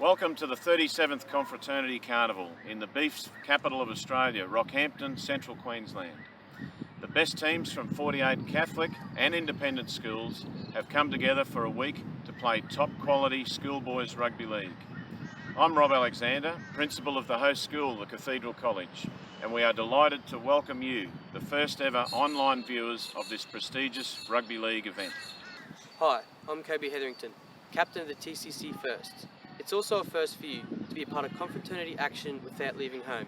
Welcome to the 37th Confraternity Carnival in the beef's capital of Australia, Rockhampton, Central Queensland. The best teams from 48 Catholic and independent schools have come together for a week to play top quality schoolboys rugby league. I'm Rob Alexander, principal of the host school, the Cathedral College, and we are delighted to welcome you, the first ever online viewers of this prestigious rugby league event. Hi, I'm Kobe Hetherington, captain of the TCC First. It's also a first for you to be a part of confraternity action without leaving home.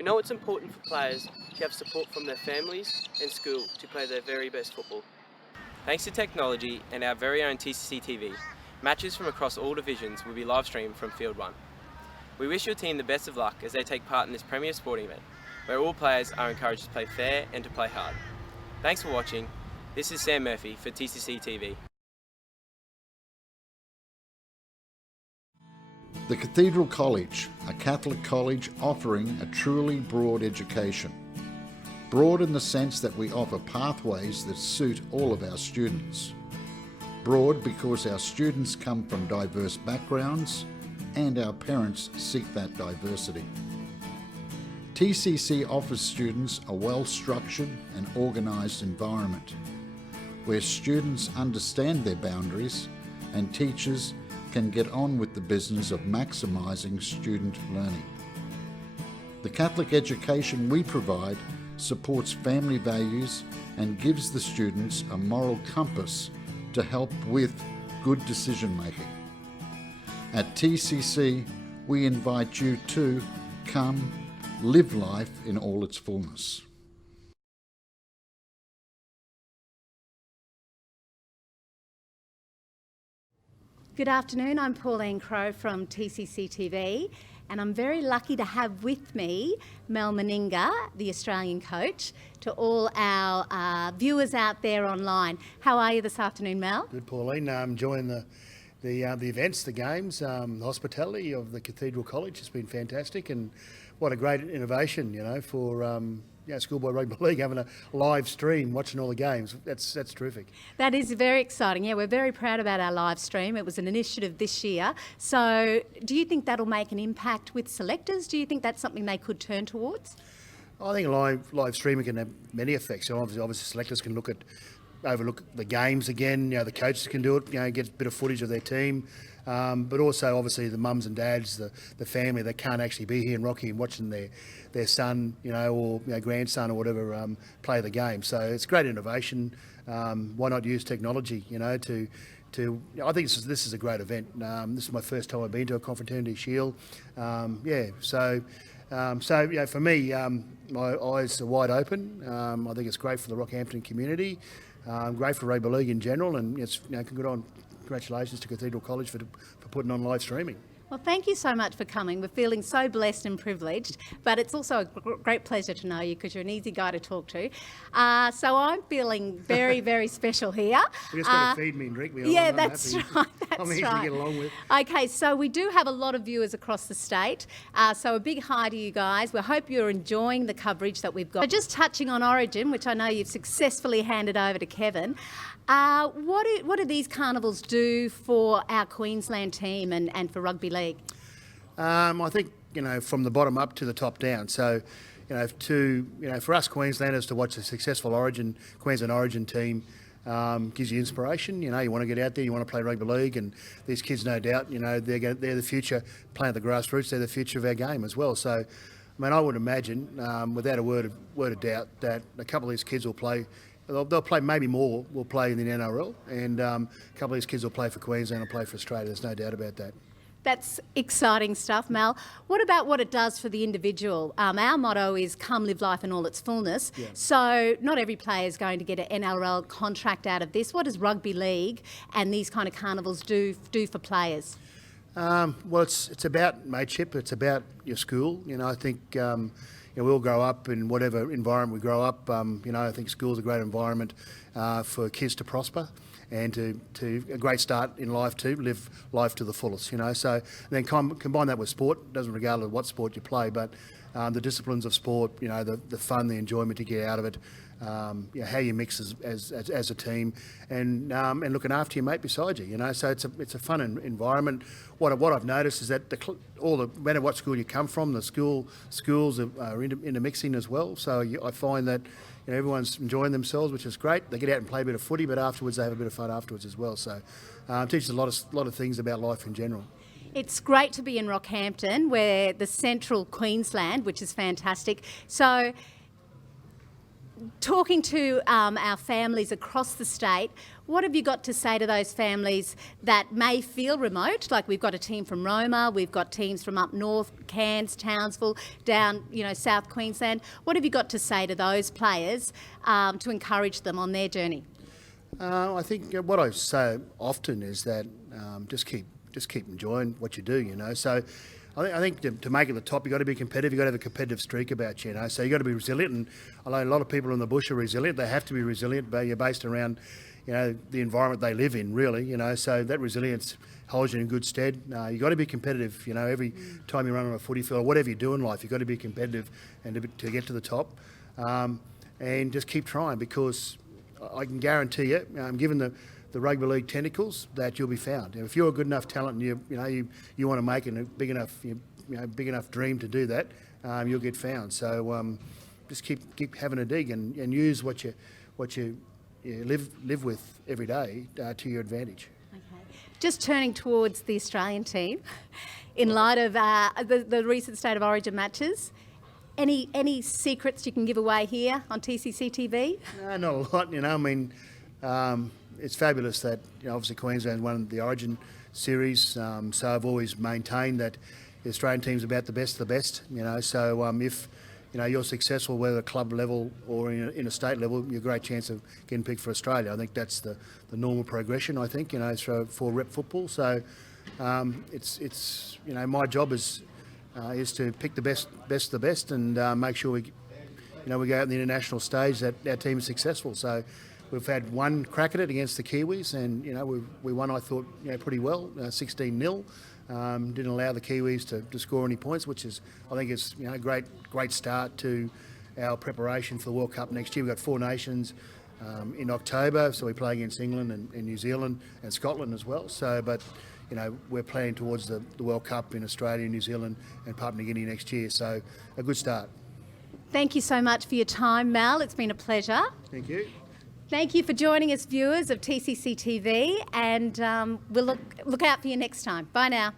We know it's important for players to have support from their families and school to play their very best football. Thanks to technology and our very own TCC TV, matches from across all divisions will be live streamed from Field 1. We wish your team the best of luck as they take part in this premier sporting event, where all players are encouraged to play fair and to play hard. Thanks for watching. This is Sam Murphy for TCC TV. The Cathedral College, a Catholic college offering a truly broad education. Broad in the sense that we offer pathways that suit all of our students. Broad because our students come from diverse backgrounds and our parents seek that diversity. TCC offers students a well-structured and organised environment where students understand their boundaries and teachers can get on with the business of maximising student learning. The Catholic education we provide supports family values and gives the students a moral compass to help with good decision making. At TCC, we invite you to come live life in all its fullness. Good afternoon, I'm Pauline Crowe from TCC TV, and I'm very lucky to have with me Mel Maninga, the Australian coach, to all our viewers out there online. How are you this afternoon, Mel? Good, Pauline. Enjoying the events, the games, the hospitality of the Cathedral College has been fantastic, and what a great innovation, for schoolboy rugby league, having a live stream, watching all the games. That's terrific. That is very exciting. Yeah, we're very proud about our live stream. It was an initiative this year. So do you think that'll make an impact with selectors? Do you think that's something they could turn towards? I think live streaming can have many effects. So obviously selectors can overlook the games again. The coaches can do it. Get a bit of footage of their team, but also obviously the mums and dads, the family that can't actually be here in Rocky and watching their son, or grandson or whatever play the game. So it's great innovation. Why not use technology? To I think this is a great event. This is my first time I've been to a Confraternity Shield. So for me, my eyes are wide open. I think it's great for the Rockhampton community. Great for rugby league in general, and it's congratulations to Cathedral College for putting on live streaming. Well, thank you so much for coming. We're feeling so blessed and privileged, but it's also a great pleasure to know you because you're an easy guy to talk to. So I'm feeling very, very special here. You just got to feed me and drink me. Yeah, that's right. I'm easy to get along with. Okay, so we do have a lot of viewers across the state. So a big hi to you guys. We hope you're enjoying the coverage that we've got. So just touching on Origin, which I know you've successfully handed over to Kevin. What do these carnivals do for our Queensland team and for rugby league? I think from the bottom up to the top down. So for us Queenslanders to watch a successful Queensland Origin team gives you inspiration. You want to get out there, you want to play rugby league, and these kids, no doubt, they're the future. Playing at the grassroots, they're the future of our game as well. So, I would imagine, without a word of doubt, that a couple of these kids will play. They'll play, maybe more will play in the NRL, and a couple of these kids will play for Queensland and play for Australia. There's no doubt about that. That's exciting stuff, Mel. What about what it does for the individual? Our motto is come live life in all its fullness. Yeah. So not every player is going to get an NRL contract out of this. What does rugby league and these kind of carnivals do for players? Well, it's about mateship. It's about your school. I think we all grow up in whatever environment we grow up. I think school's a great environment for kids to prosper and to a great start in life to live life to the fullest. So then combine that with sport. Doesn't regard what sport you play, but the disciplines of sport, the fun, the enjoyment to get out of it, how you mix as a team, and looking after your mate beside you. So it's a fun environment. What I've noticed is that no matter what school you come from, the schools are intermixing as well. So I find that everyone's enjoying themselves, which is great. They get out and play a bit of footy, but afterwards they have a bit of fun afterwards as well. So it teaches a lot of things about life in general. It's great to be in Rockhampton, where the central Queensland, which is fantastic. So talking to our families across the state, what have you got to say to those families that may feel remote? Like, we've got a team from Roma, we've got teams from up north, Cairns, Townsville, down, South Queensland. What have you got to say to those players to encourage them on their journey? I think what I say often is that just keep enjoying what you do. So I think to make it the top, you've got to be competitive. You've got to have a competitive streak about you. So you've got to be resilient. And I know a lot of people in the bush are resilient. They have to be resilient, but you're based around the environment they live in, really. So that resilience holds you in good stead. You've got to be competitive. Every time you run on a footy field, or whatever you do in life, you've got to be competitive and to get to the top. And just keep trying, because I can guarantee you, given the rugby league tentacles, that you'll be found. If you're a good enough talent and you want to make it a big enough dream to do that, you'll get found. So just keep having a dig and use what you live with every day to your advantage. Okay. Just turning towards the Australian team, in light of the recent State of Origin matches, any secrets you can give away here on TCC TV? No, not a lot. It's fabulous that obviously Queensland won the Origin series. So I've always maintained that the Australian team's about the best of the best. So if you're successful, whether at club level or in a state level, you're a great chance of getting picked for Australia. I think that's the normal progression. I think for rep football. So it's my job is to pick the best of the best and make sure we go out on the international stage that our team is successful. So we've had one crack at it against the Kiwis, and we won, I thought, pretty well, 16-0. Didn't allow the Kiwis to score any points, which is, I think, is a great start to our preparation for the World Cup next year. We've got 4 nations in October, so we play against England and New Zealand and Scotland as well. So, but we're planning towards the World Cup in Australia, New Zealand and Papua New Guinea next year. So a good start. Thank you so much for your time, Mel. It's been a pleasure. Thank you. Thank you for joining us, viewers of TCC TV, and we'll look out for you next time. Bye now.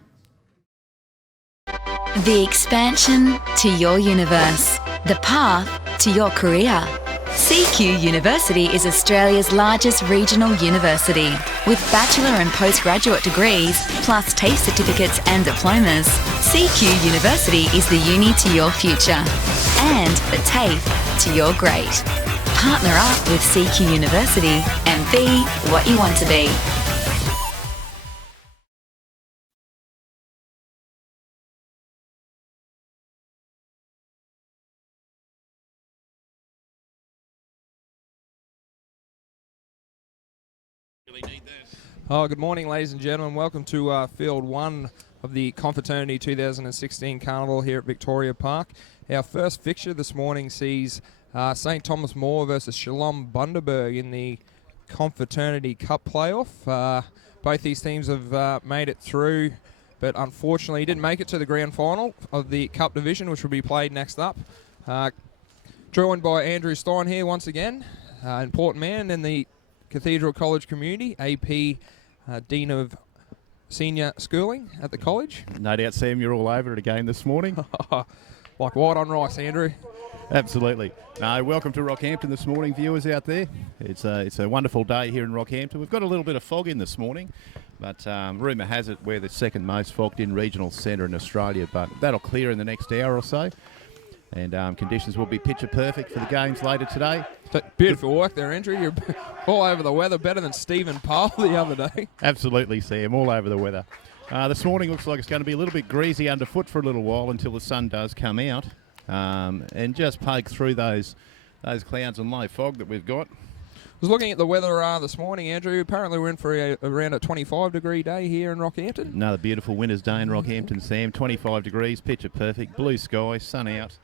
The expansion to your universe. The path to your career. CQ University is Australia's largest regional university. With bachelor and postgraduate degrees, plus TAFE certificates and diplomas, CQ University is the uni to your future and the TAFE to your great. Partner up with CQ University and be what you want to be. Good morning, ladies and gentlemen. Welcome to Field 1 of the Confraternity 2016 Carnival here at Victoria Park. Our first fixture this morning sees St Thomas More versus Shalom Bundaberg in the Confraternity Cup playoff. Both these teams have made it through, but unfortunately didn't make it to the grand final of the Cup division, which will be played next up. Joined by Andrew Stein here once again, important man in the Cathedral College community, AP Dean of Senior Schooling at the college. No doubt, Sam, you're all over it again this morning. Like white on rice, Andrew. Absolutely. No, welcome to Rockhampton this morning, viewers out there. It's a wonderful day here in Rockhampton. We've got a little bit of fog in this morning, but rumour has it we're the second most fogged in regional centre in Australia, but that'll clear in the next hour or so. And conditions will be picture perfect for the games later today. Beautiful work there, Andrew. You're all over the weather, better than Stephen Powell the other day. Absolutely, Sam, all over the weather. This morning looks like it's going to be a little bit greasy underfoot for a little while until the sun does come out and just poke through those clouds and low fog that we've got. was looking at the weather this morning, Andrew. Apparently we're in for around a 25-degree day here in Rockhampton. Another beautiful winter's day in Rockhampton, Sam. 25 degrees, picture perfect, blue sky, sun out.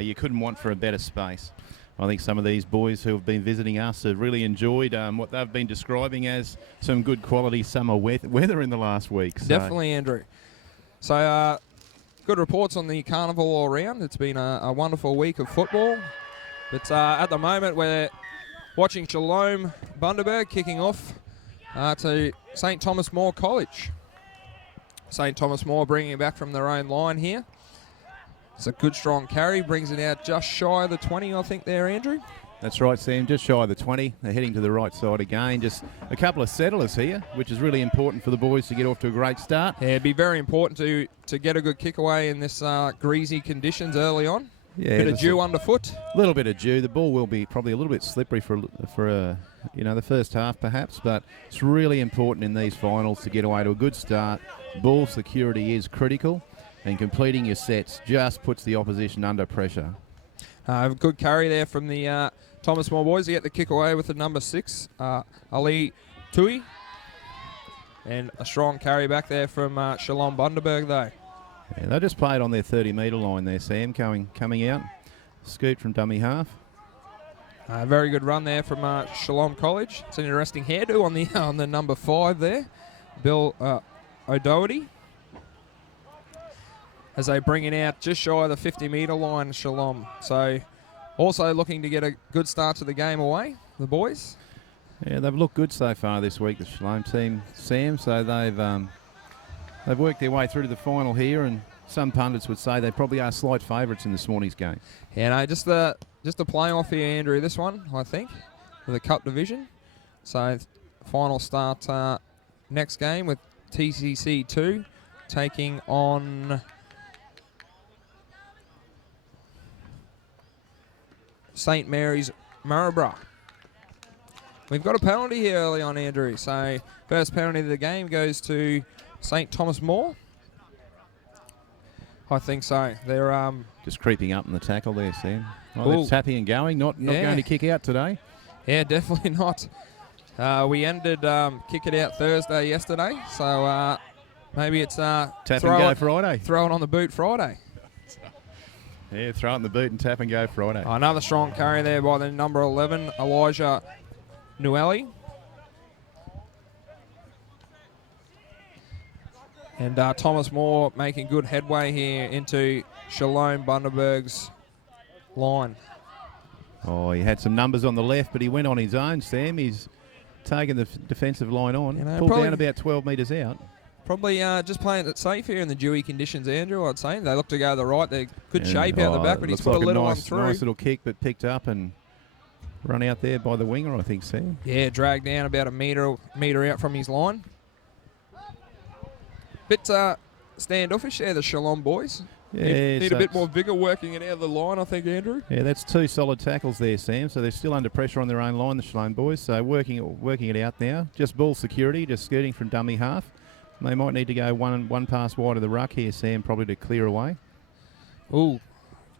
You couldn't want for a better space. I think some of these boys who have been visiting us have really enjoyed what they've been describing as some good quality summer weather in the last week. So. Definitely, Andrew. So, good reports on the carnival all around. It's been a wonderful week of football. But at the moment, we're watching Shalom Bundaberg kicking off to St. Thomas More College. St. Thomas More bringing it back from their own line here. It's a good, strong carry. Brings it out just shy of the 20, I think, there, Andrew. That's right, Sam. Just shy of the 20. They're heading to the right side again. Just a couple of settlers here, which is really important for the boys to get off to a great start. Yeah, it'd be very important to get a good kick away in this greasy conditions early on. Yeah, bit of dew underfoot. A little bit of dew. The ball will be probably a little bit slippery for the first half perhaps, but it's really important in these finals to get away to a good start. Ball security is critical, and completing your sets just puts the opposition under pressure. A good carry there from the Thomas More boys to get the kick away with the number 6, Ali Tui. And a strong carry back there from Shalom Bundaberg, though. Yeah, they just played on their 30-metre line there, Sam, coming out. Scoot from dummy half. Very good run there from Shalom College. It's an interesting hairdo on the number 5 there, Bill O'Doherty. As they bring it out just shy of the 50-metre line, Shalom. So also looking to get a good start to the game away, the boys. Yeah, they've looked good so far this week, the Shalom team, Sam. So they've worked their way through to the final here, and some pundits would say they probably are slight favourites in this morning's game. Yeah, no, just the play-off here, Andrew, this one, I think, for the Cup division. So final start next game with TCC 2 taking on St. Mary's Maryborough. We've got a penalty here early on, Andrew. So first penalty of the game goes to St. Thomas More. I think so. They're just creeping up in the tackle there, Sam. They're tapping and going, not going to kick out today. Yeah, definitely not. We ended kick it out Thursday yesterday, so maybe it's tap and go Friday. Throw it on the boot Friday. Yeah, throw it in the boot and tap and go Friday. Another strong carry there by the number 11, Elijah Nueli. And Thomas More making good headway here into Shalom Bundaberg's line. Oh, he had some numbers on the left, but he went on his own, Sam. He's taken the defensive line on, pulled down about 12 metres out. Probably just playing it safe here in the dewy conditions, Andrew, I'd say. They look to go to the right. They're good shape out the back, but he's put like a little one through. Nice little kick, but picked up and run out there by the winger, I think, Sam. Yeah, dragged down about a metre out from his line. Bit standoffish there, the Shalom boys. Yeah, need a bit more vigour working it out of the line, I think, Andrew. Yeah, that's 2 solid tackles there, Sam. So they're still under pressure on their own line, the Shalom boys. So working it out now. Just ball security, just skirting from dummy half. They might need to go one pass wide of the ruck here, Sam, probably to clear away. Ooh,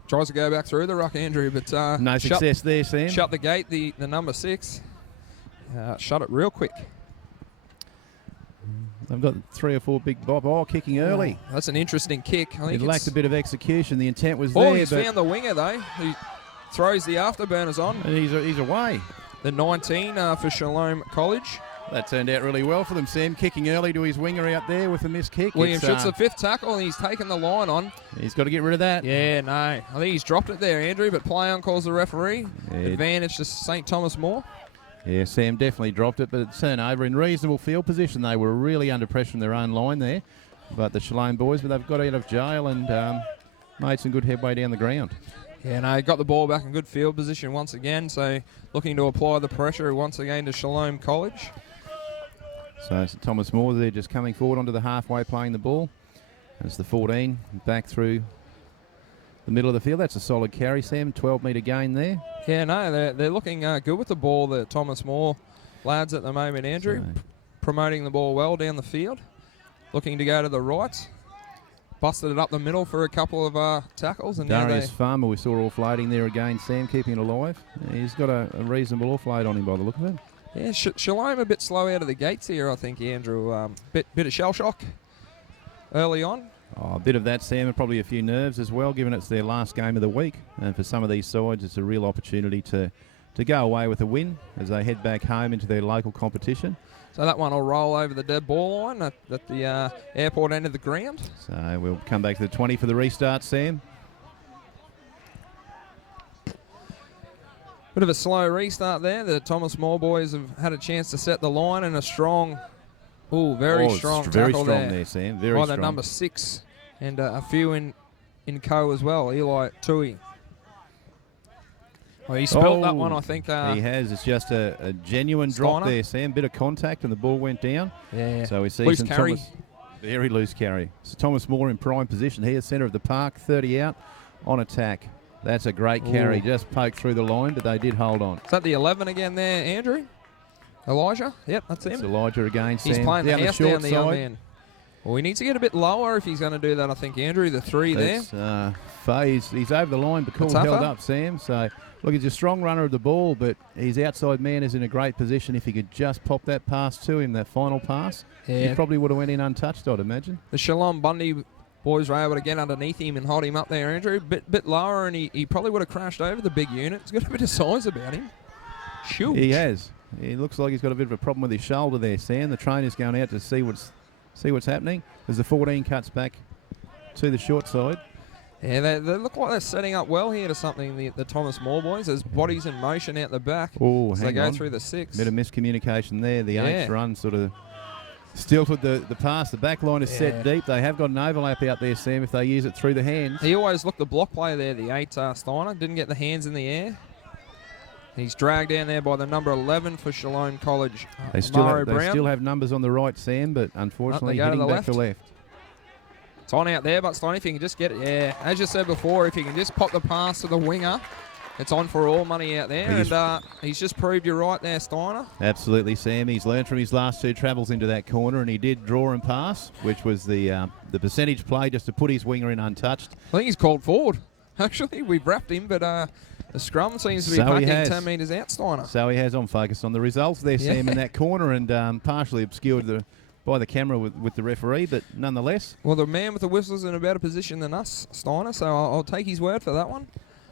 tries to go back through the ruck, Andrew, but no success there, Sam. Shut the gate, the number 6. Shut it real quick. They've got 3 or 4 big bob. Oh, kicking early. That's an interesting kick. I think it lacked a bit of execution. The intent was there. Oh, he's found the winger, though. He throws the afterburners on. And he's away. The 19 for Shalom College. That turned out really well for them, Sam. Kicking early to his winger out there with a missed kick. William shoots the 5th tackle, and he's taken the line on. He's got to get rid of that. Yeah, no. I think he's dropped it there, Andrew, but play on calls the referee. Yeah. Advantage to St. Thomas More. Yeah, Sam definitely dropped it, but it's turned over in reasonable field position. They were really under pressure in their own line there, but the Shalom boys, but they've got out of jail and made some good headway down the ground. Yeah, no, got the ball back in good field position once again, so looking to apply the pressure once again to Shalom College. So Thomas More there just coming forward onto the halfway playing the ball. It's the 14 back through the middle of the field. That's a solid carry, Sam. 12-metre gain there. Yeah, no, they're looking good with the ball, the Thomas More lads at the moment, Andrew. Promoting the ball well down the field. Looking to go to the right. busted it up the middle for a couple of tackles. And now Darius Farmer, we saw offloading there again, Sam, keeping it alive. He's got a reasonable offload on him by the look of it. Yeah, Shalom a bit slow out of the gates here, I think, Andrew. Bit of shell shock early on. Oh, a bit of that, Sam, and probably a few nerves as well, given it's their last game of the week. And for some of these sides, it's a real opportunity to go away with a win as they head back home into their local competition. So that one will roll over the dead ball line at the airport end of the ground. So we'll come back to the 20 for the restart, Sam. Bit of a slow restart there. The Thomas More boys have had a chance to set the line, and a strong, very strong tackle there, Sam. Very by strong. the number 6, and a few in co as well. Eli Tui. Well, he spilled that one, I think. He has. It's just a genuine drop there, Sam. Bit of contact, and the ball went down. Yeah. So we see loose St. carry. Thomas, very loose carry. So Thomas More in prime position here, centre of the park, 30 out on attack. That's a great carry. Just poked through the line, but they did hold on. Is that the 11 again there, Andrew? Elijah? Yep, that's him. It's Elijah again, Sam. He's playing the house short down, the young man. Well, he needs to get a bit lower if he's going to do that, I think, Andrew. The 3 there. He's over the line, but held up, Sam. So, look, he's a strong runner of the ball, but his outside man is in a great position. If he could just pop that pass to him, that final pass, he probably would have went in untouched, I'd imagine. The Shalom Bundy boys were able to get underneath him and hold him up there, Andrew. Bit lower, and he probably would have crashed over the big unit. He's got a bit of size about him. Huge. He has. He looks like he's got a bit of a problem with his shoulder there, Sam. The trainer's going out to see what's happening as the 14 cuts back to the short side. Yeah, they look like they're setting up well here to something, the Thomas More boys. There's bodies in motion out the back as they go through the 6. Bit of miscommunication there. The 8th run sort of stilted the pass. The back line is set deep. They have got an overlap out there, Sam, if they use it through the hands. He always looked the block player there, the 8 Steiner. Didn't get the hands in the air. He's dragged down there by the number 11 for Shalom College, They still have numbers on the right, Sam, but unfortunately hitting back to left. It's on out there, but Steiner, if you can just get it, as you said before, if you can just pop the pass to the winger, it's on for all money out there, and he's just proved you right there, Steiner. Absolutely, Sam. He's learned from his last 2 travels into that corner, and he did draw and pass, which was the percentage play just to put his winger in untouched. I think he's called forward. Actually, we've wrapped him, but the scrum seems to be packing 10 metres out, Steiner. So he has on focus on the results there, Sam, in that corner, and partially obscured by the camera with the referee, but nonetheless. Well, the man with the whistle is in a better position than us, Steiner, so I'll take his word for that one.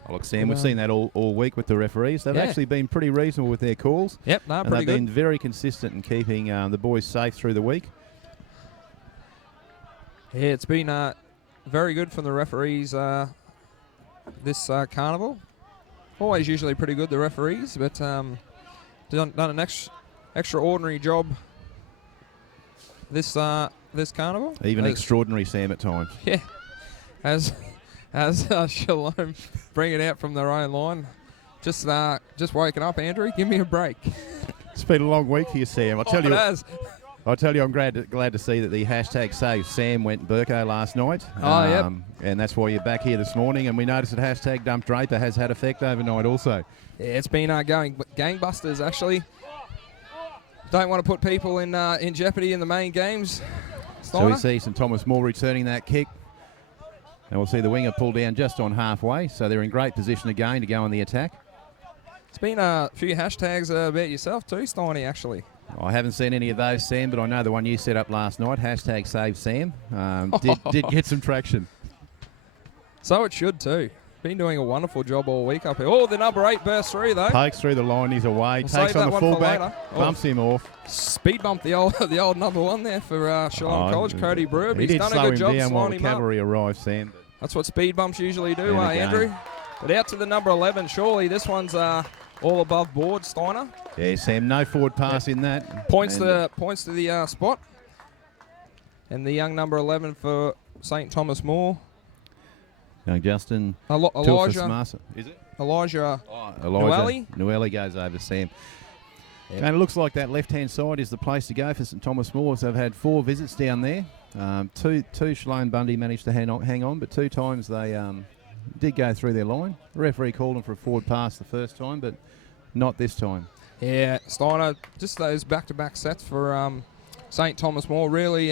Oh, look, Sam, we've seen that all week with the referees. They've actually been pretty reasonable with their calls. Yep, no, pretty good. They've been very consistent in keeping the boys safe through the week. Yeah, it's been very good from the referees this carnival. Always usually pretty good, the referees, but done an extraordinary job this carnival. Even extraordinary, Sam, at times. Yeah, as Shalom bring it out from their own line. Just waking up, Andrew. Give me a break. It's been a long week for you, Sam. I'll tell you, I'm glad to see that the hashtag Save Sam went Burko last night. And that's why you're back here this morning. And we noticed that hashtag Dump Draper has had effect overnight also. Yeah, it's been going gangbusters, actually. Don't want to put people in jeopardy in the main games. So we see St. Thomas More returning that kick. And we'll see the winger pull down just on halfway. So they're in great position again to go on the attack. It's been a few hashtags about yourself too, Steiny, actually. I haven't seen any of those, Sam, but I know the one you set up last night, hashtag Save Sam, did get some traction. So it should too. Been doing a wonderful job all week up here. Oh, the number 8 bursts through though. Pokes through the line, he's away. Takes on the fullback, bumps him off. Speed bump the old number 1 there for Shalom College, Cody Brewer. But he's done a good job sliding him cavalry arrived, Sam. That's what speed bumps usually do, Andrew. But out to the number 11, surely this one's all above board, Steiner. Yeah, Sam, no forward pass in that. Points to the spot. And the young number 11 for St. Thomas More. Young Justin. Elijah. Is it? Elijah. Nueli goes over Sam. Yep. And it looks like that left-hand side is the place to go for St. Thomas More. So they've had 4 visits down there. Two Shalom Bundy managed to hang on, but 2 times they did go through their line. The referee called them for a forward pass the first time, but not this time. Yeah, Steiner, just those back-to-back sets for St. Thomas More. Really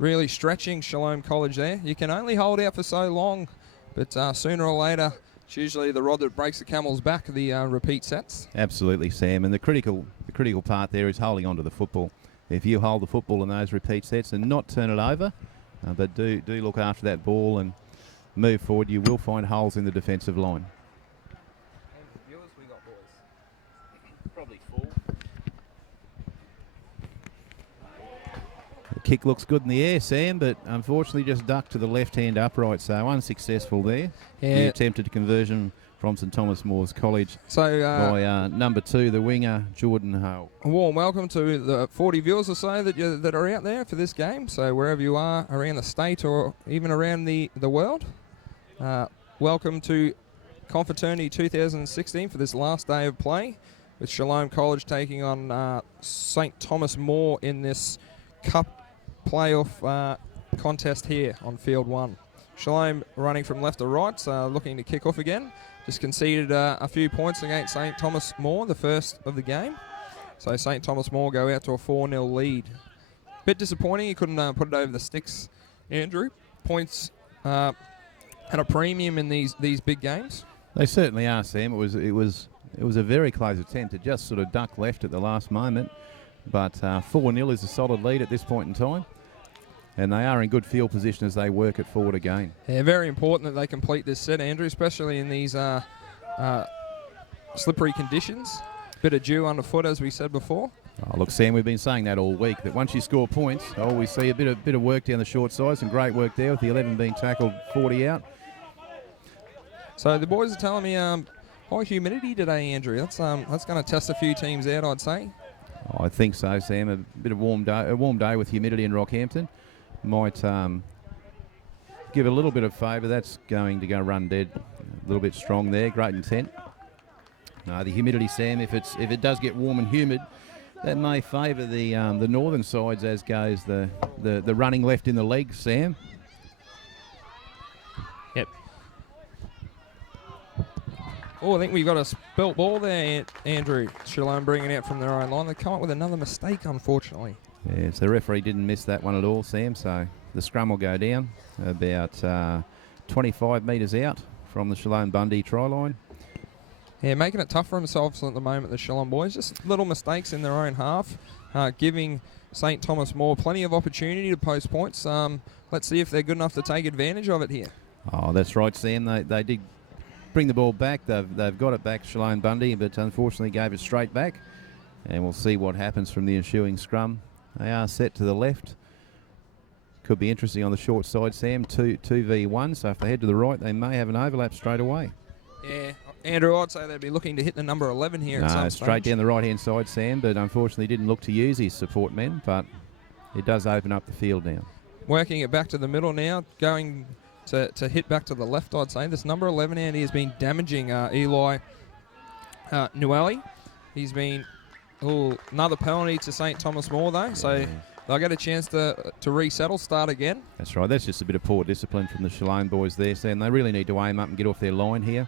really stretching Shalom College there. You can only hold out for so long, but sooner or later, it's usually the rod that breaks the camel's back, the repeat sets. Absolutely, Sam. And the critical part there is holding on to the football. If you hold the football in those repeat sets and not turn it over, but do look after that ball and move forward, you will find holes in the defensive line. Probably 4. The kick looks good in the air, Sam, but unfortunately just ducked to the left-hand upright, so unsuccessful there. Yeah. The attempted conversion from St Thomas More's College So by number 2, the winger, Jordan Hale. a warm welcome to the 40 viewers or so that are out there for this game. So wherever you are around the state or even around the world, welcome to Confraternity 2016 for this last day of play, with Shalom College taking on St Thomas More in this Cup playoff contest here on Field 1. Shalom running from left to right, looking to kick off again. Just conceded a few points against St Thomas More, the first of the game. So St Thomas More go out to a 4-0 lead. Bit disappointing, he couldn't put it over the sticks, Andrew. Points at a premium in these big games. They certainly are, Sam. It was a very close attempt. It just sort of ducked left at the last moment. But 4-0 is a solid lead at this point in time. And they are in good field position as they work it forward again. Yeah, very important that they complete this set, Andrew, especially in these slippery conditions. Bit of dew underfoot, as we said before. Oh, look, Sam, we've been saying that all week, that once you score points, we see a bit of work down the short side. Some great work there with the 11 being tackled, 40 out. So the boys are telling me high humidity today, Andrew. That's going to test a few teams out, I'd say. I think so, Sam. A bit of a warm day with humidity in Rockhampton might give a little bit of favour. That's going to go run dead. A little bit strong there. Great intent. No, the humidity, Sam. If it does get warm and humid, that may favour the northern sides, as goes the running left in the legs, Sam. Yep. Oh, I think we've got a spelt ball there, Andrew. Shalom bringing out from their own line. They come up with another mistake, unfortunately. Yes, the referee didn't miss that one at all, Sam, so the scrum will go down about 25 metres out from the Shalom Bundy try line. Yeah, making it tough for themselves at the moment, the Shalom boys. Just little mistakes in their own half, giving St Thomas More plenty of opportunity to post points. Let's see if they're good enough to take advantage of it here. Oh, that's right, Sam. They did bring the ball back. They've got it back, Shalom Bundy, but unfortunately gave it straight back. And we'll see what happens from the ensuing scrum. They are set to the left. Could be interesting on the short side, Sam. 2v1, so if they head to the right, they may have an overlap straight away. Yeah, Andrew, I'd say they'd be looking to hit the number 11 here at some straight stage. down the right-hand side, Sam, but unfortunately didn't look to use his support men, but it does open up the field now. Working it back to the middle now, going to hit back to the left, I'd say. This number 11, Andy, has been damaging Eli Nueli. He's been... another penalty to St Thomas More, though, so they'll get a chance to resettle, start again. That's right. That's just a bit of poor discipline from the Shalom boys there, Sam. They really need to aim up and get off their line here.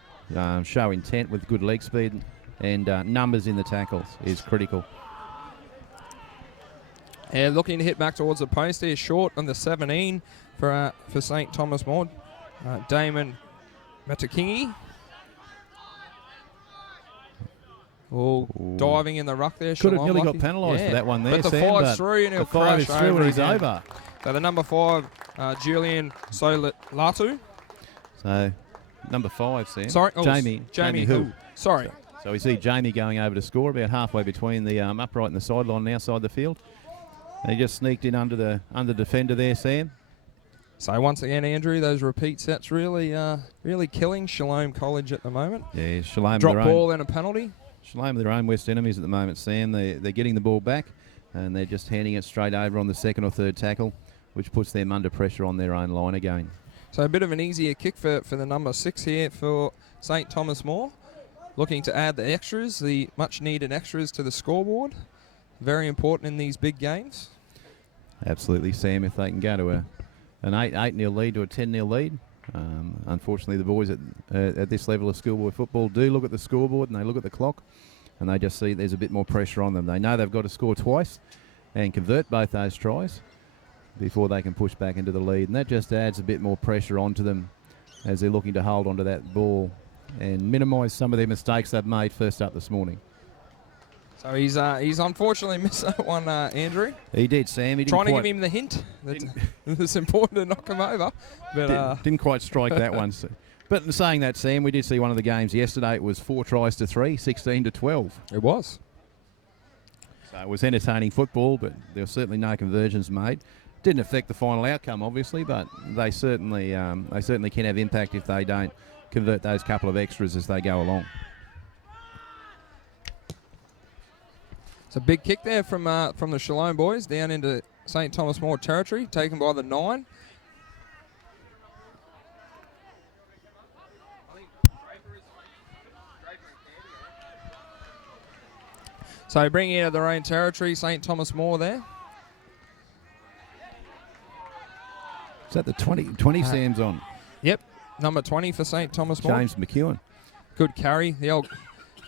Show intent with good leg speed, and numbers in the tackles is critical. Yeah, looking to hit back towards the post here, short on the 17 for St Thomas More. Damon Matakingi. Diving in the ruck there. Could have Shalom nearly lucky. got penalised for that one there, but the Sam, 5's through and he'll the 5 is crash through over and he's again. over. So the number 5, Julian Solatu. So number 5, Sam. Sorry, Jamie who? Sorry. So we see Jamie going over to score about halfway between the upright and the sideline and outside the field. And he just sneaked in under defender there, Sam. So once again, Andrew, those repeat sets really killing Shalom College at the moment. Yeah, Shalom Drop ball and a penalty. Shalom are their own worst enemies at the moment, Sam. They're getting the ball back and they're just handing it straight over on the second or third tackle, which puts them under pressure on their own line again. So a bit of an easier kick for the number 6 here for St Thomas More. Looking to add the extras, the much-needed extras to the scoreboard. Very important in these big games. Absolutely, Sam. If they can go to an 8-0 lead to a 10-0 lead. Unfortunately, the boys at this level of schoolboy football do look at the scoreboard and they look at the clock and they just see there's a bit more pressure on them. They know they've got to score twice and convert both those tries. before they can push back into the lead. And that just adds a bit more pressure onto them as they're looking to hold onto that ball and minimise some of their mistakes they've made first up this morning. So he's unfortunately missed that one, Andrew. He did, Sam. He didn't Trying to quite, give him the hint that it's important to knock him over. But didn't quite strike that one. So. But in saying that, Sam, we did see one of the games yesterday. It was 4 tries to 3, 16-12. It was. So it was entertaining football, but there were certainly no conversions made. Didn't affect the final outcome, obviously, but they certainly can have impact if they don't convert those couple of extras as they go along. It's a big kick there from the Shalom boys down into St. Thomas More territory, taken by the 9. So bringing it out of their own territory, St. Thomas More there. Is that the 20 Sam's on? Yep, number 20 for St. Thomas More. James McEwen. Good carry. The old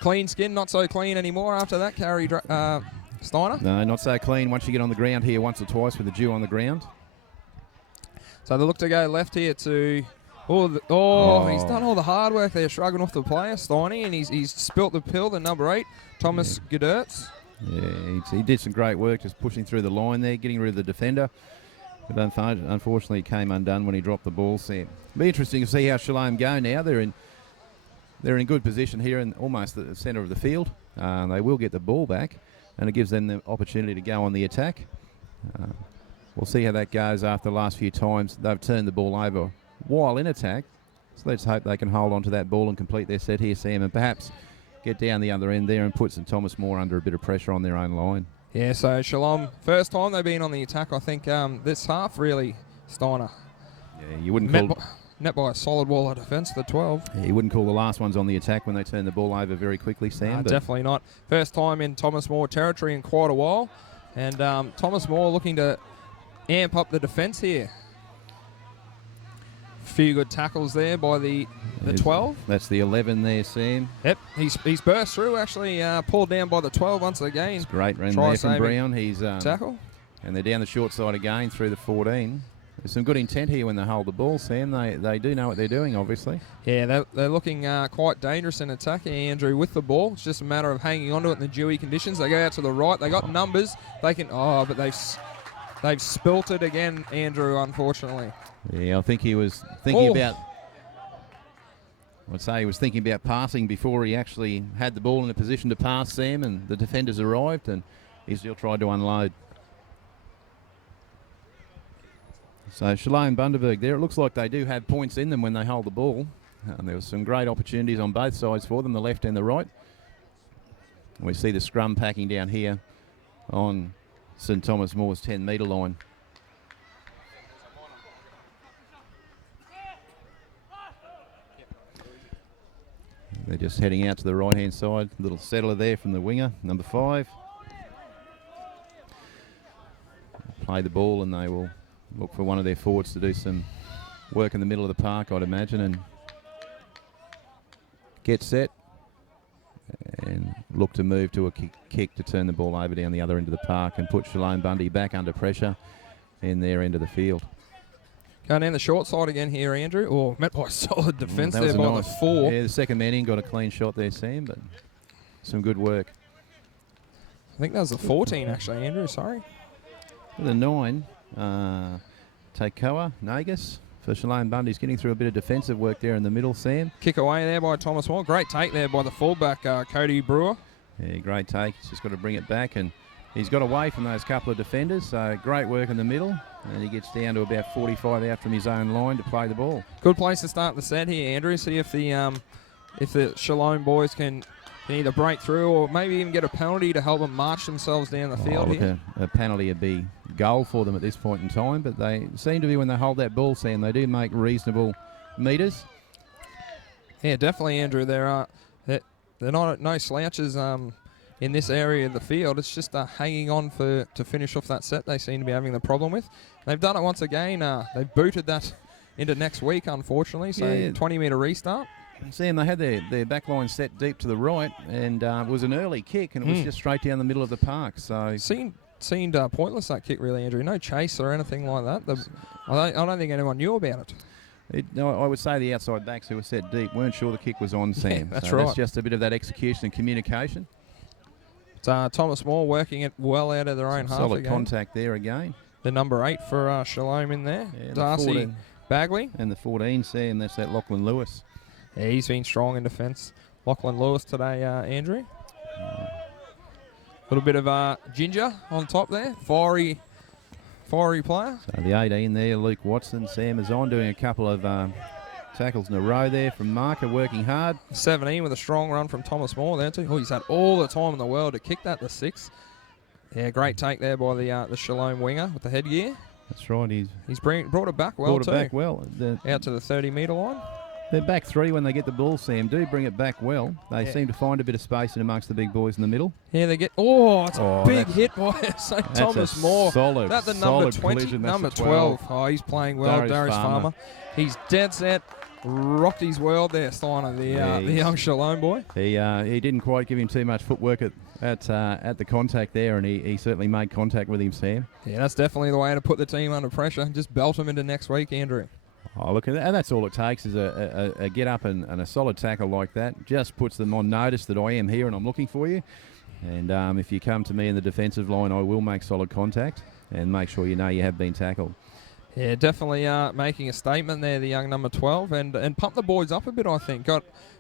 clean skin, not so clean anymore after that carry, Steiner. No, not so clean once you get on the ground here once or twice with the dew on the ground. So they look to go left here to... he's done all the hard work there, shrugging off the player, Steiny, and he's spilt the pill, the number 8, Thomas Gedertz. Yeah, he did some great work just pushing through the line there, getting rid of the defender. But unfortunately, it came undone when he dropped the ball, Sam. It'll be interesting to see how Shalom go now. They're in good position here in almost the centre of the field. They will get the ball back, and it gives them the opportunity to go on the attack. We'll see how that goes after the last few times. They've turned the ball over while in attack. So let's hope they can hold on to that ball and complete their set here, Sam, and perhaps get down the other end there and put St. Thomas More under a bit of pressure on their own line. Yeah, so Shalom, first time they've been on the attack, I think, this half, really, Steiner. Yeah, you wouldn't call... Net by a solid wall of defence, the 12. Yeah, you wouldn't call the last ones on the attack when they turn the ball over very quickly, Sam. Definitely not. First time in Thomas More territory in quite a while. And Thomas More looking to amp up the defence here. Few good tackles there by the 12. That's the 11 there, Sam. Yep, he's burst through, actually pulled down by the 12 once again. It's great run there from Brown. He's tackle. And they're down the short side again through the 14. There's some good intent here when they hold the ball, Sam. They do know what they're doing, obviously. Yeah, they're looking quite dangerous in attack, Andrew, with the ball. It's just a matter of hanging onto it in the dewy conditions. They go out to the right. They got numbers. They can. Oh, but they've spilt it again, Andrew, unfortunately. Yeah, I think he was thinking about... I'd say he was thinking about passing before he actually had the ball in a position to pass, Sam, and the defenders arrived, and he still tried to unload. So Shalom Bundaberg there, it looks like they do have points in them when they hold the ball. And there were some great opportunities on both sides for them, the left and the right. And we see the scrum packing down here on St. Thomas More's 10-metre line. They're just heading out to the right-hand side. Little settler there from the winger, number 5. Play the ball and they will look for one of their forwards to do some work in the middle of the park, I'd imagine, and get set and look to move to a kick to turn the ball over down the other end of the park and put Shalom Bundy back under pressure in their end of the field. Going down the short side again here, Andrew. Oh, met by solid defence there by the 4. Yeah, the second man in got a clean shot there, Sam, but some good work. I think that was the 14, actually, Andrew, sorry. The 9, Takeoa, Nagus for Shalom Bundy's getting through a bit of defensive work there in the middle, Sam. Kick away there by Thomas Moore. Great take there by the fullback, Cody Brewer. Yeah, great take. He's just got to bring it back, and he's got away from those couple of defenders, so great work in the middle. And he gets down to about 45 out from his own line to play the ball. Good place to start the set here, Andrew. See if the Shalom boys can either break through or maybe even get a penalty to help them march themselves down the field here. A penalty would be goal for them at this point in time, but they seem to be, when they hold that ball, Sam, they do make reasonable metres. Yeah, definitely, Andrew. They're not no slouches in this area of the field. It's just hanging on to finish off that set they seem to be having the problem with. They've done it once again. They've booted that into next week, unfortunately, so 20-metre restart. Sam, they had their back line set deep to the right, and it was an early kick, and it was just straight down the middle of the park. So seemed seemed pointless, that kick, really, Andrew. No chase or anything like that. I don't think anyone knew about it. No, I would say the outside backs who were set deep weren't sure the kick was on, Sam. Yeah, that's so right. That's just a bit of that execution and communication. It's Thomas Moore working it well out of their own half Solid again. contact there again. The number 8 for Shalom in there. Yeah, Darcy Bagley. And the 14, Sam, that's that Lachlan Lewis. Yeah, he's been strong in defence. Lachlan Lewis today, Andrew. A little bit of ginger on top there. Fiery player. So the 18 there, Luke Watson. Sam is on doing a couple of tackles in a row there from Marker, working hard. 17 with a strong run from Thomas Moore there too. Oh, he's had all the time in the world to kick that to 6. Yeah, great take there by the Shalom winger with the headgear. That's right. He's brought it back well too. Brought it back well. Out to the 30-metre line. Their back three, when they get the ball, Sam, do bring it back well. They seem to find a bit of space in amongst the big boys in the middle. Yeah, they get... Oh, it's a big hit by St. Thomas Moore. Solid, that's the number 20, collision. number 12. Oh, he's playing well, Darius Farmer. He's dead set. Rocked his world there, Steiner, the young Shalom boy. He didn't quite give him too much footwork at the contact there, and he certainly made contact with him, Sam. Yeah, that's definitely the way to put the team under pressure. Just belt them into next week, Andrew. Oh, look, and that's all it takes is a get up and a solid tackle like that. Just puts them on notice that I am here and I'm looking for you. And if you come to me in the defensive line, I will make solid contact and make sure you know you have been tackled. Yeah, definitely making a statement there, the young number 12, and pump the boys up a bit, I think.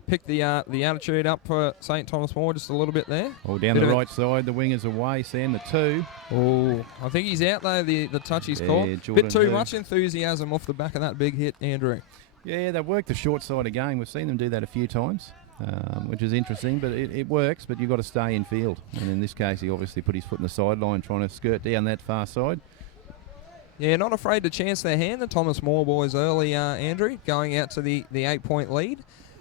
Picked the attitude up for St. Thomas More just a little bit there. Oh, down the right side, the wingers away, Sam, the 2. Oh, I think he's out though, the touch he's called. Bit too much enthusiasm off the back of that big hit, Andrew. Yeah, they've worked the short side again. We've seen them do that a few times, which is interesting, but it works, but you've got to stay in field. And in this case, he obviously put his foot in the sideline trying to skirt down that far side. Yeah, not afraid to chance their hand, the Thomas Moore boys early, Andrew, going out to the 8-point lead.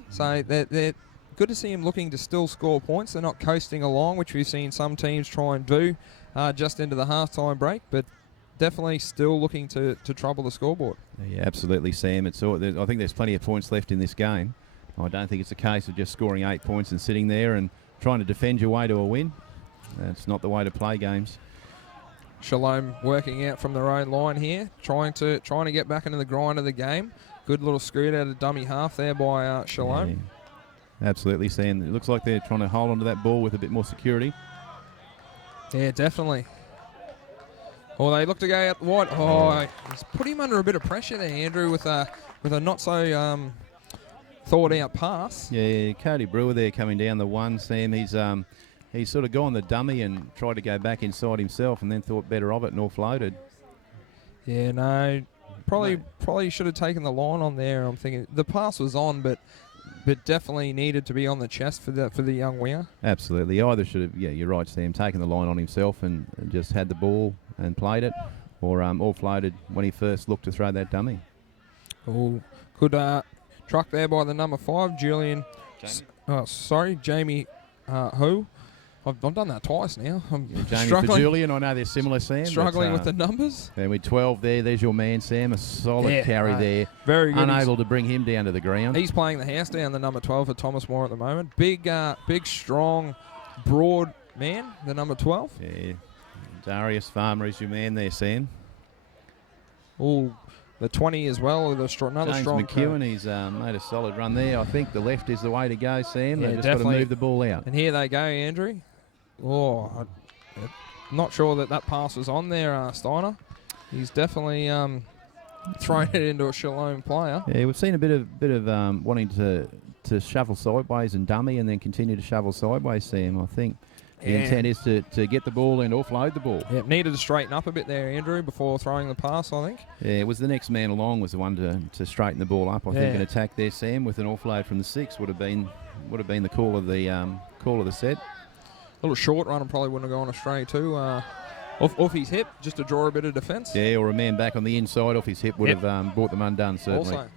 So they're good to see him looking to still score points. They're not coasting along, which we've seen some teams try and do just into the halftime break, but definitely still looking to trouble the scoreboard. Yeah, absolutely, Sam. I think there's plenty of points left in this game. I don't think it's a case of just scoring 8 points and sitting there and trying to defend your way to a win. That's not the way to play games. Shalom working out from their own line here, trying to get back into the grind of the game. Good little scoot out of dummy half there by Shalom. Yeah, absolutely, Sam. It looks like they're trying to hold onto that ball with a bit more security. Yeah, definitely. Oh, they look to go out wide. Oh, he's put him under a bit of pressure there, Andrew, with a not so thought out pass. Yeah, Cody Brewer there coming down the 1, Sam. He's sort of gone the dummy and tried to go back inside himself and then thought better of it and offloaded. Yeah, no. Probably should have taken the line on there. I'm thinking the pass was on, but definitely needed to be on the chest for the young winger. Absolutely, either should have. Yeah, you're right, Sam. Taken the line on himself and just had the ball and played it, or offloaded when he first looked to throw that dummy. Oh, good truck there by the number 5, Julian. Jamie. Who? I've done that twice now. I'm Jamie struggling. For Julian, I know they're similar, Sam. Struggling with the numbers. And with 12 there's your man, Sam. A solid carry there. Very good. Unable to bring him down to the ground. He's playing the house down, the number 12 for Thomas Moore at the moment. Big, strong, broad man, the number 12. Yeah. Darius Farmer is your man there, Sam. Oh, the 20 as well. Another James strong McEwen, he's made a solid run there. I think the left is the way to go, Sam. Yeah, They've just got to move the ball out. And here they go, Andrew. Oh, I'm not sure that pass was on there, Steiner. He's definitely thrown it into a Shalom player. Yeah, we've seen a bit of wanting to shuffle sideways and dummy and then continue to shovel sideways, Sam. I think the intent is to get the ball and offload the ball. Yeah, needed to straighten up a bit there, Andrew, before throwing the pass, I think. Yeah, it was the next man along was the one to straighten the ball up. I think an attack there, Sam, with an offload from the 6 would have been the call of the set. A little short run and probably wouldn't have gone astray too. Off his hip, just to draw a bit of defence. Yeah, or a man back on the inside off his hip would have brought them undone, certainly. Also,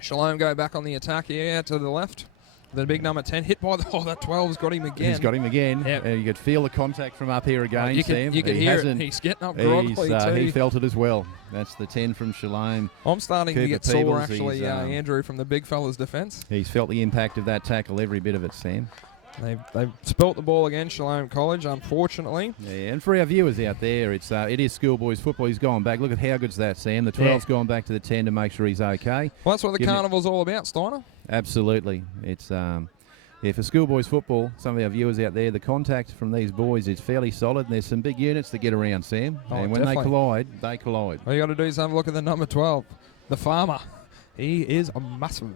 Shalom go back on the attack here to the left. The big number 10 hit by that 12's got him again. He's got him again. Yep. You could feel the contact from up here again, Sam. You could hear it. He's getting up groggily too. He felt it as well. That's the 10 from Shalom. I'm starting to get sore, actually, Andrew, from the big fella's defence. He's felt the impact of that tackle, every bit of it, Sam. They've spilt the ball again, Shalom College, unfortunately. Yeah, and for our viewers out there, it is schoolboys football. He's gone back. Look at how good's that, Sam. The 12's gone back to the 10 to make sure he's okay. Well, that's what the carnival's all about, Steiner. Absolutely. It's for schoolboys football, some of our viewers out there, the contact from these boys is fairly solid, and there's some big units that get around, Sam. And when definitely. they collide. All you got to do is have a look at the number 12, the farmer. He is a massive.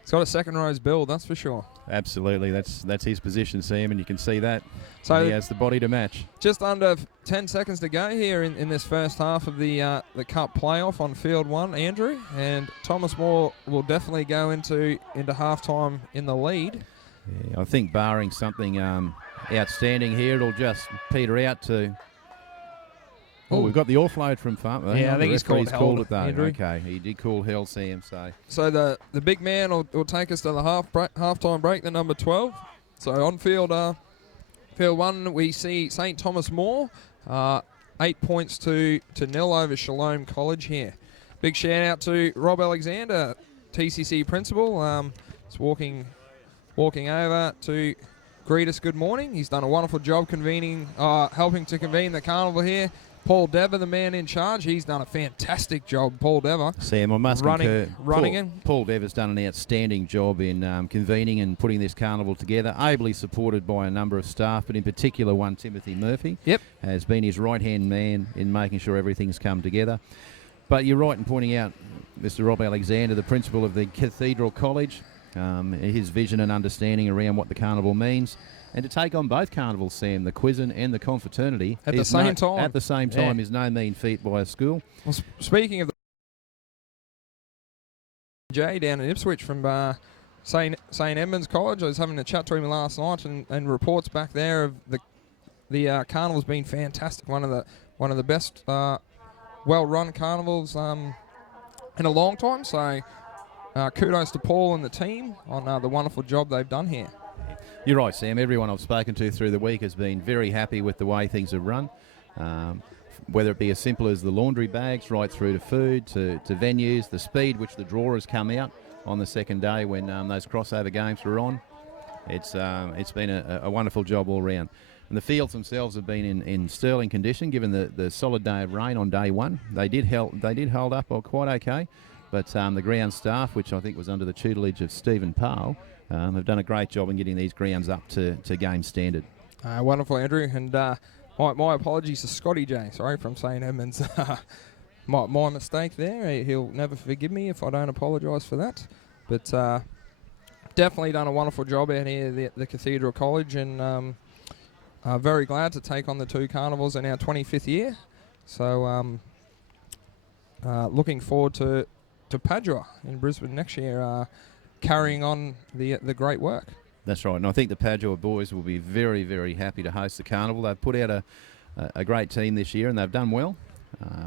He's got a second rows build, that's for sure. Absolutely, that's his position, Sam, and you can see that. So he has the body to match. Just under 10 seconds to go here in this first half of the Cup playoff on field 1, Andrew, and Thomas Moore will definitely go into halftime in the lead. Yeah, I think barring something outstanding here, it'll just peter out to. Oh, we've got the offload from Farmer. Yeah, I think he's called it though. Andrew. Okay, he did call hell, Sam. So the big man will take us to the halftime break, the number 12. So on field 1, we see St. Thomas More, 8 points to 0 over Shalom College here. Big shout out to Rob Alexander, TCC principal. He's walking over to greet us. Good morning. He's done a wonderful job helping to convene the carnival here. Paul Dever, the man in charge, he's done a fantastic job. Paul Dever. Sam, I must running in. Paul Dever's done an outstanding job in convening and putting this carnival together, ably supported by a number of staff, but in particular one Timothy Murphy. Yep. Has been his right-hand man in making sure everything's come together. But you're right in pointing out Mr. Rob Alexander, the principal of the Cathedral College, his vision and understanding around what the carnival means. And to take on both carnivals, Sam, the Quizzin and the Confraternity at the same time is no mean feat by a school. Well, speaking of the Jay down in Ipswich from St. Edmunds College, I was having a chat to him last night, and reports back there of the carnival's been fantastic. One of the best well-run carnivals in a long time. So kudos to Paul and the team on the wonderful job they've done here. You're right, Sam. Everyone I've spoken to through the week has been very happy with the way things have run. Whether it be as simple as the laundry bags, right through to food, to venues, the speed which the drawers come out on the second day when those crossover games were on. It's been a wonderful job all round. And the fields themselves have been in sterling condition, given the solid day of rain on day 1. They did hold up quite okay, but the ground staff, which I think was under the tutelage of Stephen Powell, have done a great job in getting these grounds up to game standard. Wonderful, Andrew. And my apologies to Scotty J, from St. Edmunds. my mistake there. He'll never forgive me if I don't apologise for that. But definitely done a wonderful job out here at the Cathedral College, and very glad to take on the 2 carnivals in our 25th year. So looking forward to Padua in Brisbane next year, carrying on the great work. That's right, and I think the Padua boys will be very, very happy to host the carnival. They've put out a great team this year, and they've done well.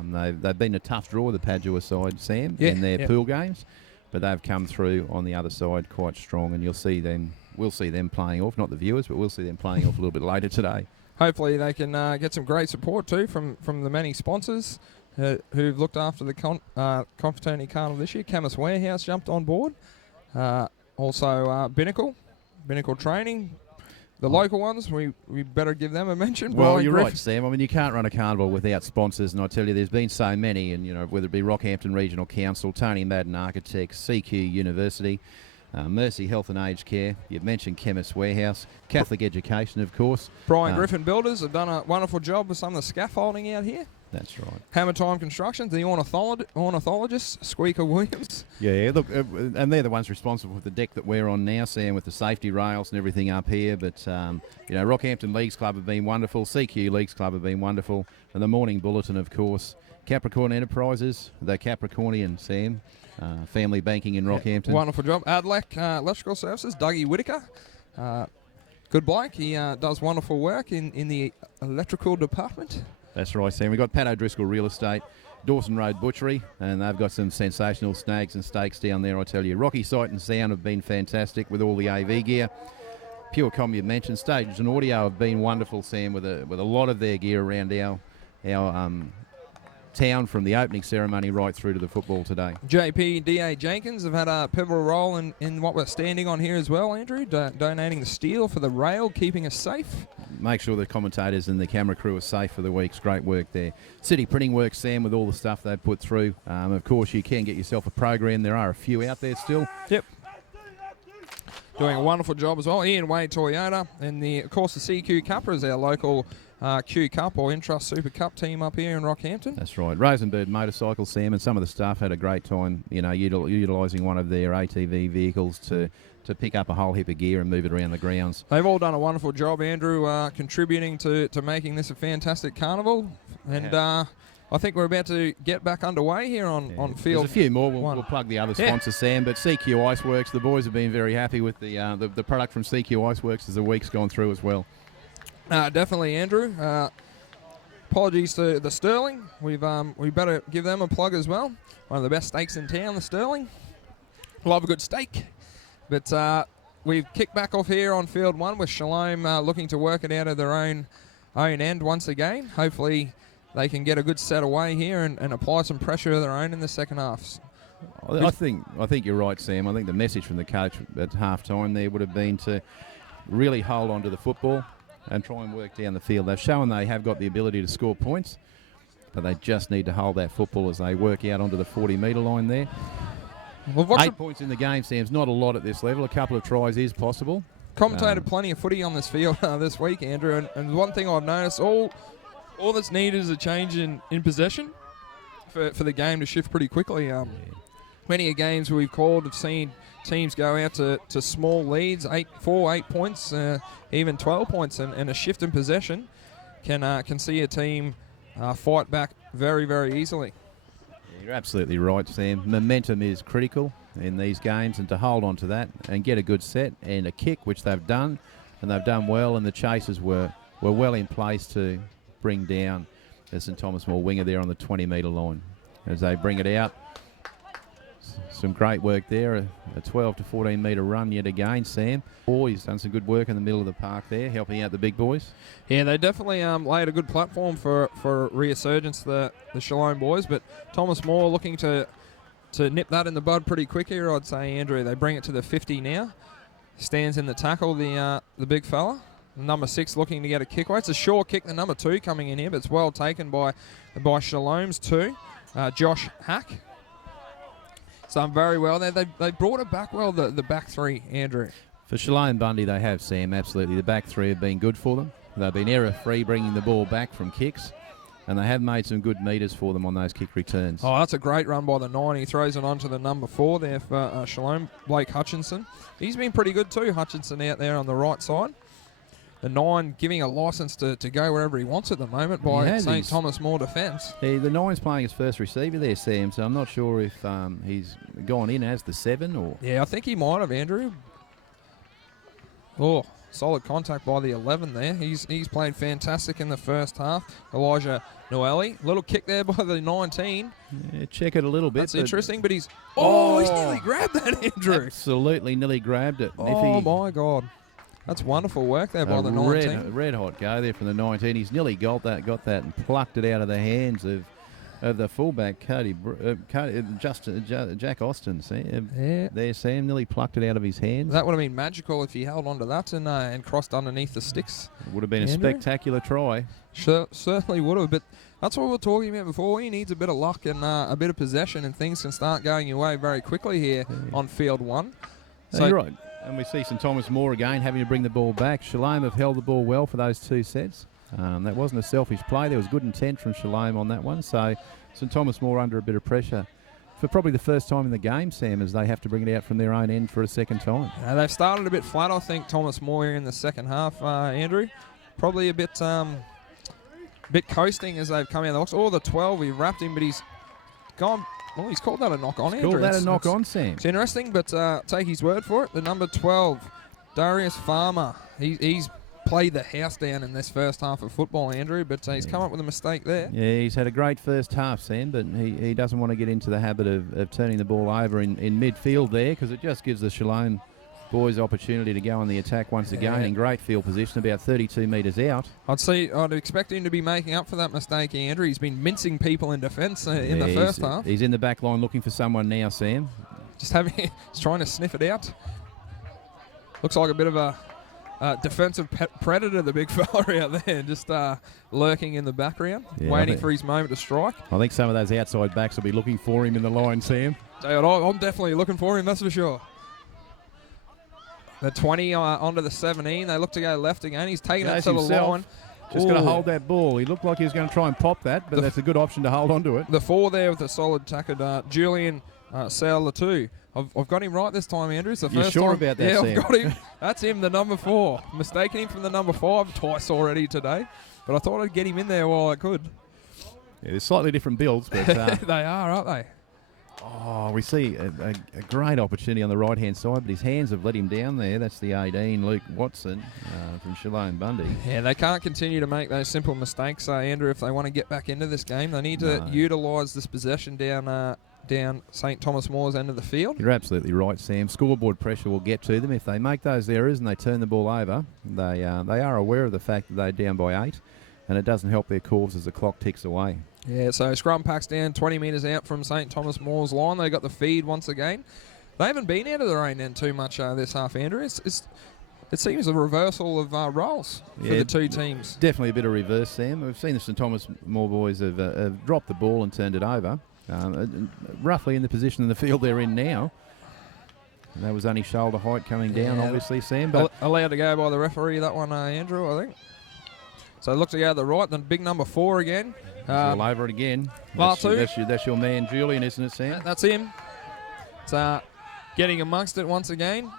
They've been a tough draw, the Padua side, Sam, in their pool games, but they've come through on the other side quite strong, and we'll see them playing off, not the viewers, but we'll see them playing off a little bit later today. Hopefully they can get some great support too from the many sponsors who've looked after the Confraternity Carnival this year. Chemist Warehouse jumped on board. Also Binnacle Training. The local ones, we better give them a mention. Well, Brian you're Griffin. right, Sam. I mean, you can't run a carnival without sponsors, and I tell you, there's been so many, and whether it be Rockhampton Regional Council, Tony Madden Architects, CQ University, Mercy Health and Aged Care. You've mentioned Chemist Warehouse, Catholic Education, of course. Brian Griffin Builders have done a wonderful job with some of the scaffolding out here. That's right. Hammer Time Construction, the ornithologist, Squeaker Williams. Yeah, look, and they're the ones responsible for the deck that we're on now, Sam, with the safety rails and everything up here. But, Rockhampton Leagues Club have been wonderful, CQ Leagues Club have been wonderful, and the Morning Bulletin, of course. Capricorn Enterprises, the Capricornian, Sam, family banking in Rockhampton. Wonderful job. Adlec Electrical Services, Dougie Whitaker. Good bloke. He does wonderful work in the electrical department. That's right, Sam. We've got Pat O'Driscoll Real Estate, Dawson Road Butchery, and they've got some sensational snags and steaks down there, I tell you. Rocky Sight and Sound have been fantastic with all the AV gear. Pure Com, you mentioned. Stages and Audio have been wonderful, Sam, with a lot of their gear around our town from the opening ceremony right through to the football today. JP and DA Jenkins have had a pivotal role in what we're standing on here as well, Andrew, donating the steel for the rail, keeping us safe. Make sure the commentators and the camera crew are safe for the week's great work there. City Printing Works, Sam, with all the stuff they've put through. Of course, you can get yourself a program. There are a few out there still. Yep. Doing a wonderful job as well. Ian Wade Toyota, and of course the CQ Cuppa is our local Q Cup or Intrust Super Cup team up here in Rockhampton. That's right. Rosenberg Motorcycle, Sam, and some of the staff had a great time, utilising one of their ATV vehicles to pick up a whole heap of gear and move it around the grounds. They've all done a wonderful job, Andrew, contributing to making this a fantastic carnival. And I think we're about to get back underway here on field. There's a few more. We'll plug the other sponsors, Sam. But CQ Iceworks, the boys have been very happy with the product from CQ Iceworks as the week's gone through as well. Definitely, Andrew. Apologies to the Sterling. We better give them a plug as well. One of the best steaks in town, the Sterling. Love a good steak. But we've kicked back off here on field 1 with Shalom looking to work it out of their own end once again. Hopefully they can get a good set away here and apply some pressure of their own in the second half. I think you're right, Sam. I think the message from the coach at half-time there would have been to really hold on to the football and try and work down the field. They've shown they have got the ability to score points, but they just need to hold that football as they work out onto the 40-metre line there. Well, 8 points in the game, Sam's not a lot at this level. A couple of tries is possible. Commentated plenty of footy on this field this week, Andrew, and one thing I've noticed, all that's needed is a change in possession for the game to shift pretty quickly. Many games we've called have seen teams go out to small leads, 8 points, even 12 points, and a shift in possession can see a team fight back very, very easily. You're absolutely right, Sam. Momentum is critical in these games, and to hold on to that and get a good set and a kick, which they've done, and they've done well, and the chasers were well in place to bring down the St Thomas More winger there on the 20-metre line. As they bring it out, some great work there, a 12 to 14-metre run yet again, Sam. He's done some good work in the middle of the park there, helping out the big boys. Yeah, they definitely laid a good platform for resurgence, the Shalom boys, but Thomas More looking to nip that in the bud pretty quick here, I'd say, Andrew. They bring it to the 50 now. Stands in the tackle, the big fella. Number 6 looking to get a kick away. It's a short kick, the number 2 coming in here, but it's well taken by Shalom's 2, Josh Hack. It's done very well there. They brought it back well, the back 3, Andrew. For Shalom Bundy, they have, Sam, absolutely. The back 3 have been good for them. They've been error-free, bringing the ball back from kicks, and they have made some good meters for them on those kick returns. Oh, that's a great run by the 9. He throws it onto the number 4 there for Shalom, Blake Hutchinson. He's been pretty good too, Hutchinson, out there on the right side. The 9 giving a licence to go wherever he wants at the moment by St Thomas More defence. Yeah, the 9's playing his first receiver there, Sam, so I'm not sure if he's gone in as the 7 or... Yeah, I think he might have, Andrew. Oh, solid contact by the 11 there. He's played fantastic in the first half. Elijah Noeli. Little kick there by the 19. Yeah, check it a little bit. That's interesting, but he's nearly grabbed that, Andrew. Absolutely nearly grabbed it. Oh, my God. That's wonderful work there by the 19. Red hot go there from the 19. He's nearly got that and plucked it out of the hands of the fullback, Jack Austin. Sam. Yeah. There, Sam nearly plucked it out of his hands. That would have been magical if he held onto that and crossed underneath the sticks. It would have been a spectacular try. Certainly would have, but that's what we were talking about before. He needs a bit of luck and a bit of possession, and things can start going your way very quickly here on field 1. So you're right. And we see St Thomas More again having to bring the ball back. Shalom have held the ball well for those 2 sets. That wasn't a selfish play. There was good intent from Shalom on that one. So St Thomas More under a bit of pressure for probably the first time in the game, Sam, as they have to bring it out from their own end for a second time. They've started a bit flat, I think, Thomas More here in the second half, Andrew. Probably a bit coasting as they've come out of the box. Oh, the 12, he wrapped him, but he's gone... Well, he's called that a knock-on, Andrew. Called that a knock-on, Sam. It's interesting, but take his word for it. The number 12, Darius Farmer, he's played the house down in this first half of football, Andrew, but he's come up with a mistake there. Yeah, he's had a great first half, Sam, but he doesn't want to get into the habit of turning the ball over in midfield there, because it just gives the Shalom boys opportunity to go on the attack once again in great field position, about 32 metres out. I'd expect him to be making up for that mistake, Andrew. He's been mincing people in defence in the first half. He's in the back line looking for someone now, Sam. He's trying to sniff it out. Looks like a bit of a defensive predator, the big fella out there, just lurking in the background, waiting for his moment to strike. I think some of those outside backs will be looking for him in the line, Sam. I'm definitely looking for him, that's for sure. The 20 onto the 17. They look to go left again. He's taking it to the line. Just going to hold that ball. He looked like he was going to try and pop that, but that's a good option to hold on to it. The 4 there with a solid tackle. Julian Sowler 2. I've got him right this time, Andrew. It's the You're first sure time. about that, Yeah, Sam? I've got him. That's him, the number 4. Mistaken him from the number 5 twice already today. But I thought I'd get him in there while I could. Yeah, they're slightly different builds, but they are, aren't they? Oh, we see a great opportunity on the right-hand side, but his hands have let him down there. That's the 18, Luke Watson from Shalom Bundy. Yeah, they can't continue to make those simple mistakes, Andrew, if they want to get back into this game. They need to utilise this possession down St Thomas More's end of the field. You're absolutely right, Sam. Scoreboard pressure will get to them. If they make those errors and they turn the ball over, they are aware of the fact that they're down by 8, and it doesn't help their cause as the clock ticks away. Yeah, so scrum packs down 20 metres out from St Thomas More's line. They got the feed once again. They haven't been out of the rain end too much this half, Andrew. It seems a reversal of roles for the two teams. Definitely a bit of reverse, Sam. We've seen the St Thomas More boys have dropped the ball and turned it over, roughly in the position in the field they're in now. And that was only shoulder height coming down, obviously, Sam. But allowed to go by the referee, that one, Andrew, I think. So look to go to the right, then big number 4 again. All over it again. That's your man, Julian, isn't it, Sam? That's him. It's getting amongst it once again.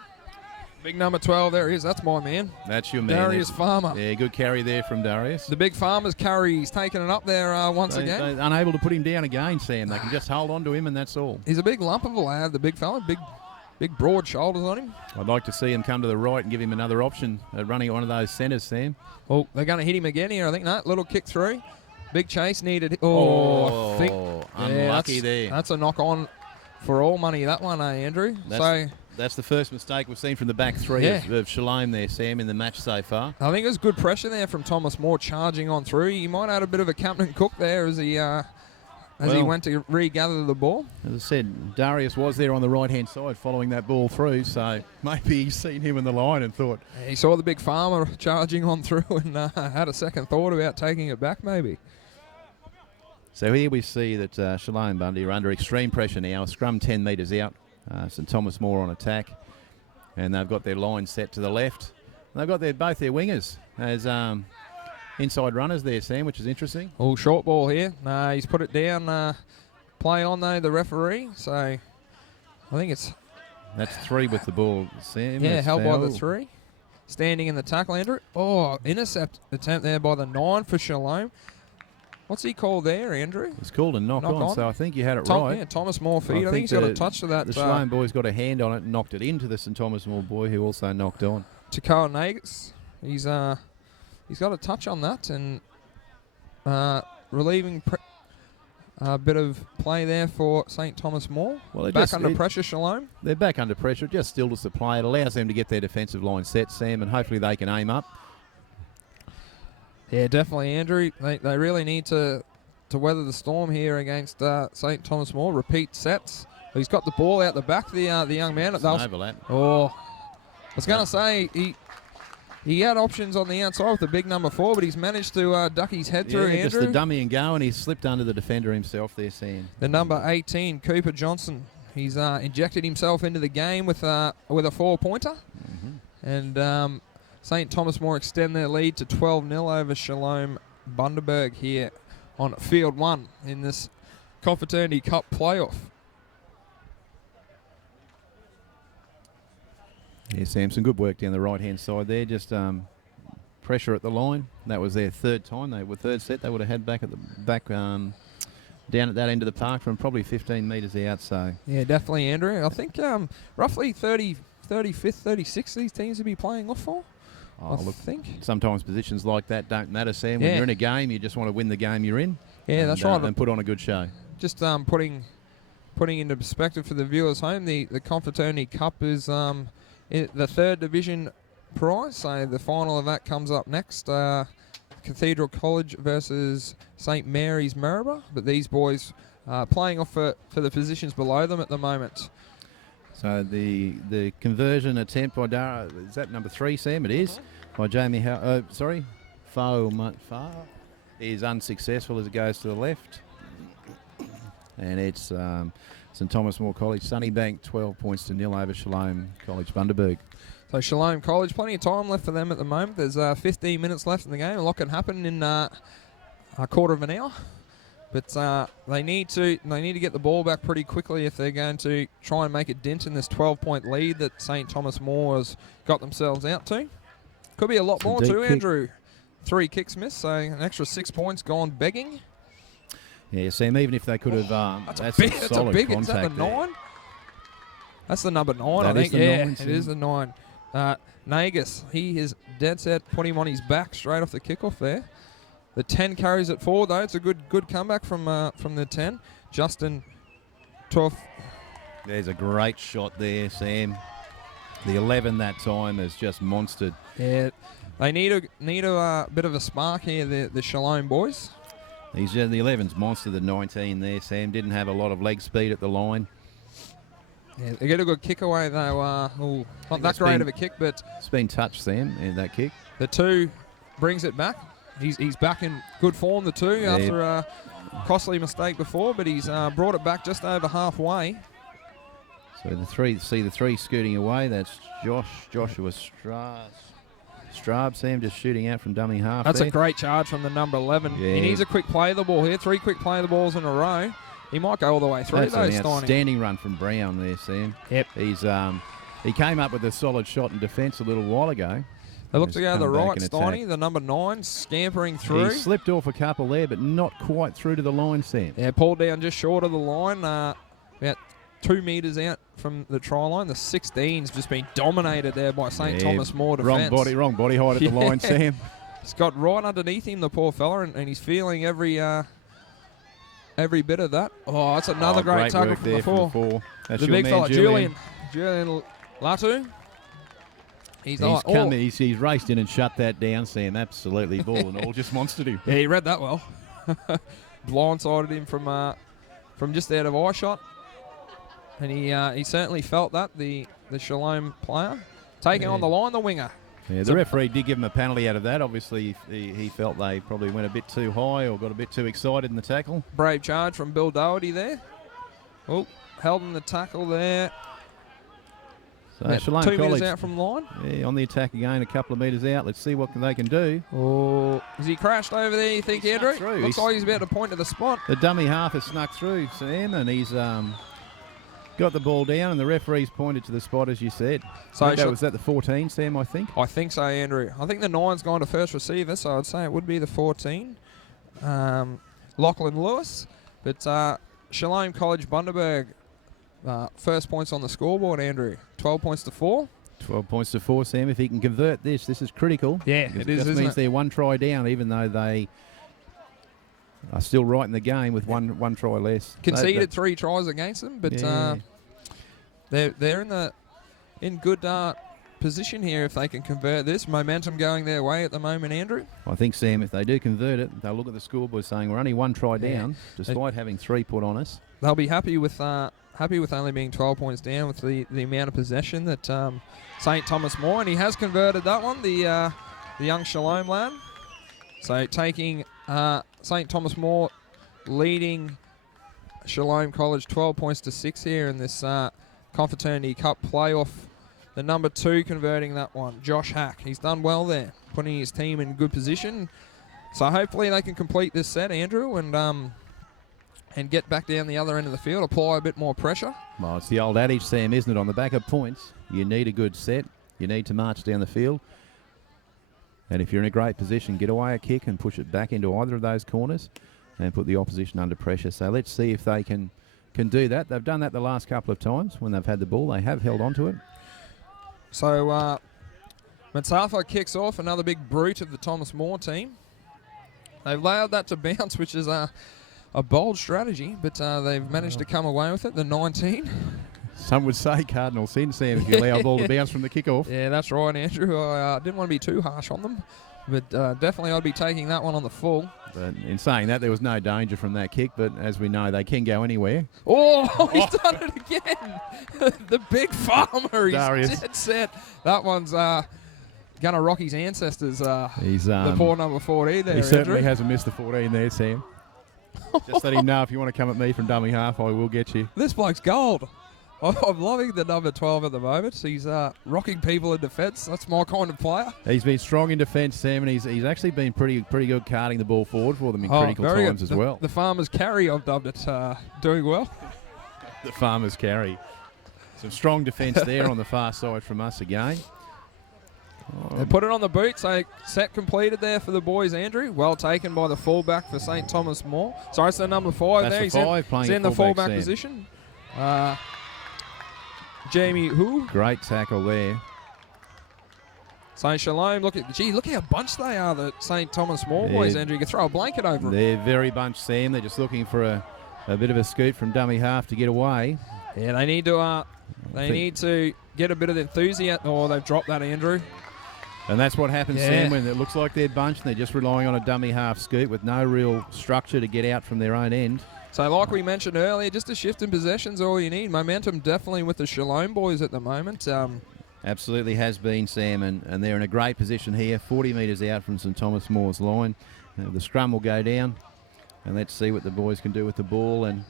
Big number 12, there he is. That's my man. That's your man. Darius Farmer. Yeah, good carry there from Darius. The big Farmer's carry. He's taking it up there once again. They're unable to put him down again, Sam. They can just hold on to him, and that's all. He's a big lump of a lad, the big fella. Big broad shoulders on him. I'd like to see him come to the right and give him another option at running at one of those centres, Sam. Oh, they're going to hit him again here, I think. No, little kick through. Big chase needed. I think. Unlucky there. That's a knock-on for all money, that one, Andrew. That's the first mistake we've seen from the back three of Shalom there, Sam, in the match so far. I think it was good pressure there from Thomas Moore charging on through. He might have had a bit of a Captain Cook there as he went to regather the ball. As I said, Darius was there on the right-hand side following that ball through, so maybe he's seen him in the line and thought... He saw the big Farmer charging on through and had a second thought about taking it back maybe. So here we see that Shalom Bundy are under extreme pressure now, scrum 10 metres out. St Thomas More on attack, and they've got their line set to the left. They've got both their wingers as inside runners there, Sam, which is interesting. Oh, short ball here. No, he's put it down. Play on, though, the referee. So I think it's... That's 3 with the ball, Sam. Yeah, held by the 3. Standing in the tackle, Andrew. Oh, intercept attempt there by the 9 for Shalom. What's he called there, Andrew? It's called a knock on, so I think you had it right. Yeah, Thomas More feet. I think he's got a touch to that. The Shalom boy's got a hand on it and knocked it into the St Thomas More boy, who also knocked on. Takoa Nagus. He's got a touch on that and relieving a bit of play there for St Thomas More. Well, back under pressure, Shalom. They're back under pressure. It just stills the play. It allows them to get their defensive line set, Sam, and hopefully they can aim up. Yeah, definitely, Andrew. They really need to weather the storm here against St Thomas More. Repeat sets. He's got the ball out the back, the young man. Overlap. Oh, I was going to say he had options on the outside with the big number 4, but he's managed to duck his head through, Andrew. Just the dummy and go, and he's slipped under the defender himself there, Sam. The number 18, Cooper Johnson. He's injected himself into the game with a 4-pointer. Mm-hmm. And... St Thomas More extend their lead to 12-0 over Shalom Bundaberg here on Field 1 in this Confraternity Cup playoff. Yeah, Sam, some good work down the right-hand side there. Just pressure at the line. That was their third time. Third set they would have had back at the back down at that end of the park from probably 15 metres out. So yeah, definitely, Andrew. I think roughly 35th, 36th these teams will be playing off for. I think sometimes positions like that don't matter, Sam. When you're in a game, you just want to win the game you're in. Yeah, that's right. And put on a good show. Just putting into perspective for the viewers home, the Confraternity Cup is the third division prize. So the final of that comes up next. Cathedral College versus St Mary's Maribor. But these boys playing off for the positions below them at the moment. So the conversion attempt by Dara, is that number 3, Sam? It is. By Jamie Fo is unsuccessful as it goes to the left. And it's St Thomas More College, Sunnybank, 12 points to 0 over Shalom College, Bundaberg. So Shalom College, plenty of time left for them at the moment. There's 15 minutes left in the game. A lot can happen in a quarter of an hour. But they need to get the ball back pretty quickly if they're going to try and make a dent in this 12-point lead that St Thomas More has got themselves out to. Could be a lot more too, Andrew. 3 kicks missed, so an extra 6 points gone begging. Yeah, Sam, even if they could have... that's a big, is that the 9? That's the number 9, I think. Yeah, it is the 9. Nagus, he is dead set, put him on his back straight off the kickoff there. The 10 carries it forward, though. It's a good comeback from the 10. Justin Tough. There's a great shot there, Sam. The 11 that time has just monstered. Yeah, they need a bit of a spark here, the Shalom boys. The 11's monstered the 19 there, Sam. Didn't have a lot of leg speed at the line. Yeah, they get a good kick away, though. Not that great of a kick, but... It's been touched, Sam, in that kick. The 2 brings it back. He's back in good form, the 2, after a costly mistake before, but he's brought it back just over halfway. So the 3 scooting away. That's Joshua Straub, Sam, just shooting out from dummy half. That's there. a great charge from the number 11. Yeah. He needs a quick play of the ball here. 3 quick play of the balls in a row. He might go all the way through. That's an outstanding run from Brown there, Sam. Yep. He came up with a solid shot in defence a little while ago. They look to go to the right, Steiny, the number 9, scampering through. He slipped off a couple there, but not quite through to the line, Sam. Yeah, pulled down just short of the line, about 2 metres out from the try line. The 16's just been dominated there by St Thomas More defence. Wrong body height at the line, Sam. He's got right underneath him, the poor fella, and he's feeling every bit of that. Oh, that's another great tackle from the 4. That's the your big man, fella, Julian Latu. He's raced in and shut that down, Sam. Absolutely, ball and all, just monstered him. Yeah, he read that well. Blindsided him from just out of eye shot, and he certainly felt that, the Shalom player taking on the line, the winger. Yeah, the referee did give him a penalty out of that. Obviously, he felt they probably went a bit too high or got a bit too excited in the tackle. Brave charge from Bill Doherty there. Oh, held in the tackle there. So Shalom 2 College, metres out from line. Yeah, on the attack again, a couple of metres out. Let's see what they can do. Oh, has he crashed over there, you think, Andrew? Looks like he's about to point to the spot. The dummy half has snuck through, Sam, and he's got the ball down, and the referee's pointed to the spot, as you said. So was that the 14, Sam, I think? I think so, Andrew. I think the 9's gone to first receiver, so I'd say it would be the 14. Lachlan Lewis. But Shalom College Bundaberg, first points on the scoreboard, Andrew. 12 points to 4. 12 points to 4, Sam. If he can convert this is critical. Yeah, it is, just means they're 1 try down, even though they are still right in the game with one try less. Conceded 3 tries against them, but they're in good position here if they can convert this. Momentum going their way at the moment, Andrew. I think, Sam, if they do convert it, they'll look at the scoreboard saying we're only 1 try down, despite having 3 put on us. They'll be happy with only being 12 points down with the amount of possession that St Thomas More, and he has converted that one, the young Shalom lad. So taking St Thomas More leading Shalom College 12 points to 6 here in this Confraternity Cup playoff. The number 2 converting that one, Josh Hack. He's done well there, putting his team in good position. So hopefully they can complete this set, Andrew, and get back down the other end of the field, apply a bit more pressure. Well, it's the old adage, Sam, isn't it? On the back of points, you need a good set. You need to march down the field. And if you're in a great position, get away a kick and push it back into either of those corners and put the opposition under pressure. So let's see if they can do that. They've done that the last couple of times when they've had the ball. They have held on to it. So Matsafa kicks off, another big brute of the Thomas More team. They've allowed that to bounce, which is a bold strategy, but they've managed to come away with it, the 19. Some would say cardinal sin, Sam, if you allow a ball to bounce from the kickoff. Yeah, that's right, Andrew. I didn't want to be too harsh on them, but definitely I'd be taking that one on the full. But in saying that, there was no danger from that kick, but as we know, they can go anywhere. Oh, he's done it again. The big farmer, he's Darius. dead set. That one's going to rock his ancestors. He's the poor number 14 there, He certainly Andrew. hasn't missed the 14 there, Sam. Just let him know if you want to come at me from dummy half, I will get you. This bloke's gold. I'm loving the number 12 at the moment. He's rocking people in defence. That's my kind of player. He's been strong in defence, Sam, and he's actually been pretty good carting the ball forward for them in critical very times good. as well. The farmer's carry, I've dubbed it, doing well. The farmer's carry. Some strong defence there on the far side from us again. They put it on the boot, so set completed there for the boys, Andrew. Well taken by the fullback for St. Thomas More. Sorry, it's the number 5 That's there. the He's 5 playing he's at in the fullback, fullback Sam. position. Jamie who? Great tackle there. St. Shalom, look how bunched they are, the St. Thomas More boys, Andrew. You can throw a blanket over them. They're very bunched, Sam. They're just looking for a bit of a scoot from dummy half to get away. Yeah, they need to need to get a bit of enthusiasm. Oh, they've dropped that, Andrew. And that's what happens, Yeah. Sam, when it looks like they're bunched and they're just relying on a dummy half scoot with no real structure to get out from their own end. So like we mentioned earlier, just a shift in possession's all you need. Momentum definitely with the Shalom boys at the moment. Absolutely has been, Sam, and they're in a great position here, 40 metres out from St Thomas More's line. The scrum will go down, and let's see what the boys can do with the ball. And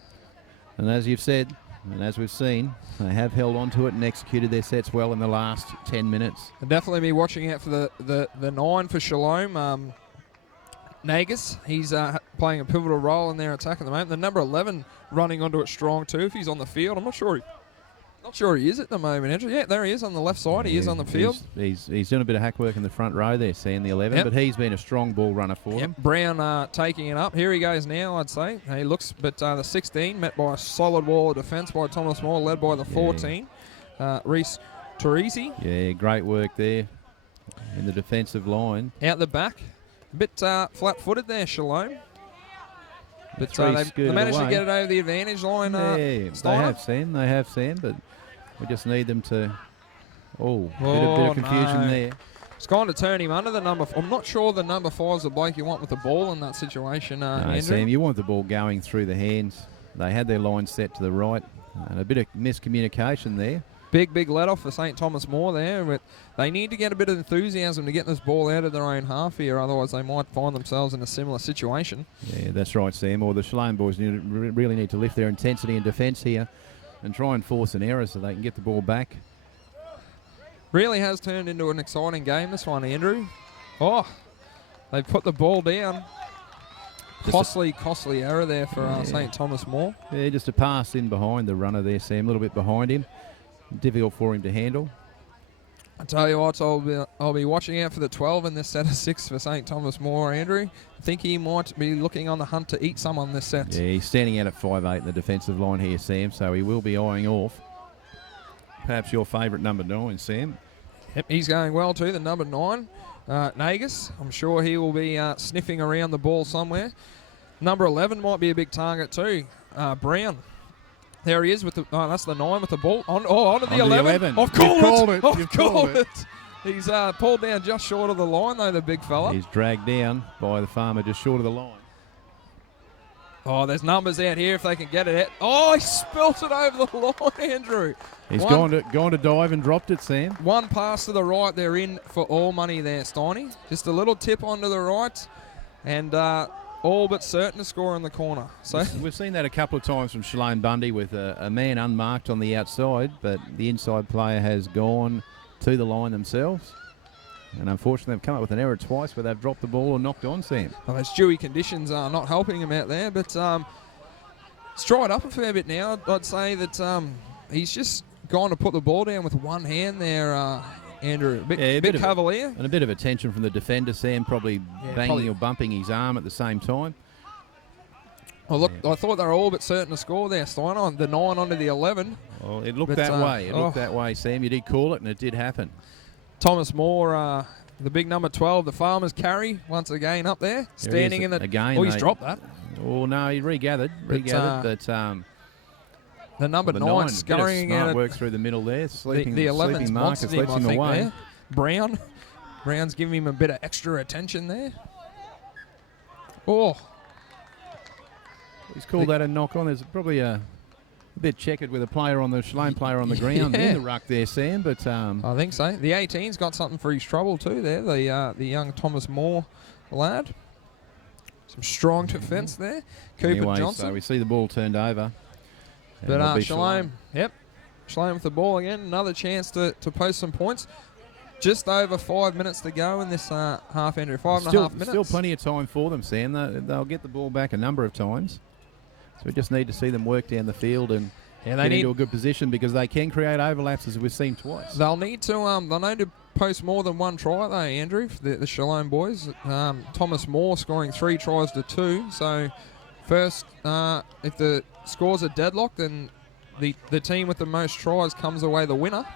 as you've said, and as we've seen, they have held on to it and executed their sets well in the last 10 minutes. I'll definitely be watching out for the 9 for Shalom. Nagus, he's playing a pivotal role in their attack at the moment. The number 11 running onto it strong too if he's on the field. I'm not sure he is at the moment, Andrew. Yeah, there he is on the left side. He is on the field. He's doing a bit of hack work in the front row there, Sam, the 11, Yep. but he's been a strong ball runner for them. Brown taking it up. Here he goes now, I'd say. He looks, but the 16 met by a solid wall of defence by Thomas Moore, led by the 14, Reese Teresi. Yeah, great work there in the defensive line. Out the back. A bit flat-footed there, Shalom. But Three they scooted managed to away. get it over the advantage line. They Steiner. have Sam, but we just need them to... Oh, bit Oh, of confusion no. there. It's going to turn him under the number. I'm not sure the number 5 is the bloke you want with the ball in that situation, No, Andrew. Sam, you want the ball going through the hands. They had their line set to the right, and a bit of miscommunication there. Big let off for St. Thomas More there. But they need to get a bit of enthusiasm to get this ball out of their own half here, otherwise they might find themselves in a similar situation. Yeah, that's right, Sam. Or the Shalom boys really need to lift their intensity in defence here and try and force an error so they can get the ball back. Really has turned into an exciting game, this one, Andrew. Oh, they've put the ball down. Costly error there for St. Thomas More. Yeah, just a pass in behind the runner there, Sam. A little bit behind him. Difficult for him to handle. I tell you what, I'll be watching out for the 12 in this set of 6 for St. Thomas More, Andrew. I think he might be looking on the hunt to eat someone this set. Yeah, he's standing out at 5'8" in the defensive line here, Sam, so he will be eyeing off. Perhaps your favourite number 9, Sam. Yep, he's going well too, the number 9. Nagus, I'm sure he will be sniffing around the ball somewhere. Number 11 might be a big target too. Brown. There he is with the. Oh, that's the 9 with the ball. Onto the 11. I've called it. I've called it. He's pulled down just short of the line though, the big fella. He's dragged down by the farmer just short of the line. Oh, there's numbers out here if they can get it out. Oh, he spilt it over the line, Andrew. He's gone to dive and dropped it, Sam. One pass to the right. They're in for all money there, Steiny. Just a little tip onto the right. And all but certain to score in the corner. So We've seen that a couple of times from Shalane Bundy with a man unmarked on the outside, but the inside player has gone to the line themselves. And unfortunately, they've come up with an error twice where they've dropped the ball or knocked on, Sam. well, those dewy conditions are not helping him out there. But it's dried up a fair bit now. I'd say that he's just gone to put the ball down with one hand there, Andrew. A bit cavalier. And a bit of attention from the defender, Sam, probably banging or bumping his arm at the same time. Well, look, I thought they were all but certain to score there, Steiner. The 9 onto the 11. Well, it looked But, that way. It looked that way, Sam. You did call it, and it did happen. Thomas Moore, the big number 12, the farmer's carry, once again up there. Standing There in the... again, Oh, he's dropped that. Oh, no, he regathered. But The number 9 scurrying out. Work through the middle there. Sleeping, the 11th sleeping Marcus sponsored him, lets I him think, away. there. Brown's giving him a bit of extra attention there. Oh. He's called that a knock on. There's probably a bit checkered with a player on the Shalom player on the ground in the ruck there, Sam. But I think so. The 18's got something for his trouble too there. The young Thomas Moore lad. Some strong defence there. Cooper anyway, Johnson. So we see the ball turned over. But Shalom, Shalom with the ball again. Another chance to post some points. Just over 5 minutes to go in this half, Andrew. 5.5 minutes. Still plenty of time for them, Sam. They'll get the ball back a number of times. So we just need to see them work down the field and get into a good position, because they can create overlaps, as we've seen twice. They'll need to post more than one try though, Andrew. The Shalom boys. Thomas Moore scoring 3 tries to 2. So first, if the scores are deadlocked, then the team with the most tries comes away the winner.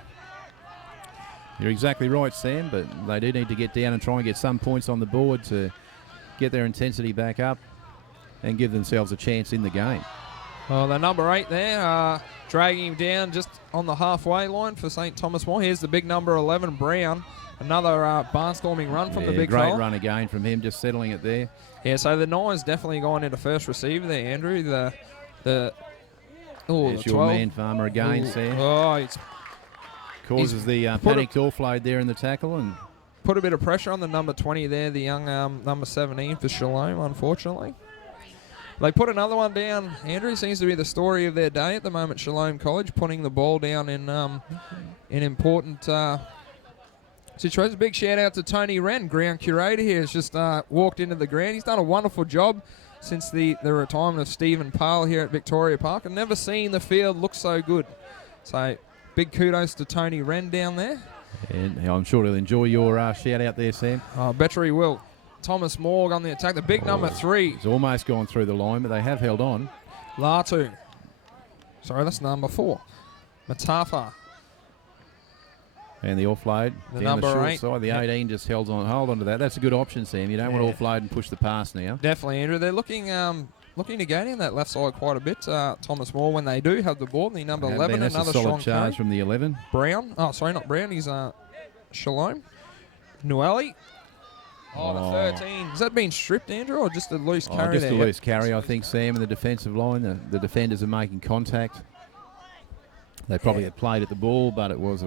You're exactly right, Sam, but they do need to get down and try and get some points on the board to get their intensity back up and give themselves a chance in the game. Well, the number 8 there, dragging him down just on the halfway line for St. Thomas More. Here's the big number 11, Brown. Another barnstorming run from the big great fella. run again from him, just settling it there. Yeah, so the 9's definitely gone into first receiver there, Andrew. There's your 12. man Farmer again, Sam. Oh, it's causes the panicked offload there in the tackle and put a bit of pressure on the number 20 there, the young number 17 for Shalom, unfortunately. They put another one down. Andrew, seems to be the story of their day at the moment, Shalom College, putting the ball down in important situations. Big shout out to Tony Wren, ground curator here, has just walked into the ground. He's done a wonderful job since the retirement of Stephen Pale here at Victoria Park. I've never seen the field look so good. So big kudos to Tony Wren down there. And I'm sure he'll enjoy your shout out there, Sam. I bet he will. Thomas Morg on the attack. The big number 3. He's almost gone through the line, but they have held on. Latu. Sorry, that's number 4. Matafa. And the offload The down number the short 8. side. The 18 just hold on to that. That's a good option, Sam. You don't want to offload and push the pass now. Definitely, Andrew. They're looking to go down that left side quite a bit. Thomas Moore, when they do have the ball. The number 11, that's another a solid strong charge carry. from the 11. Brown. Oh, sorry, not Brown. He's Shalom. Nueli. Oh, the 13. Has that been stripped, Andrew, or just a loose carry just there? a loose carry, I think, Sam, in the defensive line. The defenders are making contact. They probably had played at the ball, but it was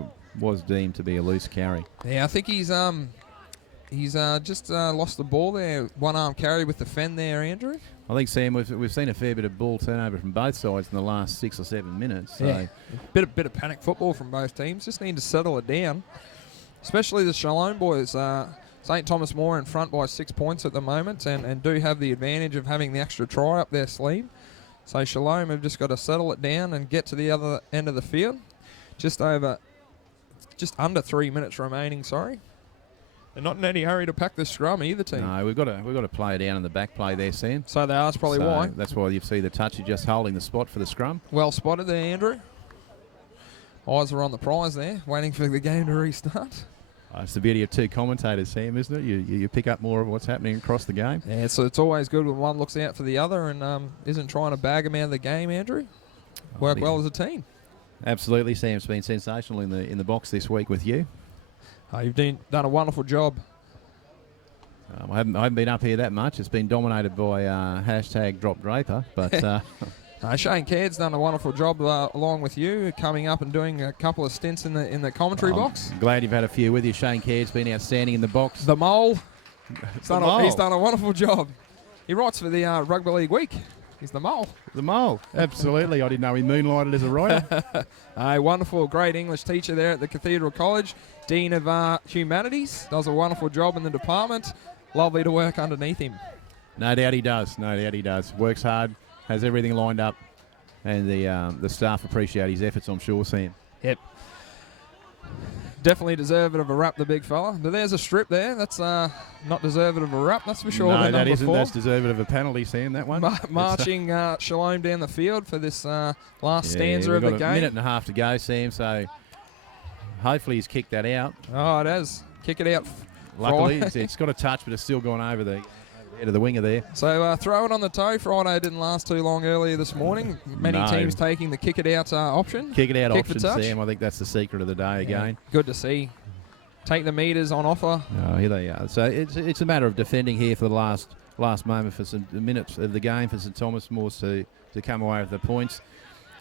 deemed to be a loose carry. Yeah, I think he's just lost the ball there. One arm carry with the fend there, Andrew. I think, Sam, we've seen a fair bit of ball turnover from both sides in the last 6 or 7 minutes. So. Yeah, bit of panic football from both teams. Just need to settle it down, especially the Shalom boys. St. Thomas More in front by 6 points at the moment, and do have the advantage of having the extra try up their sleeve. So Shalom have just got to settle it down and get to the other end of the field. Just under 3 minutes remaining. Sorry. They're not in any hurry to pack the scrum either team. No, we've got to play it down in the back play there, Sam. So they are. That's probably why. That's why you see the touch. You're just holding the spot for the scrum. Well spotted there, Andrew. Eyes are on the prize there, waiting for the game to restart. It's the beauty of 2 commentators, Sam, isn't it? You pick up more of what's happening across the game. Yeah, so it's always good when one looks out for the other and isn't trying to bag them out of the game, Andrew. Work well as a team. Absolutely, Sam's been sensational in the box this week with you. You've done a wonderful job. I haven't been up here that much. It's been dominated by #DropDraper, but Shane Caird's done a wonderful job along with you, coming up and doing a couple of stints in the commentary box. Glad you've had a few with you. Shane Caird's been outstanding in the box. The Mole. He's done a wonderful job. He writes for the Rugby League Week. He's the Mole. The Mole, absolutely. I didn't know he moonlighted as a writer. A wonderful, great English teacher there at the Cathedral College. Dean of Humanities. Does a wonderful job in the department. Lovely to work underneath him. No doubt he does. Works hard, has everything lined up, and the staff appreciate his efforts, I'm sure, Sam. Yep. Definitely deserving of a wrap, the big fella. But there's a strip there. That's not deserving of a wrap, that's for sure. No, that isn't. 4. That's deserving of a penalty, Sam, that one. Marching Shalom down the field for this last stanza of the game. A minute and a half to go, Sam, so hopefully he's kicked that out. Oh, it has. Kick it out. Luckily, it's got a touch, but it's still gone over the Head of the winger there. So throw it on the toe. Friday didn't last too long earlier this morning. Many teams taking the kick it out option. Kick it out kick option, Sam. I think that's the secret of the day again. Good to see. Take the meters on offer. Oh, here they are. So it's a matter of defending here for the last moment for some minutes of the game for St Thomas More to come away with the points.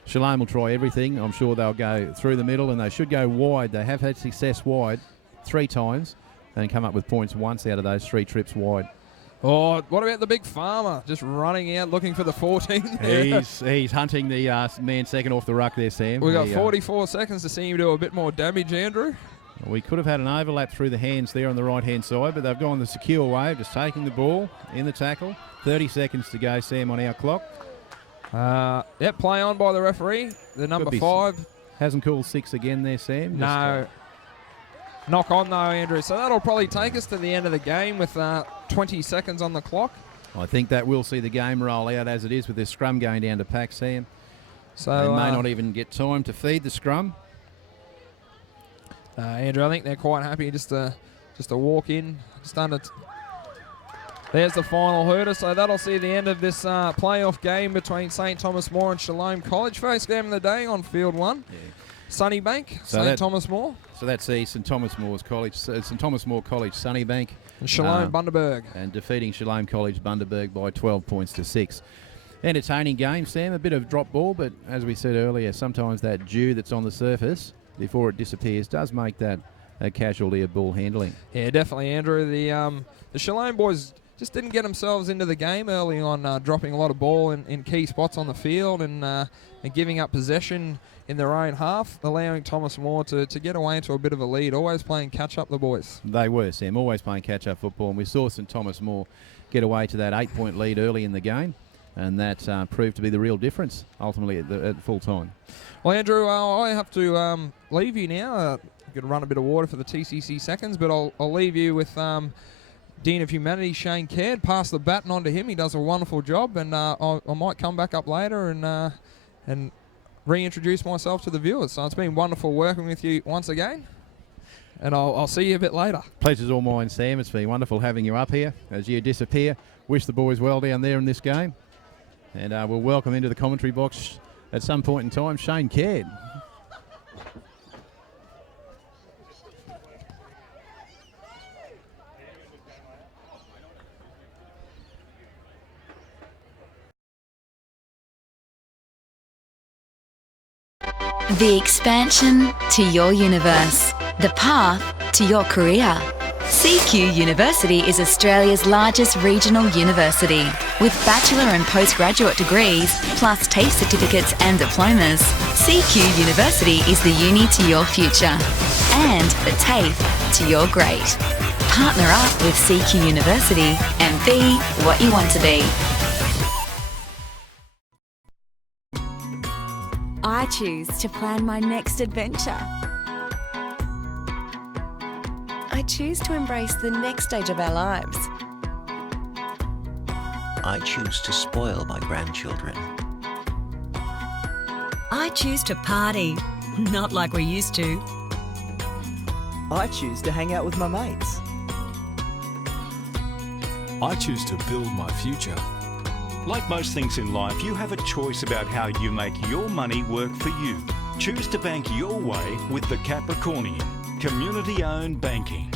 Shalom will try everything. I'm sure they'll go through the middle, and they should go wide. They have had success wide 3 times and come up with points once out of those 3 trips wide. Oh, what about the big farmer just running out looking for the 14? He's hunting the man second off the ruck there, Sam. We've got 44 seconds to see him do a bit more damage, Andrew. We could have had an overlap through the hands there on the right-hand side, but they've gone the secure way of just taking the ball in the tackle. 30 seconds to go, Sam, on our clock. Play on by the referee. The number 5. Hasn't called 6 again there, Sam. No. Knock on though, Andrew. So that'll probably take us to the end of the game with 20 seconds on the clock. I think that will see the game roll out as it is with this scrum going down to pack, Sam. So they may not even get time to feed the scrum. Andrew, I think they're quite happy just to walk in. There's the final hurdle, so that'll see the end of this playoff game between St Thomas More and Shalom College. First game of the day on field 1. Yeah. Sunnybank, St Thomas More. So that's the St Thomas More College, Sunnybank. And Shalom Bundaberg. And defeating Shalom College Bundaberg by 12 points to 6. Entertaining game, Sam. A bit of drop ball, but as we said earlier, sometimes that dew that's on the surface before it disappears does make that a casualty of ball handling. Yeah, definitely, Andrew. The Shalom boys just didn't get themselves into the game early on, dropping a lot of ball in key spots on the field and giving up possession in their own half, allowing Thomas More to get away into a bit of a lead, always playing catch-up, the boys. They were, Sam, always playing catch-up football, and we saw St Thomas More get away to that 8-point lead early in the game, and that proved to be the real difference, ultimately, at full time. Well, Andrew, I have to leave you now. I'm going to run a bit of water for the TCC seconds, but I'll leave you with Dean of Humanities, Shane Caird. Pass the baton on to him. He does a wonderful job, and I might come back up later and reintroduce myself to the viewers. So it's been wonderful working with you once again, and I'll see you a bit later. Pleasure's all mine, Sam. It's been wonderful having you up here as you disappear. Wish the boys well down there in this game, and we'll welcome into the commentary box at some point in time Shane Caird. The expansion to your universe. The path to your career. CQ University is Australia's largest regional university. With bachelor and postgraduate degrees, plus TAFE certificates and diplomas, CQ University is the uni to your future and the TAFE to your great. Partner up with CQ University and be what you want to be. I choose to plan my next adventure. I choose to embrace the next stage of our lives. I choose to spoil my grandchildren. I choose to party, not like we used to. I choose to hang out with my mates. I choose to build my future. Like most things in life, you have a choice about how you make your money work for you. Choose to bank your way with the Capricornian, community-owned banking.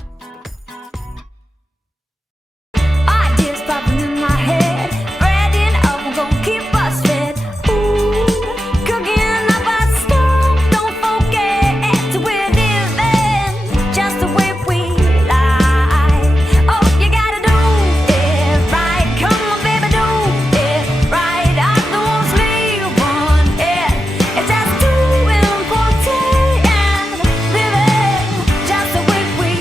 Ideas popping in my head, breading up, we're gonna keep us fed. Ooh, cooking up our stuff, don't forget we're living just the way we like. Oh, you gotta do it right, come on baby, do it right. I don't want to sleep on it, it's just too important. Living just the way we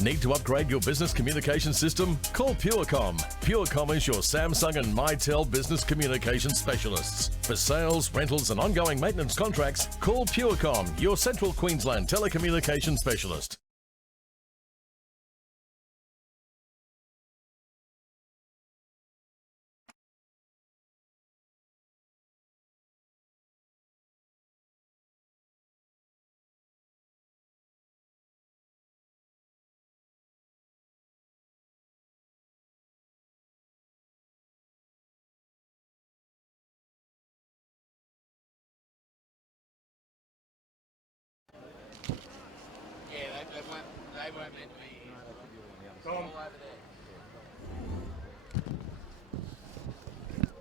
Need to upgrade your business communication system? Call Purecom. Purecom is your Samsung and Mitel business communication specialists. For sales, rentals and ongoing maintenance contracts, call Purecom, your Central Queensland telecommunication specialist. They weren't meant to be here. Go on. Over there.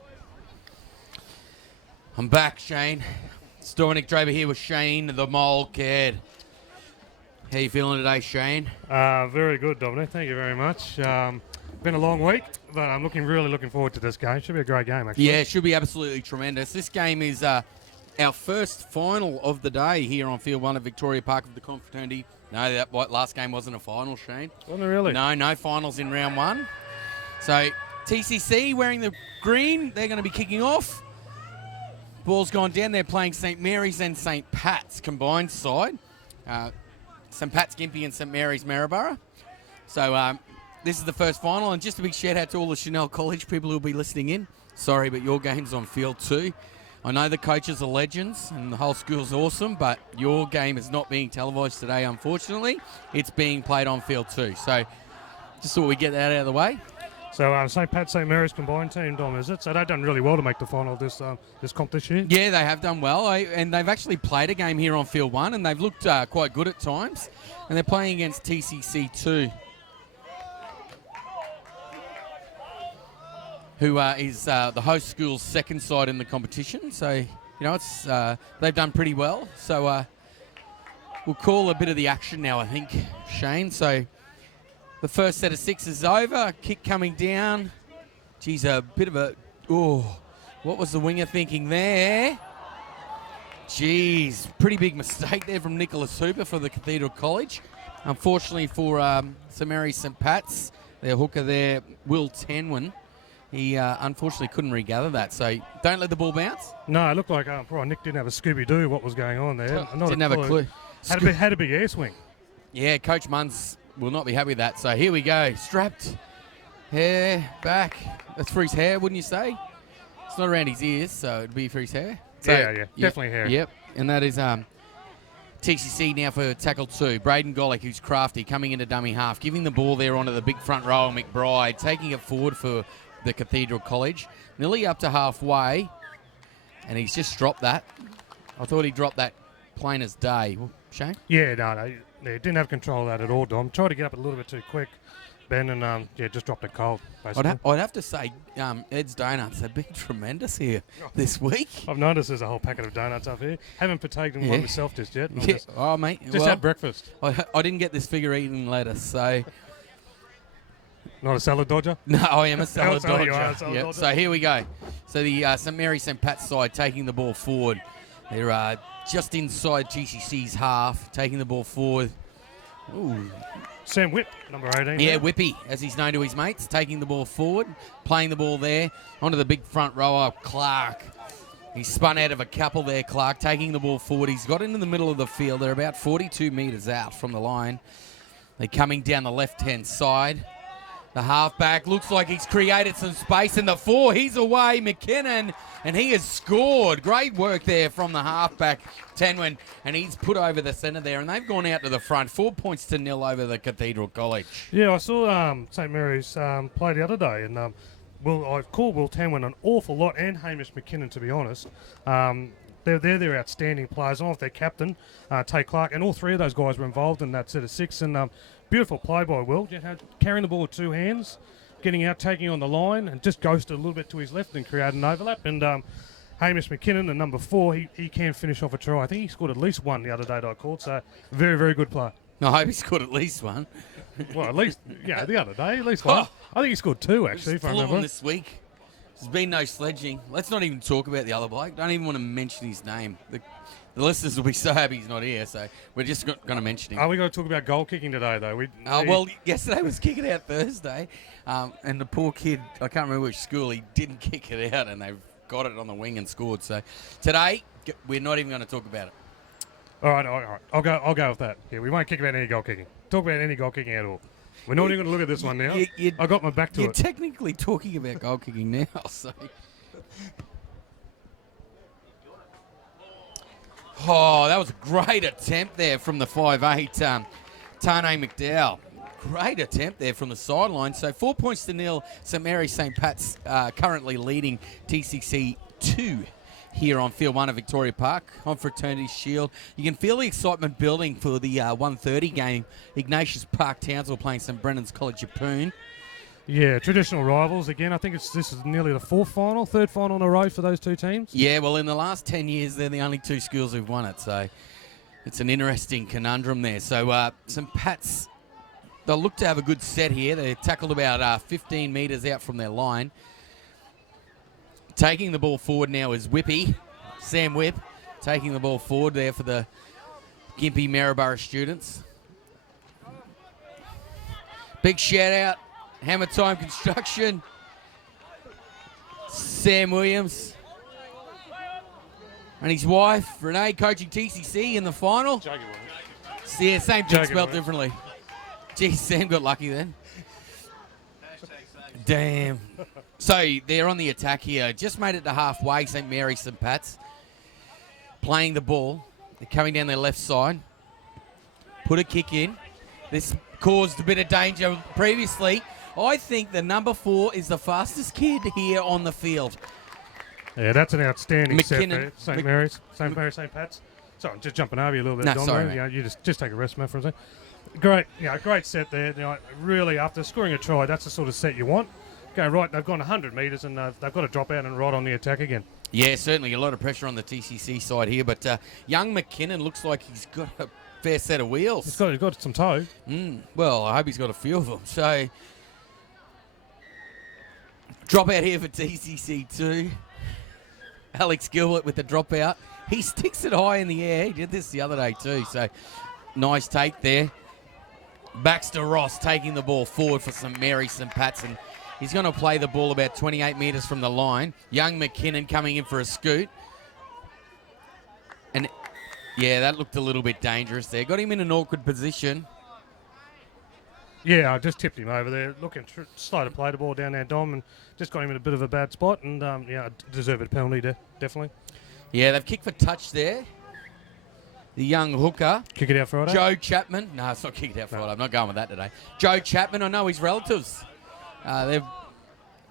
I'm back, Shane. It's Dominic Draper here with Shane, the Mole Kid. How you feeling today, Shane? Very good, Dominic. Thank you very much. Been a long week, but I'm really looking forward to this game. Should be a great game, actually. Yeah, it should be absolutely tremendous. This game is our first final of the day here on Field 1 at Victoria Park of the Confraternity. No, that last game wasn't a final, Shane. Wasn't it really? No finals in round one. So TCC wearing the green, they're going to be kicking off. Ball's gone down. They're playing St Mary's and St Pat's combined side. St Pat's Gympie and St Mary's Maryborough. So this is the first final, and just a big shout out to all the Chanel College people who will be listening in. Sorry, but your game's on field 2. I know the coaches are legends and the whole school's awesome, but your game is not being televised today, unfortunately. It's being played on field 2. So just thought we'd get that out of the way. So St Pat, St Mary's combined team, Dom, is it? So they've done really well to make the final of this comp this year. Yeah, they have done well, and they've actually played a game here on field 1, and they've looked quite good at times. And they're playing against TCC 2, who is the host school's second side in the competition. So, it's they've done pretty well. So we'll call a bit of the action now, I think, Shane. So the first set of 6 is over. Kick coming down. Geez, a bit of a... Oh, what was the winger thinking there? Geez, pretty big mistake there from Nicholas Hooper for the Cathedral College. Unfortunately for St Mary's St Pat's, their hooker there, Will Tenwin, he unfortunately couldn't regather that. So don't let the ball bounce. No, it looked like Nick didn't have a Scooby-Doo what was going on there. Didn't have a clue. Had a big air swing. Yeah, Coach Munns will not be happy with that. So here we go. Strapped. Hair back. That's for his hair, wouldn't you say? It's not around his ears, so it'd be for his hair. So, yeah. Definitely hair. Yep. And that is TCC now for tackle 2. Braden Golick, who's crafty, coming into dummy half, giving the ball there onto the big front row, McBride, taking it forward for the Cathedral College. Nearly up to halfway, and he's just dropped that. I thought he dropped that plain as day. Shane? Yeah, no, didn't have control of that at all, Dom. Tried to get up a little bit too quick, Ben, and just dropped it cold, basically. I'd have to say Ed's Donuts have been tremendous here this week. I've noticed there's a whole packet of donuts up here. Haven't partaken one myself just yet. Mate. Just had breakfast. I didn't get this figure eating lettuce, so... Not a salad dodger? No, I am a salad dodger. You are a salad dodger. So here we go. So the St Mary St Pat's side taking the ball forward. They're just inside TCC's half, taking the ball forward. Ooh. Sam Whip, number 18. Yeah, Whippy, as he's known to his mates, taking the ball forward, playing the ball there, onto the big front rower, Clark. He's spun out of a couple there, Clark, taking the ball forward. He's got into the middle of the field. They're about 42 metres out from the line. They're coming down the left-hand side. The halfback looks like he's created some space in the 4. He's away, McKinnon, and he has scored. Great work there from the halfback, Tenwin, and he's put over the centre there, and they've gone out to the front. 4 points to 0 over the Cathedral College. Yeah, I saw St Mary's play the other day, and I've called Will Tenwin an awful lot, and Hamish McKinnon, to be honest. They're outstanding players. I don't know if their captain, Tay Clark, and all 3 of those guys were involved in that set of 6, and beautiful play by Will, carrying the ball with 2 hands, getting out, taking on the line, and just ghosted a little bit to his left and created an overlap. And Hamish McKinnon, the number 4, he can finish off a try. I think he scored at least 1 the other day that I called, so very, very good player. No, I hope he scored at least 1. Well, at least, the other day, at least 1. I think he scored 2, actually, if I remember. This week. There's been no sledging. Let's not even talk about the other bloke. Don't even want to mention his name. The listeners will be so happy he's not here, so we're just going to mention him. Are we going to talk about goal kicking today, though? Well, yesterday was Kick It Out Thursday, and the poor kid, I can't remember which school, he didn't kick it out, and they've got it on the wing and scored. So today, we're not even going to talk about it. All right. I'll go with that. Yeah, we won't kick about any goal kicking. Talk about any goal kicking at all. We're not even going to look at this one now. I got my back to it. You're technically talking about goal kicking now, so... Oh, that was a great attempt there from the 5'8", Tane McDowell. Great attempt there from the sideline. So 4 points to nil. St Mary's St Pat's currently leading TCC 2 here on Field 1 of Victoria Park. Confraternity Shield. You can feel the excitement building for the 1:30 game. Ignatius Park Townsville playing St Brennan's College Yeppoon. Yeah, traditional rivals again. I think this is nearly the third final in a row for those two teams. Yeah, well, in the last 10 years, they're the only two schools who've won it. So it's an interesting conundrum there. So St Pat's, they'll look to have a good set here. They tackled about 15 metres out from their line. Taking the ball forward now is Whippy, Sam Whipp, taking the ball forward there for the Gympie Maryborough students. Big shout out, Hammer Time Construction, Sam Williams, and his wife, Renee, coaching TCC in the final. Yeah, same thing spelled differently. Geez, Sam got lucky then. Damn. So they're on the attack here. Just made it to halfway, St Mary's, St Pat's. Playing the ball. They're coming down their left side. Put a kick in. This caused a bit of danger previously. I think the number 4 is the fastest kid here on the field. Yeah, that's an outstanding set McKinnon. there. St Mary's, St Pat's. Sorry, I'm just jumping over you a little bit. No, Dom, sorry, there. mate. You know, you just take a rest, man, for a second. Great set there. You know, really, after scoring a try, that's the sort of set you want. Go right, they've gone 100 metres and they've got to drop out and right on the attack again. Yeah, certainly a lot of pressure on the TCC side here, but young McKinnon looks like he's got a fair set of wheels. He's got some toe. Well, I hope he's got a few of them. So, drop out here for TCC 2. Alex Gilbert with the dropout. He sticks it high in the air. He did this the other day too, so nice take there. Baxter Ross taking the ball forward for St Mary's St Pat's, and he's going to play the ball about 28 metres from the line. Young McKinnon coming in for a scoot. And, yeah, that looked a little bit dangerous there. Got him in an awkward position. Yeah, I just tipped him over there. Looking slow to play the ball down there, Dom, and just got him in a bit of a bad spot, and, deserved a penalty there, definitely. Yeah, they've kicked for touch there. The young hooker. Kick it out Friday? Joe Chapman. No, it's not kick it out Friday. I'm not going with that today. Joe Chapman, I know his relatives. They're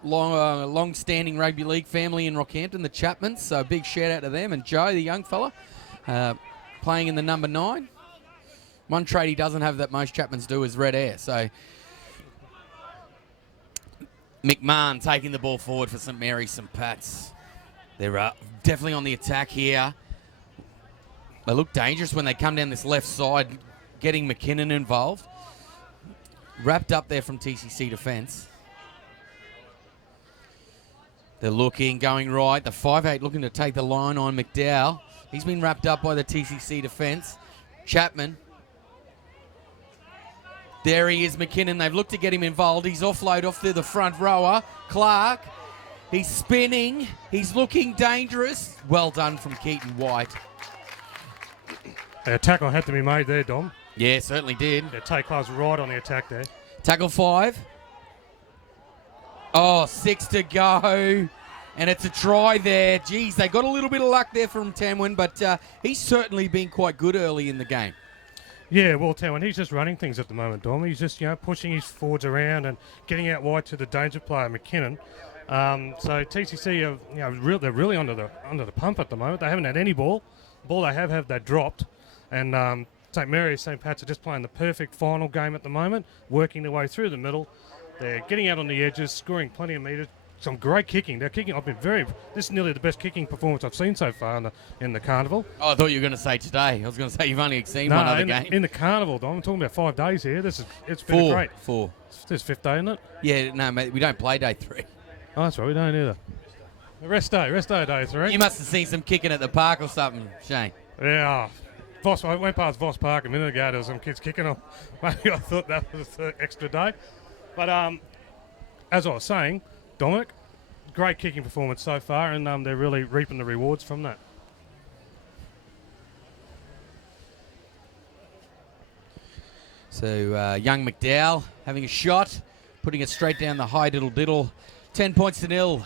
long-standing rugby league family in Rockhampton, the Chapmans. So big shout-out to them. And Joe, the young fella, playing in the number 9. One trait he doesn't have that most Chapmans do is red hair. So McMahon taking the ball forward for St Mary's St Pat's. They're definitely on the attack here. They look dangerous when they come down this left side, getting McKinnon involved. Wrapped up there from TCC defence. They're looking, going right. The 5'8" looking to take the line on McDowell. He's been wrapped up by the TCC defence. Chapman. There he is, McKinnon. They've looked to get him involved. He's offload off to the front rower. Clark. He's spinning. He's looking dangerous. Well done from Keaton White. A tackle had to be made there, Dom. Yeah, certainly did. Yeah, take class right on the attack there. Tackle 5. Oh, 6 to go. And it's a try there. Geez, they got a little bit of luck there from Tamwin, but he's certainly been quite good early in the game. Yeah, well, Tamwin, he's just running things at the moment, Dom. He's just, pushing his forwards around and getting out wide to the danger player, McKinnon. So TCC are, they're really under the pump at the moment. They haven't had any ball. The ball they have they dropped. And St Mary's, St Pat's are just playing the perfect final game at the moment, working their way through the middle. They're getting out on the edges, scoring plenty of metres. Some great kicking. They're kicking. This is nearly the best kicking performance I've seen so far in the carnival. Oh, I thought you were going to say today. I was going to say you've only seen one other game. In the carnival, Dom. I'm talking about 5 days here. It's been great. 4. This is 5th day, isn't it? Yeah, no, mate, we don't play day 3. Oh, that's right. We don't either. Rest day, day 3. You must have seen some kicking at the park or something, Shane. Yeah. I went past Voss Park a minute ago. There was some kids kicking them. Maybe I thought that was the extra day. But as I was saying, Dominic, great kicking performance so far, and they're really reaping the rewards from that. So young McDowell having a shot, putting it straight down the high diddle. 10 points to 0.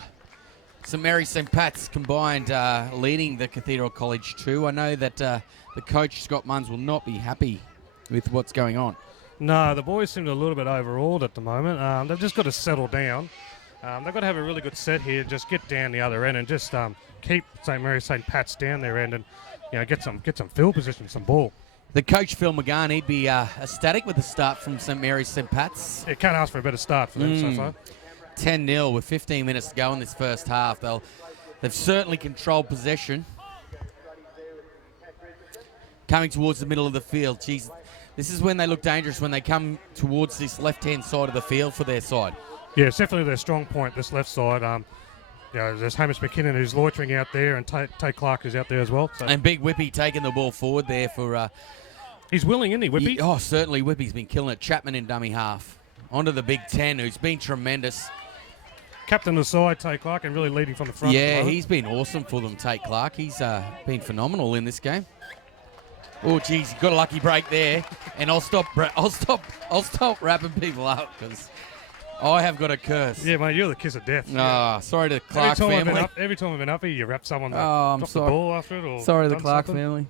St Mary's St Pat's combined leading the Cathedral College 2. I know that the coach, Scott Munns, will not be happy with what's going on. No, the boys seem a little bit overawed at the moment. They've just got to settle down. They've got to have a really good set here, just get down the other end and just keep St Mary's St Pat's down their end and get some field position, some ball. The coach, Phil McGann, he'd be ecstatic with the start from St Mary's St Pat's. Yeah, can't ask for a better start for them so far. 10-0 with 15 minutes to go in this first half. They've certainly controlled possession. Coming towards the middle of the field. Jeez, this is when they look dangerous, when they come towards this left-hand side of the field for their side. Yeah, it's definitely their strong point, this left side. There's Hamish McKinnon who's loitering out there, and Tate Clark is out there as well. So. And Big Whippy taking the ball forward there for... He's willing, isn't he, Whippy? Certainly Whippy's been killing it. Chapman in dummy half. Onto the Big 10, who's been tremendous. Captain of the side, Tate Clark, and really leading from the front. Yeah, he's been awesome for them, Tate Clark. He's been phenomenal in this game. Oh, geez, got a lucky break there, and I'll stop wrapping people up because I have got a curse. Yeah, mate, you're the kiss of death. Sorry to the Clark family. Every time I've been up here, you wrap someone I'm drop sorry. the ball after it. Or sorry to the done Clark something. family.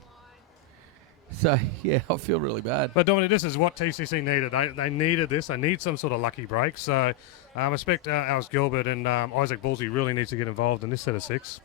So, yeah, I feel really bad. But, Dominic, this is what TCC needed. They needed this. They need some sort of lucky break. So, I expect Alice Gilbert and Isaac Ballsy really needs to get involved in this set of 6.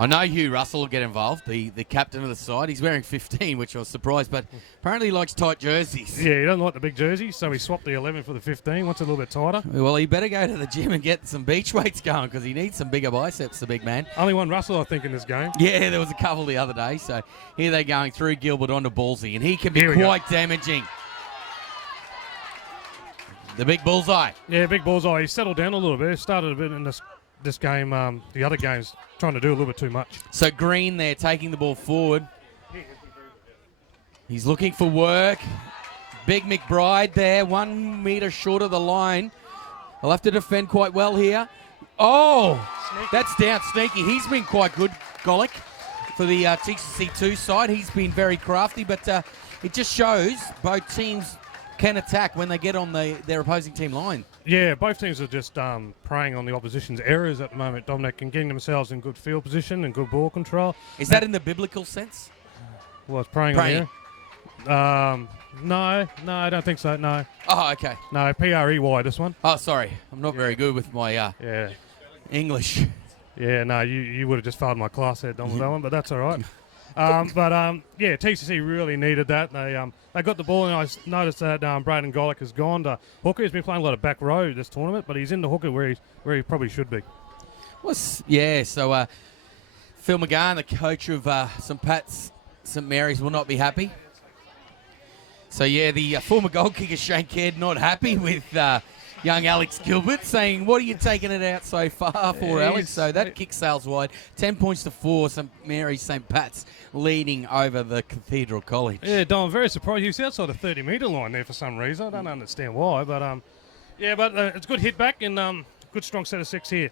I know Hugh Russell will get involved, the captain of the side. He's wearing 15, which I was surprised, but apparently he likes tight jerseys. Yeah, he doesn't like the big jerseys, so he swapped the 11 for the 15. Wants a little bit tighter. Well, he better go to the gym and get some beach weights going because he needs some bigger biceps, the big man. Only one Russell, I think, in this game. Yeah, there was a couple the other day. So here they're going through Gilbert onto Ballsy, and he can be quite damaging. The big bullseye. Yeah, big bullseye. He settled down a little bit. He started a bit in this game. The other games trying to do a little bit too much. So Green there taking the ball forward. He's looking for work. Big McBride there, 1 metre short of the line. They'll have to defend quite well here. Oh, that's down sneaky. He's been quite good, Golick, for the TCC2 side. He's been very crafty, but it just shows both teams can attack when they get on their opposing team line. Yeah, both teams are just preying on the opposition's errors at the moment, Dominic, and getting themselves in good field position and good ball control. Is that in the biblical sense? Well, it's preying on the error. No, I don't think so, no. Oh, okay. No, P-R-E-Y, this one. Oh, sorry. I'm not very good with my English. Yeah, no, you would have just failed my class there, Donald, that one, but that's all right. Yeah, TCC really needed that. They got the ball, and I noticed that Braden Golick has gone to hooker. He's been playing a lot of back row this tournament, but he's in the hooker where he probably should be. So Phil McGann, the coach of St Mary's, will not be happy. So, yeah, the former goal kicker, Shane Caird, not happy with young Alex Gilbert, saying, what are you taking it out so far for, Alex? So that kick sails wide. 10 points to 4, St Mary's St Pat's leading over the Cathedral College. Yeah, Don, I'm very surprised. He was outside the 30-metre line there for some reason. I don't understand why, but it's a good hit back and good strong set of 6 here.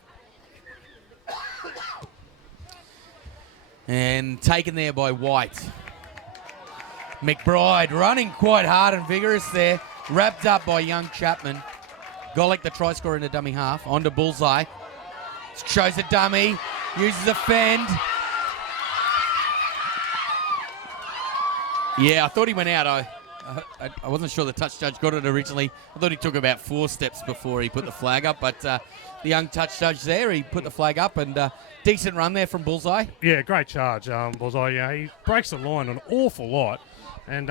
And taken there by White. McBride running quite hard and vigorous there. Wrapped up by young Chapman. Golick, the try scorer in a dummy half. Onto Bullseye. Shows a dummy. Uses a fend. Yeah, I thought he went out. I wasn't sure the touch judge got it originally. I thought he took about 4 steps before he put the flag up. But the young touch judge there, he put the flag up. And decent run there from Bullseye. Yeah, great charge, Bullseye. Yeah, he breaks the line an awful lot. And,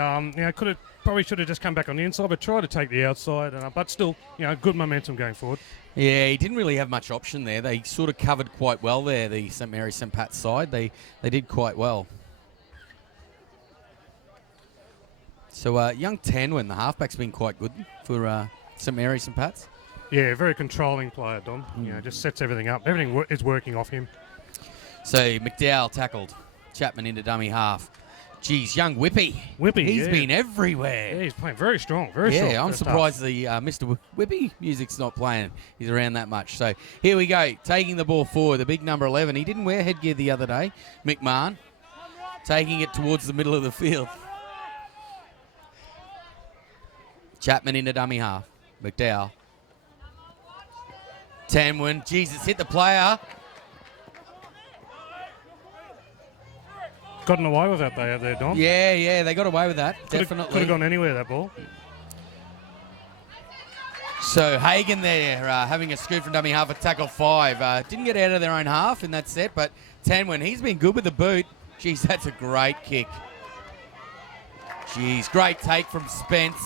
probably should have just come back on the inside, but tried to take the outside. But still, good momentum going forward. Yeah, he didn't really have much option there. They sort of covered quite well there, the St Mary's St Pat's side. They did quite well. So young Tanwin, the halfback's been quite good for St Mary's St Pat's. Yeah, very controlling player, Dom. Just sets everything up. Everything is working off him. So McDowell tackled. Chapman into dummy half. Geez, young Whippy. He's been everywhere. Yeah, he's playing very strong, very strong. Yeah, I'm surprised the Mr. Whippy music's not playing. He's around that much. So here we go, taking the ball forward, the big number 11. He didn't wear headgear the other day, McMahon, taking it towards the middle of the field. Chapman into dummy half. McDowell. Tanwin, Jesus, hit the player. Gotten away with that, they have there, Dom. Yeah, they got away with that. Definitely. Could have gone anywhere, that ball. So Hagen there having a scoot from dummy half at tackle 5. Didn't get out of their own half in that set, but Tanwin, he's been good with the boot. Jeez, that's a great kick. Jeez, great take from Spence.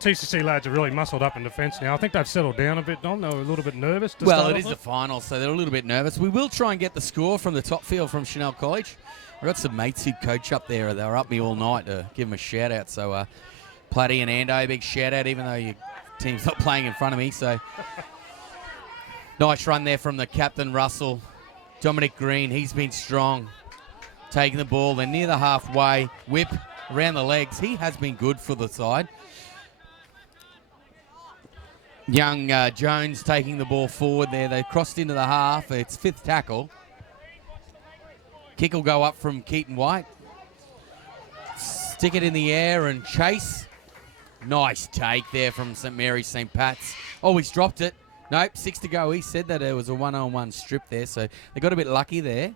TCC lads are really muscled up in defence now. I think they've settled down a bit, Dom. They were a little bit nervous. Well, it is the final, so they're a little bit nervous. We will try and get the score from the top field from Chanel College. I've got some mates who coach up there. They were up me all night to give them a shout-out. So, Platty and Ando, big shout-out, even though your team's not playing in front of me. So, nice run there from the captain, Russell. Dominic Green, he's been strong. Taking the ball. They're near the halfway. Whip around the legs. He has been good for the side. Young Jones taking the ball forward there. They crossed into the half. It's 5th tackle. Kick will go up from Keaton White. Stick it in the air and chase. Nice take there from St. Mary's St. Pat's. Oh, he's dropped it. Nope, 6 to go. He said that it was a one-on-one strip there, so they got a bit lucky there.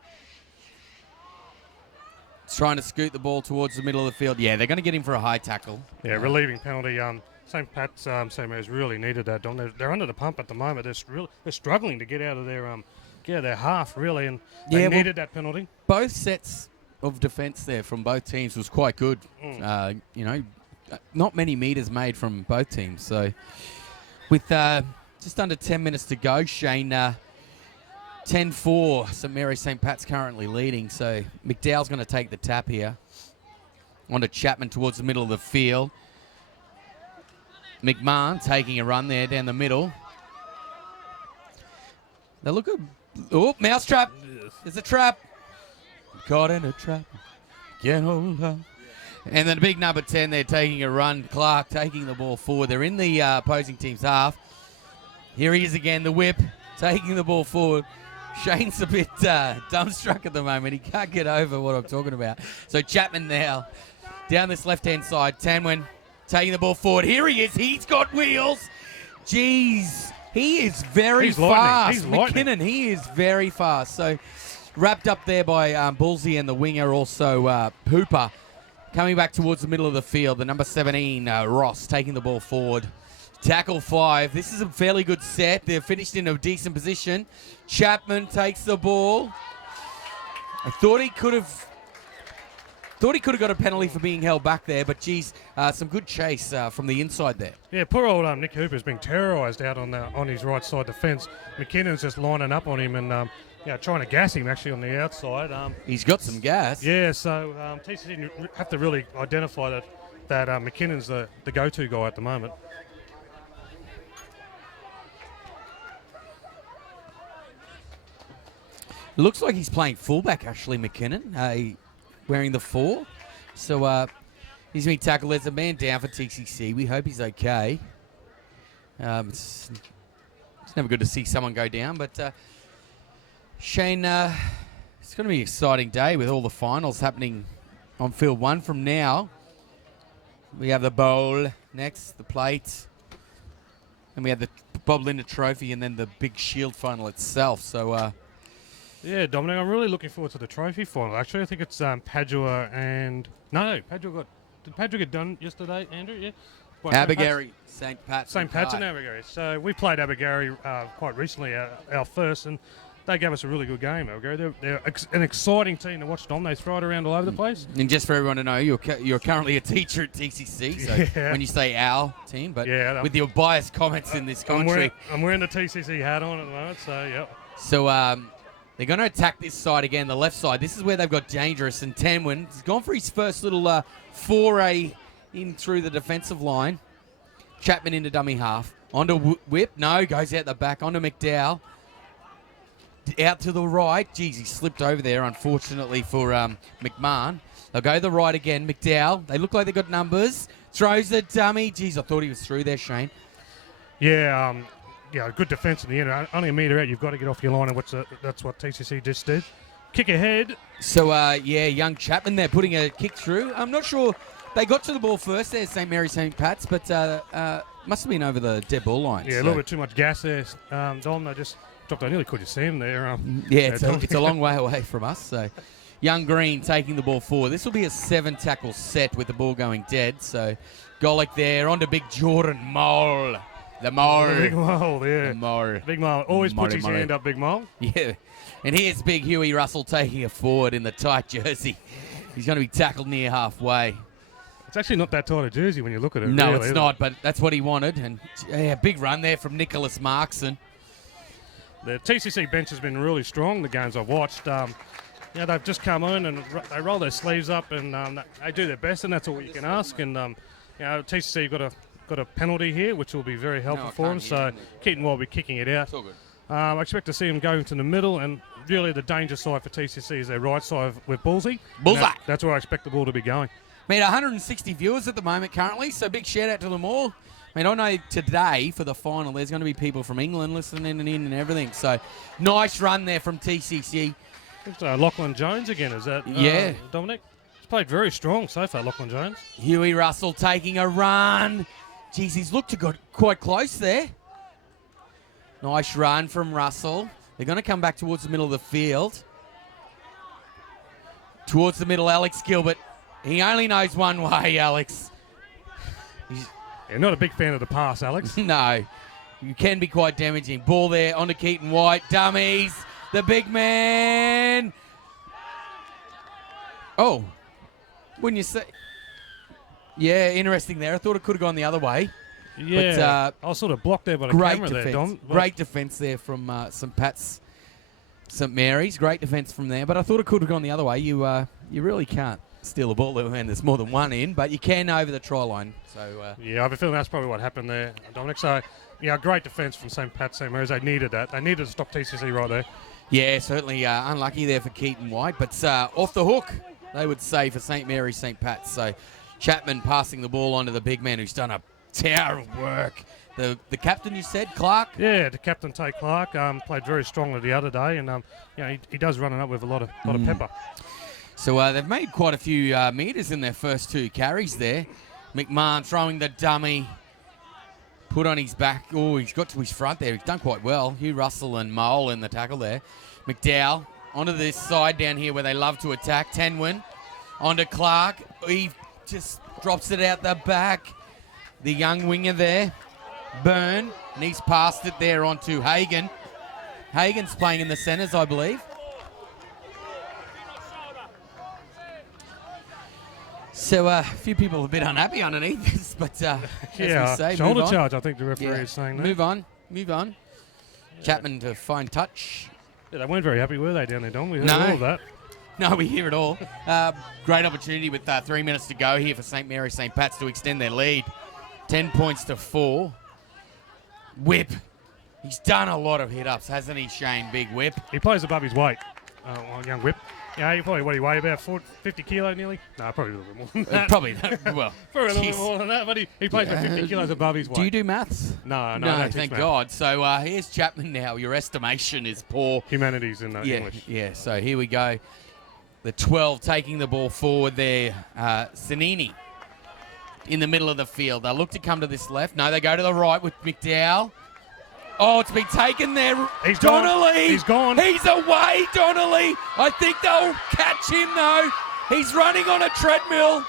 He's trying to scoot the ball towards the middle of the field. Yeah, they're going to get him for a high tackle. Yeah, relieving penalty. St. Pat's, St. Mary's really needed that, Dom. They're under the pump at the moment. They're struggling to get out of their half, really, and they needed that penalty. Both sets of defence there from both teams was quite good. Not many metres made from both teams. So with just under 10 minutes to go, Shane, 10-4, St. Mary's St. Pat's currently leading. So McDowell's going to take the tap here. On to Chapman towards the middle of the field. McMahon taking a run there down the middle. They look good. Oh, mousetrap. There's a trap. Caught in a trap. Get hold up. And then the big number 10 there taking a run. Clark taking the ball forward. They're in the opposing team's half. Here he is again, the whip, taking the ball forward. Shane's a bit dumbstruck at the moment. He can't get over what I'm talking about. So Chapman now down this left-hand side. Tanwin taking the ball forward. Here he is. He's got wheels. Jeez. He is very fast. McKinnon, he is very fast. So wrapped up there by Bullsey and the winger, also Hooper. Coming back towards the middle of the field. The number 17, Ross, taking the ball forward. Tackle 5. This is a fairly good set. They're finished in a decent position. Chapman takes the ball. I thought he could have got a penalty for being held back there, but geez, some good chase from the inside there. Yeah, poor old Nick Hooper's being terrorised out on his right side defence. McKinnon's just lining up on him and trying to gas him actually on the outside. He's got some gas. Yeah, so TCC have to really identify that McKinnon's the go-to guy at the moment. It looks like he's playing fullback actually, McKinnon. Wearing the 4. So he's been tackled. There's a man down for TCC. We hope he's okay. It's never good to see someone go down, but Shane, it's going to be an exciting day with all the finals happening on field 1 from now. We have the bowl next, the plate, and we have the Bob Linder Trophy, and then the big Shield final itself. So. Yeah, Dominic, I'm really looking forward to the trophy final. Actually, I think it's Padua and... No, did Padua get done yesterday, Andrew? Yeah. Abergarie, St. Pat's. St. Pat's and Abergarie. So we played Abergarie quite recently, our first, and they gave us a really good game, Abergarie. They're an exciting team to watch, Dom. They throw it around all over the place. And just for everyone to know, you're currently a teacher at TCC, so when you say our team, but with your biased comments in this commentary. I'm wearing the TCC hat on at the moment, so yep. So, they're going to attack this side again, the left side. This is where they've got Dangerous, and Tanwin has gone for his first little foray in through the defensive line. Chapman into dummy half. Onto Whip. No, goes out the back. Onto McDowell. out to the right. Geez, he slipped over there, unfortunately, for McMahon. They'll go to the right again. McDowell, they look like they've got numbers. Throws the dummy. Geez, I thought he was through there, Shane. Yeah, good defence in the end. Only a metre out, you've got to get off your line, and that's what TCC just did. Kick ahead. So, young Chapman there putting a kick through. I'm not sure. They got to the ball first there, St. Mary St. Pat's, but must have been over the dead ball line. Yeah, a little bit too much gas there, Dom. They just dropped. I nearly could you see him there. It's a long way away from us. So, young Green taking the ball forward. This will be a 7-tackle set with the ball going dead. So, Golick there on to big Jordan Mole. The Mole. Big Mole, yeah. The Mole. Big Mole. Always puts his hand up, Big Mole. Yeah. And here's big Huey Russell taking a forward in the tight jersey. He's going to be tackled near halfway. It's actually not that tight a jersey when you look at it. No, really, it's not, but that's what he wanted. And big run there from Nicholas Markson. The TCC bench has been really strong, the games I've watched. They've just come in and they roll their sleeves up and they do their best, and that's all you can ask. And TCC got a penalty here, which will be very helpful for them. So Keaton will be kicking it out. It's all good. I expect to see him going to the middle, and really the danger side for TCC is their right side with Bullseye. Bullseye. That's where I expect the ball to be going. Mate, 160 viewers at the moment currently, so big shout out to them all. I know today for the final there's going to be people from England listening and everything. So nice run there from TCC. It's Lachlan Jones again, is that Dominic? He's played very strong so far, Lachlan Jones. Huey Russell taking a run. Jeez, he's looked to go quite close there. Nice run from Russell. They're going to come back towards the middle of the field. Towards the middle, Alex Gilbert. He only knows one way, Alex. You're not a big fan of the pass, Alex. No. You can be quite damaging. Ball there onto Keaton White. Dummies. The big man. Oh. When you say... Yeah, interesting there. I thought it could have gone the other way. Yeah, I was sort of blocked there by the camera there, Dom. Great defence there from St. Pat's, St. Mary's. Great defence from there. But I thought it could have gone the other way. You really can't steal a ball when there's more than one in, but you can over the try line. So I have a feeling that's probably what happened there, Dominic. So, great defence from St. Pat's, St. Mary's. They needed that. They needed to stop TCC right there. Yeah, certainly unlucky there for Keaton White, but off the hook, they would say, for St. Mary's, St. Pat's. So Chapman passing the ball onto the big man who's done a tower of work. The captain, you said, Clark? Yeah, the captain, Tate Clark, played very strongly the other day, and he does run it up with a lot of pepper. So they've made quite a few metres in their first two carries there. McMahon throwing the dummy, put on his back. Oh, he's got to his front there. He's done quite well. Hugh Russell and Mole in the tackle there. McDowell onto this side down here where they love to attack. Tenwin onto Clark. He just drops it out the back. The young winger there, Byrne, and he's passed it there onto Hagan. Hagan's playing in the centres, I believe. So a few people are a bit unhappy underneath this, but as we say, shoulder charge, I think the referee is saying that. Move on. Chapman to find touch. Yeah, they weren't very happy, were they, down there, Don? We heard all of that. No, we hear it all. Great opportunity with 3 minutes to go here for St. Mary St. Pat's to extend their lead. 10 points to 4. Whip. He's done a lot of hit-ups, hasn't he, Shane? Big Whip. He plays above his weight, young Whip. Yeah, you probably, what do you weigh, about 50 kilo nearly? No, probably a little bit more than that. Probably a little bit more than that, but he plays about 50 kilos above his weight. Do you do maths? No, thank God. So here's Chapman now. Your estimation is poor. Humanities in English. Yeah, so here we go. The 12 taking the ball forward there. Sanini in the middle of the field. They look to come to this left. No, they go to the right with McDowell. Oh, it's been taken there. He's Donnelly. Gone. He's gone. He's away, Donnelly. I think they'll catch him, though. He's running on a treadmill.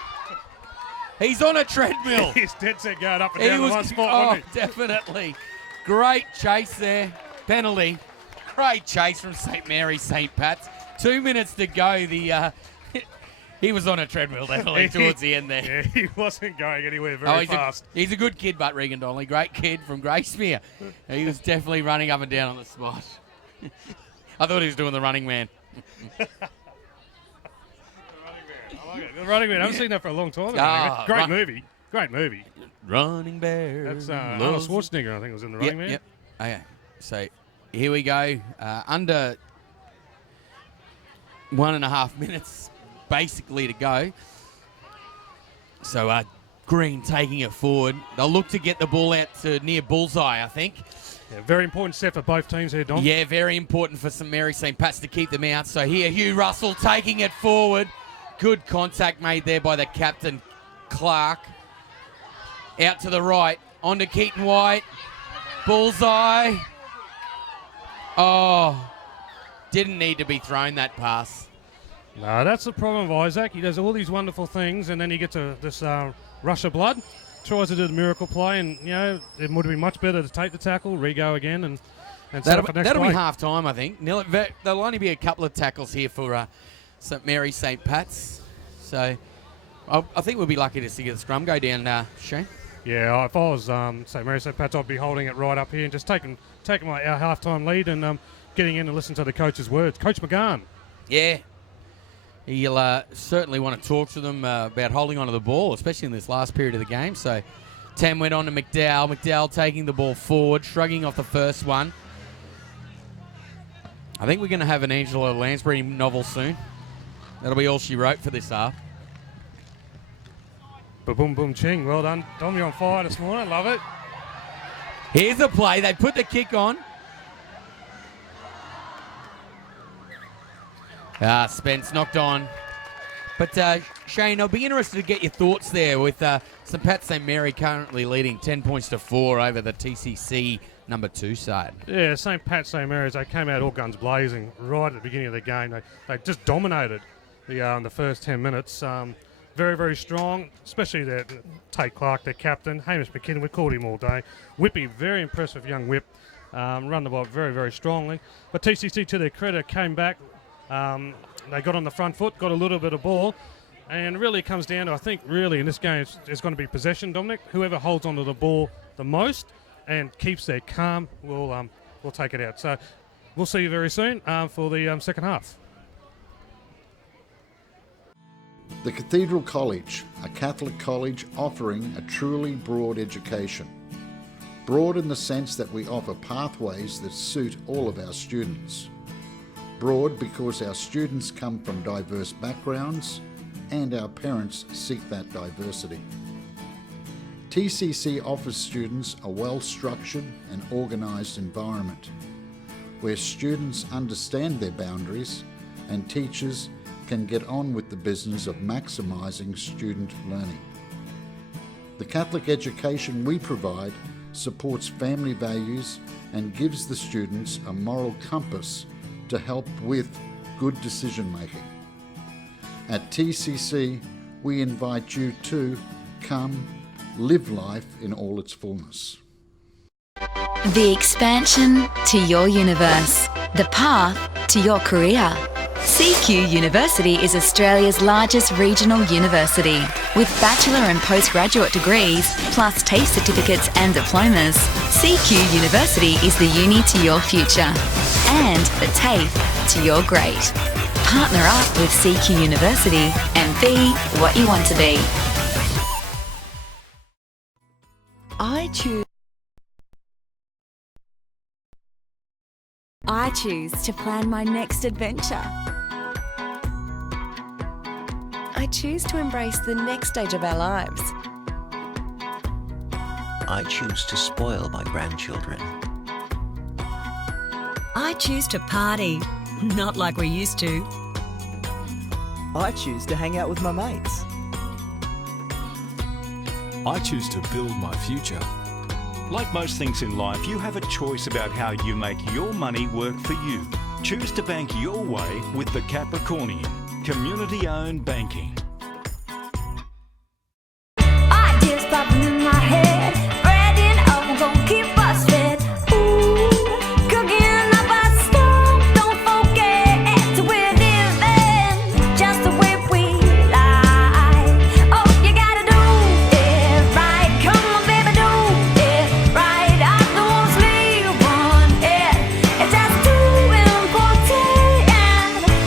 He's on a treadmill. He's dead set going up and down in one spot, wasn't he? Definitely. Great chase there. Penalty. Great chase from St. Mary St. Pat's. 2 minutes to go. He was on a treadmill definitely towards the end there. Yeah, he wasn't going anywhere very fast. He's a good kid, but Regan Donnelly, great kid from Gracemere. He was definitely running up and down on the spot. I thought he was doing the running man. The Running Man. I haven't seen that for a long time. Great movie. Great movie. Running Bear. That's Arnold Schwarzenegger, I think, was in The Running Man. Yep. Okay. So here we go. Under 1.5 minutes basically to go. So Green taking it forward. They'll look to get the ball out to near bullseye, I think. Yeah, very important step for both teams here, Dom. Yeah, very important for St Mary St Pat's to keep them out. So here, Hugh Russell taking it forward. Good contact made there by the captain, Clark. Out to the right, onto Keaton White. Bullseye. Oh, didn't need to be thrown that pass. No, that's the problem of Isaac. He does all these wonderful things, and then he gets this rush of blood. Tries to do the miracle play, and it would be much better to take the tackle, re-go again, and set up for next that'll play. be half time, I think. There'll only be a couple of tackles here for St Mary St Pat's. So I think we'll be lucky to see the scrum go down, Shane. Yeah, if I was St Mary St Pat's, I'd be holding it right up here and just taking our half-time lead and getting in and listening to the coach's words. Coach McGahn. Yeah. He'll certainly want to talk to them about holding onto the ball, especially in this last period of the game. So 10 went on to McDowell. McDowell taking the ball forward, shrugging off the first one. I think we're going to have an Angela Lansbury novel soon. That'll be all she wrote for this half. Ba-boom, boom, ching. Well done. Dom, you're on fire this morning. Love it. Here's the play. They put the kick on. Spence knocked on. But, Shane, I'll be interested to get your thoughts there with St Pat St Mary currently leading 10 points to 4 over the TCC number 2 side. Yeah, St Pat St Mary's, they came out all guns blazing right at the beginning of the game. They just dominated the first 10 minutes. Very, very strong, especially Tate Clark, their captain. Hamish McKinnon, we called him all day. Whippy, very impressive young whip. Run the ball very, very strongly. But TCC, to their credit, came back. They got on the front foot, got a little bit of ball, and really it comes down to, I think, really in this game, it's going to be possession, Dominic. Whoever holds onto the ball the most and keeps their calm will take it out. So we'll see you very soon for the second half. The Cathedral College, a Catholic college offering a truly broad education. Broad in the sense that we offer pathways that suit all of our students. Broad because our students come from diverse backgrounds and our parents seek that diversity. TCC offers students a well-structured and organised environment where students understand their boundaries and teachers can get on with the business of maximising student learning. The Catholic education we provide supports family values and gives the students a moral compass to help with good decision making. At TCC, we invite you to come live life in all its fullness. The expansion to your universe, the path to your career. CQ University is Australia's largest regional university. With bachelor and postgraduate degrees, plus TAFE certificates and diplomas, CQ University is the uni to your future and the TAFE to your great. Partner up with CQ University and be what you want to be. I choose to plan my next adventure. I choose to embrace the next stage of our lives. I choose to spoil my grandchildren. I choose to party, not like we used to. I choose to hang out with my mates. I choose to build my future. Like most things in life, you have a choice about how you make your money work for you. Choose to bank your way with the Capricornian, community-owned banking. Ideas popping in my head, breading up, I'm gonna keep us fed. Ooh, cooking up our stuff, don't forget we're living just the way we like. Oh, you gotta do it right, come on baby, do it right. I don't sleep on it, it's just too important.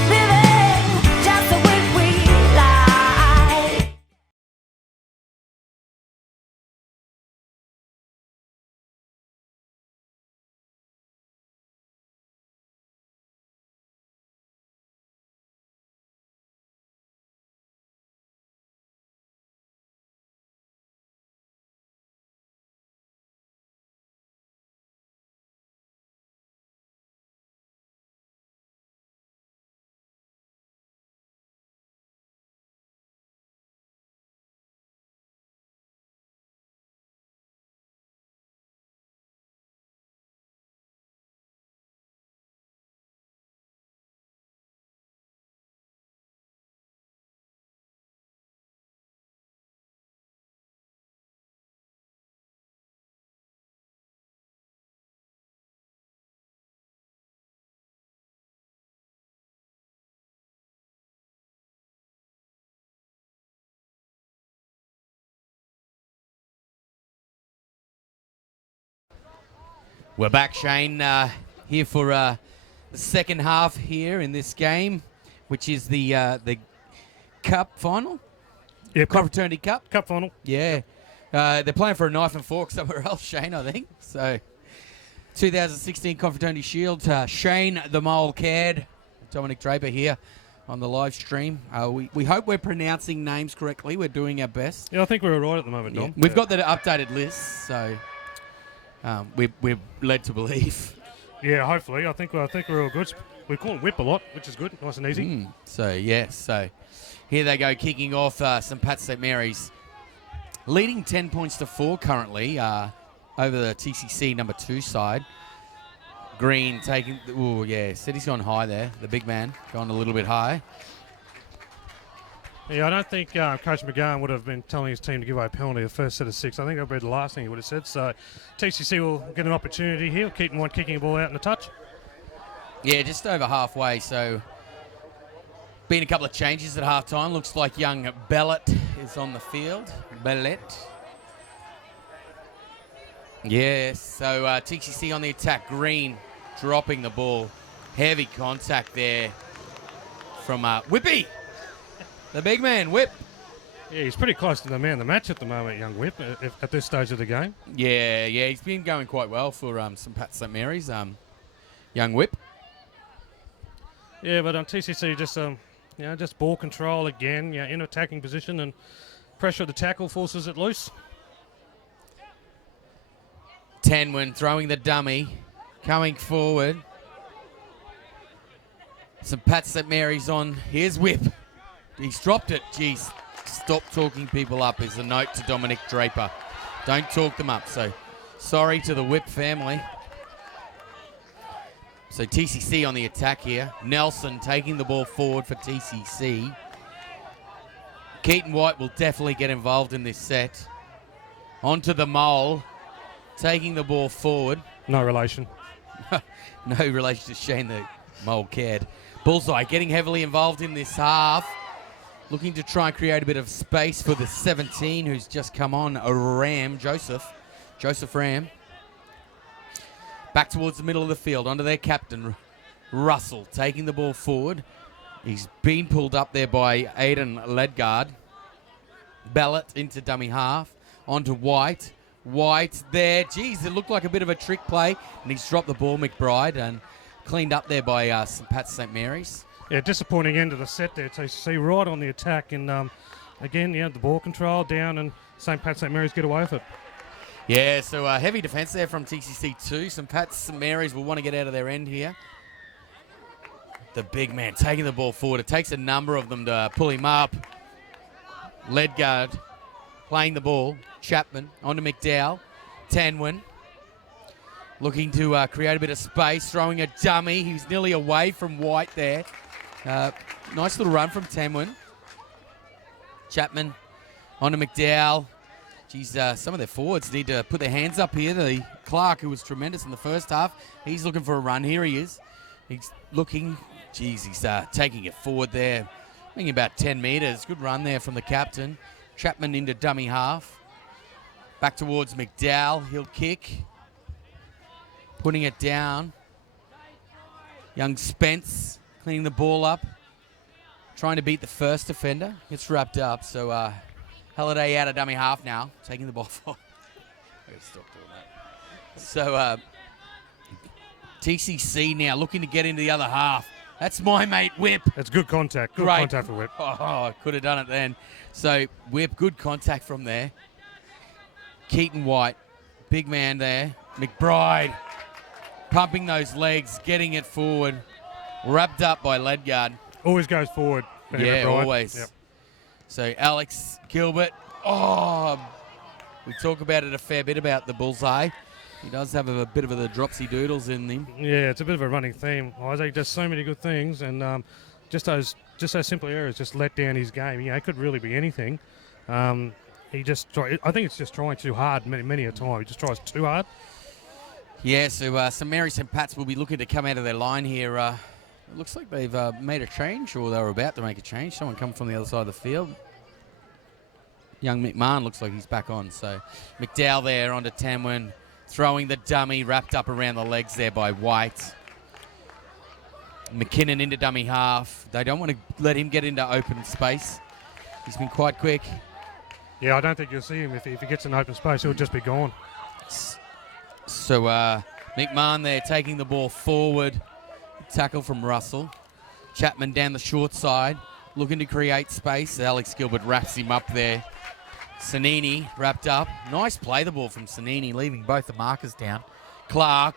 Living just the way we like. We're back, Shane, here for the second half here in this game, which is the Cup final. Yeah, Confraternity Cup. Cup final. Yeah. They're playing for a knife and fork somewhere else, Shane, I think. So, 2016 Confraternity Shield. Shane the Mole Caird, Dominic Draper here on the live stream. We hope we're pronouncing names correctly. We're doing our best. Yeah, I think we're all right at the moment, Dom. We've got the updated list, so we're led to believe. Yeah, hopefully. I think we're all good. We call it whip a lot, which is good, nice and easy. So here they go, kicking off St. Pat's St. Mary's. Leading 10 points to 4 currently over the TCC number 2 side. Green taking, said he's gone high there. The big man gone a little bit high. Yeah, I don't think Coach McGowan would have been telling his team to give away a penalty the first set of 6. I think that would be the last thing he would have said. So TCC will get an opportunity here. Keaton White kicking the ball out in the touch. Yeah, just over halfway. So been a couple of changes at halftime. Looks like young Bellet is on the field. Bellet. Yes, so TCC on the attack. Green dropping the ball. Heavy contact there from Whippy. The big man, Whip. Yeah, he's pretty close to the man of the match at the moment, young Whip, at this stage of the game. Yeah, he's been going quite well for St. Pat's St. Mary's, young Whip. Yeah, but TCC just ball control again, in attacking position and pressure at the tackle, forces it loose. Tenwin throwing the dummy, coming forward. St. Pat's St. Mary's on. Here's Whip. He's dropped it. Jeez, stop talking people up is a note to Dominic Draper. Don't talk them up. So sorry to the Whip family. So TCC on the attack here. Nelson taking the ball forward for TCC. Keaton White will definitely get involved in this set. Onto the Mole. Taking the ball forward. No relation. No relation to Shane the Mole Caird. Bullseye getting heavily involved in this half. Looking to try and create a bit of space for the 17 who's just come on. Joseph Ram. Back towards the middle of the field, onto their captain, Russell, taking the ball forward. He's been pulled up there by Aidan Ledgard. Bellet into dummy half, onto White. White there. Geez, it looked like a bit of a trick play, and he's dropped the ball, McBride, and cleaned up there by St. Pat's St. Mary's. Yeah, disappointing end of the set there, TCC, right on the attack. And again, the ball control down, and St. Pat's St. Mary's get away with it. Yeah, so heavy defence there from TCC too. St. Pat's St. Mary's will want to get out of their end here. The big man taking the ball forward. It takes a number of them to pull him up. Ledgard playing the ball. Chapman onto McDowell. Tanwin looking to create a bit of space. Throwing a dummy. He's nearly away from White there. Nice little run from Tanwin. Chapman onto McDowell. Geez, some of their forwards need to put their hands up here. The Clark, who was tremendous in the first half, he's looking for a run. Here he is. He's looking. Geez, he's taking it forward there. I think about 10 metres. Good run there from the captain. Chapman into dummy half. Back towards McDowell. He'll kick. Putting it down. Young Spence cleaning the ball up. Trying to beat the first defender. Gets wrapped up. So Halliday out of dummy half now. Taking the ball forward. I gotta stop doing that. So TCC now looking to get into the other half. That's my mate, Whip. That's good contact. Good contact for Whip. Oh, could have done it then. So Whip, good contact from there. Keaton White, big man there. McBride, pumping those legs, getting it forward. Wrapped up by Ledgard. Always goes forward. Yeah, McBride. always. Yep. So Alex Gilbert. Oh, we talk about it a fair bit about the Bullseye. He does have a bit of the dropsy doodles in him. Yeah, it's a bit of a running theme. Isaac does so many good things, and just those simple errors just let down his game. It could really be anything. He just I think it's just trying too hard many a time. He just tries too hard. Yeah, so St. Mary's St. Pat's will be looking to come out of their line here. It looks like they've made a change, or they were about to make a change. Someone coming from the other side of the field. Young McMahon looks like he's back on. So McDowell there onto Tamwin. Throwing the dummy, wrapped up around the legs there by White. McKinnon into dummy half. They don't want to let him get into open space. He's been quite quick. Yeah, I don't think you'll see him. If he gets in open space, he'll just be gone. So McMahon there taking the ball forward. Tackle from Russell. Chapman down the short side, looking to create space. Alex Gilbert wraps him up there. Sanini wrapped up. Nice play the ball from Sanini, leaving both the markers down. Clark,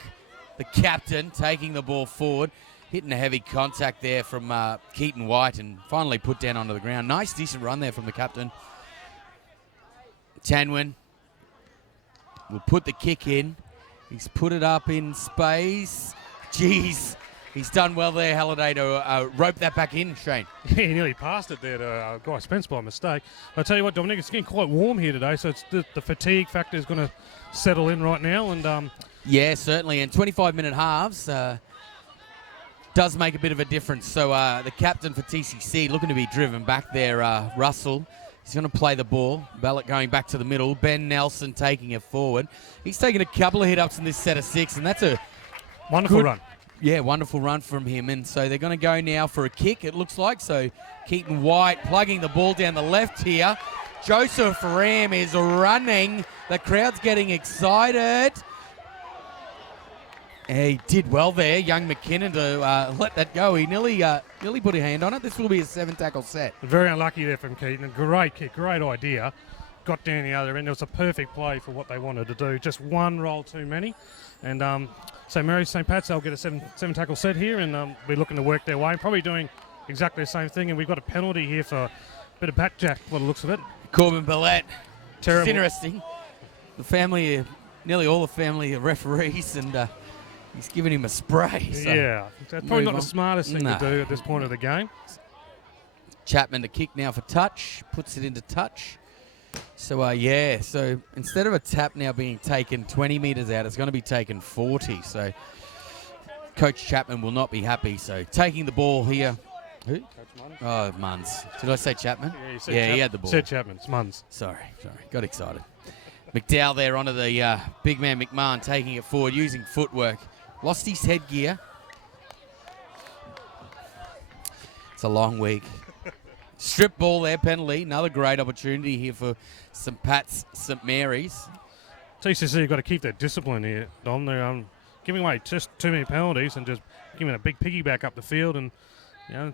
the captain, taking the ball forward. Hitting a heavy contact there from Keaton White and finally put down onto the ground. Nice, decent run there from the captain. Tanwin will put the kick in. He's put it up in space. Jeez, he's done well there, Halliday, to rope that back in, Shane. He nearly passed it there to Guy Spence by mistake. I'll tell you what, Dominic, it's getting quite warm here today, so it's the fatigue factor is going to settle in right now. And yeah, certainly. And 25-minute halves does make a bit of a difference. So the captain for TCC looking to be driven back there, Russell. He's going to play the ball. Ballot going back to the middle. Ben Nelson taking it forward. He's taken a couple of hit-ups in this set of 6, and that's a wonderful run. Yeah, wonderful run from him. And so they're going to go now for a kick, it looks like. So Keaton White plugging the ball down the left here. Joseph Ram is running. The crowd's getting excited. He did well there, young McKinnon, to let that go. He nearly put a hand on it. This will be a 7-tackle set. Very unlucky there from Keaton. Great kick, great idea. Got down the other end. It was a perfect play for what they wanted to do. Just one roll too many. And St. Mary's, St. Pat's, they'll get a 7-tackle set here and be looking to work their way. Probably doing exactly the same thing. And we've got a penalty here for a bit of backjack, by the looks of it. Corbin Billette. Terrible. It's interesting. The family, nearly all the family are referees, and he's giving him a spray. So yeah, that's probably not the smartest thing to do at this point of the game. Chapman to kick now for touch, puts it into touch. So, yeah, so instead of a tap now being taken 20 metres out, it's going to be taken 40. So Coach Chapman will not be happy. So taking the ball here. Who? Oh, Munns. Did I say Chapman? Yeah, you said he had the ball. Said Chapman. It's Munns. Sorry. Got excited. McDowell there onto the big man McMahon, taking it forward, using footwork. Lost his headgear. It's a long week. Strip ball there, penalty. Another great opportunity here for St. Pat's, St. Mary's. TCC have got to keep their discipline here, Dom. They're giving away just too many penalties and just giving a big piggyback up the field. And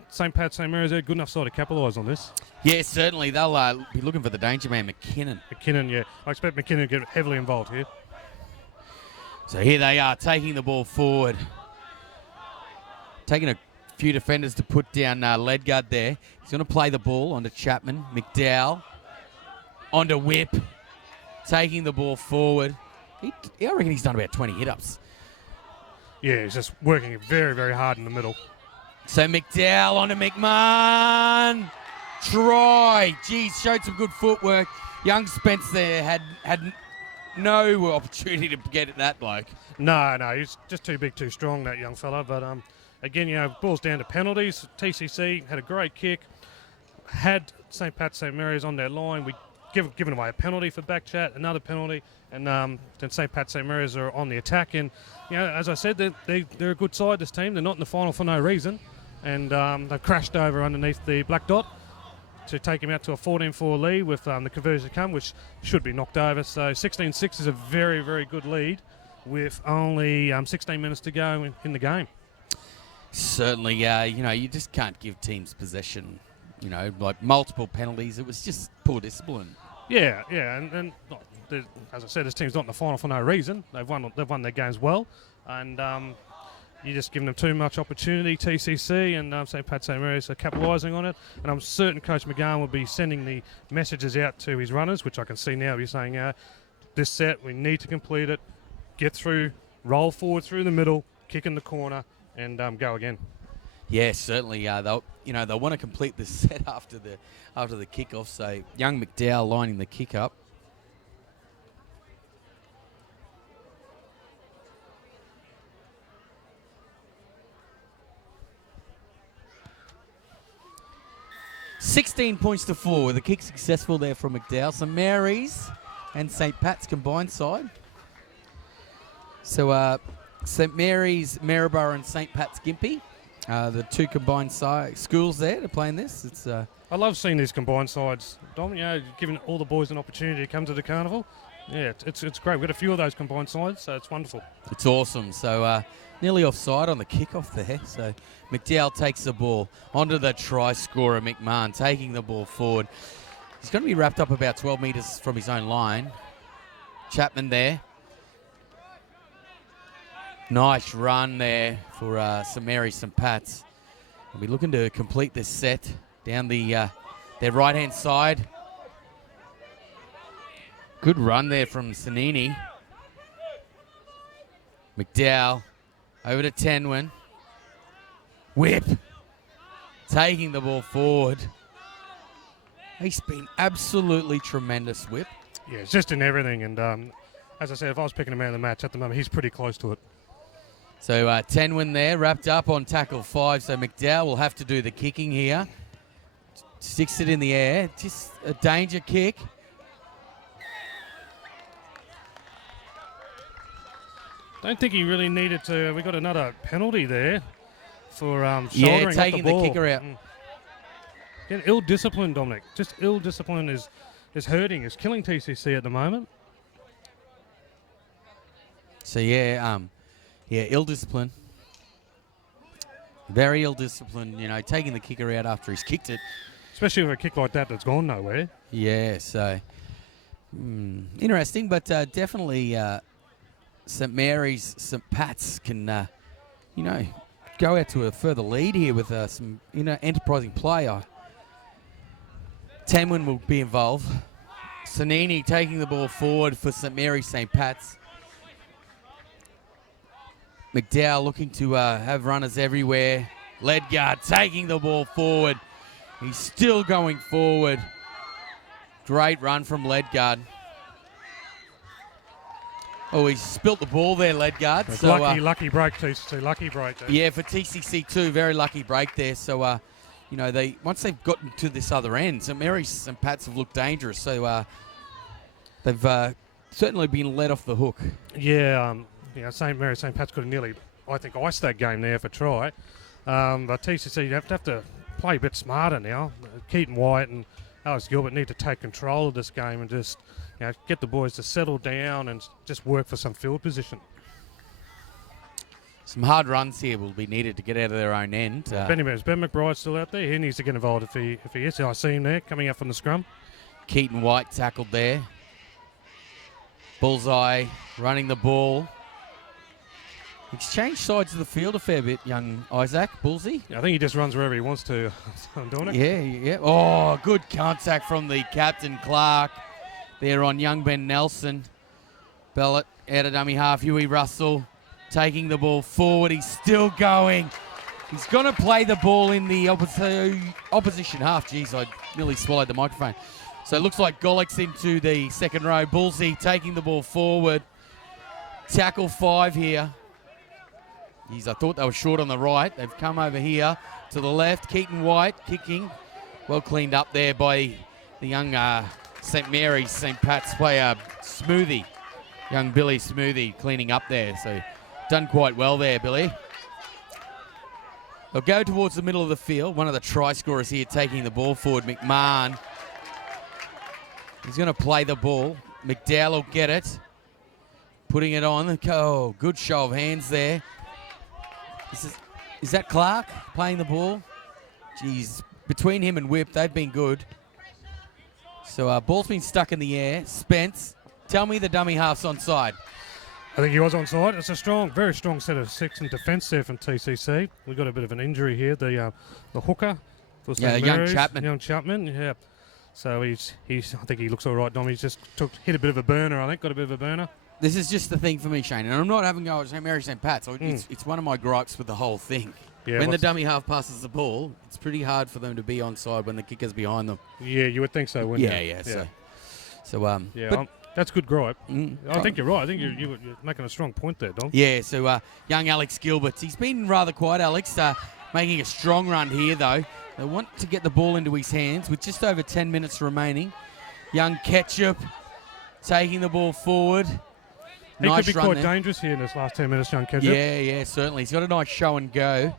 St. Pat's, St. Mary's, they're a good enough side to capitalise on this. Yeah, certainly. They'll be looking for the danger man, McKinnon. McKinnon, yeah. I expect McKinnon to get heavily involved here. So here they are, taking the ball forward. Taking a few defenders to put down Ledgard there. He's going to play the ball onto Chapman. McDowell onto Whip. Taking the ball forward. I reckon he's done about 20 hit-ups. Yeah, he's just working very, very hard in the middle. So McDowell onto McMahon. Try. Geez, showed some good footwork. Young Spence there had no opportunity to get at that bloke. No, he's just too big, too strong, that young fella. But again, ball's down to penalties. TCC had a great kick. Had St. Pat's, St. Mary's on their line. We given away a penalty for back chat, another penalty, and then St. Pat's, St. Mary's are on the attack. And as I said, they're a good side. This team, they're not in the final for no reason, and they've crashed over underneath the black dot to take him out to a 14-4 lead with the conversion to come, which should be knocked over. So 16-6 is a very, very good lead with only 16 minutes to go in the game. Certainly, you just can't give teams possession, like multiple penalties. It was just poor discipline. Yeah, and as I said, this team's not in the final for no reason. They've won their games well, and you're just giving them too much opportunity, TCC, and St. Pat, St. Mary's are capitalising on it. And I'm certain Coach McGowan will be sending the messages out to his runners, which I can see now. He's saying, this set, we need to complete it, get through, roll forward through the middle, kick in the corner, and go again. Yeah, certainly. They'll want to complete this set after the kickoff. So young McDowell lining the kick up. $16-4 with a kick successful there from McDowell. St. Mary's and St. Pat's combined side. So St Mary's, Maryborough and St Pat's Gympie, the two combined schools there to play in this. It's I love seeing these combined sides, Dom, giving all the boys an opportunity to come to the carnival. Yeah, it's great. We've got a few of those combined sides, so it's wonderful. It's awesome. So nearly offside on the kickoff there. So McDowell takes the ball onto the try scorer, McMahon, taking the ball forward. He's going to be wrapped up about 12 metres from his own line. Chapman there. Nice run there for St Mary's, St Pat's. We'll be looking to complete this set down their right-hand side. Good run there from Sanini. McDowell over to Tenwin. Whip. Taking the ball forward. He's been absolutely tremendous, Whip. Yeah, it's just in everything. And as I said, if I was picking a man of the match at the moment, he's pretty close to it. So Tenwin there, wrapped up on tackle 5. So McDowell will have to do the kicking here. Sticks it in the air. Just a danger kick. Don't think he really needed to. We got another penalty there for shouldering taking up the ball. Kicker out. Again, ill-discipline, Dominic. Just ill-discipline is hurting. It's killing TCC at the moment. So ill-discipline. Very ill-disciplined, taking the kicker out after he's kicked it. Especially with a kick like that that's gone nowhere. Yeah, so interesting, but definitely St Mary's, St Pat's can, go out to a further lead here with some, enterprising play. Tenwin will be involved. Sanini taking the ball forward for St Mary's, St Pat's. McDowell looking to have runners everywhere. Ledgard taking the ball forward. He's still going forward. Great run from Ledgard. Oh, he spilt the ball there, Ledgard. So, lucky break, TCC. Lucky break there. Yeah, for TCC too, very lucky break there. So, they once they've gotten to this other end, St Mary's and Pats have looked dangerous. So, they've certainly been let off the hook. Yeah, St Mary's, St Pat's could have nearly, I think, iced that game there for try. But TCC, you have to play a bit smarter now. Keaton White and Alex Gilbert need to take control of this game and just get the boys to settle down and just work for some field position. Some hard runs here will be needed to get out of their own end. Ben McBride still out there? He needs to get involved if he is. I see him there coming up from the scrum. Keaton White tackled there. Bullseye running the ball. He's changed sides of the field a fair bit, young Isaac Bullseye. I think he just runs wherever he wants to. Doing it. Yeah. Oh, good contact from the captain, Clark. There on young Ben Nelson. Bellet out of dummy half. Huey Russell taking the ball forward. He's still going. He's going to play the ball in the opposition half. Jeez, I nearly swallowed the microphone. So it looks like Golik's into the second row. Bullseye taking the ball forward. Tackle 5 here. I thought they were short on the right. They've come over here to the left. Keaton White kicking. Well cleaned up there by the young St Mary's, St Pat's player, Smoothie. Young Billy Smoothie cleaning up there. So done quite well there, Billy. They'll go towards the middle of the field. One of the try scorers here taking the ball forward, McMahon. He's going to play the ball. McDowell will get it. Putting it on. Oh, good show of hands there. Is that Clark playing the ball? Jeez, between him and Whip, they've been good. So ball's been stuck in the air. Spence, tell me the dummy half's onside. I think he was onside. It's a very strong set of six in defence there from TCC. We've got a bit of an injury here. The hooker for St. Mary's, Young Chapman. Yeah. So he's. I think he looks all right, Dom. He's just hit a bit of a burner. I think got a bit of a burner. This is just the thing for me, Shane, and I'm not having a go at St. Mary's, St. Pat's. It's one of my gripes with the whole thing. Yeah, when the dummy half passes the ball, it's pretty hard for them to be onside when the kicker's behind them. Yeah, you would think so, wouldn't you? Yeah. That's good gripe. I think you're right. I think you're making a strong point there, Dom. Yeah, so young Alex Gilbert. He's been rather quiet, Alex, making a strong run here, though. They want to get the ball into his hands with just over 10 minutes remaining. Young Ketchup taking the ball forward. He Nice could be run quite there. dangerous here in this last 10 minutes, young Kedra. Yeah, certainly. He's got a nice show and go.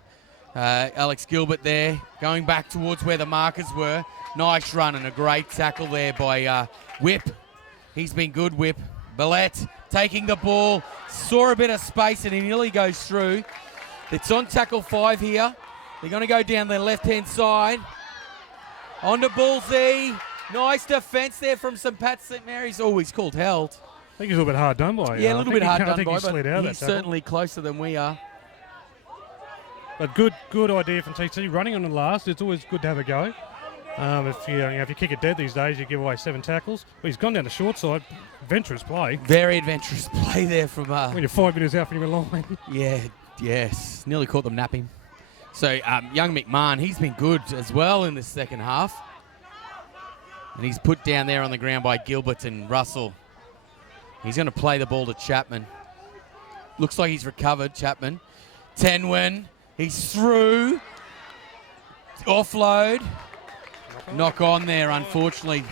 Alex Gilbert there, going back towards where the markers were. Nice run and a great tackle there by Whip. He's been good, Whip. Billette taking the ball, saw a bit of space and he nearly goes through. It's on tackle 5 here. They're going to go down the left-hand side. On to Bullseye. Nice defence there from St. Pat's St. Mary's. Oh, he's called held. I think he's a little bit hard done by. Yeah, a little bit hard done I think by, he slid out but of he's that tackle. certainly closer than we are. But good idea from TC. Running on the last, it's always good to have a go. If you kick it dead these days, you give away 7 tackles. But he's gone down the short side. Adventurous play. Very adventurous play there from... when you're 5 minutes out from your line. Yeah, yes. Nearly caught them napping. So, young McMahon, he's been good as well in the second half. And he's put down there on the ground by Gilbert and Russell. He's going to play the ball to Chapman. Looks like he's recovered, Chapman. Tenwin, he's through. Offload. Knock on there, unfortunately.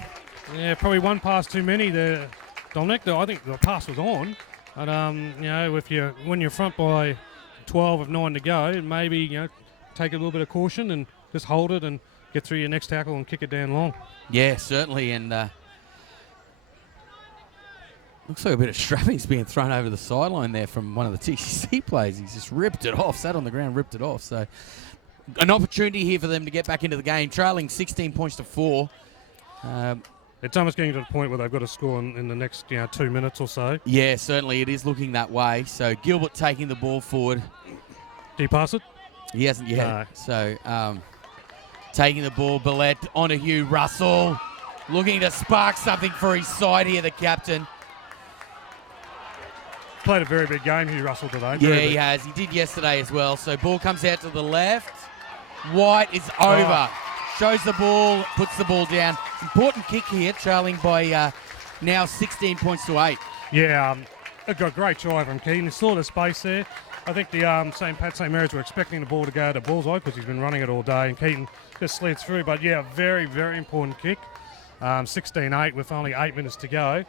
Yeah, probably one pass too many there, Dominic. I think the pass was on. But, when you're front by 12 of 9 to go, maybe, take a little bit of caution and just hold it and get through your next tackle and kick it down long. Yeah, certainly. And looks like a bit of strapping's being thrown over the sideline there from one of the TCC players. He's just ripped it off, sat on the ground, ripped it off. So an opportunity here for them to get back into the game, trailing 16 points to 4. It's almost getting to the point where they've got to score in the next 2 minutes or so. Yeah, certainly it is looking that way. So Gilbert taking the ball forward. Did he pass it? He hasn't yet. No. So taking the ball, Billette onto Hugh Russell. Looking to spark something for his side here, the captain. Played a very big game, Hugh Russell, today. Yeah, he has. He did yesterday as well. So ball comes out to the left. White is over. Shows the ball, puts the ball down. Important kick here, trailing by now 16 points to 8. Yeah, a great try from Keaton. He saw the space there. I think the St. Pat St. Mary's were expecting the ball to go to Bullseye because he's been running it all day, and Keaton just slid through. But yeah, very, very important kick. 16-8 with only 8 minutes to go.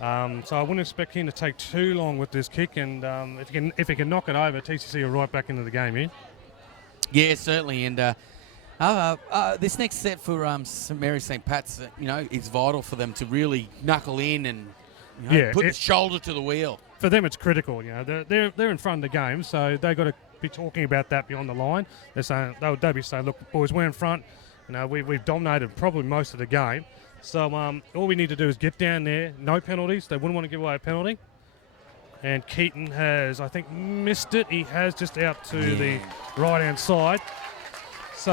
So I wouldn't expect him to take too long with this kick, and if he can knock it over, TCC are right back into the game here. Yeah, certainly. And this next set for St. Mary's St. Pat's, is vital for them to really knuckle in and put the shoulder to the wheel. For them, it's critical. They're in front of the game, so they've got to be talking about that beyond the line. They're saying they'll be saying, "Look, boys, we're in front. We've dominated probably most of the game. So all we need to do is get down there. No penalties. They wouldn't want to give away a penalty." And Keaton has, I think, missed it. He has just out to the right-hand side. So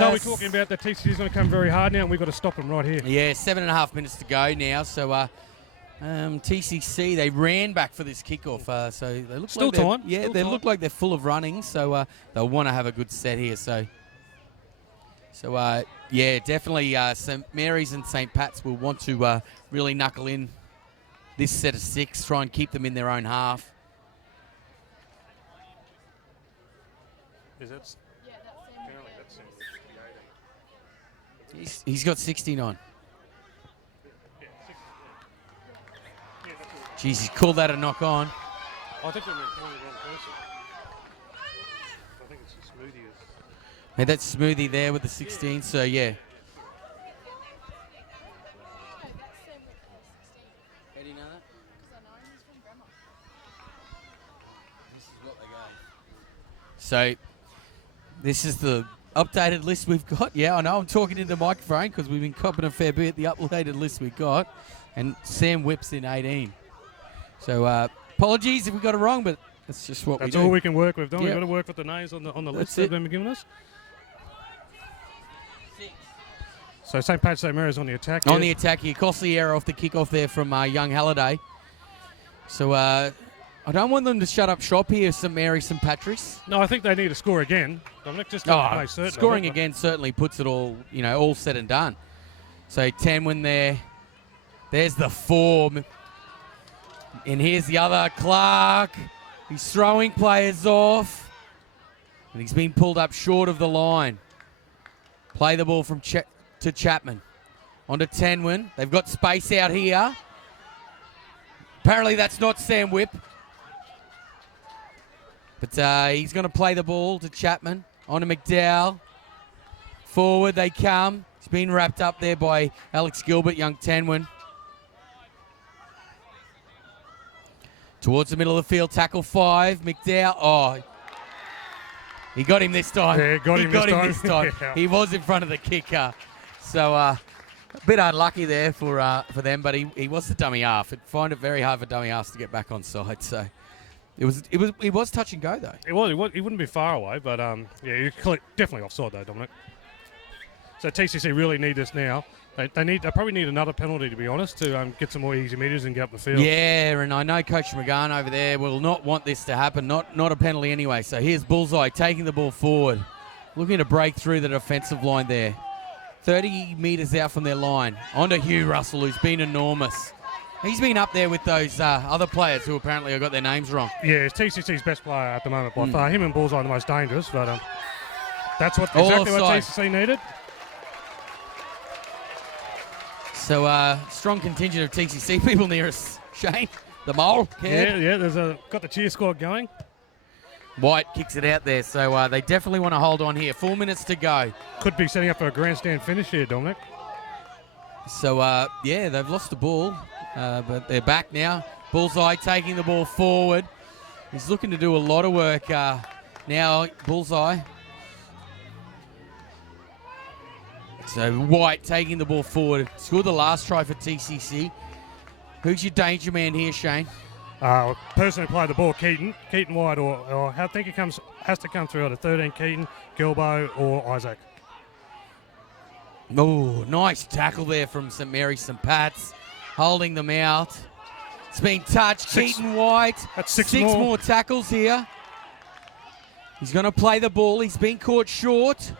they'll be talking about that TCC is going to come very hard now, and we've got to stop them right here. Yeah, 7.5 minutes to go now. So TCC, they ran back for this kickoff. So they look Still like they're, time. Yeah, Still they time. look like they're full of running. So they'll want to have a good set here. So definitely St. Mary's and St. Pat's will want to really knuckle in this set of 6, try and keep them in their own half. Is that? He's got 69. Jeez, he called that a knock on. I think they're calling the wrong person. I think it's a Smoothie. Hey, that's Smoothie there with the 16, so yeah. How do you know that? This is what they go. So, this is the updated list we've got. Yeah, I know I'm talking into the microphone because we've been copping a fair bit. The updated list we've got. And Sam Whip's in 18. So, apologies if we got it wrong, but that's just what we do. That's all we can work with, don't we? Yep. We've got to work with the names on the list That's they've been giving us. So St. Pat St. Mary's on the attack. On the attack here. Costly error off the kickoff there from young Halliday. So, I don't want them to shut up shop here, St. Mary, St. Patrick's. No, I think they need to score again. Dominic, just to play certain. Scoring again certainly puts it all, all said and done. So, Tenwin there. There's the 4. And here's the other, Clark. He's throwing players off. And he's been pulled up short of the line. Play the ball from to Chapman. On to Tenwin. They've got space out here. Apparently that's not Sam Whip. But he's going to play the ball to Chapman. On to McDowell. Forward they come. He's been wrapped up there by Alex Gilbert, young Tenwin. Towards the middle of the field, tackle 5. McDowell. Oh, he got him this time. Yeah, got him this time. Yeah. He was in front of the kicker. So a bit unlucky there for them, but he was the dummy half. I'd find it very hard for dummy halves to get back on side. So it was touch and go though. It was. He wouldn't be far away, but yeah, you're definitely offside though, Dominic. So TCC really need this now. They probably need another penalty, to be honest, to get some more easy meters and get up the field. Yeah, and I know Coach McGahn over there will not want this to happen. Not a penalty anyway. So here's Bullseye taking the ball forward, looking to break through the defensive line there. 30 metres out from their line. On to Hugh Russell, who's been enormous. He's been up there with those other players who apparently have got their names wrong. Yeah, he's TCC's best player at the moment by far. Him and Bullseye are the most dangerous, but that's exactly what TCC needed. So strong contingent of TCC people near us. Shane, the mole. Yeah, there's got the cheer squad going. White kicks it out there, so they definitely want to hold on here. 4 minutes to go. Could be setting up for a grandstand finish here, Dominic. So, yeah, they've lost the ball, but they're back now. Bullseye taking the ball forward. He's looking to do a lot of work now, Bullseye. So White taking the ball forward. Scored the last try for TCC. Who's your danger man here, Shane? Person who played the ball, Keaton White, or I think it has to come through out of 13, Keaton, Gilbo, or Isaac. Oh, nice tackle there from St Mary's St Pat's, holding them out. It's been touched. Keaton White. That's six more tackles here. He's going to play the ball. He's been caught short.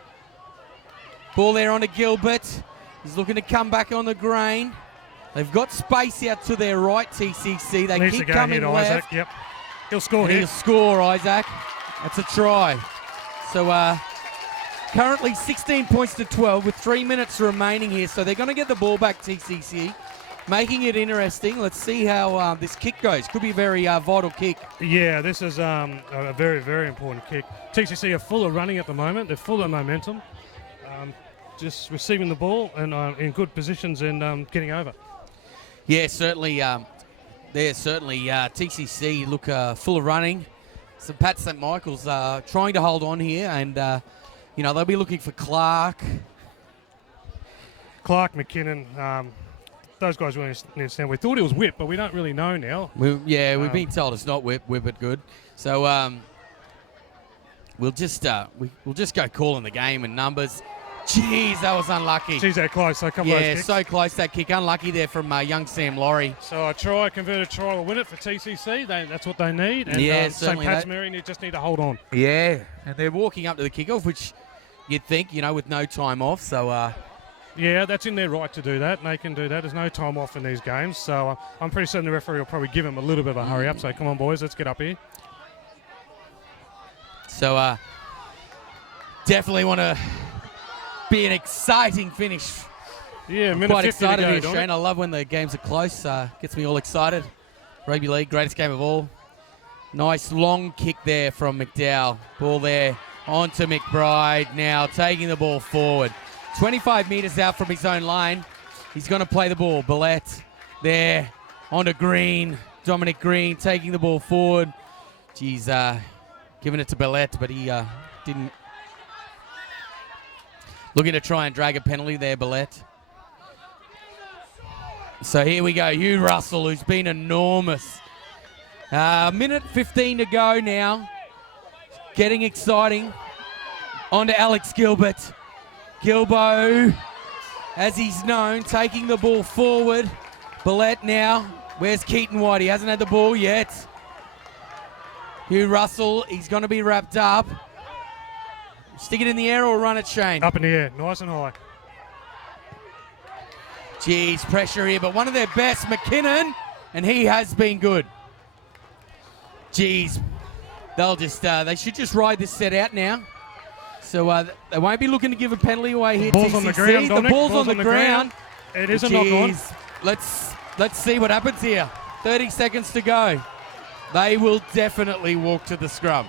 Ball there on to Gilbert. He's looking to come back on the grain. They've got space out to their right, TCC. They Needs keep to go coming ahead, left. Isaac. Yep. He'll score here. He'll score, Isaac. That's a try. So currently 16 points to 12 with 3 minutes remaining here. So they're going to get the ball back, TCC, making it interesting. Let's see how this kick goes. Could be a very vital kick. Yeah, this is a very, very important kick. TCC are full of running at the moment. They're full of momentum. Just receiving the ball and in good positions and getting over. Yeah, certainly. TCC look full of running. St Pat St Michael's trying to hold on here, and they'll be looking for Clark, McKinnon. Those guys really understand. We thought it was Whip, but we don't really know now. We've been told it's not Whip it good. So we'll just go calling the game and numbers. Jeez, that was unlucky. Jeez, that close. So a couple of those kicks. So close that kick. Unlucky there from young Sam Laurie. So a converted try will win it for TCC. That's what they need. And yeah, St. Pat's Mary just need to hold on. Yeah, and they're walking up to the kickoff, which you'd think, with no time off. So yeah, that's in their right to do that. And they can do that. There's no time off in these games. So I'm pretty certain the referee will probably give them a little bit of a hurry up. So come on, boys, let's get up here. So definitely want to be an exciting finish. Yeah, I'm quite excited here, Shane. I love when the games are close. Gets me all excited. Rugby league, greatest game of all. Nice long kick there from McDowell. Ball there on to McBride now, taking the ball forward. 25 metres out from his own line. He's going to play the ball. Billette there on to Green. Dominic Green taking the ball forward. Geez, giving it to Billette, but he didn't. Looking to try and drag a penalty there, Billette. So here we go. Hugh Russell, who's been enormous. Minute 15 to go now. Getting exciting. On to Alex Gilbert. Gilbo, as he's known, taking the ball forward. Billette now. Where's Keaton White? He hasn't had the ball yet. Hugh Russell, he's going to be wrapped up. Stick it in the air or run it, Shane? Up in the air, nice and high. Jeez, pressure here, but one of their best, McKinnon, and he has been good. Jeez, they should just ride this set out now. So they won't be looking to give a penalty away here. Ball's TCC. on the ground, Dominic. The ball's on the ground. It is a knock on. Let's see what happens here. 30 seconds to go. They will definitely walk to the scrum.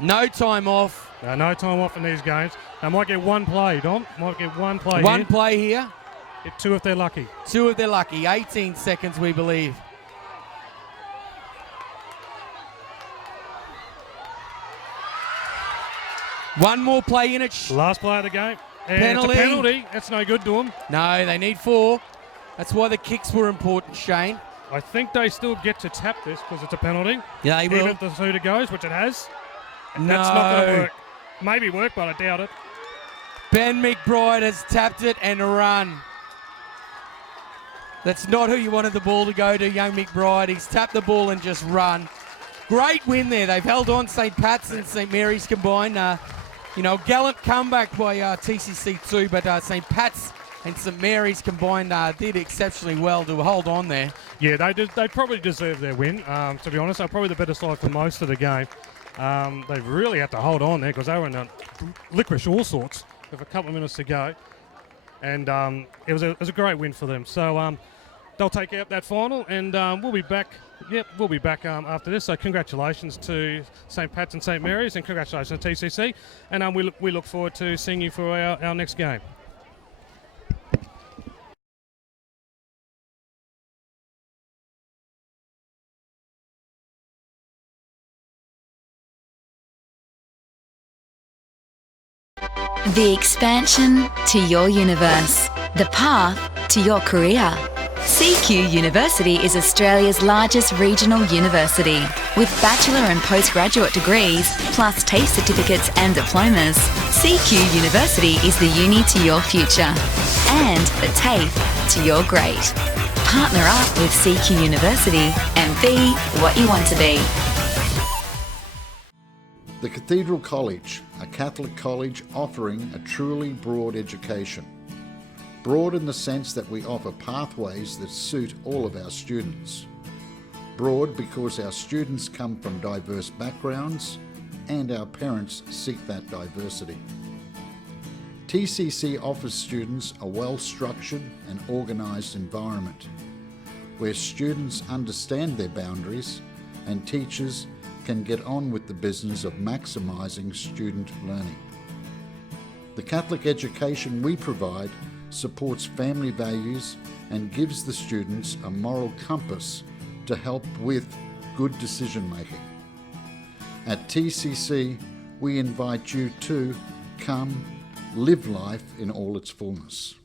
No time off. No time off in these games. They might get one play, Dom. Might get one play One here. play here. Get two if they're lucky. Two if they're lucky. 18 seconds, we believe. One more play in it. Last play of the game. And Penalty. It's a penalty. That's no good to them. No, they need 4. That's why the kicks were important, Shane. I think they still get to tap this because it's a penalty. Yeah, they will. Even if the shooter goes, which it has. No. That's not going to work. Maybe work, but I doubt it. Ben McBride has tapped it and run. That's not who you wanted the ball to go to, young McBride. He's tapped the ball and just run. Great win there. They've held on, St. Pat's and St. Mary's combined. Gallant comeback by TCC too, but St. Pat's and St. Mary's combined did exceptionally well to hold on there. Yeah, they probably deserve their win, to be honest. They're probably the better side for most of the game. They've really had to hold on there because they were in licorice all sorts with a couple of minutes to go. And it was a great win for them. So they'll take out that final, and we'll be back. Yep, we'll be back after this. So congratulations to St. Pat's and St. Mary's, and congratulations to TCC. And we look forward to seeing you for our next game. The expansion to your universe. The path to your career. CQ University is Australia's largest regional university. With bachelor and postgraduate degrees, plus TAFE certificates and diplomas, CQ University is the uni to your future and the TAFE to your great. Partner up with CQ University and be what you want to be. The Cathedral College, a Catholic college offering a truly broad education. Broad in the sense that we offer pathways that suit all of our students. Broad because our students come from diverse backgrounds and our parents seek that diversity. TCC offers students a well-structured and organised environment where students understand their boundaries and teachers can get on with the business of maximising student learning. The Catholic education we provide supports family values and gives the students a moral compass to help with good decision making. At TCC, we invite you to come live life in all its fullness.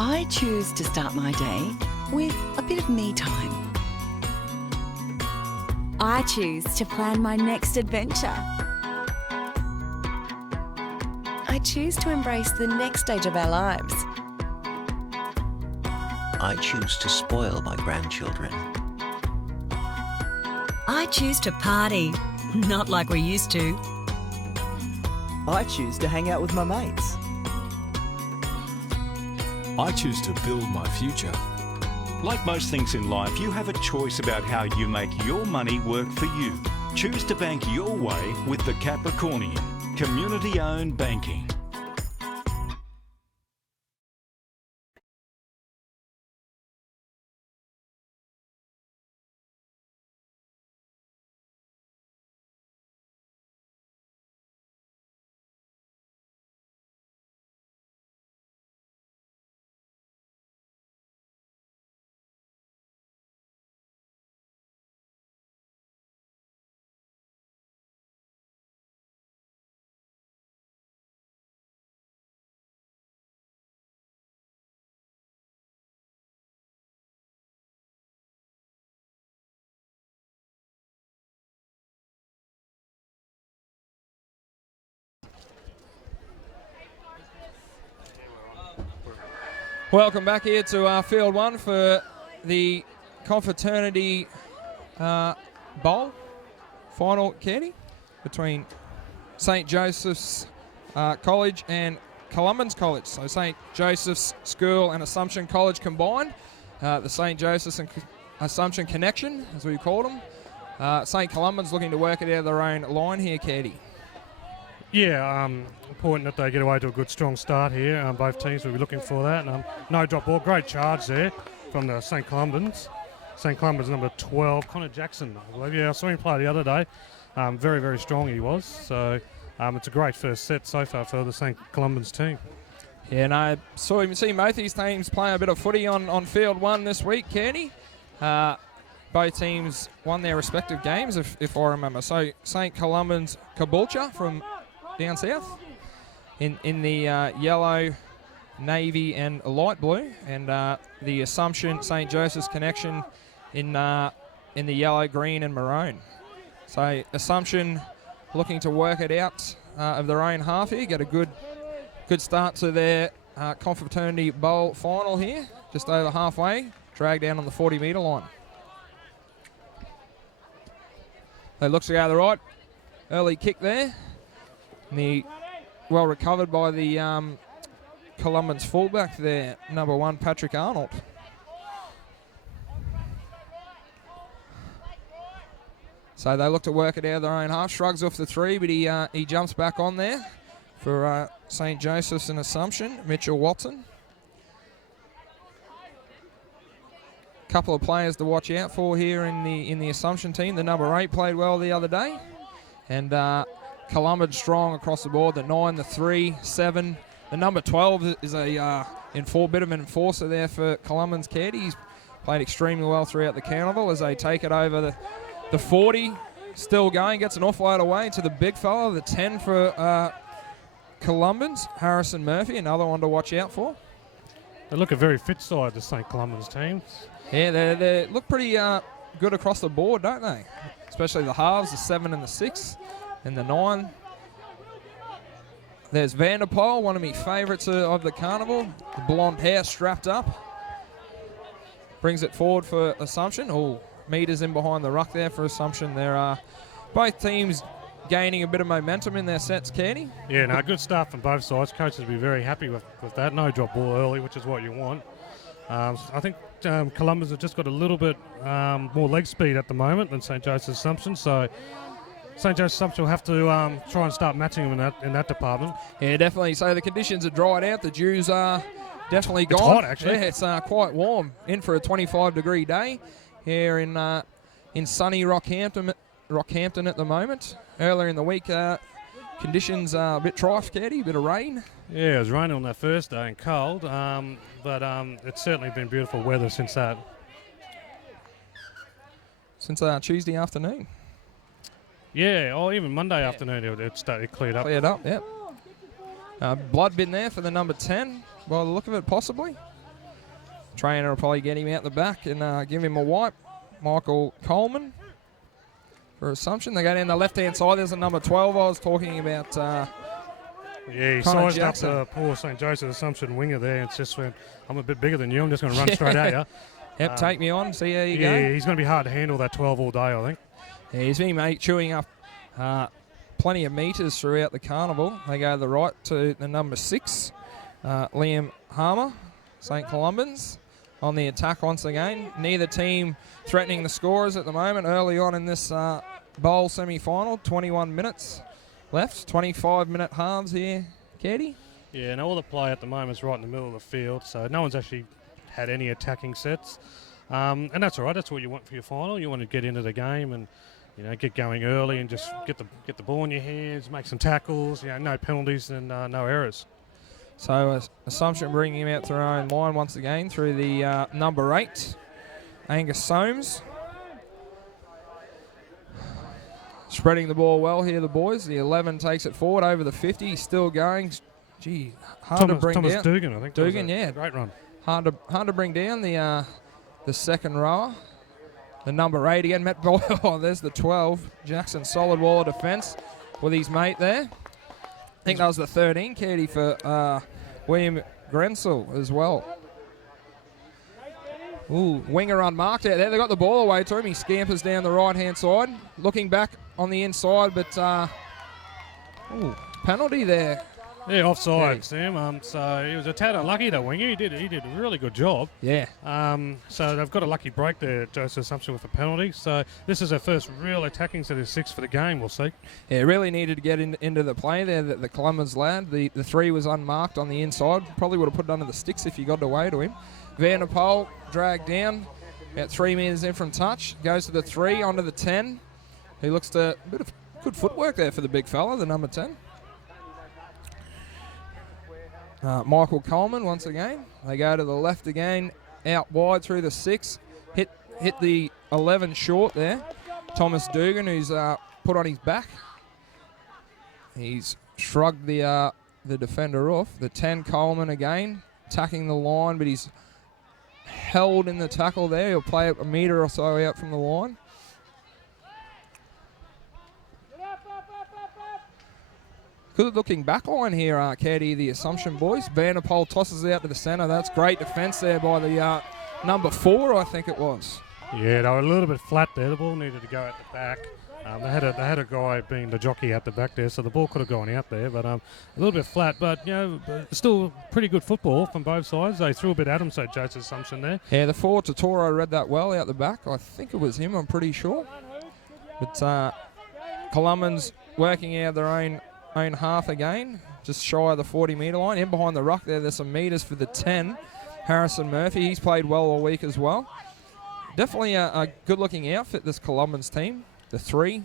I choose to start my day with a bit of me time. I choose to plan my next adventure. I choose to embrace the next stage of our lives. I choose to spoil my grandchildren. I choose to party, not like we used to. I choose to hang out with my mates. I choose to build my future. Like most things in life, you have a choice about how you make your money work for you. Choose to bank your way with the Capricornian, community-owned banking. Welcome back here to Field 1 for the Confraternity Bowl final, Kenny, between St. Joseph's College and Columban's College. So St. Joseph's School and Assumption College combined. The St. Joseph's and Assumption Connection, as we call them. St. Columban's looking to work it out of their own line here, Katie. Yeah, important that they get away to a good, strong start here. Both teams will be looking for that. No drop ball, great charge there from the St. Columban's. St. Columban's number 12, Connor Jackson, I believe. Yeah, I saw him play the other day. Very, very strong he was. So it's a great first set so far for the St. Columban's team. Yeah, and I saw him see both these teams playing a bit of footy on Field 1 this week, Kenny. Both teams won their respective games, if I remember. So St. Columban's Caboolture from down south in the yellow, navy and light blue, and the Assumption St. Joseph's Connection in the yellow, green and maroon. So Assumption looking to work it out of their own half here, get a good start to their Confraternity Bowl final here, just over halfway, drag down on the 40-metre line. They looks to go to the right, early kick there. Well recovered by the Columban's fullback there, number 1, Patrick Arnold. So they look to work it out of their own half. Shrugs off the 3, but he jumps back on there for St. Joseph's and Assumption, Mitchell Watson. Couple of players to watch out for here in the Assumption team. The number 8 played well the other day, and Columban strong across the board. The 9, the 3, 7. The number 12 is bit of an enforcer there for Columban's Caddy. He's played extremely well throughout the carnival as they take it over the 40. Still going, gets an offload away to the big fella. The 10 for Columban's, Harrison Murphy, another one to watch out for. They look a very fit side, the St. Columban's team. Yeah, they look pretty good across the board, don't they? Especially the halves, the 7 and the 6. And the 9. There's Vanderpoel, one of my favourites of the carnival. The blonde hair strapped up. Brings it forward for Assumption. Oh, meters in behind the ruck there for Assumption. They're both teams gaining a bit of momentum in their sets, Kenny. Yeah, no, good start from both sides. Coaches will be very happy with that. No drop ball early, which is what you want. I think Columban's have just got a little bit more leg speed at the moment than St. Joseph's Assumption, so St. Joseph's Assumption will have to try and start matching them in that department. Yeah, definitely. So the conditions are dried out. The dews are definitely gone. It's hot, actually. Yeah, it's quite warm. In for a 25-degree day here in sunny Rockhampton at the moment. Earlier in the week, conditions are a bit trife, Caddy, a bit of rain. Yeah, it was raining on that first day and cold, but it's certainly been beautiful weather since that. Since Tuesday afternoon. Yeah, or even Monday afternoon it cleared up. Cleared up, yep. Blood bin there for the number 10, by the look of it, possibly. Trainer will probably get him out the back and give him a wipe. Michael Coleman for Assumption. They go down the left-hand side. There's a number 12 I was talking about. Yeah, he sized up the poor St. Joseph Assumption winger there. It's just went, I'm a bit bigger than you. I'm just going to run straight at you. Yep, take me on. See how you go. Yeah, he's going to be hard to handle that 12 all day, I think. Yeah, he's been chewing up plenty of metres throughout the carnival. They go to the right to the number 6, Liam Harmer, St. Columban's, on the attack once again. Neither team threatening the scorers at the moment. Early on in this bowl semi-final, 21 minutes left, 25-minute halves here, Caddy. Yeah, and all the play at the moment is right in the middle of the field, so no one's actually had any attacking sets. And that's all right. That's what you want for your final. You want to get into the game and get going early and just get the ball in your hands, make some tackles. No penalties and no errors. So Assumption bringing him out to their own line once again through the number 8, Angus Soames. Spreading the ball well here, the boys. The 11 takes it forward over the 50. Still going. Gee, hard to bring Thomas down. Dugan, I think. Dugan, yeah. Great run. Hard to bring down the second rower. The number 8 again, Matt Boyle. Oh, there's the 12. Jackson, solid wall of defence with his mate there. I think that was the 13, Katie, for William Grensel as well. Ooh, winger unmarked out there. They got the ball away to him. He scampers down the right-hand side. Looking back on the inside, but penalty there. Yeah, offside, Sam. So he was a tad unlucky, that winger. He did a really good job. Yeah. So they've got a lucky break there, Joseph Assumption, with a penalty. So this is their first real attacking set of 6 for the game, we'll see. Yeah, really needed to get into the play there, the Columbus lad. The 3 was unmarked on the inside. Probably would have put it under the sticks if he got away to him. Van der Poel dragged down, about 3 metres in from touch. Goes to the 3, onto the 10. He looks to a bit of good footwork there for the big fella, the number 10. Michael Coleman once again. They go to the left again, out wide through the 6. Hit the 11 short there. Thomas Dugan, who's put on his back. He's shrugged the defender off. The 10 Coleman again, attacking the line, but he's held in the tackle there. He'll play a metre or so out from the line. Good looking back line here, Caddy, the Assumption boys. Van der Poel tosses out to the centre. That's great defence there by the number 4, I think it was. Yeah, they were a little bit flat there. The ball needed to go at the back. They had a guy being the jockey out the back there, so the ball could have gone out there, but a little bit flat. But still pretty good football from both sides. They threw a bit at him, so Joseph Assumption there. Yeah, the 4 Totoro read that well out the back. I think it was him. I'm pretty sure. But Columbans working out their own half again, just shy of the 40-metre line. In behind the ruck there's some metres for the 10, Harrison Murphy. He's played well all week as well. Definitely a good-looking outfit, this Columbans team. The 3,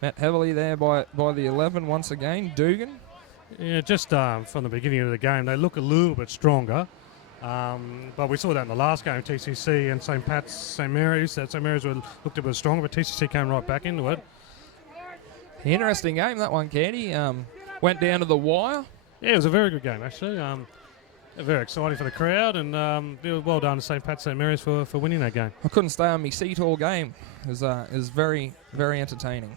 met heavily there by the 11 once again, Dugan. Yeah, just from the beginning of the game, they look a little bit stronger. But we saw that in the last game, TCC and St. Pat's, St. Mary's. St. Mary's looked a bit stronger, but TCC came right back into it. Interesting game, that one, Candy. Went down to the wire. Yeah, it was a very good game, actually. Very exciting for the crowd, and well done to St. Pat, St. Mary's for winning that game. I couldn't stay on my seat all game. It was very, very entertaining.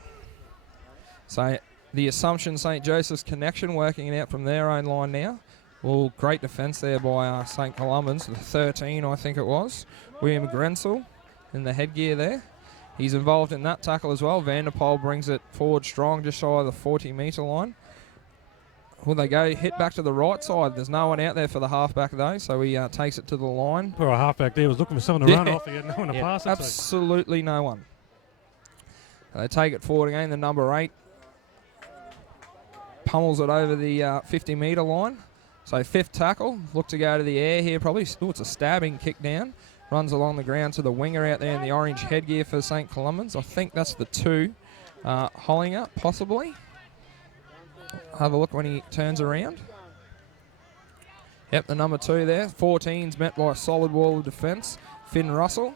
So the Assumption St. Joseph's connection working it out from their own line now. Well, great defence there by St. Columbans, the 13, I think it was. William Grensel in the headgear there. He's involved in that tackle as well. Van der Poel brings it forward strong, just shy of the 40-metre line. Well, they go hit back to the right side. There's no one out there for the halfback though, so he takes it to the line. Poor halfback there was looking for someone to run off. He had no one to pass it to. Absolutely no one. They take it forward again. The number 8 pummels it over the 50-metre line. So 5th tackle. Look to go to the air here probably. Oh, it's a stabbing kick down. Runs along the ground to the winger out there in the orange headgear for St. Columbans. I think that's the 2. Hollinger, possibly. Have a look when he turns around. Yep, the number 2 there. 14's met by a solid wall of defence. Finn Russell.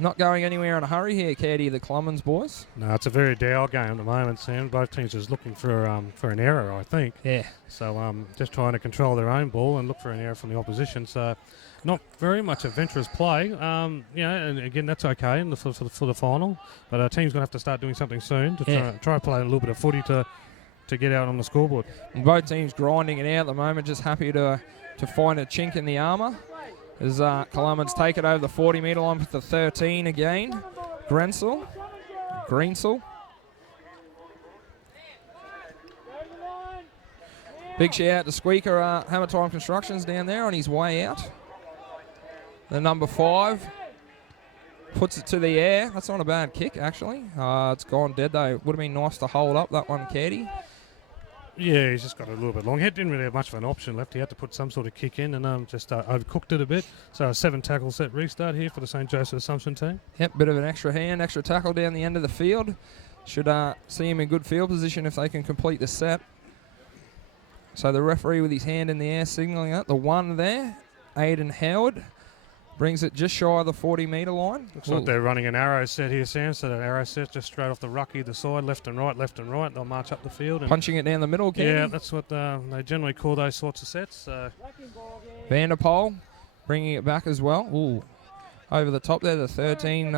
Not going anywhere in a hurry here, Caddy, the Columbans boys. No, it's a very dour game at the moment, Sam. Both teams just looking for an error, I think. Yeah. So just trying to control their own ball and look for an error from the opposition. So not very much adventurous play. And again, that's okay for the final. But our team's going to have to start doing something soon to try play a little bit of footy to get out on the scoreboard. And both teams grinding it out at the moment, just happy to find a chink in the armour. As Columbans take it over the 40-metre line with the 13 again. Greensel. Big shout out to Squeaker Hammer Time Constructions down there on his way out. The number 5 puts it to the air. That's not a bad kick, actually. It's gone dead, though. Would have been nice to hold up that one, Caddy. Yeah, he's just got a little bit long. He didn't really have much of an option left. He had to put some sort of kick in and just overcooked it a bit. So a 7-tackle set restart here for the St. Joseph Assumption team. Yep, bit of an extra tackle down the end of the field. Should see him in good field position if they can complete the set. So the referee with his hand in the air signalling that. The 1 there, Aidan Howard. Brings it just shy of the 40-metre line. Looks like they're running an arrow set here, Sam. So that arrow set just straight off the ruck either side, left and right. They'll march up the field. And punching it down the middle, Kenny. Yeah, that's what they generally call those sorts of sets. Van der Poel bringing it back as well. Ooh, over the top there, the 13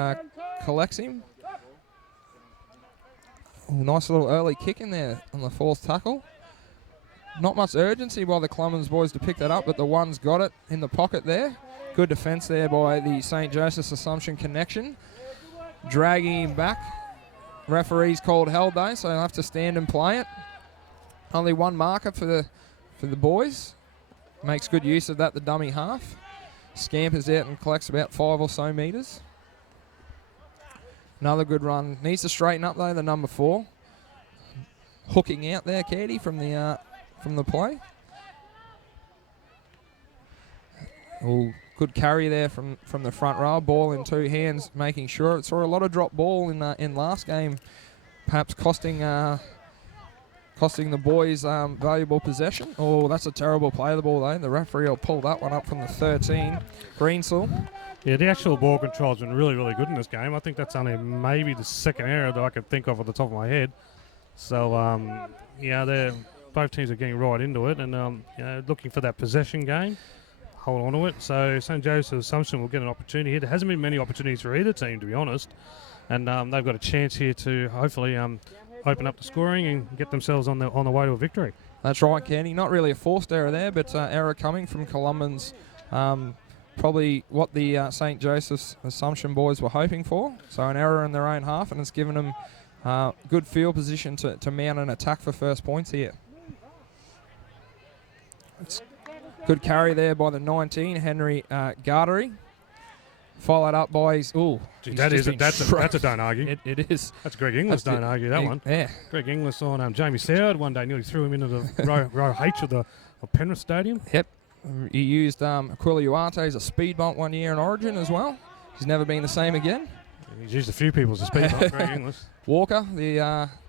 collects him. Ooh, nice little early kick in there on the 4th tackle. Not much urgency by the Columbans boys to pick that up, but the 1's got it in the pocket there. Good defence there by the St. Joseph's Assumption connection. Dragging him back. Referee's called held though, so they'll have to stand and play it. Only one marker for the boys. Makes good use of that, the dummy half. Scampers out and collects about 5 or so metres. Another good run. Needs to straighten up though, the number 4. Hooking out there, Caddy, from the play. Oh, good carry there from the front row. Ball in 2 hands, making sure. It saw a lot of drop ball in last game, perhaps costing the boys valuable possession. Oh, that's a terrible play of the ball though. The referee will pull that one up from the 13. Greensall. Yeah, the actual ball control's been really, really good in this game. I think that's only maybe the second error that I can think of at the top of my head. So, both teams are getting right into it and looking for that possession game. Hold on to it. So St. Joseph's Assumption will get an opportunity here. There hasn't been many opportunities for either team, to be honest. And they've got a chance here to hopefully open up the scoring and get themselves on the way to a victory. That's right, Kenny. Not really a forced error there, but error coming from Columbans. Probably what the St. Joseph's Assumption boys were hoping for. So an error in their own half, and it's given them good field position to mount an attack for first points here. It's good carry there by the 19, Henry Gardery. Followed up by his... Ooh, that's a don't argue. It is. That's Greg Inglis, don't argue that one. Yeah. Greg Inglis on Jamie Soward one day nearly threw him into the row H of Penrith Stadium. Yep. He used Aquila Uarte as a speed bump one year in Origin as well. He's never been the same again. He's used a few people as a speed bump, Greg Inglis. Walker,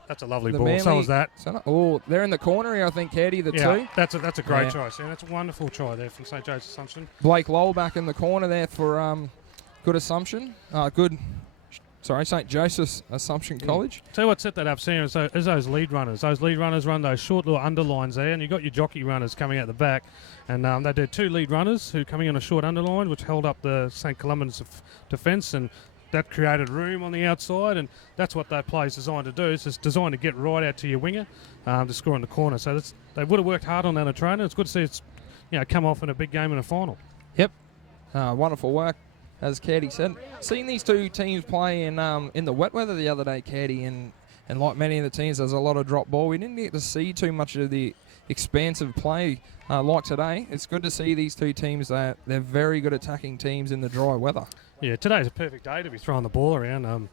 that's a lovely ball. So was that. Oh, they're in the corner here, I think, Caddy, the two. That's a great try, Sam. That's a wonderful try there from St. Joseph's Assumption. Blake Lowell back in the corner there for good Assumption. St. Joseph's Assumption College. Tell you what set that up, Sam, is those lead runners. Those lead runners run those short little underlines there, and you've got your jockey runners coming out the back. And they did 2 lead runners who coming on a short underline, which held up the St. Columban's defence, and that created room on the outside, and that's what that play is designed to do. It's just designed to get right out to your winger to score in the corner. So they would have worked hard on that at training. It's good to see it's come off in a big game in a final. Yep. Wonderful work, as Caddy said. Seeing these two teams play in the wet weather the other day, Caddy, and like many of the teams, there's a lot of drop ball. We didn't get to see too much of the expansive play like today. It's good to see these two teams. They're very good attacking teams in the dry weather. Yeah, today's a perfect day to be throwing the ball around.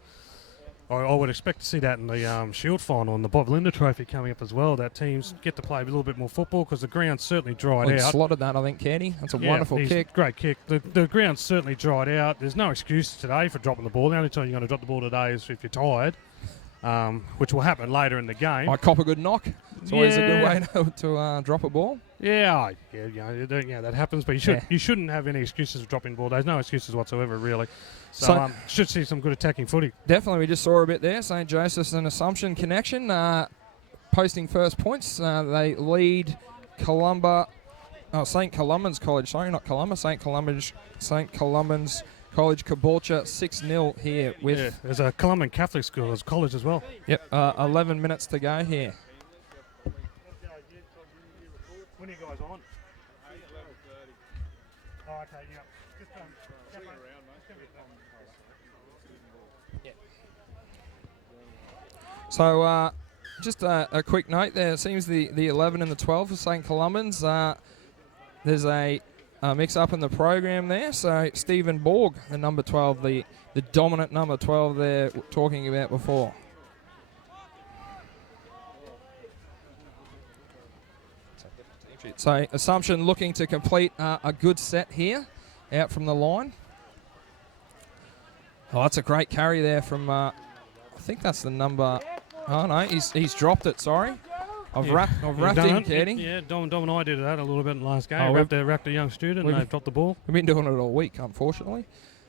I would expect to see that in the Shield final and the Bob Linder Trophy coming up as well. That teams get to play a little bit more football because the ground's certainly dried out. Slotted that, I think, Caddy. That's a wonderful kick. Great kick. The ground's certainly dried out. There's no excuse today for dropping the ball. The only time you're going to drop the ball today is if you're tired, which will happen later in the game. Like cop a good knock. It's always a good way to drop a ball. Yeah, that happens. But you shouldn't have any excuses for dropping the ball. There's no excuses whatsoever, really. So should see some good attacking footy. Definitely, we just saw a bit there. St. Joseph's and Assumption connection posting first points. They lead St. Columban's College. Sorry, not Columba. St. Columban's College Caboolture 6-0 here with... there's a Columban Catholic school as college as well. Yep, 11 minutes to go here. When are you guys on? Oh, okay, yeah. So, just a quick note there. It seems the 11 and the 12 for St. Columban's. There's a mix-up in the program there. So, Stephen Borg, the number 12, the dominant number 12 there talking about before. So, Assumption looking to complete a good set here out from the line. Oh, that's a great carry there from, I think that's the number... Oh, no, he's dropped it, sorry. I've wrapped him, Caddy. Yeah, Dom and I did that a little bit in the last game. Wrapped a young student and they dropped the ball. We've been doing it all week, unfortunately.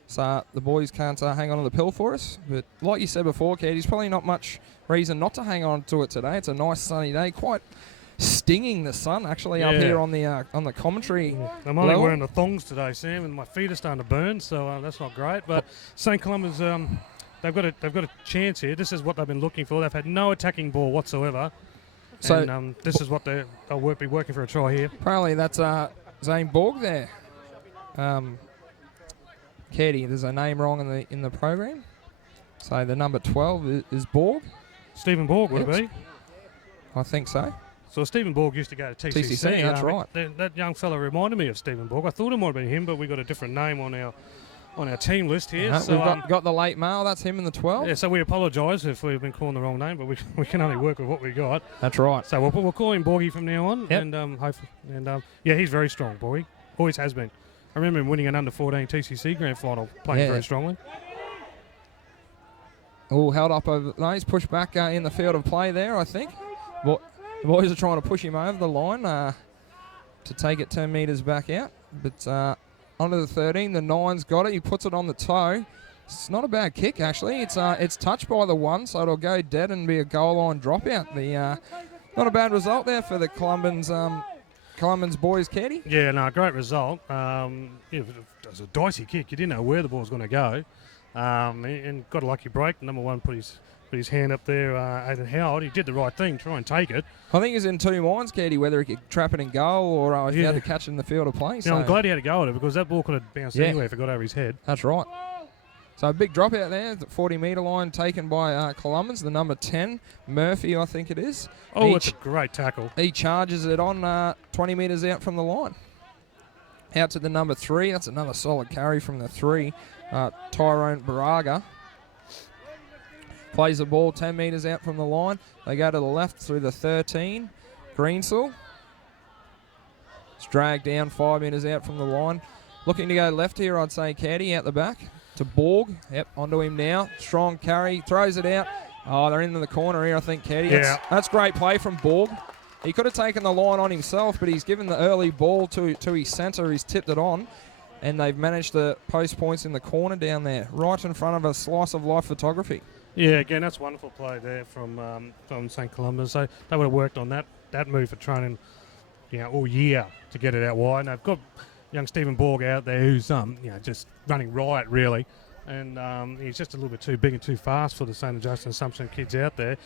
So the boys can't hang on to the pill for us. But like you said before, Caddy, there's probably not much reason not to hang on to it today. It's a nice sunny day, quite stinging the sun actually up here on the commentary. Yeah. I'm only wearing the thongs today, Sam, and my feet are starting to burn, so that's not great. But St. Columban's, they've got a chance here. This is what they've been looking for. They've had no attacking ball whatsoever. So and, this is what they'll be working for a try here. Apparently that's Zane Borg there. Katie, there's a name wrong in the program. So the number 12 is Borg. Stephen Borg would it be? I think so. So Stephen Borg used to go to TCC. TCC, that's right. That young fella reminded me of Stephen Borg. I thought it might have been him, but we got a different name on our team list here. No, so we've got the late male. That's him in the 12. Yeah, so we apologise if we've been calling the wrong name, but we can only work with what we got. That's right. So we'll call him Borgie from now on. Yep. And hopefully, yeah, he's very strong, Borgie. Always has been. I remember him winning an under-14 TCC grand final, playing very strongly. Oh, held up over. No, he's pushed back in the field of play there, I think. The boys are trying to push him over the line to take it 10 metres back out. But onto the 13, the 9's got it. He puts it on the toe. It's not a bad kick, actually. It's touched by the 1, so it'll go dead and be a goal line dropout. Not a bad result there for the Columbans boys, Katie. Yeah, no, great result. It was a dicey kick. You didn't know where the ball was going to go. And got a lucky break. Number 1 put his hand up there, Aidan Howard. He did the right thing, try and take it. I think he's in two minds, Katie, whether he could trap it in goal or if he had to catch it in the field of play. I'm glad he had a go at it because that ball could have bounced anywhere if it got over his head. That's right. So a big drop out there, the 40-metre line taken by Columbans, the number 10, Murphy, I think it is. Oh, it's a great tackle. He charges it on 20 metres out from the line. Out to the number 3, that's another solid carry from the 3, Tyrone Baraga. Plays the ball 10 metres out from the line. They go to the left through the 13, Greensall. It's dragged down 5 metres out from the line. Looking to go left here, I'd say Caddy out the back to Borg. Yep, onto him now. Strong carry, throws it out. Oh, they're into the corner here, I think, Caddy. Yeah. That's great play from Borg. He could have taken the line on himself, but he's given the early ball to his centre. He's tipped it on, and they've managed to post points in the corner down there, right in front of a slice of life photography. Yeah, again, that's wonderful play there from St. Columbus. So they would have worked on that move for training, all year to get it out wide. And they've got young Stephen Borg out there who's just running riot really, and he's just a little bit too big and too fast for the St. Justin Assumption kids out there.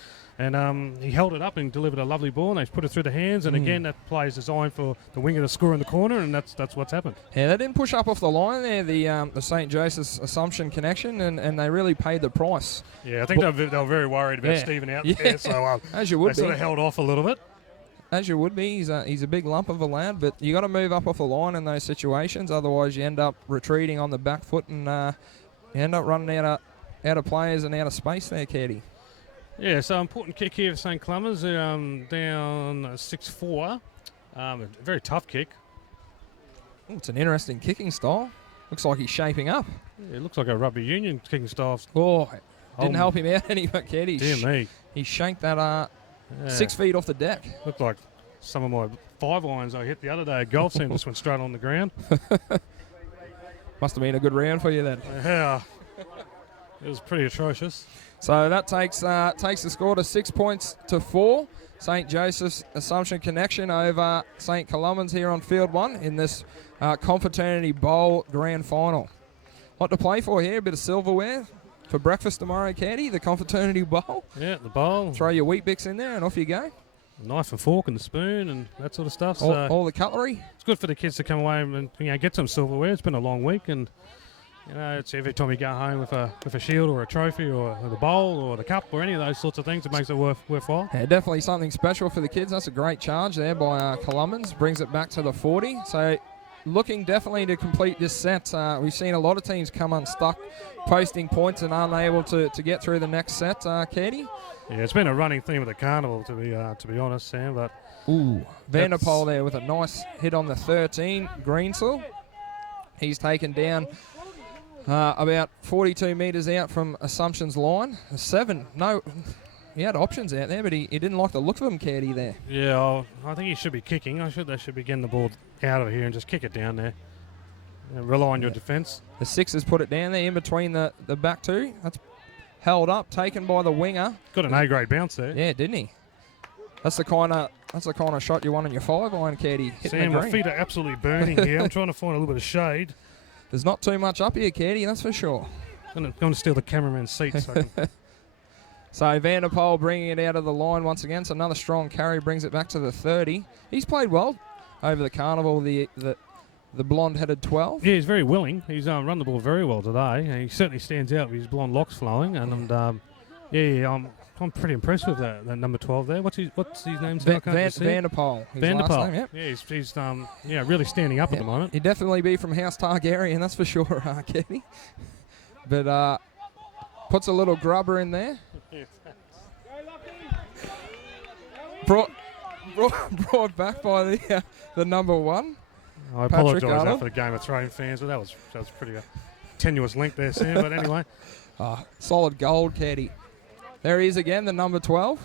And he held it up and delivered a lovely ball, and they've put it through the hands. And again, that play is designed for the winger to score in the corner, and that's what's happened. Yeah, they didn't push up off the line there, the St. Joseph's Assumption connection, and they really paid the price. Yeah, I think they were very worried about Stephen out there, so as you would they sort of held off a little bit. As you would be. He's a big lump of a lad, but you got to move up off the line in those situations, otherwise you end up retreating on the back foot and you end up running out of players and out of space there, Katie. Yeah, so important kick here for St. Columbus, down 6-4. A very tough kick. Ooh, it's an interesting kicking style. Looks like he's shaping up. Yeah, it looks like a rugby union kicking style. Oh, didn't help him out any, but Katie. Dear me. He shanked that 6 feet off the deck. Looked like some of my 5 irons I hit the other day at golf team just went straight on the ground. Must have been a good round for you then. Yeah, it was pretty atrocious. So that takes the score to 6 points to 4. St. Joseph's Assumption connection over St. Columbans here on Field 1 in this Confraternity Bowl Grand Final. What to play for here? A bit of silverware for breakfast tomorrow, Caddy, the Confraternity Bowl. Yeah, the bowl. Throw your wheat bix in there and off you go. Knife and fork and the spoon and that sort of stuff. All the cutlery. It's good for the kids to come away and get some silverware. It's been a long week, and it's every time you go home with a shield or a trophy or the bowl or the cup or any of those sorts of things, it makes it worthwhile. Yeah, definitely something special for the kids. That's a great charge there by Columbans. Brings it back to the 40. So looking definitely to complete this set. We've seen a lot of teams come unstuck, posting points and unable to get through the next set, Katie. Yeah, it's been a running theme of the carnival, to be honest, Sam. But Vanderpoel there with a nice hit on the 13, Greensall. He's taken down about 42 metres out from Assumption's line. 7, no, he had options out there, but he didn't like the look of them, Caddy, there. Yeah, I think he should be kicking. They should be getting the ball out of here and just kick it down there. And rely on your defence. The 6 put it down there in between the back two. That's held up, taken by the winger. Got an A-grade bounce there. Yeah, didn't he? That's the kind of shot you want in your 5-iron, Caddy. Sam, my feet are absolutely burning here. I'm trying to find a little bit of shade. There's not too much up here, Caddy, that's for sure. I'm going to steal the cameraman's seat. So Vanderpoel bringing it out of the line once again. So another strong carry brings it back to the 30. He's played well over the carnival. The the blonde-headed 12. Yeah, he's very willing. He's run the ball very well today. And he certainly stands out with his blonde locks flowing. And I'm pretty impressed with that number 12 there. What's his name? Vanderpool. Vanderpool. Yep. Yeah, he's really standing up at the moment. He'd definitely be from House Targaryen, that's for sure, Kenny. But puts a little grubber in there. Brought back by the number 1. I apologise for the Game of Thrones fans, but that was pretty tenuous link there, Sam. But anyway, solid gold, Caddy. There he is again, the number 12.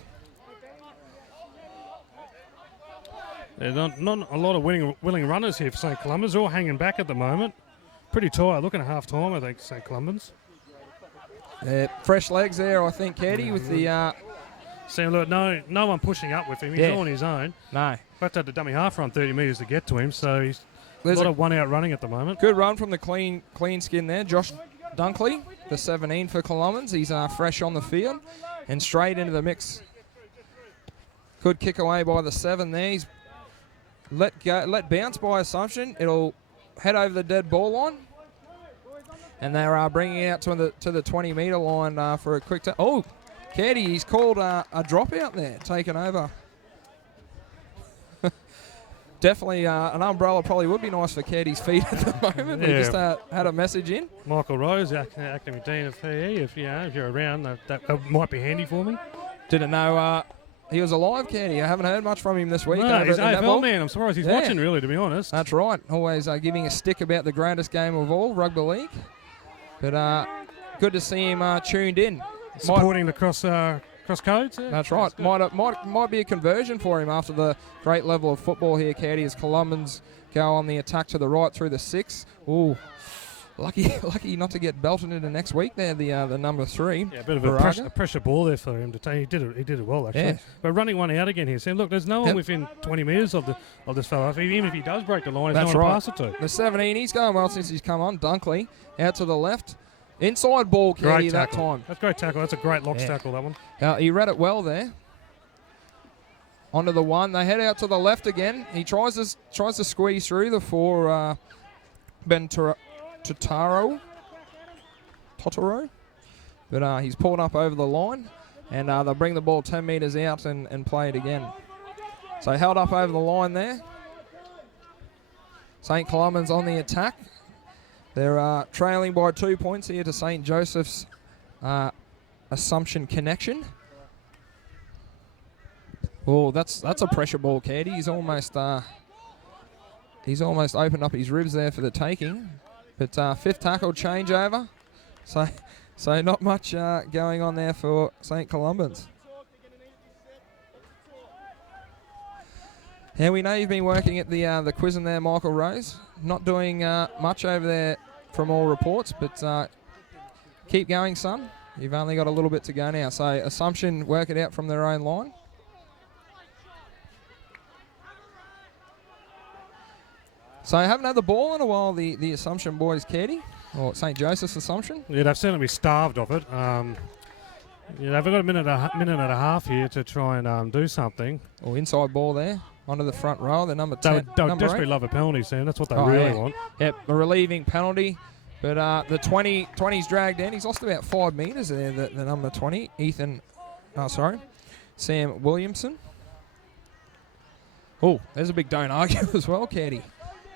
There's not a lot of willing runners here for St Columban's. They're all hanging back at the moment. Pretty tired. Looking at half time, I think, St Columban's. Fresh legs there, I think, Caddy, with the... Sam, look, no one pushing up with him. He's all on his own. No. But had the dummy half run 30 metres to get to him, so he's a lot of one-out running at the moment. Good run from the clean skin there. Josh Dunkley, the 17 for Columban's. He's fresh on the field and straight into the mix. Good kick away by the 7 there. He's let bounce by Assumption. It'll head over the dead ball line. And they're bringing it out to the 20-metre line for a quick... Caddy, he's called a dropout there, taken over. Definitely an umbrella probably would be nice for Caddy's feet at the moment. Yeah. We just had a message in. Michael Rose, academic dean of PE. If you're around, that might be handy for me. Didn't know he was alive, Caddy. I haven't heard much from him this week. No, he's an AFL man. I'm surprised he's watching, really, to be honest. That's right. Always giving a stick about the greatest game of all, rugby league. But good to see him tuned in. Supporting the cross codes. Yeah. That's right. Might be a conversion for him after the great level of football here, Caddy, as Columban's go on the attack to the right through the 6. Ooh, lucky not to get belted into next week there, the number 3. Yeah, a bit of a pressure ball there for him to take. He did it well, actually. Yeah. But running one out again here, Sam. Look, there's no one within 20 metres of this fellow. Even if he does break the line, there's no one to pass it to. The 17, he's going well since he's come on. Dunkley out to the left. Inside ball, Caddy, that time. That's a great tackle. That's a great locks tackle, that one. He read it well there. Onto the 1. They head out to the left again. He tries to squeeze through the 4 Ben Totaro. But he's pulled up over the line. And they'll bring the ball 10 metres out and play it again. So held up over the line there. St Columban's on the attack. They're trailing by 2 points here to St Joseph's Assumption Connection. Oh, that's a pressure ball, Caddy. He's almost opened up his ribs there for the taking. But 5th tackle changeover. So not much going on there for St Columban's. Yeah, we know you've been working at the quiz in there, Michael Rose. Not doing much over there from all reports, but keep going, son. You've only got a little bit to go now. So Assumption work it out from their own line. So I haven't had the ball in a while, the Assumption boys, Caddy, or St Joseph's Assumption. Yeah, they've certainly been starved of it. They've got a minute and a half here to try and do something. Or inside ball there. Onto the front row, the number 10. They would desperately love a penalty, Sam. That's what they really want. Yep, a relieving penalty. But the 20's dragged in. He's lost about 5 metres there, the number 20. Sam Williamson. Oh, there's a big don't argue as well, Caddy.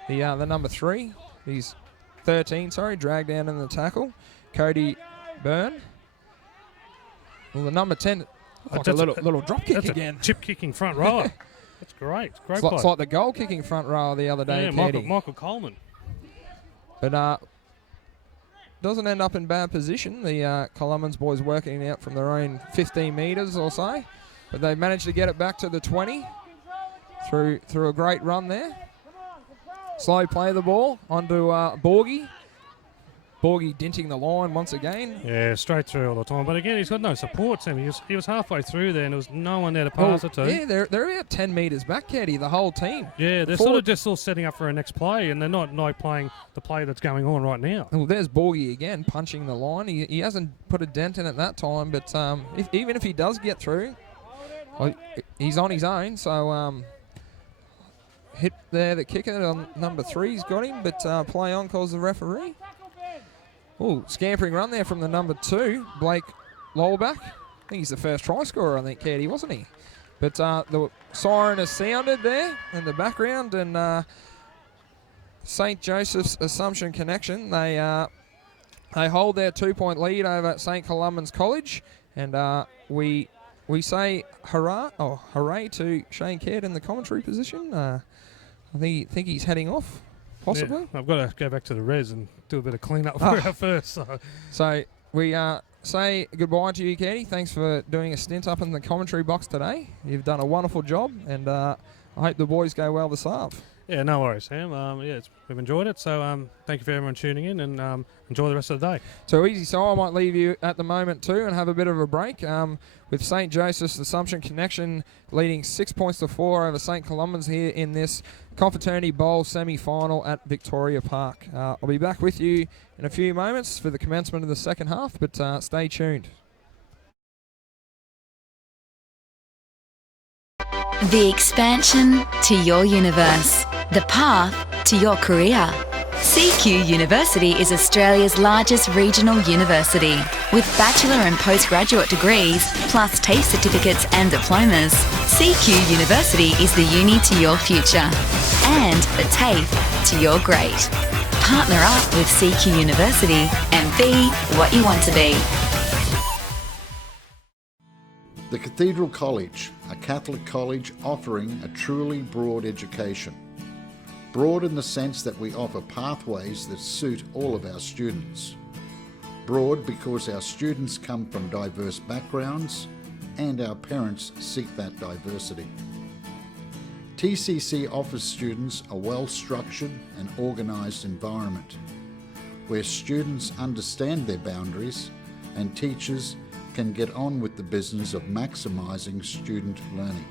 The number 3. He's 13, dragged down in the tackle. Cody Byrne. Well, the number 10, like a little drop kick again. Chip kicking front rower. That's great. It's great. It's like the goal kicking front row the other day. Yeah, Michael Coleman. But doesn't end up in bad position. The Columban's boys working it out from their own 15 metres or so. But they managed to get it back to the 20 through a great run there. Slow play of the ball onto Borgie. Borgie dinting the line once again. Yeah, straight through all the time. But again, he's got no support, Sam. He was halfway through there and there was no one there to pass it to. Yeah, they're about 10 metres back, Caddy, the whole team. Yeah, they're sort of just all setting up for a next play and they're not playing the play that's going on right now. Well, there's Borgie again punching the line. He hasn't put a dent in it that time, but even if he does get through, he's on his own, so hit there, the kicker on number 3's got him, but play on calls the referee. Oh, scampering run there from the number 2, Blake Lowellback. I think he's the first try scorer, I think, Caddy, wasn't he? But the siren has sounded there in the background, and St. Joseph's Assumption Connection, they hold their 2-point lead over St. Columban's College, and we say hooray to Shane Caird in the commentary position. I think he's heading off, possibly. Yeah, I've got to go back to the res and do a bit of clean-up for our first. So we say goodbye to you, Caddy. Thanks for doing a stint up in the commentary box today. You've done a wonderful job, and I hope the boys go well this half. Yeah, no worries, Sam. We've enjoyed it, so thank you for everyone tuning in, and enjoy the rest of the day. So easy, so I might leave you at the moment too and have a bit of a break with St. Joseph's Assumption Connection leading 6 points to 4 over St. Columban's here in this Confraternity Bowl semi-final at Victoria Park. I'll be back with you in a few moments for the commencement of the second half, but stay tuned. The expansion to your universe. The path to your career. CQ University is Australia's largest regional university. With bachelor and postgraduate degrees, plus TAFE certificates and diplomas, CQ University is the uni to your future. And the TAFE to your great. Partner up with CQ University and be what you want to be. The Cathedral College, a Catholic college offering a truly broad education. Broad in the sense that we offer pathways that suit all of our students. Broad because our students come from diverse backgrounds and our parents seek that diversity. TCC offers students a well-structured and organised environment where students understand their boundaries and teachers can get on with the business of maximising student learning.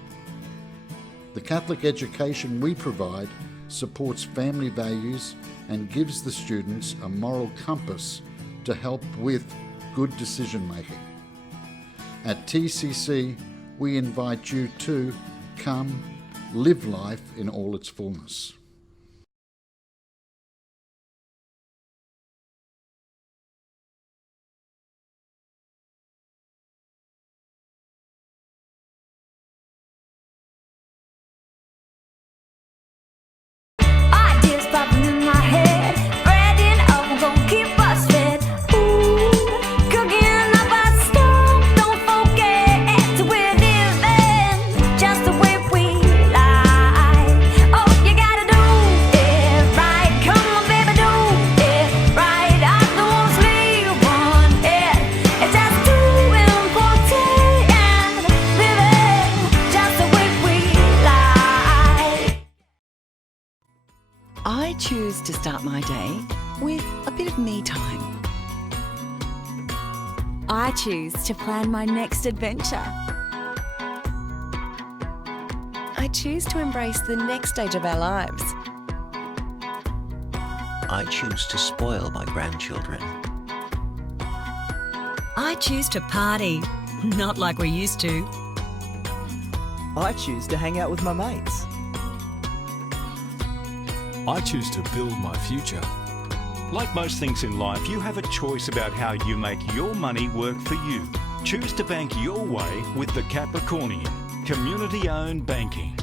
The Catholic education we provide supports family values and gives the students a moral compass to help with good decision making. At TCC, we invite you to come live life in all its fullness. Ideas popping in my head, breading up, I'm gonna keep us fed. Ooh, cooking up our stuff, don't forget to we're living just the way we like. Oh, you gotta do it right, come on baby, do it right. I don't want to leave one, it's just too important. Living just the way we like. I choose to start my day with a bit of me time. I choose to plan my next adventure. I choose to embrace the next stage of our lives. I choose to spoil my grandchildren. I choose to party, not like we used to. I choose to hang out with my mates. I choose to build my future. Like most things in life, you have a choice about how you make your money work for you. Choose to bank your way with the Capricornian, community-owned banking.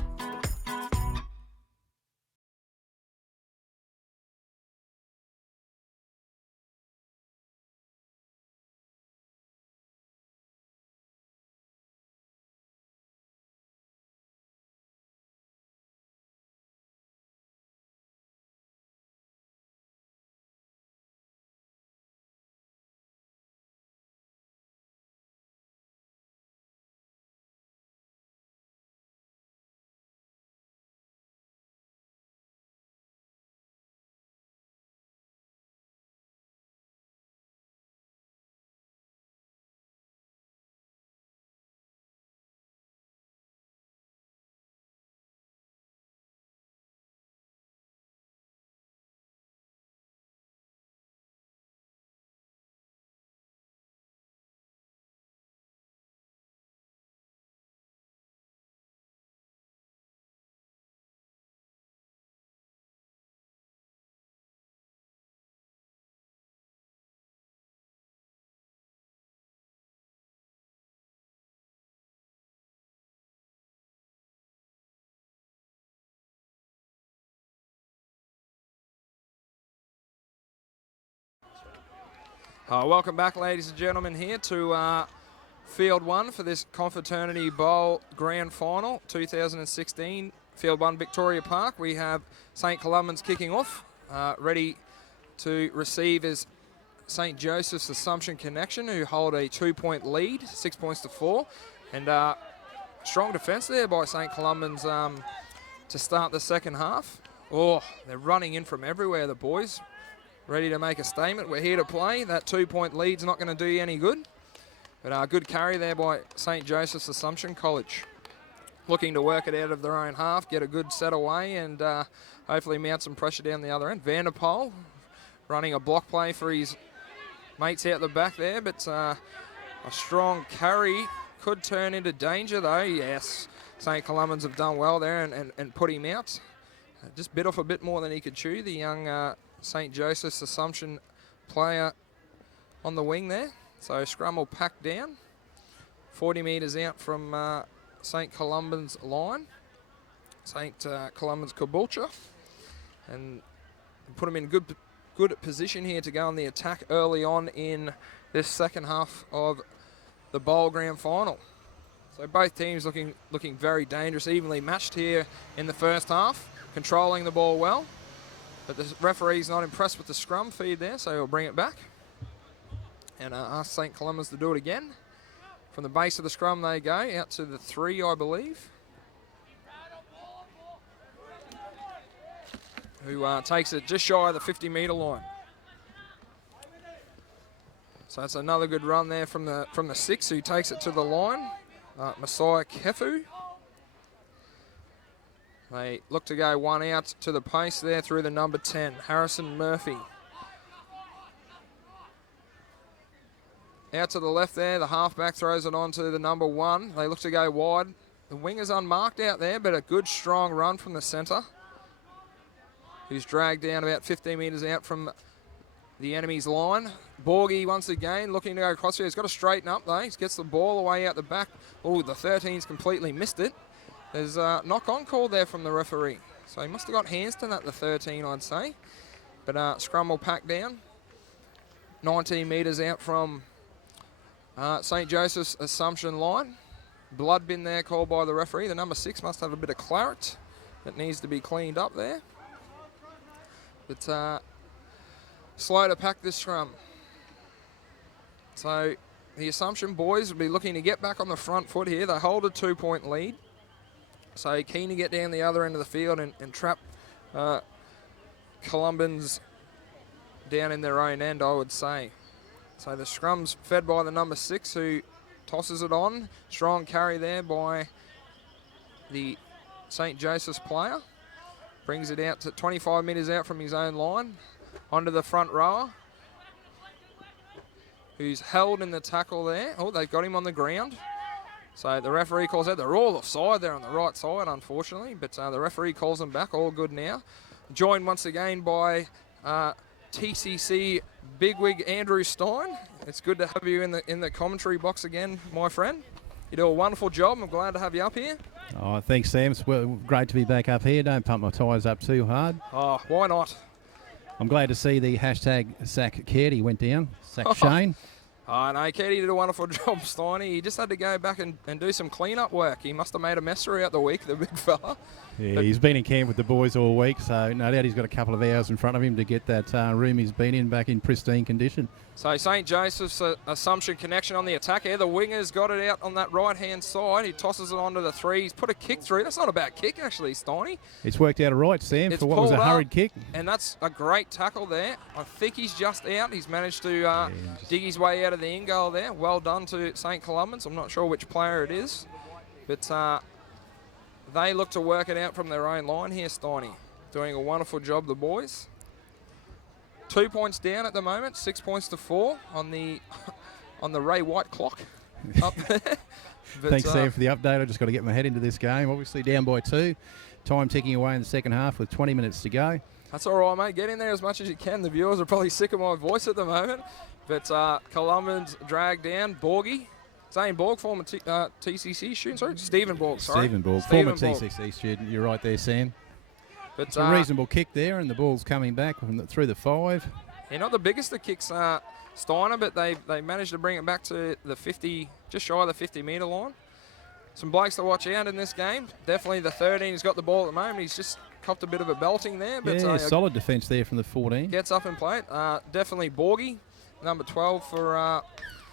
Welcome back, ladies and gentlemen, here to Field 1 for this Confraternity Bowl Grand Final 2016, Field 1, Victoria Park. We have St. Columban's kicking off, ready to receive is St. Joseph's Assumption Connection, who hold a 2-point lead, 6 points to 4. And strong defence there by St. Columban's to start the second half. Oh, they're running in from everywhere, the boys. Ready to make a statement. We're here to play. That 2-point lead's not going to do you any good. But a good carry there by St. Joseph's Assumption College. Looking to work it out of their own half, get a good set away, and hopefully mount some pressure down the other end. Vanderpoel running a block play for his mates out the back there, but a strong carry could turn into danger though. Yes, St. Columban's have done well there and put him out. Just bit off a bit more than he could chew, the young St. Joseph's Assumption player on the wing there. So scrum will pack down. 40 metres out from St. Columban's line. St. Columban's Caboolture. And put him in good position here to go on the attack early on in this second half of the Bowl Grand Final. So both teams looking very dangerous, evenly matched here in the first half, controlling the ball well. But the referee's not impressed with the scrum feed there, so he'll bring it back. And ask St. Columban's to do it again. From the base of the scrum they go, out to the 3, I believe. Who takes it just shy of the 50-metre line. So that's another good run there from the 6, who takes it to the line. Messiah Kefu. They look to go one out to the pace there through the number 10, Harrison Murphy. Out to the left there, the halfback throws it on to the number 1. They look to go wide. The winger's unmarked out there, but a good strong run from the centre, who's dragged down about 15 metres out from the enemy's line. Borgie once again looking to go across here. He's got to straighten up though. He gets the ball away out the back. Oh, the 13's completely missed it. There's a knock-on call there from the referee. So he must have got Hanston at the 13, I'd say. But scrum will pack down. 19 metres out from St. Joseph's Assumption line. Blood bin there called by the referee. The number 6 must have a bit of claret that needs to be cleaned up there. But slow to pack this scrum. So the Assumption boys will be looking to get back on the front foot here. They hold a 2-point lead. So keen to get down the other end of the field and trap Columban's down in their own end, I would say. So the scrum's fed by the number 6, who tosses it on. Strong carry there by the St. Joseph's player. Brings it out to 25 metres out from his own line. Onto the front rower, who's held in the tackle there. Oh, they've got him on the ground. So the referee calls out. They're all offside there on the right side, unfortunately. But the referee calls them back. All good now. Joined once again by TCC bigwig Andrew Stein. It's good to have you in the commentary box again, my friend. You do a wonderful job. I'm glad to have you up here. Oh, thanks, Sam. It's great to be back up here. Don't pump my tyres up too hard. Oh, why not? I'm glad to see the hashtag Sack Carey went down. Sack Shane. Oh, no, Katie did a wonderful job, Steiny. He just had to go back and do some clean-up work. He must have made a mess throughout the week, the big fella. Yeah, he's been in camp with the boys all week, so no doubt he's got a couple of hours in front of him to get that room he's been in back in pristine condition. So St. Joseph's Assumption Connection on the attack here. The winger's got it out on that right-hand side. He tosses it onto the 3. He's put a kick through. That's not a bad kick, actually, Steiny. It's worked out all right, Sam, for what was a hurried kick. And that's a great tackle there. I think he's just out. He's managed to dig his way out of the in goal there. Well done to St. Columban's. I'm not sure which player it is. But they look to work it out from their own line here, Steiny. Doing a wonderful job, the boys. 2 points down at the moment, 6 points to 4 on the Ray White clock up there. But, thanks, Sam, for the update. I just got to get my head into this game. Obviously down by 2. Time ticking away in the second half with 20 minutes to go. That's all right, mate. Get in there as much as you can. The viewers are probably sick of my voice at the moment. But Columban's dragged down. Borgie. Zane Borg, former TCC student. Sorry, Stephen Borg. Stephen Borg, former TCC student. You're right there, Sam. But it's a reasonable kick there, and the ball's coming back through the 5. Yeah, not the biggest of kicks, Steiner, but they managed to bring it back to the 50, just shy of the 50-metre line. Some blokes to watch out in this game. Definitely the 13 has got the ball at the moment. He's just copped a bit of a belting there. But Yeah, solid defence there from the 14. Gets up and play it. Definitely Borgie, number 12 for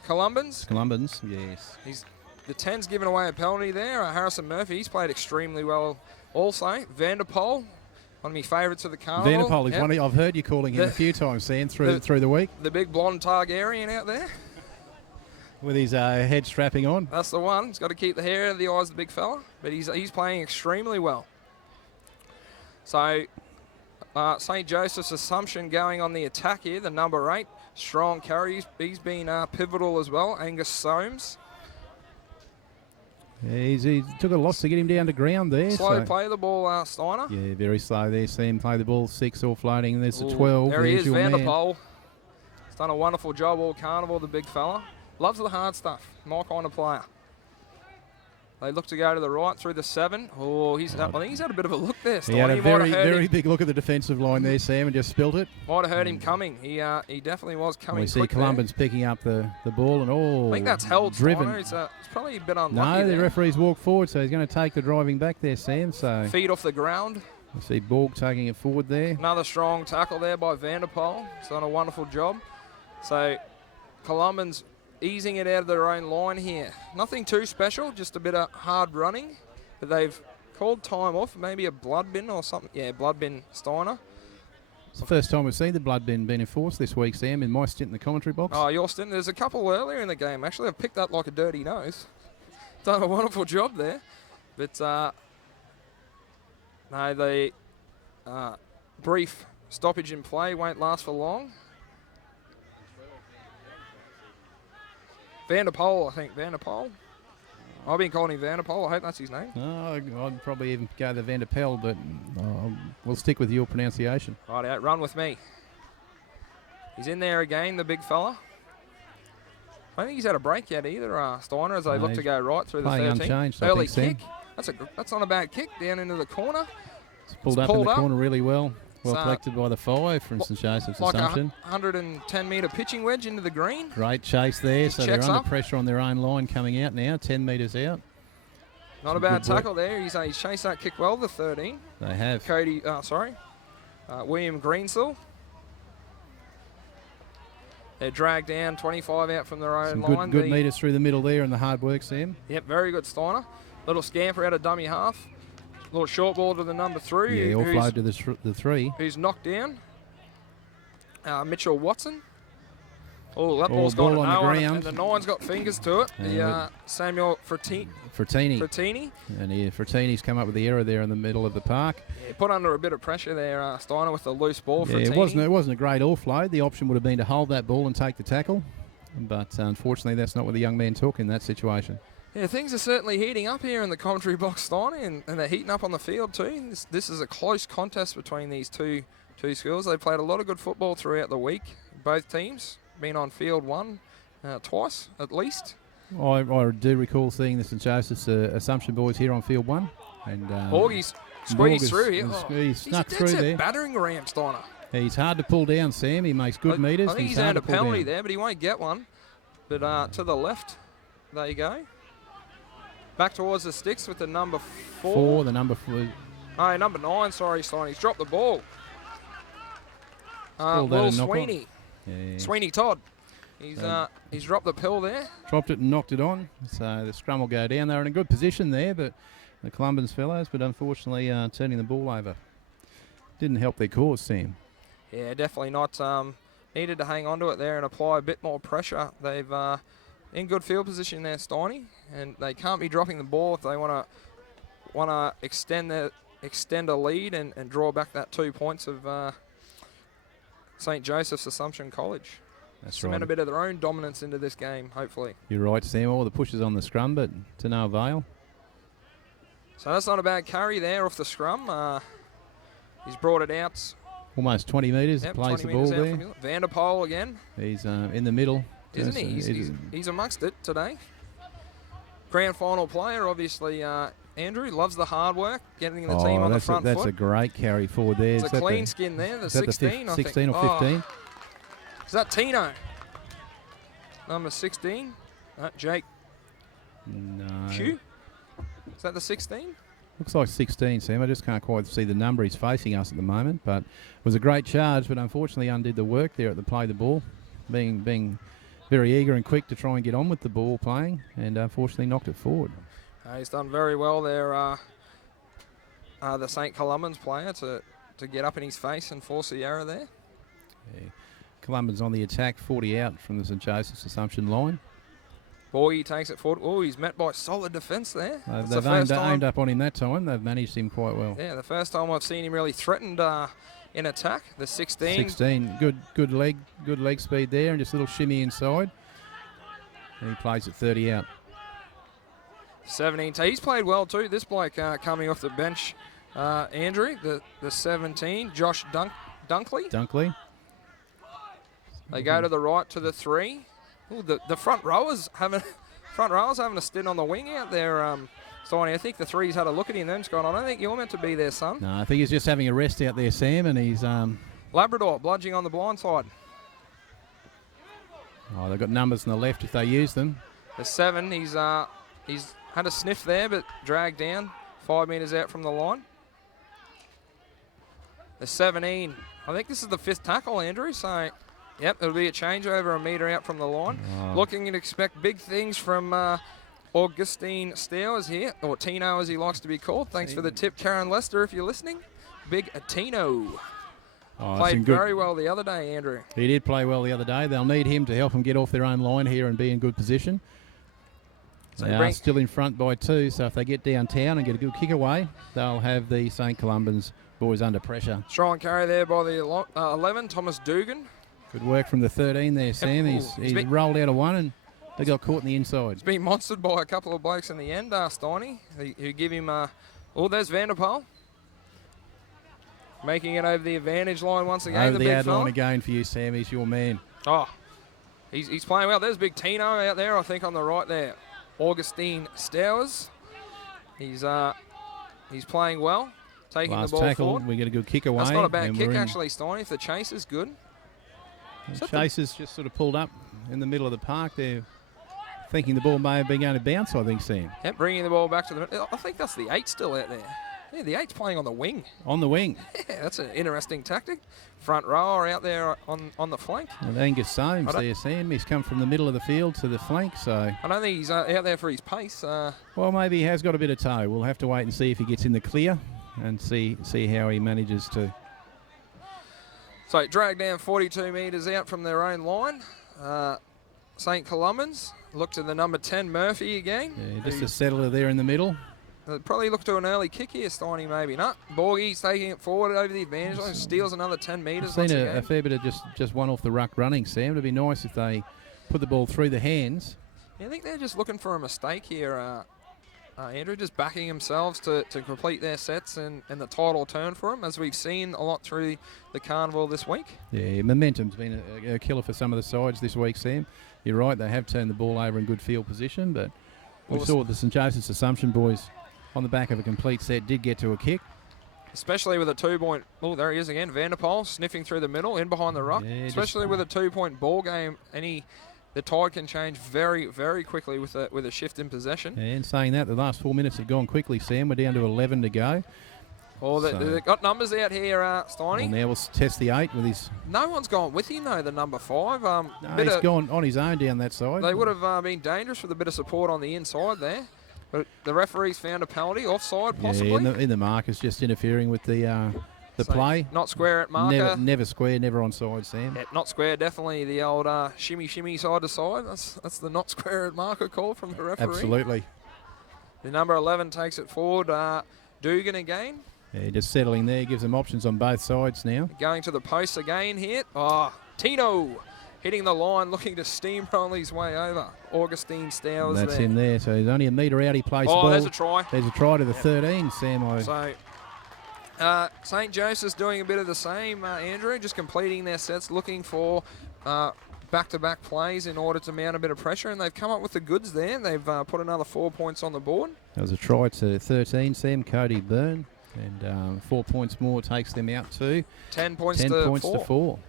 Columbans. Columbans, yes. The 10's given away a penalty there. Harrison Murphy, he's played extremely well also. Vanderpoel, one of my favourites of the carnival. Vanderpoel is one I've heard you calling him a few times, Sam, through the week. The big blonde Targaryen out there. With his head strapping on. That's the one. He's got to keep the hair out of the eyes of the big fella. But he's playing extremely well. So, St. Joseph's Assumption going on the attack here. The number 8, strong carry. He's been pivotal as well. Angus Soames. Yeah, he took a loss to get him down to ground there. Slow play the ball, Steiner. Yeah, very slow there. See him play the ball 6 all floating. And there's the 12. There he is, There's your Vanderpoel. He's done a wonderful job all carnival, the big fella. Loves the hard stuff. My kind of player. They look to go to the right through the 7. Oh, I think he's had a bit of a look there, Steiner. He had a very big look at the defensive line there, Sam, and just spilt it. Might have heard him coming. He definitely was coming. We see Columbans picking up the ball and I think that's held, driven. Steiner. It's probably a bit unlucky. No, the referee's walked forward, so he's going to take the driving back there, Sam. So feet off the ground. You see Borg taking it forward there. Another strong tackle there by Vanderpoel. He's done a wonderful job. So Columbans easing it out of their own line here. Nothing too special, just a bit of hard running. But they've called time off, maybe a blood bin or something. Yeah, blood bin, Steiner. It's the first time we've seen the blood bin being enforced this week, Sam, in my stint in the commentary box. Oh, your stint. There's a couple earlier in the game, actually. I've picked up like a dirty nose. Done a wonderful job there. But, no, the brief stoppage in play won't last for long. Vanderpoel, I think. Vanderpoel. I've been calling him Vanderpoel. I hope that's his name. No, I'd probably even go the Vanderpoel, but we'll stick with your pronunciation. Right out, run with me. He's in there again, the big fella. I don't think he's had a break yet either, Steiner, as they look to go right through the 13. Unchanged, early think, kick. That's not a bad kick down into the corner. It's pulled up in the corner really well. Well collected by the 5 from St. Joseph's Assumption. Like a 110-metre pitching wedge into the green. Great chase there, so they're under up. pressure on their own line coming out now, 10 metres out. Not a bad tackle there. He's chased that kick well, the 13. They have. William Greensill. They're dragged down, 25 out from their own line. Good metres through the middle there and the hard work, Sam. Yep, very good, Steiner. Little scamper out of dummy half. Little short ball to the number 3. Yeah, offload to the 3. Who's knocked down. Mitchell Watson. Oh, that ball's gone on the ground. And the 9's got fingers to it. Samuel Frattini. And Frattini's come up with the error there in the middle of the park. Yeah, put under a bit of pressure there, Steiner, with the loose ball. Yeah, it wasn't a great offload. The option would have been to hold that ball and take the tackle. But unfortunately, that's not what the young man took in that situation. Yeah, things are certainly heating up here in the commentary box, Steiner, and they're heating up on the field too. This is a close contest between these two schools. They've played a lot of good football throughout the week. Both teams been on field 1 twice at least. I do recall seeing the St. Joseph's Assumption boys here on field 1. And Borgie's squeezed through here. He's snuck through there. Battering ram, Steiner. He's hard to pull down, Sam. He makes good metres. I think he's earned a penalty there, but he won't get one. But to the left, there you go. Back towards the sticks with the number 4. The number 4. Oh, number 9, sorry, Steiner. He's dropped the ball. Will Sweeney. Yeah. Sweeney Todd. He's dropped the pill there. Dropped it and knocked it on. So the scrum will go down. They're in a good position there, but the Columbans fellows, but unfortunately turning the ball over. Didn't help their cause, Sam. Yeah, definitely not. Needed to hang on to it there and apply a bit more pressure. They've in good field position there, Steiny, and they can't be dropping the ball if they want to extend a lead and draw back that 2 points of St. Joseph's Assumption College. That's Cement right. a bit of their own dominance into this game, hopefully. You're right, Sam. All the pushes on the scrum, but to no avail. So that's not a bad carry there off the scrum. He's brought it out. Almost 20 metres. Yep, plays 20 the ball there. Vanderpoel again. He's in the middle. Isn't he? He's amongst it today. Grand final player, obviously. Andrew loves the hard work, getting the team on the front foot. That's a great carry forward there. It's a clean skin there, the 16. 16 or 15? Is that Tino? Number 16. Jake No. Q? Is that the 16? Looks like 16, Sam. I just can't quite see the number he's facing us at the moment. But it was a great charge, but unfortunately undid the work there at the play the ball. Being very eager and quick to try and get on with the ball playing, and unfortunately knocked it forward. He's done very well there, the St. Columban's player, to get up in his face and force the error there. Yeah. Columban's on the attack, 40 out from the St. Joseph's Assumption line. Boy, takes it forward. Oh, he's met by solid defence there. They've aimed up on him that time. They've managed him quite well. Yeah, the first time I've seen him really threatened in attack. The 16. 16, good leg speed there, and just a little shimmy inside. And he plays at 30 out. 17. He's played well too. This bloke coming off the bench, Andrew, the 17, Josh Dunkley. They go to the right to the 3. Ooh, the front rowers having a stint on the wing out there. Stoney, I think the 3's had a look at him. Them's gone, I don't think you're meant to be there, son. No, I think he's just having a rest out there, Sam, and he's Labrador bludging on the blind side. Oh, they've got numbers on the left if they use them. The 7, he's had a sniff there, but dragged down 5 metres out from the line. The 17, I think this is the 5th tackle, Andrew, so yep, it'll be a changeover a metre out from the line. Oh. Looking to expect big things from Augustine Stowers here, or Tino as he likes to be called. Thanks for the tip, Karen Lester, if you're listening. Big Tino. Played very well the other day, Andrew. He did play well the other day. They'll need him to help them get off their own line here and be in good position. So they are still in front by 2, so if they get downtown and get a good kick away, they'll have the St. Columban's boys under pressure. Strong carry there by the 11, Thomas Dugan. Good work from the 13 there, Sam. He's rolled out of one and they got caught in the inside. He's been monstered by a couple of blokes in the end, Steiny, who give him oh, there's Vanderpoel. Making it over the advantage line once again. Over the big ad fella. line again for you, Sam. He's your man. Oh, he's playing well. There's big Tino out there, I think, on the right there. Augustine Stowers. He's playing well, taking Last the ball tackle, forward. we get a good kick away. That's not a bad kick, actually, Steiny, if the chase is good. Chasers just sort of pulled up in the middle of the park there, thinking the ball may have been going to bounce, I think, Sam. Yep, bringing the ball back to the... I think that's the 8 still out there. Yeah, the 8's playing on the wing. On the wing. Yeah, that's an interesting tactic. Front rower out there on the flank. And Angus Soames there, Sam. He's come from the middle of the field to the flank, so... I don't think he's out there for his pace. Well, maybe he has got a bit of toe. We'll have to wait and see if he gets in the clear and see how he manages to... So dragged down 42 metres out from their own line. St. Columban's look to the number 10, Murphy again. Yeah, just a settler there in the middle. Probably look to an early kick here, Steiny, maybe. No, Borgie's taking it forward over the advantage line, steals another 10 metres. I've seen a fair bit of just one off the ruck running, Sam. It'd be nice if they put the ball through the hands. Yeah, I think they're just looking for a mistake here, Andrew, just backing themselves to complete their sets and the title turn for them, as we've seen a lot through the carnival this week. Yeah, momentum's been a killer for some of the sides this week, Sam. You're right, they have turned the ball over in good field position, but we saw the St. Joseph's Assumption boys on the back of a complete set did get to a kick. Especially with a 2-point... Oh, there he is again. Vanderpoel sniffing through the middle, in behind the ruck. Yeah, especially with a 2-point ball game. The tide can change very, very quickly with a shift in possession. Yeah, and saying that, the last 4 minutes have gone quickly, Sam. We're down to 11 to go. Oh, they've got numbers out here, Steiny. Well, now we'll test the 8 with his... No one's gone with him, though, the number 5. No, he's gone on his own down that side. They would have been dangerous with a bit of support on the inside there. But the referee's found a penalty, offside possibly. Yeah, in the markers, just interfering with the play. Not square at marker. Never square, never onside, Sam. Yeah, not square, definitely the old shimmy side to side. That's the not square at marker call from the referee. Absolutely. The number 11 takes it forward. Dugan again. Yeah, just settling there, gives them options on both sides now. Going to the post again here. Tino hitting the line, looking to steamroll his way over. Augustine Stowers That's him there, so he's only a metre out. He plays the ball. There's a try. There's a try to the 13, Sam. So, St. Joseph's doing a bit of the same, Andrew, just completing their sets, looking for back-to-back plays in order to mount a bit of pressure, and they've come up with the goods there. They've put another 4 points on the board. That was a try to 13, Sam. Cody Byrne, and 4 points more takes them out to 10 points to 4.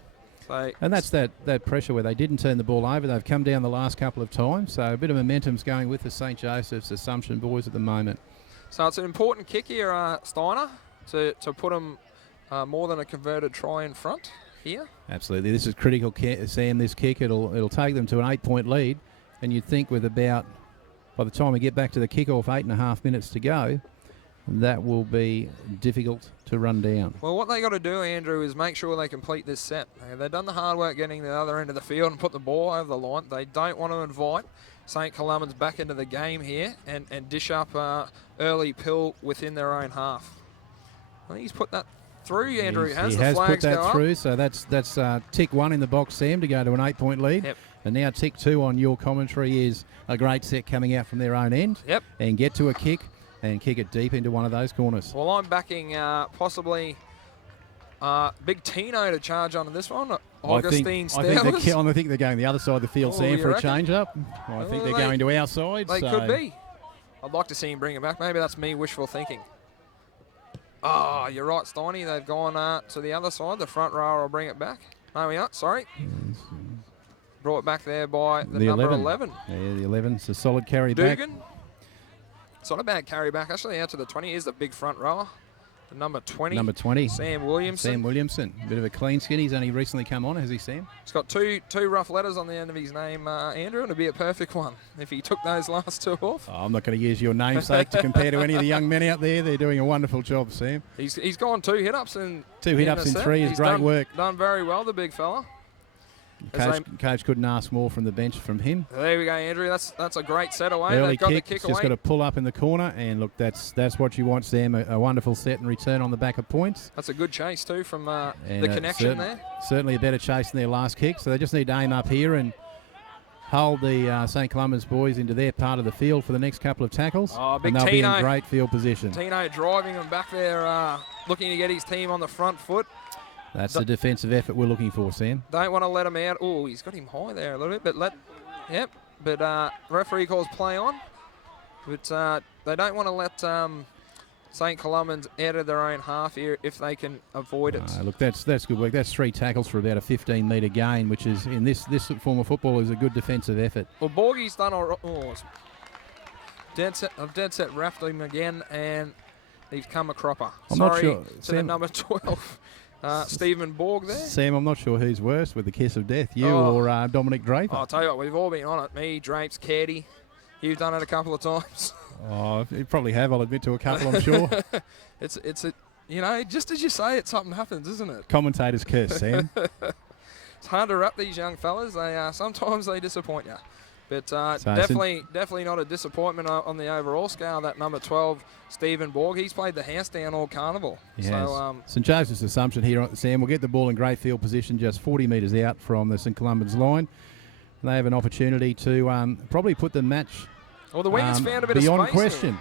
So And that's that pressure where they didn't turn the ball over. They've come down the last couple of times, so a bit of momentum's going with the St. Joseph's Assumption boys at the moment. So it's an important kick here, Steiner, to put them more than a converted try in front here. Absolutely, this is critical, Sam. This kick, it'll take them to an 8-point lead, and you'd think with about, by the time we get back to the kickoff, 8.5 minutes to go, that will be difficult to run down. Well, what they got to do, Andrew, is make sure they complete this set. They've done the hard work getting to the other end of the field and put the ball over the line. They don't want to invite St. Columban's back into the game here and dish up early pill within their own half. I think he's put that through, Andrew. He has put flags that go through, up. so that's tick 1 in the box, Sam, to go to an 8-point lead. Yep. And now tick 2 on your commentary is a great set coming out from their own end. Yep. And get to a kick and kick it deep into one of those corners. Well, I'm backing possibly Big Tino to charge onto this one. Augustine Stowers. I think they're going the other side of the field, Sam, for a change-up. I think they're going to our side. They could be. I'd like to see him bring it back. Maybe that's me wishful thinking. Oh, you're right, Steiny. They've gone to the other side. The front rower will bring it back. No, we aren't. Sorry. Brought it back there by the number 11. Yeah, the 11. It's a solid carry back. Dugan. It's not a bad carry back, actually, out to the 20. Here's the big front rower. The number 20. Number 20. Sam Williamson. Sam Williamson. Bit of a clean skin. He's only recently come on, has he, Sam? He's got two rough letters on the end of his name, Andrew, and it'd be a perfect one if he took those last 2 off. Oh, I'm not going to use your namesake to compare to any of the young men out there. They're doing a wonderful job, Sam. He's gone 2 hit-ups in 2 hit-ups in 3 is great work. Done very well, the big fella. Coach couldn't ask more from the bench from him. There we go, Andrew. That's a great set away. Early They've got kick, the kick just away. got to pull up in the corner, and look, that's what you want, Sam. A wonderful set and return on the back of points. That's a good chase too from the And, connection there. Certainly a better chase than their last kick, so they just need to aim up here and hold the St. Columban's boys into their part of the field for the next couple of tackles. Oh, big and they'll Tino. be in great field position. Tino driving them back there, looking to get his team on the front foot. That's the defensive effort we're looking for, Sam. Don't want to let him out. Oh, he's got him high there a little bit, but referee calls play on. But they don't want to let St. Columban's out of their own half here if they can avoid it. Look, that's good work. That's 3 tackles for about a 15-metre gain, which is, in this form of football, is a good defensive effort. Well, Borgie's done all right. Oh, dead set raffed him again, and he's come a cropper. I'm not sure. To the Sam, number 12. Stephen Borg there. Sam, I'm not sure who's worse with the kiss of death, you or Dominic Draper. I'll tell you what, we've all been on it. Me, Drapes, Caddy. You've done it a couple of times. Oh, you probably have. I'll admit to a couple, I'm sure. It's just as you say it, something happens, isn't it? Commentator's curse, Sam. It's hard to wrap these young fellas. Sometimes they disappoint you. But definitely not a disappointment on the overall scale. That number 12, Stephen Borg, he's played the house down all carnival. So, St. Joseph's Assumption here, Sam, will get the ball in great field position just 40 metres out from the St. Columban's line. They have an opportunity to probably put the match well, the wingers found a bit beyond of space question.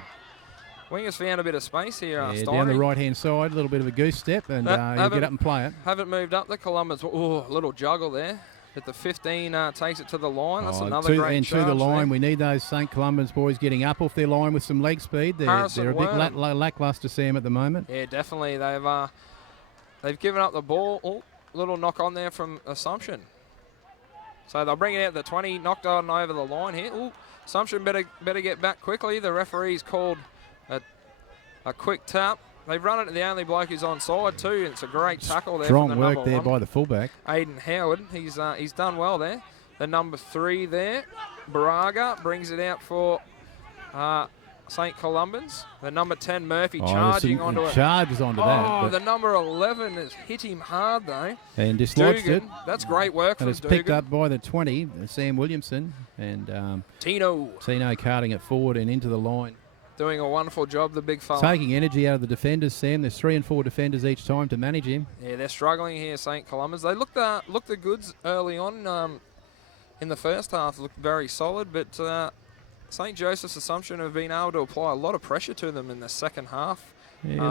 Here. Wingers found a bit of space here. Down the right-hand side, a little bit of a goose step, and you'll get up and play it. Haven't moved up the Columbus. Oh, a little juggle there. But the 15 takes it to the line. That's another great and charge to the line. there. We need those St. Columban's boys getting up off their line with some leg speed. They're a bit lackluster, Sam, at the moment. Yeah, definitely. They've given up the ball. Oh, little knock on there from Assumption. So they'll bring it out the 20, knocked on over the line here. Ooh, Assumption better get back quickly. The referee's called a quick tap. They've run it to the only bloke who's on side too. It's a great tackle there. Strong from the work number there 1. by the fullback. Aiden Howard. He's done well there. The number 3 there, Braga, brings it out for St. Columban's. The number 10, Murphy, charging onto it. Charges onto that. Oh, the number 11 has hit him hard though. And dislodged it. That's great work from And it's Dugan. picked up by the 20, Sam Williamson. And Tino carting it forward and into the line. Doing a wonderful job, the big fella. Taking energy out of the defenders, Sam. There's 3 and 4 defenders each time to manage him. Yeah, they're struggling here, St. Columban's. They looked the goods early on in the first half, looked very solid, but St. Joseph's Assumption have been able to apply a lot of pressure to them in the second half.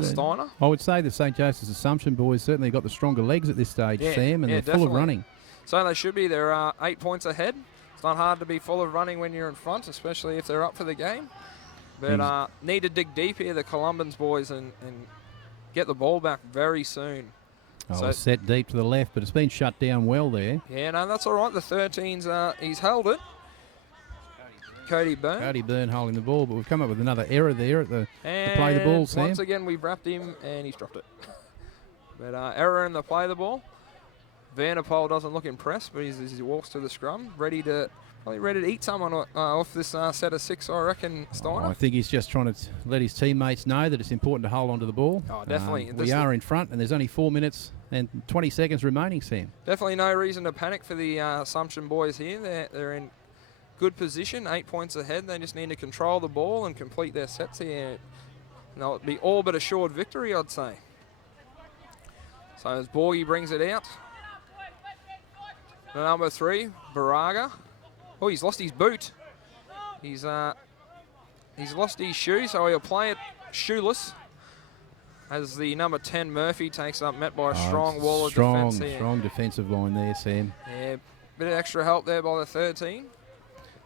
Steiner? I would say the St. Joseph's Assumption boys certainly got the stronger legs at this stage, Sam, and they're definitely. full of running. So they should be. They're 8 points ahead. It's not hard to be full of running when you're in front, especially if they're up for the game. But need to dig deep here, the Columban's boys, and get the ball back very soon. Oh, set deep to the left, but it's been shut down well there. Yeah, no, that's all right. The 13's, he's held it. Cody Byrne holding the ball, but we've come up with another error there to play the ball, Sam. Once again, we've wrapped him and he's dropped it. But error in the play the ball. Vanderpoel doesn't look impressed, but as he walks to the scrum, probably ready to eat someone off this set of 6, I reckon, Steiner. I think he's just trying to let his teammates know that it's important to hold on to the ball. Oh, definitely. We are in front, and there's only 4 minutes and 20 seconds remaining, Sam. Definitely no reason to panic for the Assumption boys here. They're in good position, 8 points ahead. They just need to control the ball and complete their sets here. And they'll be all but assured victory, I'd say. So as Borgie brings it out. The number 3, Baraga. Oh, he's lost his boot. He's lost his shoe, so he'll play it shoeless. As the number 10, Murphy, takes up, met by a strong wall of defence here. Strong defensive line there, Sam. Yeah, bit of extra help there by the 13.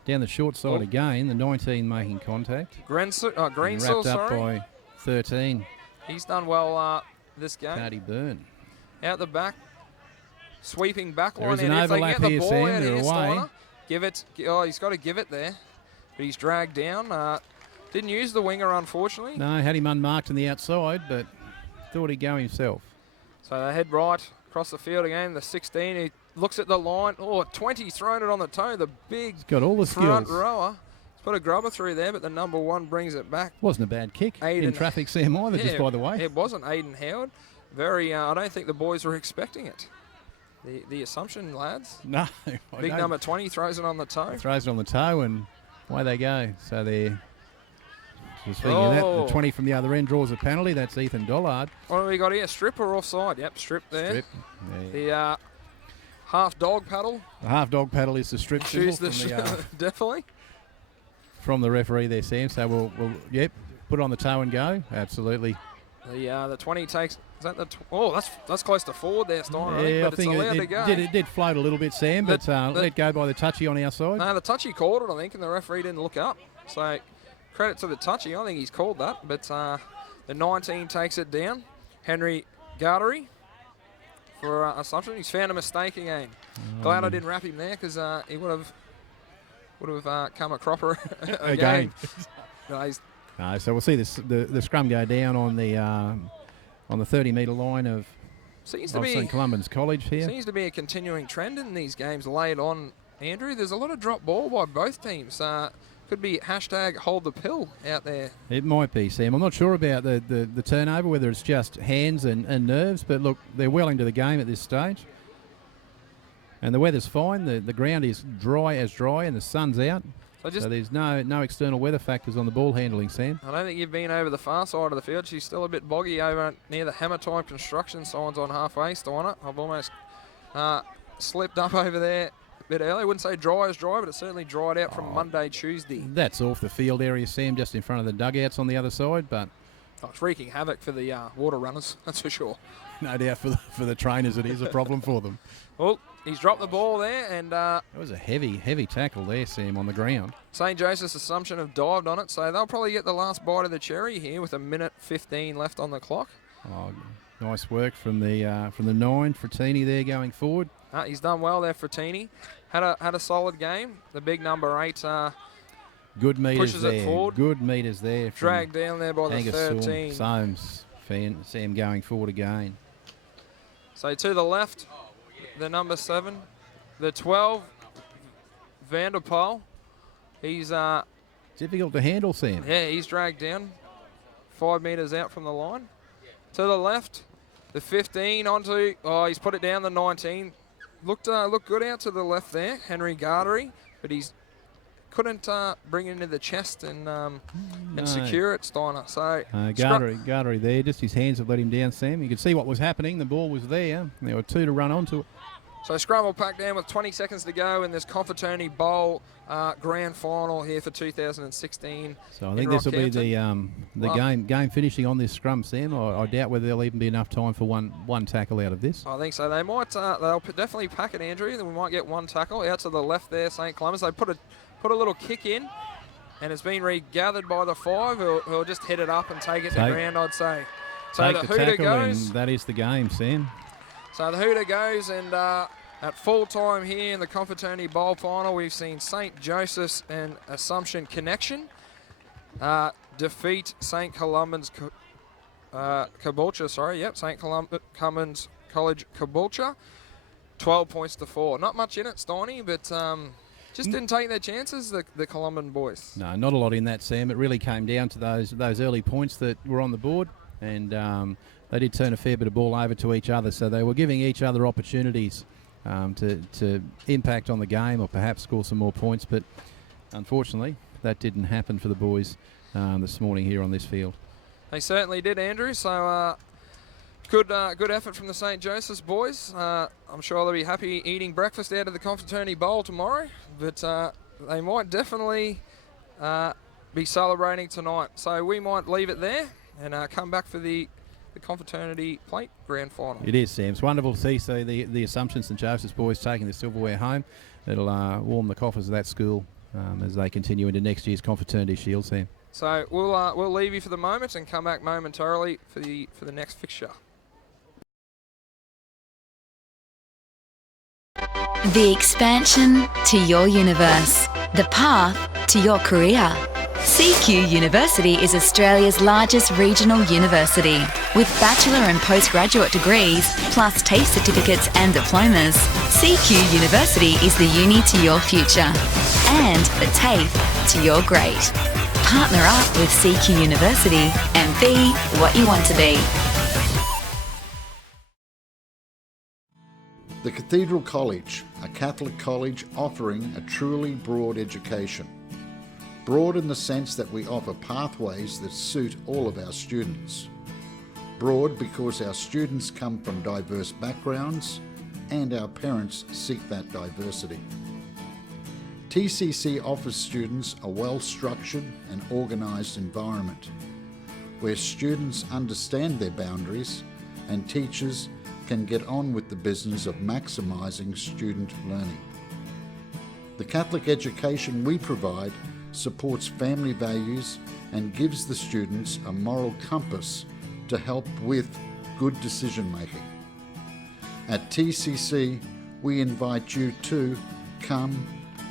Down the short side again, the 19 making contact. Greensell, wrapped up by 13. He's done well this game. Cody Byrne. Out the back, sweeping back line. There is an overlap here, Sam. They're away. Give it. Oh, he's got to give it there. But he's dragged down. Didn't use the winger, unfortunately. No, had him unmarked on the outside, but thought he'd go himself. So they head right across the field again. The 16, he looks at the line. Oh, 20, thrown it on the toe. The big He's got all the front skills. rower. He's put a grubber through there, but the number 1 brings it back. Wasn't a bad kick in traffic, Sam, either, just by the way. It wasn't. Aidan Howard. Very, I don't think the boys were expecting it. The Assumption lads. No. Big number 20 throws it on the toe. Throws it on the toe, and away they go. So they're just speaking of that, the 20 from the other end draws a penalty. That's Ethan Dollard. What have we got here? Strip or offside? Yep, strip there. Strip. The half dog paddle. The half dog paddle is the strip symbol from definitely. From the referee there, Sam. So we'll put it on the toe and go. Absolutely. The 20 takes. Is that the? That's close to forward there, Steiner. Yeah, I think, but it's allowed to go. It did float a little bit, Sam, but let go by the touchy on our side. No, the touchy called it, I think, and the referee didn't look up. So credit to the touchy. I think he's called that. But the 19 takes it down. Henry Gardery for Assumption. He's found a mistake again. Glad I didn't wrap him there because he would have come a cropper again. No, so we'll see the scrum go down on the 30-metre line of St Columban's College here. Seems to be a continuing trend in these games late on, Andrew. There's a lot of drop ball by both teams. Could be hashtag hold the pill out there. It might be, Sam. I'm not sure about the turnover, whether it's just hands and nerves, but look, they're well into the game at this stage. And the weather's fine. The ground is dry, and the sun's out. So there's no external weather factors on the ball handling, Sam. I don't think you've been over the far side of the field. She's still a bit boggy over near the hammer-type construction signs on halfway, Steiner. I've almost slipped up over there a bit early. I wouldn't say dry as dry, but it certainly dried out from Monday, Tuesday. That's off the field area, Sam, just in front of the dugouts on the other side, but... it's wreaking havoc for the water runners, that's for sure. No doubt for the trainers it is a problem for them. Well, he's dropped the ball there, and... That was a heavy tackle there, Sam, on the ground. St. Joseph's Assumption have dived on it, so they'll probably get the last bite of the cherry here with 1:15 left on the clock. Oh, nice work from the 9, Frattini there going forward. He's done well there, Frattini. Had a solid game. The big number 8 good meters pushes there. it forward. Good meters there. Dragged down there by the 13. Soames, Sam going forward again. So to the left, the number 7, the 12, Vanderpoel. He's difficult to handle, Sam. Yeah, he's dragged down 5 metres out from the line. To the left, the 15 onto. Oh, he's put it down. The 19 looked good out to the left there, Henry Gardery, but he's couldn't bring it into the chest and secure it, Steiner. So Gardery there, just his hands have let him down, Sam. You could see what was happening. The ball was there. There were 2 to run onto it. So scrum will pack down with 20 seconds to go in this Confraternity Bowl grand final here for 2016. So I think this will be the game finishing on this scrum, Sam. I doubt whether there'll even be enough time for one tackle out of this. I think so. They might. They'll definitely pack it, Andrew. Then we might get one tackle out to the left there, St. Columbus. They put a little kick in, and it's been regathered by the 5 who'll just hit it up and take it to ground, I'd say. So Take the tackle, goes. And that is the game, Sam. So the hooter goes, and at full time here in the Confraternity Bowl final, we've seen St. Joseph's and Assumption Connection defeat St. Columban's Caboolture, St. Columban's College Caboolture, 12 points to 4. Not much in it, Steiny, but just didn't take their chances, the Columban boys. No, not a lot in that, Sam. It really came down to those early points that were on the board, and they did turn a fair bit of ball over to each other, so they were giving each other opportunities to impact on the game or perhaps score some more points, but unfortunately that didn't happen for the boys this morning here on this field. They certainly did, Andrew, so good effort from the St. Joseph's boys. I'm sure they'll be happy eating breakfast out of the Confraternity Bowl tomorrow, but they might definitely be celebrating tonight. So we might leave it there and come back for the Confraternity Plate Grand Final. It is, Sam. It's wonderful to see the Assumption St. Joseph's boys taking the silverware home. It'll warm the coffers of that school as they continue into next year's Confraternity Shield, Sam. So we'll leave you for the moment and come back momentarily for the next fixture. The expansion to your universe. The path to your career. CQ University is Australia's largest regional university. With bachelor and postgraduate degrees, plus TAFE certificates and diplomas, CQ University is the uni to your future and the TAFE to your great. Partner up with CQ University and be what you want to be. The Cathedral College, a Catholic college offering a truly broad education. Broad in the sense that we offer pathways that suit all of our students. Broad because our students come from diverse backgrounds and our parents seek that diversity. TCC offers students a well-structured and organised environment where students understand their boundaries and teachers can get on with the business of maximising student learning. The Catholic education we provide supports family values and gives the students a moral compass to help with good decision making. At TCC, we invite you to come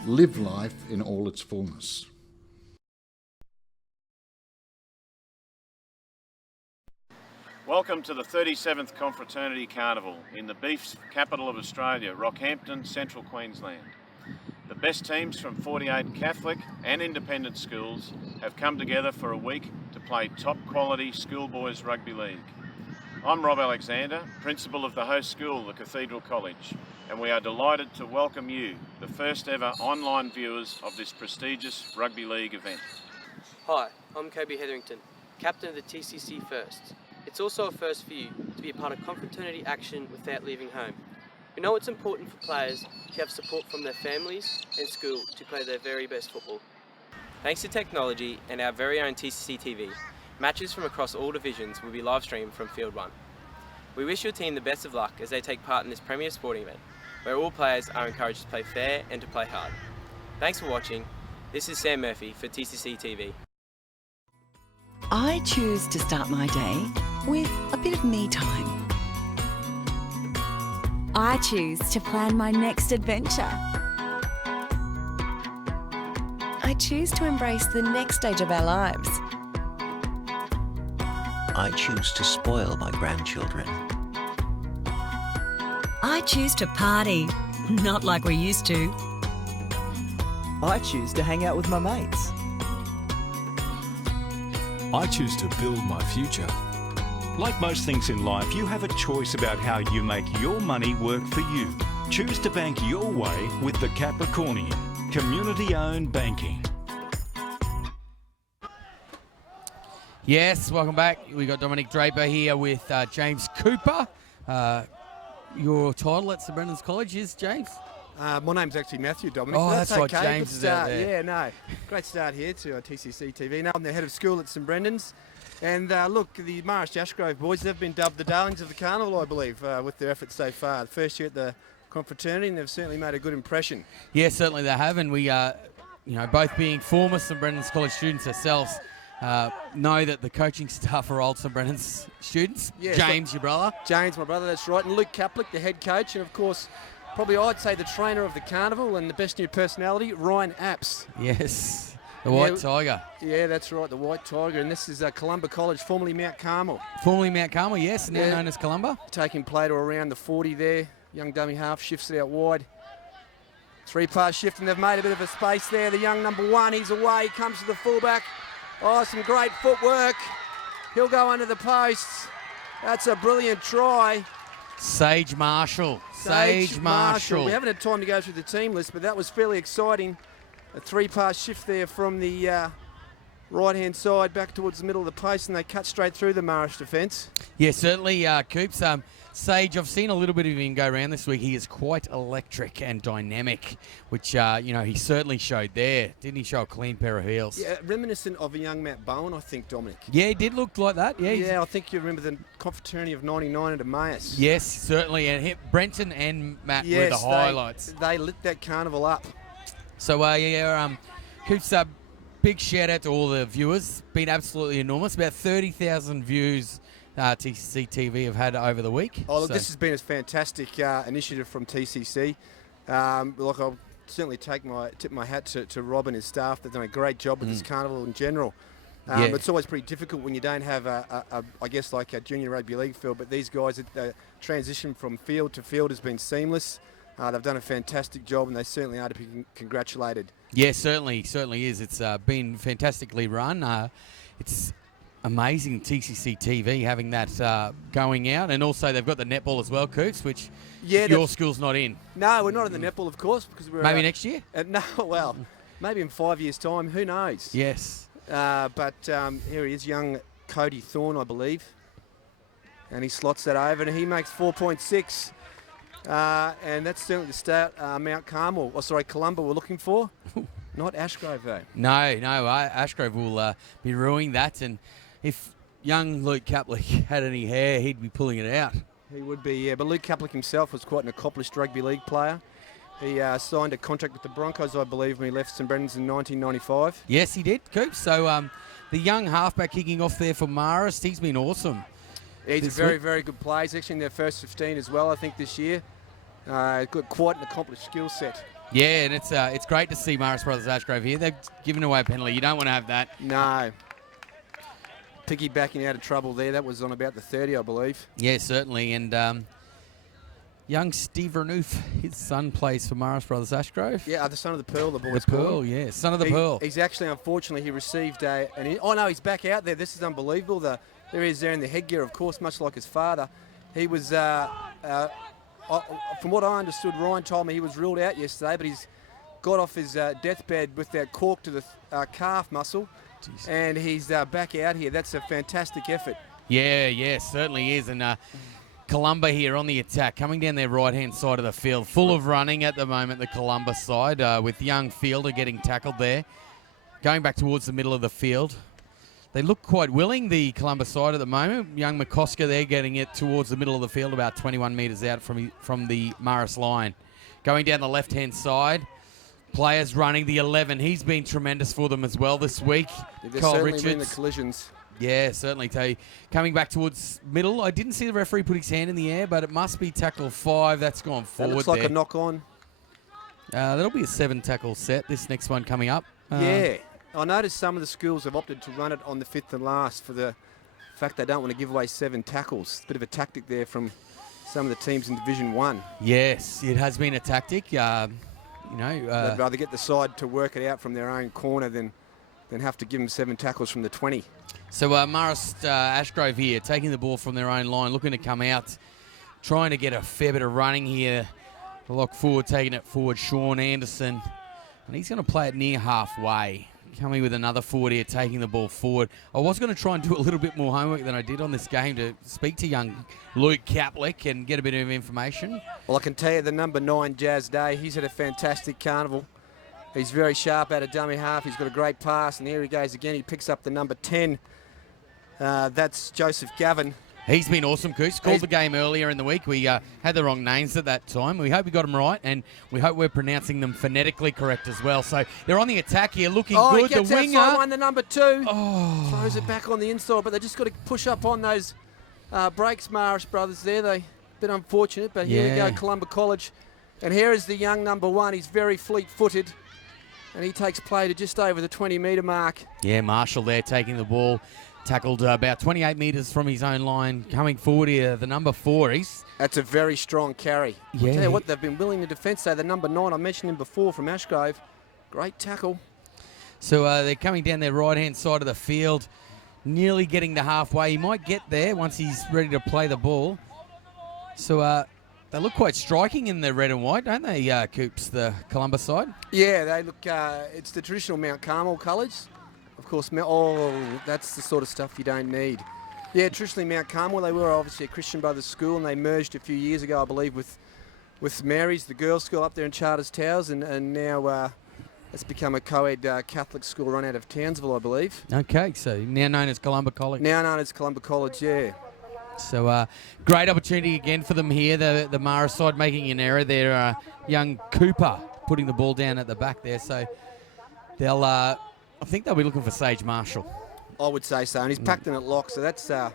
live life in all its fullness. Welcome to the 37th Confraternity Carnival in the beef's capital of Australia, Rockhampton, Central Queensland. The best teams from 48 Catholic and independent schools have come together for a week to play top quality schoolboys rugby league. I'm Rob Alexander, principal of the host school, the Cathedral College, and we are delighted to welcome you, the first ever online viewers of this prestigious rugby league event. Hi, I'm Kobe Hetherington, captain of the TCC First. It's also a first for you to be a part of confraternity action without leaving home. We know it's important for players to have support from their families and school to play their very best football. Thanks to technology and our very own TCC TV, matches from across all divisions will be live streamed from Field 1. We wish your team the best of luck as they take part in this premier sporting event, where all players are encouraged to play fair and to play hard. Thanks for watching. This is Sam Murphy for TCC TV. I choose to start my day with a bit of me time. I choose to plan my next adventure. I choose to embrace the next stage of our lives. I choose to spoil my grandchildren. I choose to party, not like we used to. I choose to hang out with my mates. I choose to build my future. Like most things in life, you have a choice about how you make your money work for you. Choose to bank your way with the Capricornian, community-owned banking. Yes, welcome back. We got Dominic Draper here with James Cooper. Your title at St Brendan's College is, James? My name's actually Matthew, Dominic. Oh, that's right, okay. James Good is out start. there. Yeah, no. Great start here to TCC TV. Now I'm the head of school at St Brendan's. And look, the Marist Ashgrove boys, they've been dubbed the darlings of the carnival, I believe, with their efforts so far. The first year at the confraternity, and they've certainly made a good impression. Yeah, certainly they have. And we, both being former St Brendan's College students ourselves, know that the coaching staff are old St Brennan's students. Yeah, James, your brother. James, my brother, that's right. And Luke Kaplick, the head coach. And, of course, probably I'd say the trainer of the carnival and the best new personality, Ryan Apps. Yes, the White Tiger. Yeah, that's right, the White Tiger. And this is Cathedral College, formerly Mount Carmel. Formerly Mount Carmel, yes, now known as Columba. Taking play to around the 40 there. Young dummy half shifts it out wide. 3-pass shift, and they've made a bit of a space there. The young number 1, he's away, comes to the fullback. Oh, some great footwork. He'll go under the posts. That's a brilliant try. Sage Marshall. Sage Marshall. We haven't had time to go through the team list, but that was fairly exciting. A 3-pass shift there from the right-hand side back towards the middle of the post, and they cut straight through the Marsh defence. Yeah, certainly, Coops. Sage, I've seen a little bit of him go around this week. He is quite electric and dynamic, which, he certainly showed there. Didn't he show a clean pair of heels? Yeah, reminiscent of a young Matt Bowen, I think, Dominic. Yeah, he did look like that. Yeah, I think you remember the Confraternity of 99 at Emmaus. Yes, certainly. And Brenton and Matt were the highlights. They lit that carnival up. So, Coops, big shout out to all the viewers. Been absolutely enormous. About 30,000 views TCC TV have had over the week. Oh, look, this has been a fantastic initiative from TCC. I'll certainly tip my hat to Rob and his staff. They've done a great job with this carnival in general. It's always pretty difficult when you don't have a junior rugby league field, but these guys, the transition from field to field has been seamless. They've done a fantastic job, and they certainly are to be congratulated. Yeah, certainly is. It's been fantastically run. It's amazing TCC TV having that going out, and also they've got the netball as well, Coops, which your school's not in. No, we're not in the netball, of course, because we're maybe next year. No, well, maybe in 5 years' time. Who knows? Yes. But here he is, young Cody Thorne, I believe, and he slots that over, and he makes 4.6. And that's certainly the start Mount Carmel, Columba we're looking for. Not Ashgrove, though. No, Ashgrove will be ruining that. And if young Luke Kaplick had any hair, he'd be pulling it out. He would be, yeah. But Luke Kaplick himself was quite an accomplished rugby league player. He signed a contract with the Broncos, I believe, when he left St Brennan's in 1995. Yes, he did, Coops. So the young halfback kicking off there for Marist, he's been awesome. He's a very, very good player. He's actually in their first 15 as well, I think, this year. Got quite an accomplished skill set. Yeah, and it's great to see Marist Brothers Ashgrove here. They've given away a penalty. You don't want to have that. No. Piggybacking out of trouble there. That was on about the 30, I believe. Yeah, certainly. And young Steve Renouf, his son plays for Marist Brothers Ashgrove. Yeah, the son of the Pearl, the boys. The Pearl, yeah. Son of the Pearl. He's actually, unfortunately, he received he's back out there. This is unbelievable. There he is there in the headgear, of course, much like his father. He was... from what I understood, Ryan told me he was ruled out yesterday, but he's got off his deathbed with that cork to the calf muscle. Jeez. And he's back out here. That's a fantastic effort. Yeah, certainly is. And Columba here on the attack, coming down their right-hand side of the field, full of running at the moment, the Columba side, with young Fielder getting tackled there. Going back towards the middle of the field. They look quite willing, the Columba side at the moment. Young McCosker there getting it towards the middle of the field, about 21 metres out from the Marist line. Going down the left-hand side, players running the 11. He's been tremendous for them as well this week. They're Kyle certainly Richards. winning the collisions. Yeah, certainly. Coming back towards middle. I didn't see the referee put his hand in the air, but it must be tackle 5. That's gone forward. That looks like there. a knock-on. That'll be a 7-tackle set, this next one coming up. Yeah. I noticed some of the schools have opted to run it on the 5th and last for the fact they don't want to give away 7 tackles. Bit of a tactic there from some of the teams in Division 1. Yes, it has been a tactic. They'd rather get the side to work it out from their own corner than have to give them 7 tackles from the 20. So Marist Ashgrove here, taking the ball from their own line, looking to come out, trying to get a fair bit of running here. The lock forward, taking it forward, Sean Anderson. And he's going to play it near halfway. Coming with another forward here, taking the ball forward. I was going to try and do a little bit more homework than I did on this game to speak to young Luke Kaplick and get a bit of information. Well, I can tell you the number 9, Jazz Day, he's had a fantastic carnival. He's very sharp out of dummy half. He's got a great pass, and here he goes again. He picks up the number 10. That's Joseph Gavin. He's been awesome, Coos. Called the game earlier in the week. We had the wrong names at that time. We hope we got them right, and we hope we're pronouncing them phonetically correct as well. So they're on the attack here, looking good. He gets the winger. outside one, the number 2. Throws it back on the inside, but they just got to push up on those breaks, Marist brothers there. They a bit unfortunate, but here we go, Columba College. And here is the young number 1. He's very fleet-footed, and he takes play to just over the 20-metre mark. Yeah, Marshall there taking the ball. Tackled about 28 metres from his own line. Coming forward here, the number 4. That's a very strong carry. Yeah. I'll tell you what, they've been willing to defend. So the number 9, I mentioned him before from Ashgrove. Great tackle. So they're coming down their right-hand side of the field, nearly getting to halfway. He might get there once he's ready to play the ball. So they look quite striking in the red and white, don't they, Coops, the Columba side? Yeah, they look, it's the traditional Mount Carmel colours. Of course, that's the sort of stuff you don't need. Yeah, traditionally Mount Carmel, they were obviously a Christian Brothers school, and they merged a few years ago, I believe, with Mary's, the girls' school up there in Charters Towers, and now it's become a co-ed Catholic school run out of Townsville, I believe. Okay, so now known as Columba College. Now known as Columba College, yeah. So great opportunity again for them here. The Mara side making an error there. Young Cooper putting the ball down at the back there. So they'll, I think they'll be looking for Sage Marshall. I would say so, and he's packed in at lock, so that's a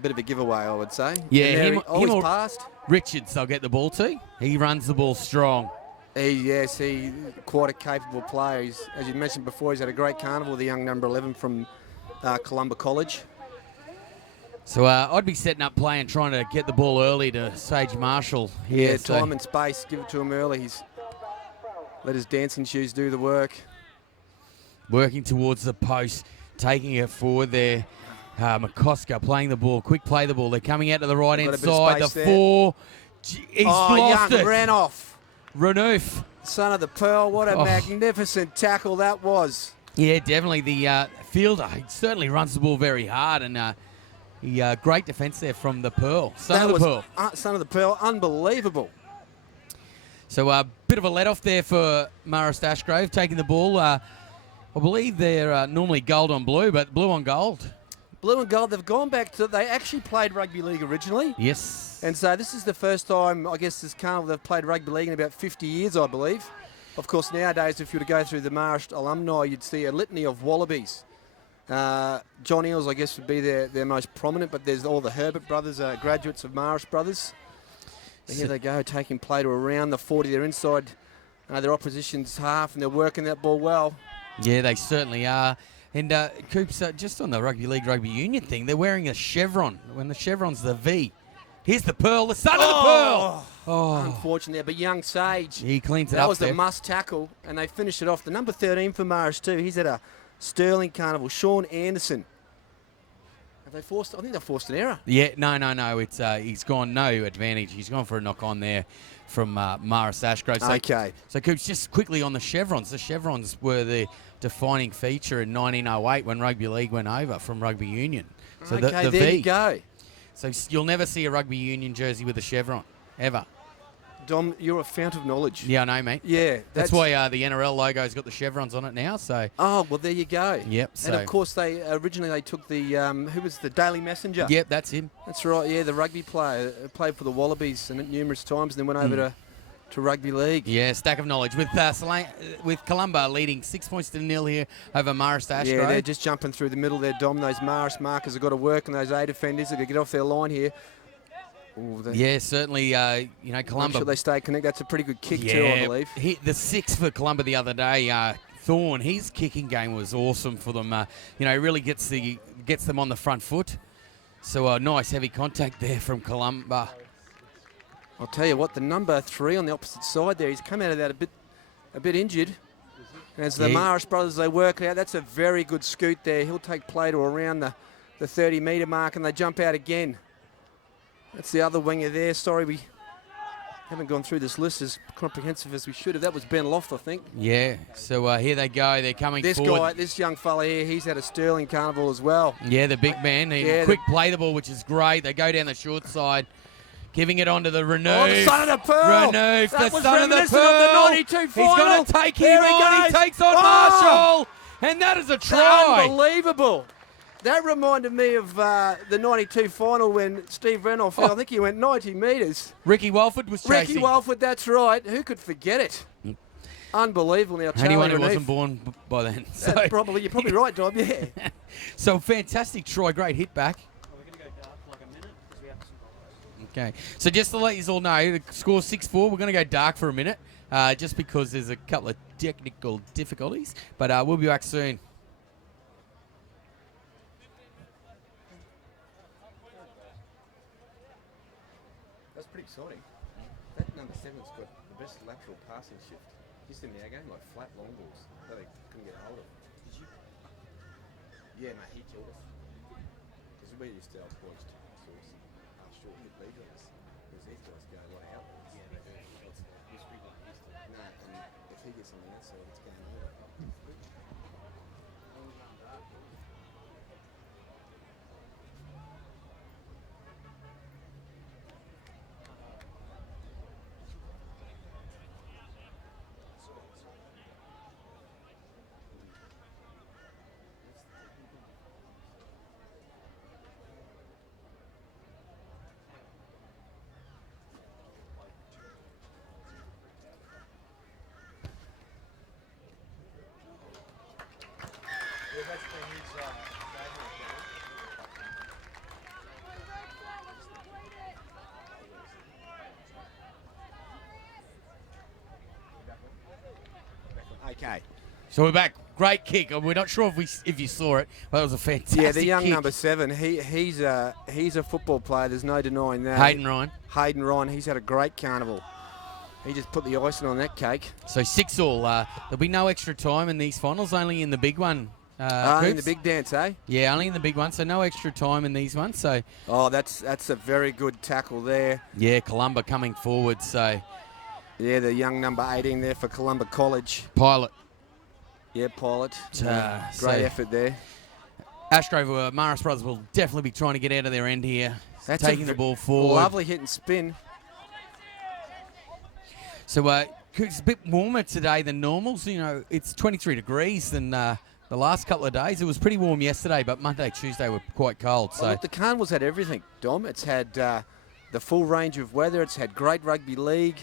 bit of a giveaway, I would say. Yeah, him or passed. Richards, they'll get the ball to. He runs the ball strong. He's quite a capable player. As you mentioned before, he's had a great carnival with the young number 11 from Columba College. So I'd be setting up play and trying to get the ball early to Sage Marshall here. Yeah, time and space. Give it to him early. He's let his dancing shoes do the work. Working towards the post, taking it forward there. McCosker playing the ball. Quick play the ball. They're coming out to the right-hand side. The 4. He's lost Young it. Ran off. Renouf. Son of the Pearl. What a magnificent tackle that was. Yeah, definitely. The fielder, he certainly runs the ball very hard, and great defence there from the Pearl. Son of the Pearl. Unbelievable. So a bit of a let-off there for Marist Ashgrove, taking the ball. I believe they're normally gold on blue, but blue on gold. Blue and gold, they've gone back to, they actually played rugby league originally. Yes. And so this is the first time, I guess, this carnival they've played rugby league in about 50 years, I believe. Of course, nowadays, if you were to go through the Marist alumni, you'd see a litany of Wallabies. John Eales, I guess, would be their most prominent, but there's all the Herbert brothers, graduates of Marist brothers. And here they go, taking play to around the 40. They're inside their opposition's half, and they're working that ball well. Yeah, they certainly are. And Coops, just on the rugby league, rugby union thing, they're wearing a chevron. When the chevron's the V. Here's the Pearl, the son of the Pearl. Unfortunate there, but young Sage. He cleans it up. That was there. the must tackle, and they finished it off. The number 13 for Marist too. He's at a Sterling Carnival. Sean Anderson. Have they forced? I think they forced an error. Yeah, no. It's he's gone no advantage. He's gone for a knock on there from Marist Ashgrove. So, okay. So Coops, just quickly on the chevrons. The chevrons were the defining feature in 1908 when rugby league went over from rugby union. So okay, the there V. you go. So you'll never see a rugby union jersey with a chevron, ever. Dom, you're a fount of knowledge. Yeah, I know, mate. Yeah. That's why the NRL logo's got the chevrons on it now. So. Oh, well, there you go. Yep. And, of course, they originally took the, who was the Daily Messenger? Yep, that's him. That's right, yeah, the rugby player. Played for the Wallabies and numerous times and then went over to rugby league. Yeah, stack of knowledge. With Columba leading 6 points to 0 here over Marist Ashgrove. Yeah, they're just jumping through the middle there, Dom. Those Marist markers have got to work, and those A defenders are going to get off their line here. Ooh, yeah, certainly, Columba. Make sure they stay connected. That's a pretty good kick too, I believe. The 6 for Columba the other day, Thorne, his kicking game was awesome for them. Really gets them on the front foot. So a nice heavy contact there from Columba. I'll tell you what, the number 3 on the opposite side there, he's come out of that a bit injured. And as the Marist brothers, they work it out, that's a very good scoot there. He'll take play to around the 30-metre mark, and they jump out again. That's the other winger there. Sorry, we haven't gone through this list as comprehensive as we should have. That was Ben Loft, I think. Yeah, so here they go. They're coming forward. This young fella here, he's had a Sterling Carnival as well. Yeah, the big man. Quick play the ball, which is great. They go down the short side. Giving it on to the Renouf. Oh, the son of the Pearl. Renouf, the son of the Pearl. Of the 92 final. He's going to take him on. He takes on Marshall. And that is a try. Unbelievable. That reminded me of the 92 final when Steve Reynolds fell. I think he went 90 metres. Ricky Walford was chasing. Ricky Walford, that's right. Who could forget it? Unbelievable. Now, Charlie Anyone who Renief, wasn't born by then. So. You're probably right, Dom, yeah. So fantastic, Troy. Great hit back. Okay, so just to let you all know, the score's 6-4. We're going to go dark for a minute, just because there's a couple of technical difficulties. But we'll be back soon. That's pretty exciting. That number 7's got the best lateral passing shift. Just in our game, like flat long balls that they couldn't get hold of. Did you? Yeah, mate, he killed us. Because we used to outpoint source short hit lead on us. Because these guys go right out. Yeah, they do. No, and if he gets on the outside, it's game over. Okay. So we're back. Great kick. We're not sure if you saw it, but it was a fantastic kick. Yeah, the young number 7. He's a football player. There's no denying that. Hayden Ryan. Hayden Ryan. He's had a great carnival. He just put the icing on that cake. So 6-all. There'll be no extra time in these finals. Only in the big one. In the big dance, eh? Yeah, only in the big one. So no extra time in these ones. So. Oh, that's a very good tackle there. Yeah, Columba coming forward. So. Yeah, the young number 18 there for Cathedral College. Pilot. Yeah, Pilot. Great so effort there. Ashgrove, Morris Brothers will definitely be trying to get out of their end here. That's taking the ball forward. Lovely hit and spin. So it's a bit warmer today than normal. So, you know, it's 23 degrees than the last couple of days. It was pretty warm yesterday, but Monday, Tuesday were quite cold. So look, the Carnival's had everything, Dom. It's had the full range of weather. It's had great rugby league.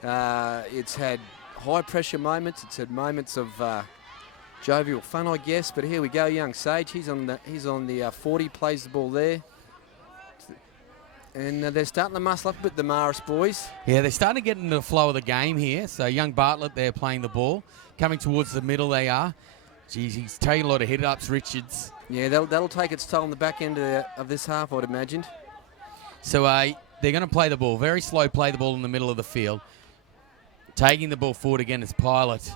It's had high-pressure moments. It's had moments of jovial fun, I guess. But here we go, young Sage. He's on the 40, plays the ball there. And they're starting to muscle up a bit, the Morris boys. Yeah, they're starting to get into the flow of the game here. So young Bartlett there playing the ball. Coming towards the middle they are. Geez, he's taking a lot of hit-ups, Richards. Yeah, that'll take its toll on the back end of this half, I'd imagine. So they're going to play the ball. Very slow play the ball in the middle of the field. Taking the ball forward again is Pilot.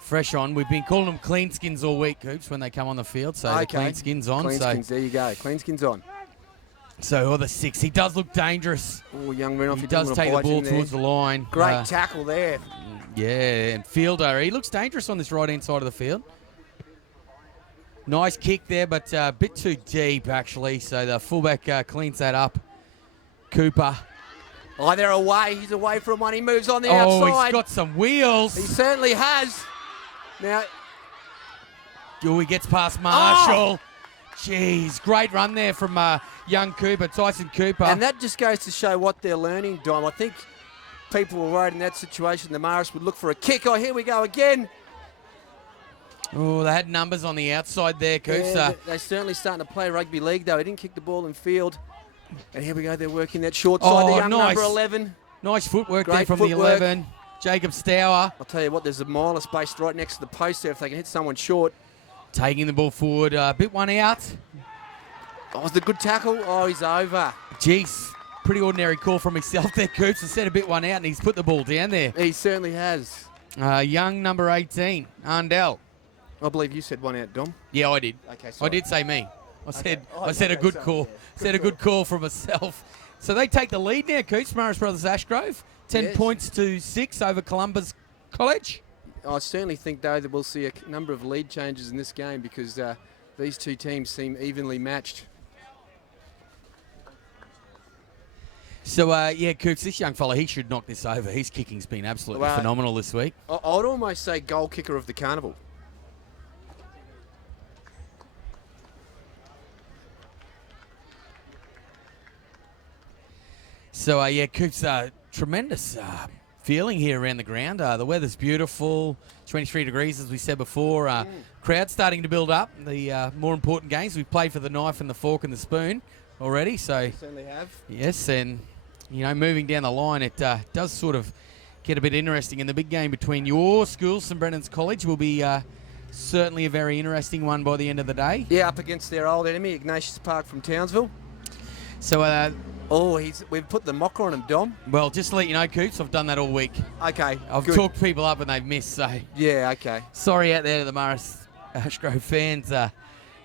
Fresh on. We've been calling them clean skins all week, Coops, when they come on the field. So the clean skins on. Clean skins, there you go. Clean skins on. So, the 6. He does look dangerous. Oh, young Renoff. He does take the ball towards the line. Great tackle there. Yeah, and Fielder. He looks dangerous on this right-hand side of the field. Nice kick there, but a bit too deep, actually. So the fullback cleans that up. Cooper. Oh, they're away. He's away from one. He moves on the outside. Oh, he's got some wheels. He certainly has. Now. Oh, he gets past Marshall. Oh. Jeez, great run there from young Cooper, Tyson Cooper. And that just goes to show what they're learning, Dom. I think people were worried in that situation the Morris would look for a kick. Oh, here we go again. Oh, they had numbers on the outside there, Coops. Yeah, they're certainly starting to play rugby league, though. He didn't kick the ball in field. And here we go, they're working that short side. The young number 11. Nice footwork there from the 11. Jacob Stour. I'll tell you what, there's a mile of space right next to the post there if they can hit someone short. Taking the ball forward, bit one out. Oh, was the good tackle? Oh, he's over. Jeez, pretty ordinary call from himself there, Coops. Instead of bit one out, and he's put the ball down there. He certainly has. Young number 18, Arndell. I believe you said one out, Dom. Yeah, I did. Okay, sorry. I did say me. I said a good call. Said a good call for myself. So they take the lead now, Coots. Morris Brothers Ashgrove. 10 points to 6 over Columbus College. I certainly think, though, that we'll see a number of lead changes in this game because these two teams seem evenly matched. So, yeah, Coops, this young fella, he should knock this over. His kicking's been absolutely phenomenal this week. I'd almost say goal kicker of the carnival. So, yeah, Coops, tremendous feeling here around the ground. The weather's beautiful, 23 degrees, as we said before. Crowd starting to build up. The more important games, we've played for the knife and the fork and the spoon already. So We certainly have. yes, and, moving down the line, it does sort of get a bit interesting. And the big game between your school, St Brennan's College, will be certainly a very interesting one by the end of the day. Yeah, up against their old enemy, Ignatius Park from Townsville. So, we've put the mocker on him, Dom. well, just to let you know, Coops, I've done that all week. Okay, I've good. talked people up and they've missed, so Yeah, okay. sorry out there to the Morris Ashgrove fans got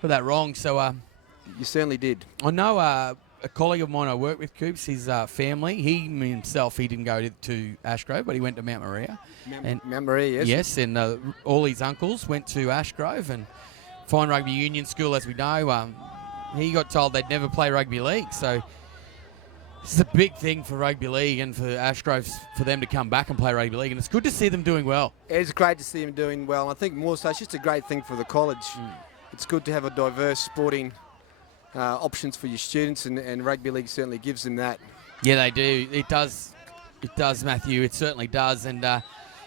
that wrong. So You certainly did. I know a colleague of mine I work with, Coops, his family, he didn't go to Ashgrove, but he went to Mount Maria. Mount Maria, yes. Yes, and all his uncles went to Ashgrove, and fine rugby union school, as we know. He got told they'd never play rugby league, so this is a big thing for rugby league and for Ashgrove, for them to come back and play rugby league, and it's good to see them doing well. It's great to see him doing well. I think more so, it's just a great thing for the college. It's good to have a diverse sporting options for your students, and rugby league certainly gives them that. Yeah, they do. It does, Matthew. It certainly does. And,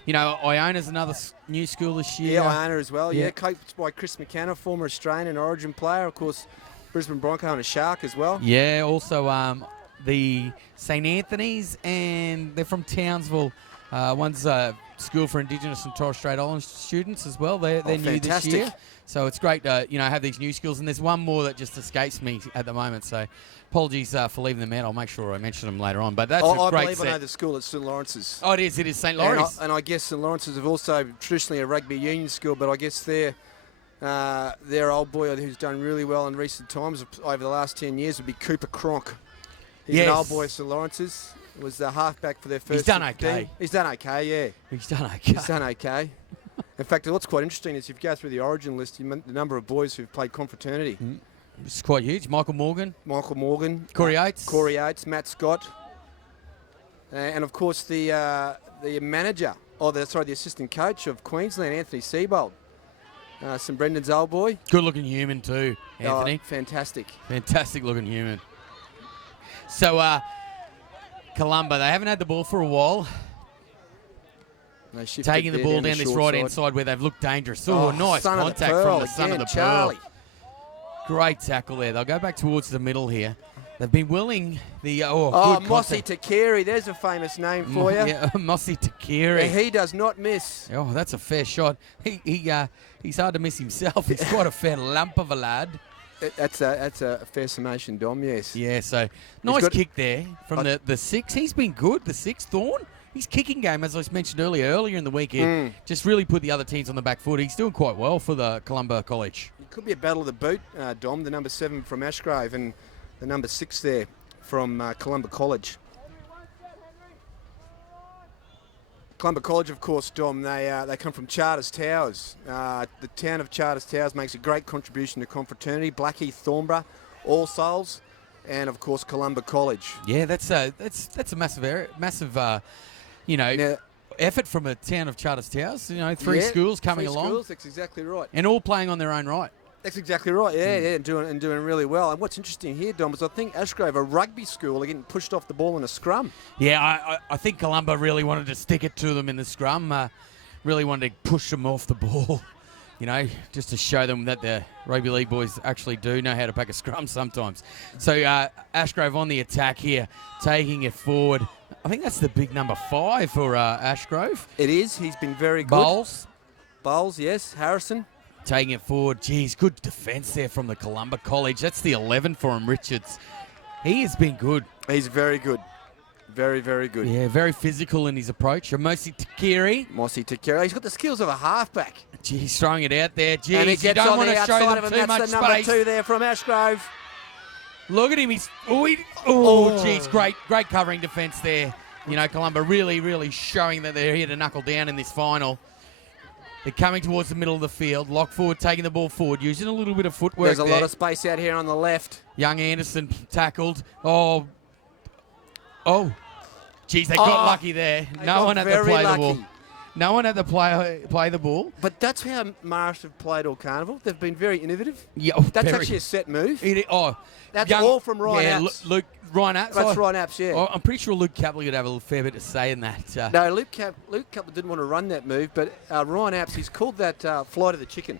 Iona's another new school this year. Yeah, Iona as well. Yeah, coached by Chris McKenna, former Australian and Origin player. Of course, Brisbane Bronco and a Shark as well. Yeah, also the St Anthony's, and they're from Townsville. One's a school for Indigenous and Torres Strait Island students as well. They're new fantastic. this year. So it's great to have these new schools. And there's one more that just escapes me at the moment. So apologies for leaving them out. I'll make sure I mention them later on. But that's a I great believe set. I know the school at St Lawrence's. Oh, it is St Lawrence. And I guess St Lawrence's have also traditionally a rugby union school, but I guess their old boy who's done really well in recent times over the last 10 years would be Cooper Cronk. He's an old boy at St Lawrence's. Was the halfback for their first. He's done okay. He's done okay, yeah. He's done okay. He's done okay. In fact, what's quite interesting is if you go through the origin list, the number of boys who've played Confraternity. It's quite huge. Michael Morgan. Corey Oates. Matt Scott. And of course the manager, the assistant coach of Queensland, Anthony Seibold. St Brendan's old boy. Good looking human too, Anthony. Fantastic. Fantastic looking human. So, Columba, they haven't had the ball for a while. Taking the ball down this right-hand side where they've looked dangerous. Oh, nice contact from the son of the Charlie. pearl. Great tackle there. They'll go back towards the middle here. They've been willing the... good Mossy Takiri. There's a famous name for you. Yeah, Mossy Takiri. He does not miss. Oh, that's a fair shot. He's hard to miss himself. He's quite a fair lump of a lad. That's a fair summation, Dom, yes. Yeah, so nice kick there from the six. He's been good, the six, Thorne. His kicking game, as I mentioned earlier in the week, just really put the other teams on the back foot. He's doing quite well for the Columba College. It could be a battle of the boot, Dom, the number 7 from Ashgrove and the number 6 there from Columba College. Columba College, of course, Dom, they come from Charters Towers. The town of Charters Towers makes a great contribution to Confraternity. Blackheath, Thornborough, All Souls, and of course Columba College. Yeah, that's a massive effort from a town of Charters Towers. Three schools coming along. Schools, that's exactly right. And all playing on their own right. That's exactly right. Yeah, and doing really well. And what's interesting here, Dom, is I think Ashgrove, a rugby school, are getting pushed off the ball in a scrum. Yeah, I think Columba really wanted to stick it to them in the scrum. Really wanted to push them off the ball. Just to show them that the rugby league boys actually do know how to pack a scrum sometimes. So Ashgrove on the attack here, taking it forward. I think that's the big number 5 for Ashgrove. It is. He's been very good. Bowles, yes. Harrison. Taking it forward. Geez, good defence there from the Columba College. That's the 11 for him, Richards. He has been good. He's very good. Very, very good. Yeah, very physical in his approach. Mossy Takiri. He's got the skills of a halfback. Gee, he's throwing it out there. Geez, and he gets you don't on want the to show outside them of him. too That's much the number space. 2 there from Ashgrove. Look at him. He's geez, great covering defence there. Columba really, really showing that they're here to knuckle down in this final. They're coming towards the middle of the field. Lock forward, taking the ball forward, using a little bit of footwork. There's a lot of space out here on the left. Young Anderson tackled. Oh. Geez, they got lucky there. No one had to play the ball. No one had to play the ball. But that's how Marist have played all carnival. They've been very innovative. Yeah, that's very. actually a set move. That's all from Ryan Apps. Ryan Apps. That's Ryan Apps, yeah. I'm pretty sure Luke Capley would have a fair bit to say in that. No, Luke Capley didn't want to run that move, but Ryan Apps, he's called that flight of the chicken.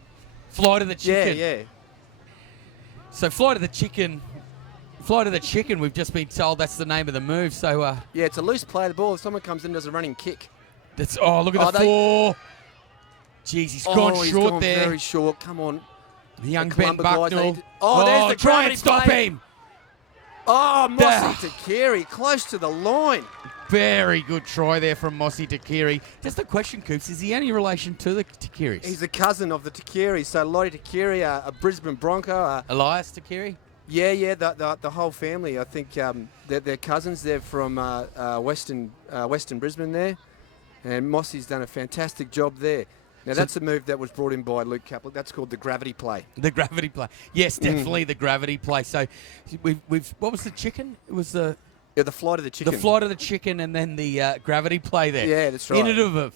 Flight of the chicken. Yeah. So flight of the chicken. Flight of the chicken. We've just been told that's the name of the move. So yeah, it's a loose play. The ball. If someone comes in, and does a running kick. Look at the four. Jeez, he's gone short there. Very short. Come on. The young Ben Bucknell. There's the try and stop him. Oh, Mossy Takiri, close to the line. Very good try there from Mossy Takiri. Just a question, Coops. Is he any relation to the Takiris? He's a cousin of the Takiri. So Lottie Takiri, a Brisbane Bronco. Elias Takiri? Yeah. The whole family. I think they're cousins. They're from Western Brisbane there. And Mossy's done a fantastic job there. Now, that's a move that was brought in by Luke Capley. That's called the gravity play. The gravity play. Yes, definitely the gravity play. So, we've what was the chicken? It was the flight of the chicken. The flight of the chicken and then the gravity play there. Yeah, that's right. Innovative.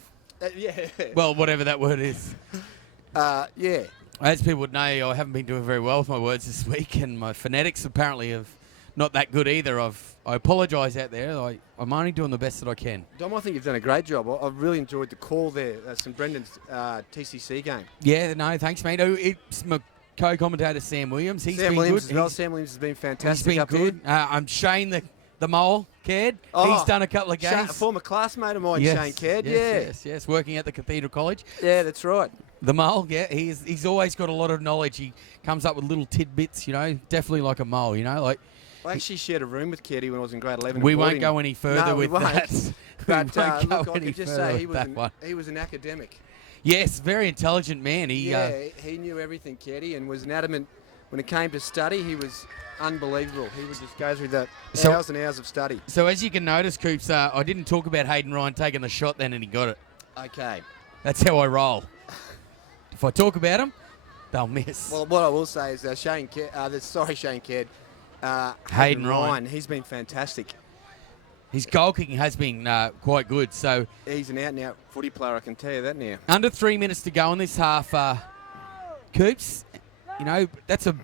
Yeah. Well, whatever that word is. Yeah. As people would know, I haven't been doing very well with my words this week, and my phonetics apparently have not that good either. I apologise out there. I'm only doing the best that I can. Dom, I think you've done a great job. I've really enjoyed the call there. St Brendan's TCC game. Yeah, no, thanks, mate. It's my co-commentator Sam Williams. He's been Williams good. As well. Sam Williams has been fantastic. He's been good. I'm Shane the mole, Caird. He's done a couple of games. A former classmate of mine, Shane Caird. Yes, working at the Cathedral College. Yeah, that's right. The mole, yeah, he's always got a lot of knowledge. He comes up with little tidbits, definitely like a mole, like. I actually shared a room with Cairdy when I was in grade 11. We won't go any further with that. But look, I could just say he was an academic. Yes, very intelligent man. He knew everything, Cairdy, and was an adamant when it came to study. He was unbelievable. He would just go through the hours and hours of study. So as you can notice, Coops, I didn't talk about Hayden Ryan taking the shot then, and he got it. Okay. That's how I roll. If I talk about him, they'll miss. Well, what I will say is Shane Caird. Hayden Ryan. He's been fantastic. His goal kicking has been quite good. So he's an out-and-out footy player, I can tell you that now. Under 3 minutes to go in this half, Coops. That's a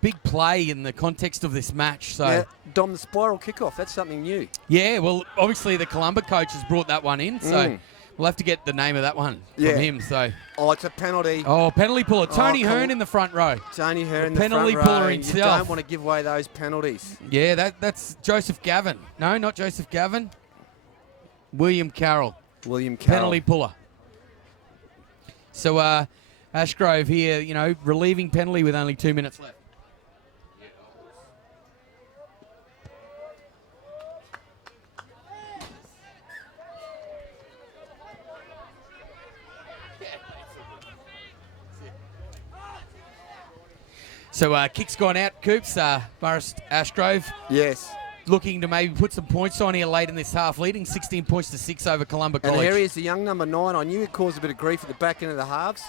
big play in the context of this match. So now, Dom, the spiral kickoff, that's something new. Yeah, well, obviously the Columba coach has brought that one in. So we'll have to get the name of that one from him. So it's a penalty. Penalty puller. Tony Hearn in the front row. Tony Hearn in the penalty front row. puller himself. You don't want to give away those penalties. Yeah, that's Joseph Gavin. No, not Joseph Gavin. William Carroll. Penalty puller. So Ashgrove here, relieving penalty with only 2 minutes left. So kick's gone out, Coops. Marist Ashgrove. Yes. Looking to maybe put some points on here late in this half, leading 16 points to 6 over Columba College. And here is the young number 9. I knew he caused a bit of grief at the back end of the halves.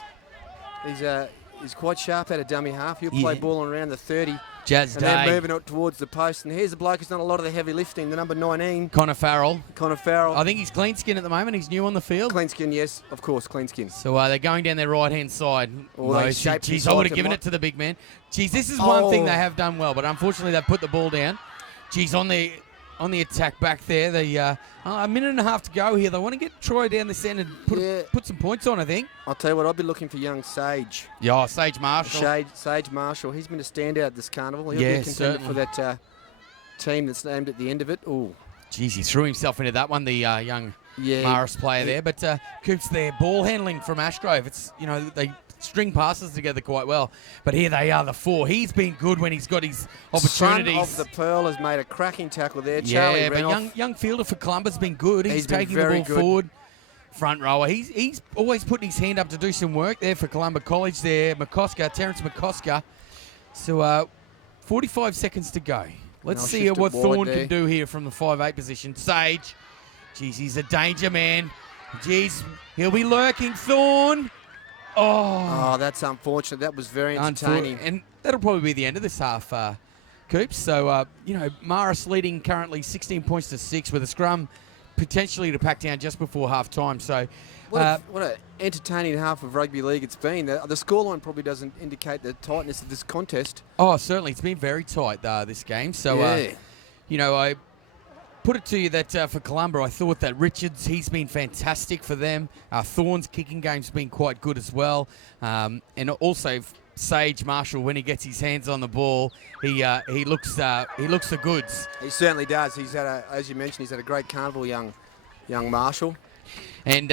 He's quite sharp at a dummy half. He'll play ball on around the 30. Jazz and Day. then moving it towards the post. And here's a bloke who's done a lot of the heavy lifting, the number 19. Connor Farrell. I think he's clean skin at the moment. He's new on the field. Clean skin, yes, of course, clean skin. So they're going down their right-hand side. Jeez, I would have given it to the big man. Jeez, this is one thing they have done well, but unfortunately they've put the ball down. Jeez, on the attack back there. A minute and a half to go here. They want to get Troy down this end and put some points on, I think. I'll tell you what, I'll be looking for young Sage. Yeah, Sage Marshall. Sage Marshall. He's been a standout at this carnival. He'll be a contender for that team that's named at the end of it. Oh, Jeez, he threw himself into that one, the young Marist player there. But Coops there, ball handling from Ashgrove. It's, they string passes together quite well. But here they are, the 4. He's been good when he's got his opportunities. Son of the Pearl has made a cracking tackle there. Yeah, but young fielder for Columba's been good. He's taking the ball forward. Front rower. He's always putting his hand up to do some work there for Columba College there. Terence McCosker. So 45 seconds to go. Let's see what Thorne can do here from the 5'8 position. Sage. Jeez, he's a danger man. Jeez, he'll be lurking. Thorne. Oh, that's unfortunate. That was very entertaining. And that'll probably be the end of this half, Coops. So, Marist leading currently 16 points to 6 with a scrum potentially to pack down just before half time. So What an entertaining half of rugby league it's been. The scoreline probably doesn't indicate the tightness of this contest. Oh, certainly. It's been very tight, this game. So, I put it to you that for Columba, I thought that Richards, he's been fantastic for them. Thorne's kicking game's been quite good as well. And also Sage Marshall, when he gets his hands on the ball, he looks the goods. He certainly does. He's had as you mentioned, he's had a great carnival, young Marshall. And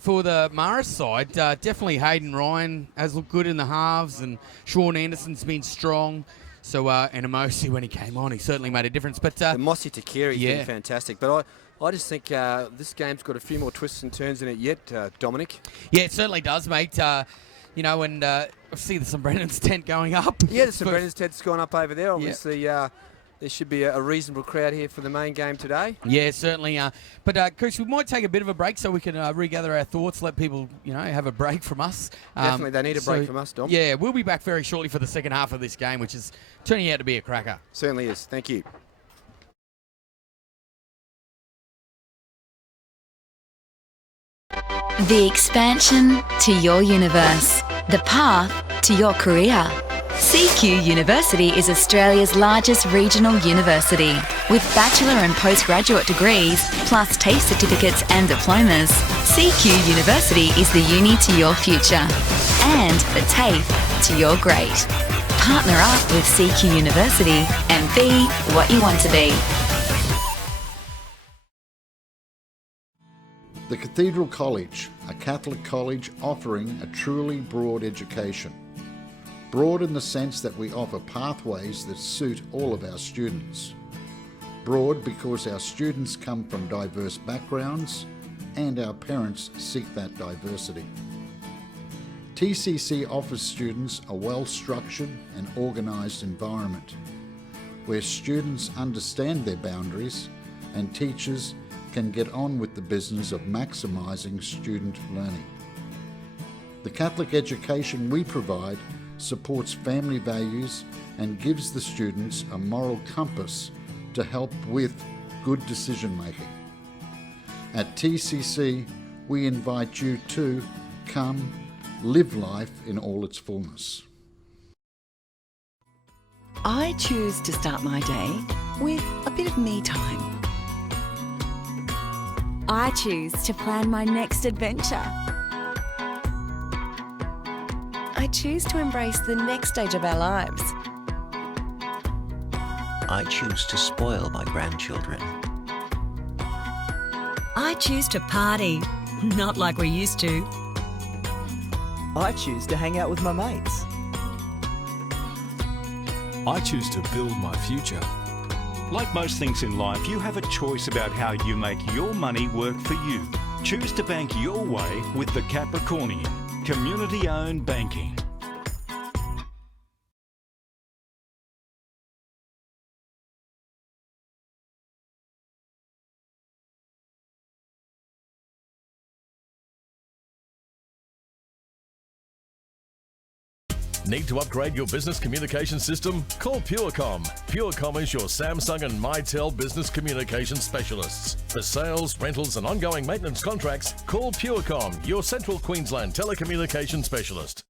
for the Morris side, definitely Hayden Ryan has looked good in the halves, and Sean Anderson's been strong. So, and Amosi, when he came on, he certainly made a difference. But Mossy Takiri's been fantastic. But I just think this game's got a few more twists and turns in it yet, Dominic. Yeah, it certainly does, mate. And I see the St Brennan's tent going up. Yeah, the St Brennan's tent's gone up over there. Obviously, there should be a reasonable crowd here for the main game today. Yeah, certainly. But, Chris, we might take a bit of a break so we can regather our thoughts, let people, have a break from us. Definitely, they need a break from us, Dom. Yeah, we'll be back very shortly for the second half of this game, which is turning out to be a cracker. Certainly is. Thank you. The expansion to your universe. The path to your career. CQ University is Australia's largest regional university. With bachelor and postgraduate degrees, plus TAFE certificates and diplomas, CQ University is the uni to your future and the TAFE to your great. Partner up with CQ University and be what you want to be. The Cathedral College, a Catholic college offering a truly broad education. Broad in the sense that we offer pathways that suit all of our students. Broad because our students come from diverse backgrounds and our parents seek that diversity. TCC offers students a well-structured and organised environment where students understand their boundaries and teachers can get on with the business of maximising student learning. The Catholic education we provide supports family values and gives the students a moral compass to help with good decision making. At TCC, we invite you to come live life in all its fullness. I choose to start my day with a bit of me time. I choose to plan my next adventure. I choose to embrace the next stage of our lives. I choose to spoil my grandchildren. I choose to party, not like we used to. I choose to hang out with my mates. I choose to build my future. Like most things in life, you have a choice about how you make your money work for you. Choose to bank your way with the Capricornian, community-owned banking. Need to upgrade your business communication system? Call Purecom. Purecom is your Samsung and Mitel business communication specialists. For sales, rentals and ongoing maintenance contracts, call Purecom, your Central Queensland telecommunication specialist.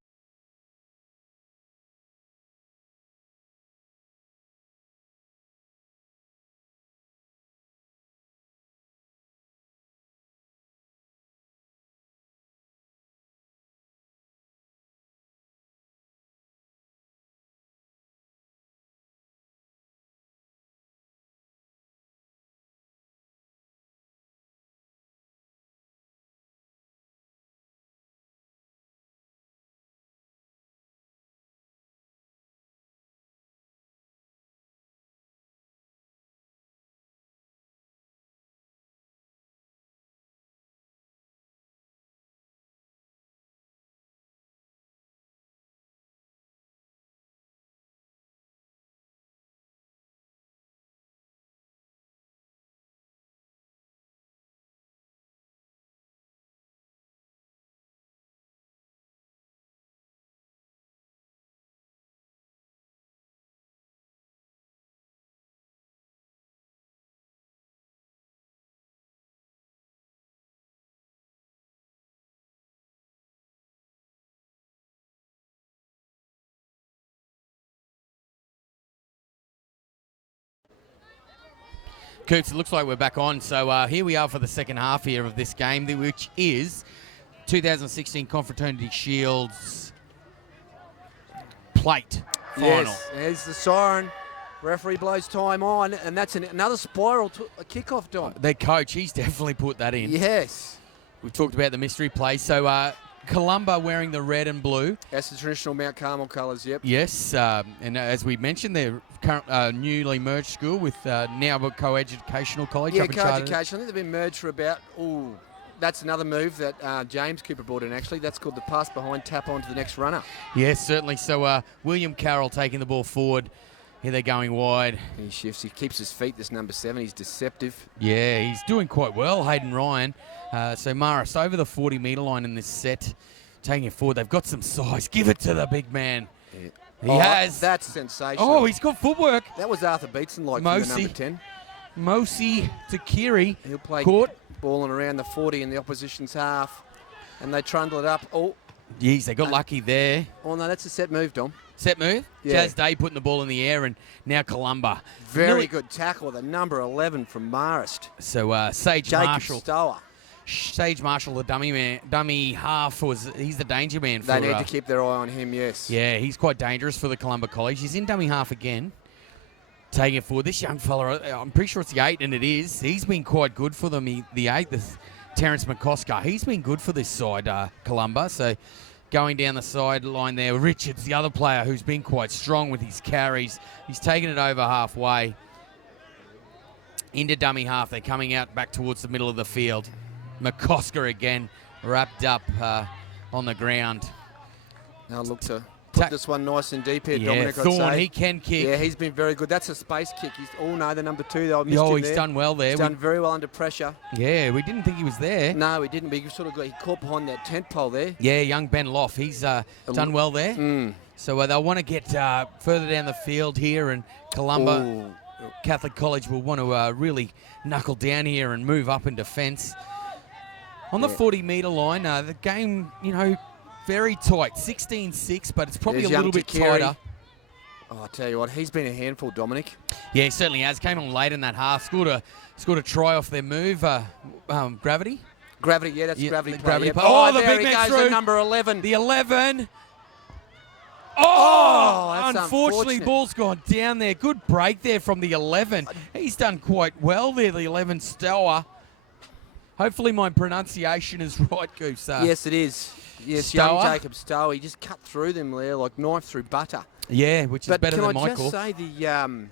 Coops, it looks like we're back on. So here we are for the second half here of this game, which is 2016 Confraternity Shields plate final. Yes, there's the siren. Referee blows time on, and that's another spiral to a kickoff, Dom. Their coach, he's definitely put that in. Yes. We've talked about the mystery play. So Columba wearing the red and blue. That's the traditional Mount Carmel colours, yep. Yes, and as we mentioned, they're newly merged school with now a co-educational college. Yeah, up in Charter. co-education. I think they've been merged for about, that's another move that James Cooper brought in, actually. That's called the pass behind, tap on to the next runner. Yes, certainly. So William Carroll taking the ball forward. Here they're going wide. He shifts. He keeps his feet, this number 7. He's deceptive. Yeah, he's doing quite well, Hayden Ryan. So Maris over the 40-metre line in this set, taking it forward. They've got some size. Give it to the big man. Yeah. He has. That's sensational. Oh, he's got footwork. That was Arthur Beetson like from the number 10. Mosi Takiri. He'll play caught. Balling around the 40 in the opposition's half. And they trundle it up. Oh. Jeez, they got lucky there. Oh, no, that's a set move, Dom. Set move? Yeah. Jazz Day putting the ball in the air, and now Columba. Very good tackle, the number 11 from Marist. So Sage Jacob Marshall. Stower. Sage Marshall, the dummy half, he's the danger man. They need to keep their eye on him, yes. Yeah, he's quite dangerous for the Columba College. He's in dummy half again. Taking it forward. This young fella, I'm pretty sure it's the 8, and it is. He's been quite good for them, the 8, Terrence McCosker. He's been good for this side, Columba. So going down the sideline there, Richards, the other player who's been quite strong with his carries. He's taken it over halfway into dummy half. They're coming out back towards the middle of the field. McCosker again wrapped up on the ground. Now look to put this one nice and deep here, Dominic. Thorne, he can kick. Yeah, he's been very good. That's a space kick. No, the number 2, though. He's done well there. He's done very well under pressure. Yeah, we didn't think he was there. No, we didn't. But he caught behind that tent pole there. Yeah, young Ben Loff. He's done well there. So they'll want to get further down the field here, and Columba Catholic College will want to really knuckle down here and move up in defence. On the 40-metre line, the game, very tight, 16-6, but it's probably a little bit tighter. Oh, I'll tell you what, he's been a handful, Dominic. Yeah, he certainly has. Came on late in that half. Scored a try off their move. Gravity? Gravity, yeah, that's Gravity play. Gravity Yep. play. Oh, the there big he man goes, through. the number 11. The 11. That's Unfortunately, unfortunate. ball's gone down there. Good break there from the 11. He's done quite well there, the 11 Stower. Hopefully my pronunciation is right, Goose. Yes, it is. Yes, Stower. young Jacob Stower. He just cut through them there like knife through butter. Yeah, which is better than Michael. But can I just say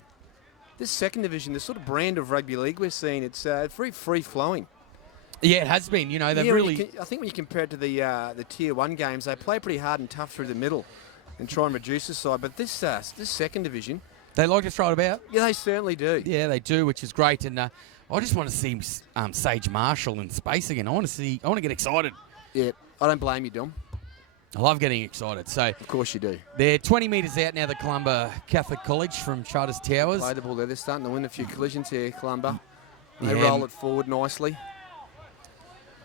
this second division, the sort of brand of rugby league we're seeing, it's very free-flowing. Yeah, it has been. They've really... I think when you compare it to the Tier 1 games, they play pretty hard and tough through the middle and try and reduce the side. But this second division... They like to throw it about? Yeah, they certainly do. Yeah, they do, which is great. And I just want to see Sage Marshall in space again. I want to get excited. Yeah, I don't blame you, Dom. I love getting excited. So of course you do. They're 20 metres out now, the Columba Catholic College from Charters Towers. Play the ball there. They're starting to win a few collisions here, Columba. They Yeah. roll it forward nicely.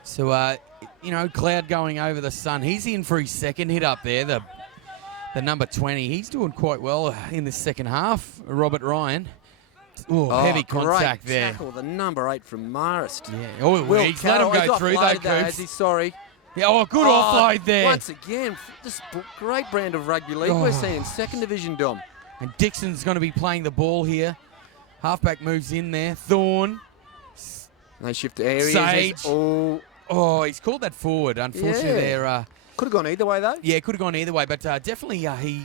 So, Cloud going over the sun. He's in for his second hit up there, the number 20. He's doing quite well in the second half, Robert Ryan. Ooh, heavy contact great there. Tackle, the number 8 from Marist. Yeah. Oh, he's let him go through though, Coops. He's sorry. Yeah, good offload there. Once again, this great brand of rugby league we're seeing. Second division, Dom. And Dixon's going to be playing the ball here. Halfback moves in there. Thorne. They shift to areas. Sage. Oh, he's called that forward. Unfortunately, there. Could have gone either way, though. Yeah, could have gone either way, but definitely he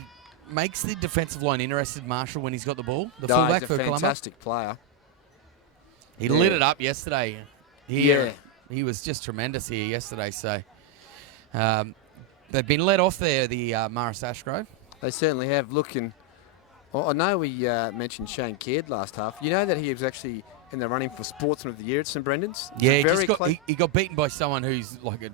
makes the defensive line interested, Marshall, when he's got the ball. The fullback he's for a Columba. fantastic player. He lit it up yesterday. He was just tremendous here yesterday. So they've been let off there, the Morris Ashgrove. They certainly have. I know we mentioned Shane Caird last half. You know that he was actually in the running for Sportsman of the Year at St Brendan's? Yeah, he got beaten by someone who's like a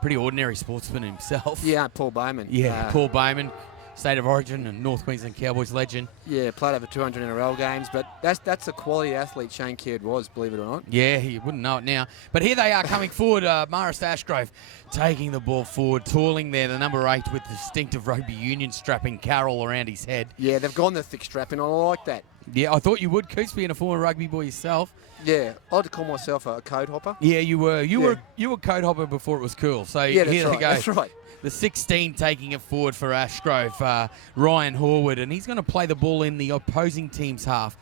pretty ordinary sportsman himself. Yeah, Paul Bowman. Yeah, Paul Bowman, State of Origin and North Queensland Cowboys legend. Yeah, played over 200 NRL games, but that's a quality athlete Shane Caird was, believe it or not. Yeah, you wouldn't know it now. But here they are coming forward, Morris Ashgrove taking the ball forward, toiling there, the number 8 with distinctive rugby union strapping Carroll around his head. Yeah, they've gone the thick strap, and I like that. Yeah, I thought you would, Coots, being a former rugby boy yourself. Yeah, I like to call myself a code hopper. Yeah, you were. You were code hopper before it was cool. So Yeah, that's here right. they go. That's right. The 16 taking it forward for Ashgrove, Ryan Horwood, and he's going to play the ball in the opposing team's half.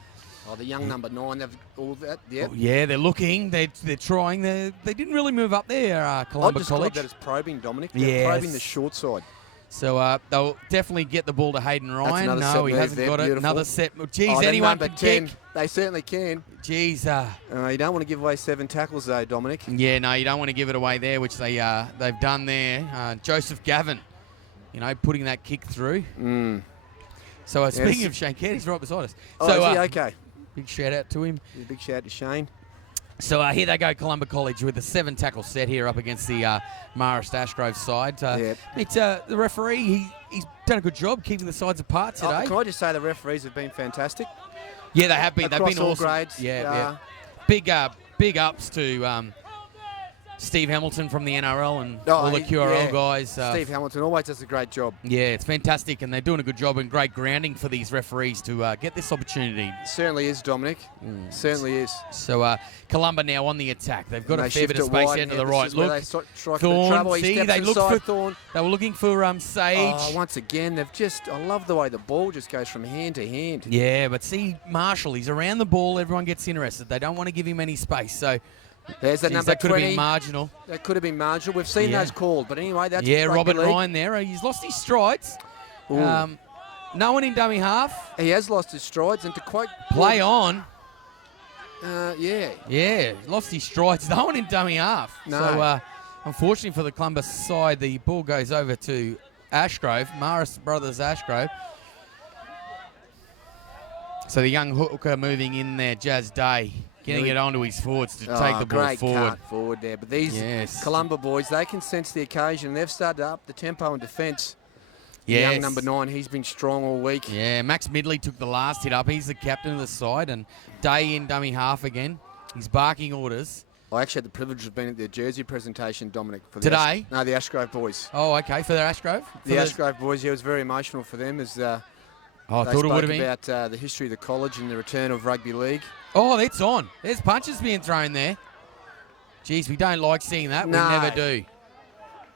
Oh, the young number 9, they've all that. Yeah. Oh, yeah, they're looking. They're trying. They didn't really move up there, I'd Columba describe College. that as probing, Dominic. They're Yes. probing the short side. So they'll definitely get the ball to Hayden Ryan. Another No, set he move hasn't there, got it. beautiful. Another set. Geez, Oh, anyone number can 10. kick. They certainly can. Geez. You don't want to give away 7 tackles, though, Dominic. Yeah, no, you don't want to give it away there, which they've done there. Joseph Gavin, putting that kick through. So speaking of Shane Caird, he's right beside us. Oh, So, is he? Okay. Big shout out to him. Big shout out to Shane. So here they go, Columba College with a 7-tackle set here up against the Marist Ashgrove side. It's the referee. He's done a good job keeping the sides apart today. Can I just say the referees have been fantastic? Yeah, they have been. Across They've been all awesome. grades. Yeah. Big ups to Steve Hamilton from the NRL and all the QRL guys. Steve Hamilton always does a great job. Yeah, it's fantastic, and they're doing a good job and great grounding for these referees to get this opportunity. Certainly is, Dominic. Certainly is. So Columba now on the attack. They've got And a they fair bit of shift it space wide, out to yeah, the this right. is where Look, they strike a bit of Thorn. trouble. He See, steps they look inside for Thorn. They were looking for Sage. Oh, once again, I love the way the ball just goes from hand to hand. Yeah, but see, Marshall, he's around the ball. Everyone gets interested. They don't want to give him any space. So there's that number that could 20. have been marginal. That could have been marginal. We've seen those called, but anyway, that's Robert league. Ryan there. He's lost his strides. No one in dummy half. He has lost his strides, and to quote Play on. Yeah, lost his strides. No one in dummy half. No. So, unfortunately for the Columbus side, the ball goes over to Ashgrove, Maris Brothers Ashgrove. So the young hooker moving in there, Jazz Day, getting it onto his forwards to take the ball great forward. cut forward there. But these Columba boys, they can sense the occasion. They've started up the tempo and defence. Yes. Young number 9, he's been strong all week. Yeah, Max Midley took the last hit up. He's the captain of the side, and Day in dummy half again. He's barking orders. I actually had the privilege of being at their jersey presentation, Dominic. For Today? The Ashgrove boys. Oh, okay, for their Ashgrove? The Ashgrove boys, it was very emotional for them as I they thought it would have been. about the history of the college and the return of rugby league. Oh, that's on. There's punches being thrown there. Geez, we don't like seeing that. No. We never do.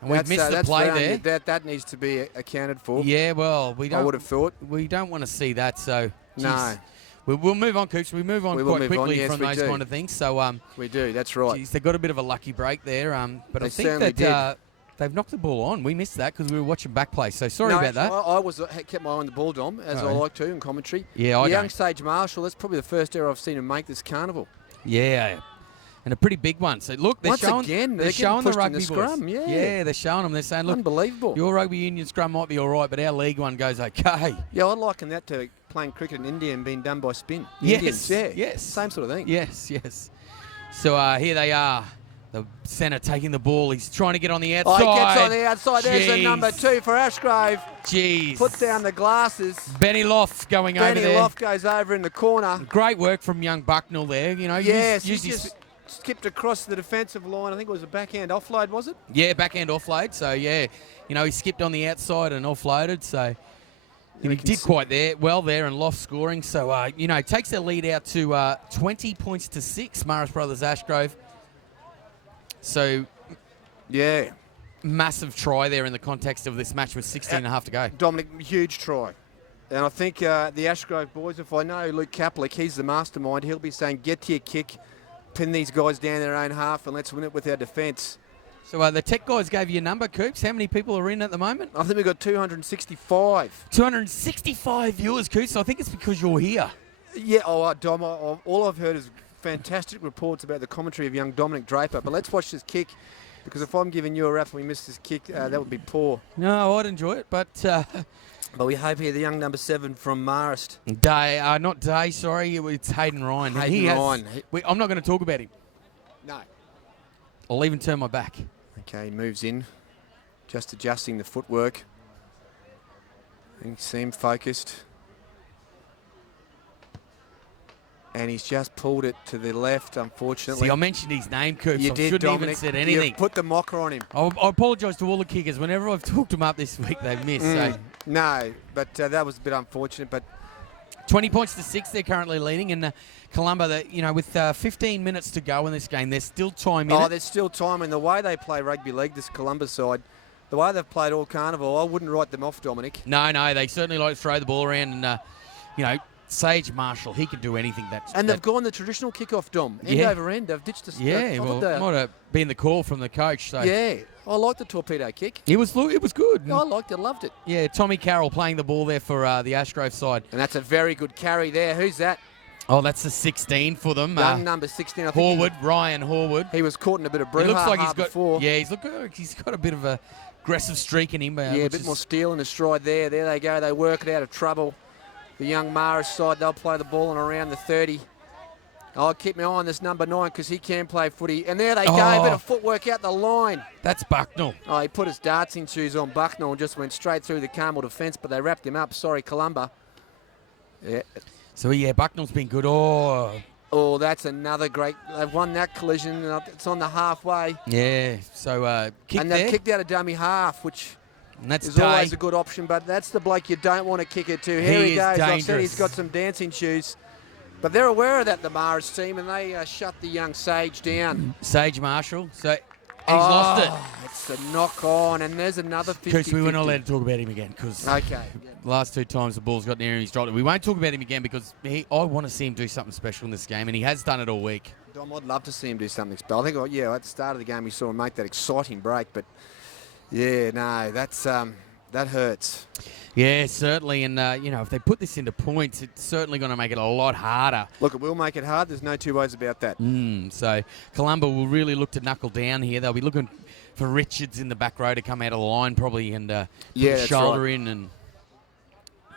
And we've missed the that's play round. there. That needs to be accounted for. Yeah, well, we don't. I would have thought. We don't want to see that, so. No. Geez. We'll move on, Coops. We move on quite quickly yes, from we those do. kind of things. So we do. That's right. Geez, they got a bit of a lucky break there, but They I think certainly that they've knocked the ball on. We missed that because we were watching back play. So sorry about that. I kept my eye on the ball, Dom, as I like to in commentary. Yeah, I Young don't. Sage Marshall. That's probably the first error I've seen him make this carnival. Yeah, and a pretty big one. So look, they're Once showing. again, they're they're showing getting the pushed in the rugby scrum, boys. yeah. They're showing them. They're saying, look, Unbelievable. Your rugby union scrum might be all right, but our league one goes okay. Yeah, I'd liken that to playing cricket in India and being done by spin. The Yes, Indians, yeah, yes. same sort of thing. Yes. So here they are. The centre taking the ball. He's trying to get on the outside. Oh, he gets on the outside. There's the Jeez. number 2 for Ashgrove. Jeez. Puts down the glasses. Benny Loft going over Benny there. Loft goes over in the corner. Great work from young Bucknell there. Yes, use he his just skipped across the defensive line. I think it was a backhand offload, was it? Yeah, backhand offload. So, he skipped on the outside and offloaded. So, he did quite well there and Loft scoring. So, takes their lead out to 20 points to 6, Maris Brothers Ashgrove. So, yeah. Massive try there in the context of this match with 16 and a half to go. Dominic, huge try. And I think the Ashgrove boys, if I know Luke Kaplick, he's the mastermind, he'll be saying, get to your kick, pin these guys down their own half, and let's win it with our defence. So the tech guys gave you a number, Coops. How many people are in at the moment? I think we've got 265. 265 viewers, Coops. So I think it's because you're here. Yeah, Dom, all I've heard is fantastic reports about the commentary of young Dominic Draper. But let's watch this kick, because if I'm giving you a rap and we miss this kick, that would be poor. No, I'd enjoy it, but... But we hope here the young number 7 from Marist. Day, not Day, sorry. It's Hayden Ryan. Ryan. I'm not going to talk about him. No. I'll even turn my back. Okay, moves in. Just adjusting the footwork. You see him focused. And he's just pulled it to the left, unfortunately. See, I mentioned his name, Coops. You I did, shouldn't Dominic. even said anything. You put the mocker on him. I apologise to all the kickers. Whenever I've talked them up this week, they've missed. So. No, but that was a bit unfortunate. But 20 points to 6 they're currently leading, and Columba, with 15 minutes to go in this game, there's still time in it. There's still time, and the way they play rugby league, this Columba side, the way they've played all carnival, I wouldn't write them off, Dominic. No, they certainly like to throw the ball around, and Sage Marshall, he can do anything. They've gone the traditional kickoff, Dom. End over end. They've ditched us. Yeah, might have been the call from the coach. So. Yeah, I like the torpedo kick. It was good. I liked it, loved it. Yeah, Tommy Carroll playing the ball there for the Ashgrove side. And that's a very good carry there. Who's that? Oh, that's the 16 for them. Young number 16. I think Ryan Horwood. He was caught in a bit of brouhaha. It looks like before. He's got a bit of a aggressive streak in him. A bit more steel in the stride there. There they go. They work it out of trouble. The young Mars side, they'll play the ball on around the 30. I'll keep my eye on this number 9 because he can play footy. And there they go, a bit of footwork out the line. That's Bucknell. Oh, he put his dancing shoes on, Bucknell, and just went straight through the Carmel defence, but they wrapped him up. Sorry, Columba. Yeah. So, Bucknell's been good. Oh, that's another great. They've won that collision. It's on the halfway. Yeah, so they've kicked out a dummy half, which... And that's is always a good option, but that's the bloke you don't want to kick it to. Here he goes. I said he's got some dancing shoes. But they're aware of that, the Mars team, and they shut the young Sage down. Sage Marshall. So he's lost it. It's a knock on, and there's another 50-50. Coach, we were not allowed to talk about him again because last 2 times the ball's got near him, he's dropped it. We won't talk about him again because I want to see him do something special in this game, and he has done it all week. Dom, I'd love to see him do something special. I think, at the start of the game we saw him make that exciting break, but... Yeah, no, that hurts. Yeah, certainly, and if they put this into points, it's certainly going to make it a lot harder. Look, it will make it hard. There's no two ways about that. So Columba will really look to knuckle down here. They'll be looking for Richards in the back row to come out of the line probably and put his shoulder in and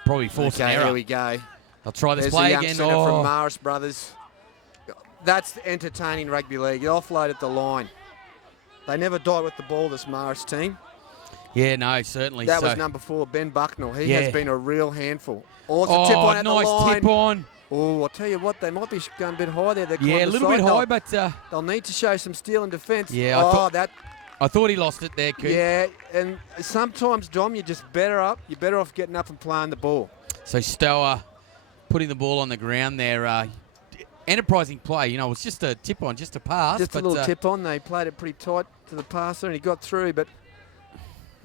probably force an error. Here we go. They'll try this There's play a again. Centre from Morris Brothers. That's entertaining rugby league. You offload at the line. They never die with the ball, this Morris team. Yeah, no, certainly. That was number 4, Ben Bucknell. He has been a real handful. Tip on at the line. Nice tip on. Oh, I'll tell you what, they might be going a bit high there. A little bit high, but... they'll need to show some steel in defence. Yeah, I thought he lost it there, Coop. Yeah, and sometimes, Dom, you're better off getting up and playing the ball. So Stower putting the ball on the ground there. Enterprising play, it was just a tip on, just a pass. Just a little tip on. They played it pretty tight to the passer and he got through, but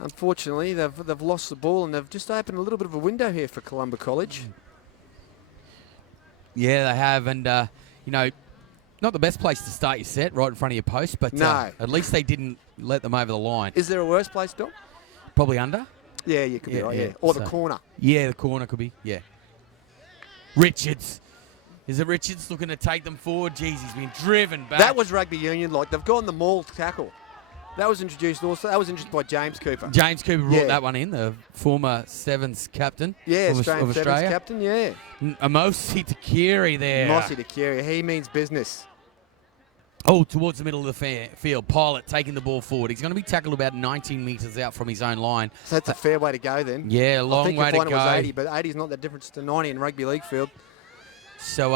unfortunately they've lost the ball and they've just opened a little bit of a window here for Columba College. Yeah, they have, and not the best place to start your set, right in front of your post, but at least they didn't let them over the line. Is there a worse place, Dom? Probably under. Yeah, you could be right, yeah. Or the corner. Yeah, the corner could be, yeah. Richards. Is it Richards looking to take them forward? Jeez, he's been driven back. That was rugby union like. They've gone the maul tackle. That was introduced also. That was introduced by James Cooper. James Cooper brought that one in, the former Sevens captain of Australia. Sevens captain, yeah. Amosi Takiri there. Amosi Takiri, he means business. Oh, towards the middle of the field. Pilot taking the ball forward. He's going to be tackled about 19 metres out from his own line. So that's a fair way to go then. Yeah, long way to go. I think it was 80, but 80 is not the difference to 90 in rugby league field. So,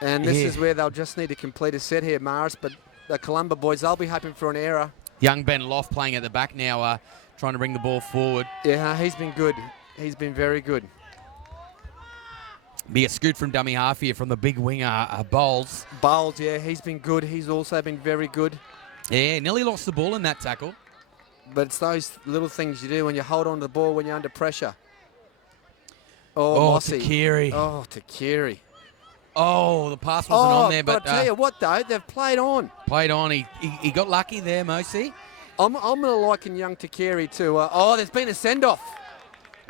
and this is where they'll just need to complete a set here, Mars, but the Columba boys, they'll be hoping for an error. Young Ben Loft playing at the back now, trying to bring the ball forward. Yeah, he's been good. He's been very good. Be a scoot from dummy half here from the big winger, Bowles. Bowles, yeah, he's been good. He's also been very good. Yeah, nearly lost the ball in that tackle. But it's those little things you do when you hold on to the ball when you're under pressure. Oh, Takiri. Oh, Takiri. Oh, the pass wasn't on there, but I tell you what, though, they've played on. Played on. He got lucky there, Mosi. I'm going to liken young Takiri to... there's been a send-off.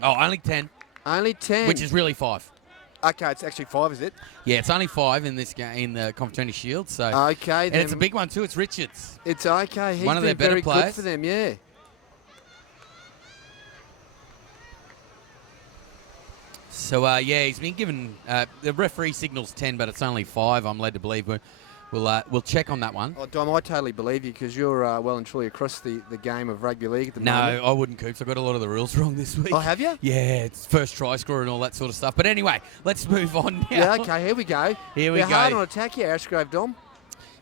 Oh, only 10. Only 10. Which is really 5. Okay, it's actually 5, is it? Yeah, it's only 5 in this game in the Confraternity Shield. So okay, and it's a big one too. It's Richards. It's okay. He's one of their been better very players. Good for them, yeah. So he's been given the referee signals 10, but it's only 5. I'm led to believe. We'll check on that one. Oh, Dom, I totally believe you because you're well and truly across the game of rugby league at the moment. No, I wouldn't, Coops. I got a lot of the rules wrong this week. Oh, have you? Yeah, it's first try scorer and all that sort of stuff. But anyway, let's move on now. Yeah, okay, here we go. They're hard on attack here, Ashgrove, Dom.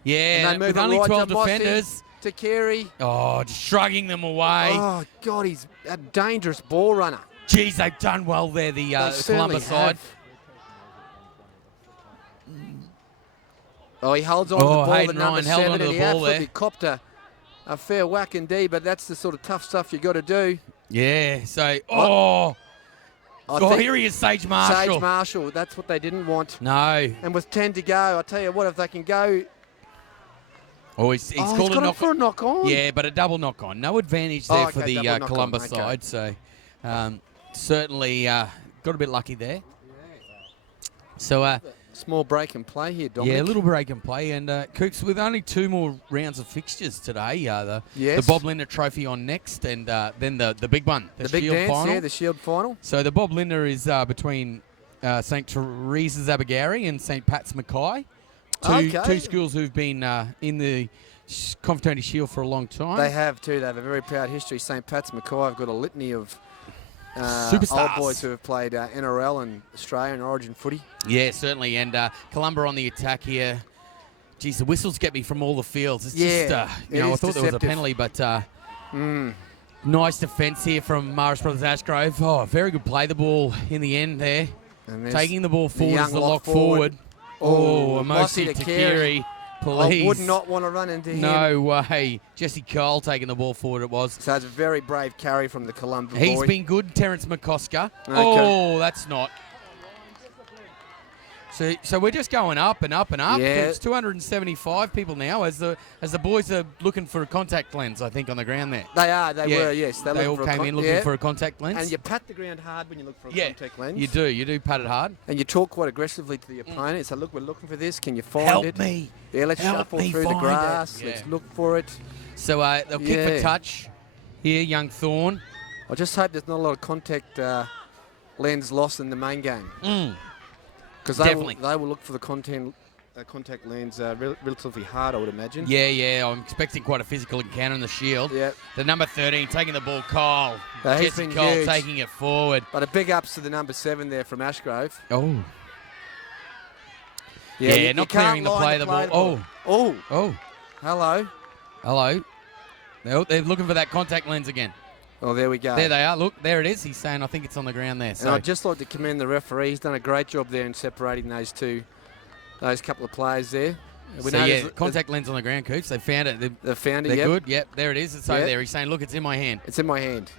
Yeah, with only 12 defenders. Takiri. Oh, just shrugging them away. Oh, God, he's a dangerous ball runner. Geez, they've done well there, the Columba side. Oh, he holds on to the ball, Hayden the number Ryan held 7, onto and the he ball absolutely there. copped a fair whack indeed, but that's the sort of tough stuff you got to do. Yeah, so, I think here he is, Sage Marshall. Sage Marshall, that's what they didn't want. No. And with 10 to go, I tell you what, if they can go... Oh, he's called he's a got knock it for a knock on. Yeah, but a double knock on. No advantage there for the double knock Columbus on, okay. side. So certainly got a bit lucky there. So small break and play here, Dominic. yeah, a little break and play. And Coops, with only 2 more rounds of fixtures today, the Bob Linder Trophy on next, and then the big one, the big Shield dance, final. yeah, the Shield final. So the Bob Linder is between St. Teresa's Abagari and St. Pat's Mackay. Two schools who've been in the Confraternity Shield for a long time. They have too. They have a very proud history. St. Pat's Mackay have got a litany of superstars, old boys who have played NRL and Australian Origin footy. Yeah, certainly. And Columba on the attack here. Geez, the whistles get me from all the fields. It's just, I thought there was a penalty, but nice defence here from Marist Brothers Ashgrove. Oh, very good play the ball in the end there. Taking the ball forward as the lock forward. Oh, Amosi Takiri, please. I would not want to run into him. No way. Jesse Cole taking the ball forward it was. So it's a very brave carry from the Columba He's boy. been good, Terence McCosker. Okay. Oh, that's not. So we're just going up and up and up. Yeah. It's 275 people now as the boys are looking for a contact lens, I think, on the ground there. They are. They were, yes. They all came in looking for a contact lens. And you pat the ground hard when you look for a contact lens. You do. You do pat it hard. And you talk quite aggressively to the opponent. So, look, we're looking for this. Can you find Help it? me. Yeah, let's Help shuffle me through the find grass. it. Let's Yeah. look for it. So they'll kick for touch here, Young Thorn. I just hope there's not a lot of contact lens lost in the main game. Because they will look for the contact lens relatively hard, I would imagine. Yeah. I'm expecting quite a physical encounter in the Shield. Yeah. The number 13 taking the ball, Cole. He's Jesse been Cole huge. taking it forward. But a big ups to the number 7 there from Ashgrove. Oh. Yeah, you not can't clearing the line play. the The ball. ball. Oh. Hello. They're looking for that contact lens again. Oh, there we go. There they are. Look, there it is. He's saying, I think it's on the ground there. And I'd just like to commend the referee. He's done a great job there in separating those couple of players there. Contact lens on the ground, Coops. They found it. They've found it, They're yep. good. Yep, there it is. It's over there. He's saying, look, it's in my hand. It's in my hand.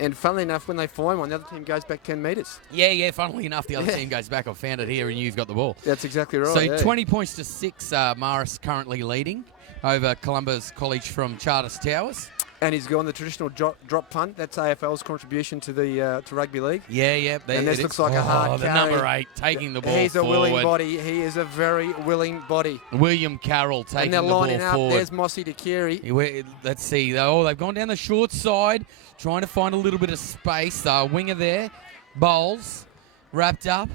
And funnily enough, when they find one, the other team goes back 10 metres. Yeah, funnily enough, the other team goes back. I found it here and you've got the ball. That's exactly right. So 20 points to 6, Morris currently leading over Columbus College from Charters Towers. And he's gone the traditional drop punt. That's AFL's contribution to the to rugby league. Yeah. And this looks like a hard the carry. number 8 taking the ball He's a forward. willing body. He is a very willing body. William Carroll taking the ball lining up. forward. There's Mossy Takiri. Let's see. Oh, they've gone down the short side, trying to find a little bit of space. Winger there. Bowles wrapped up.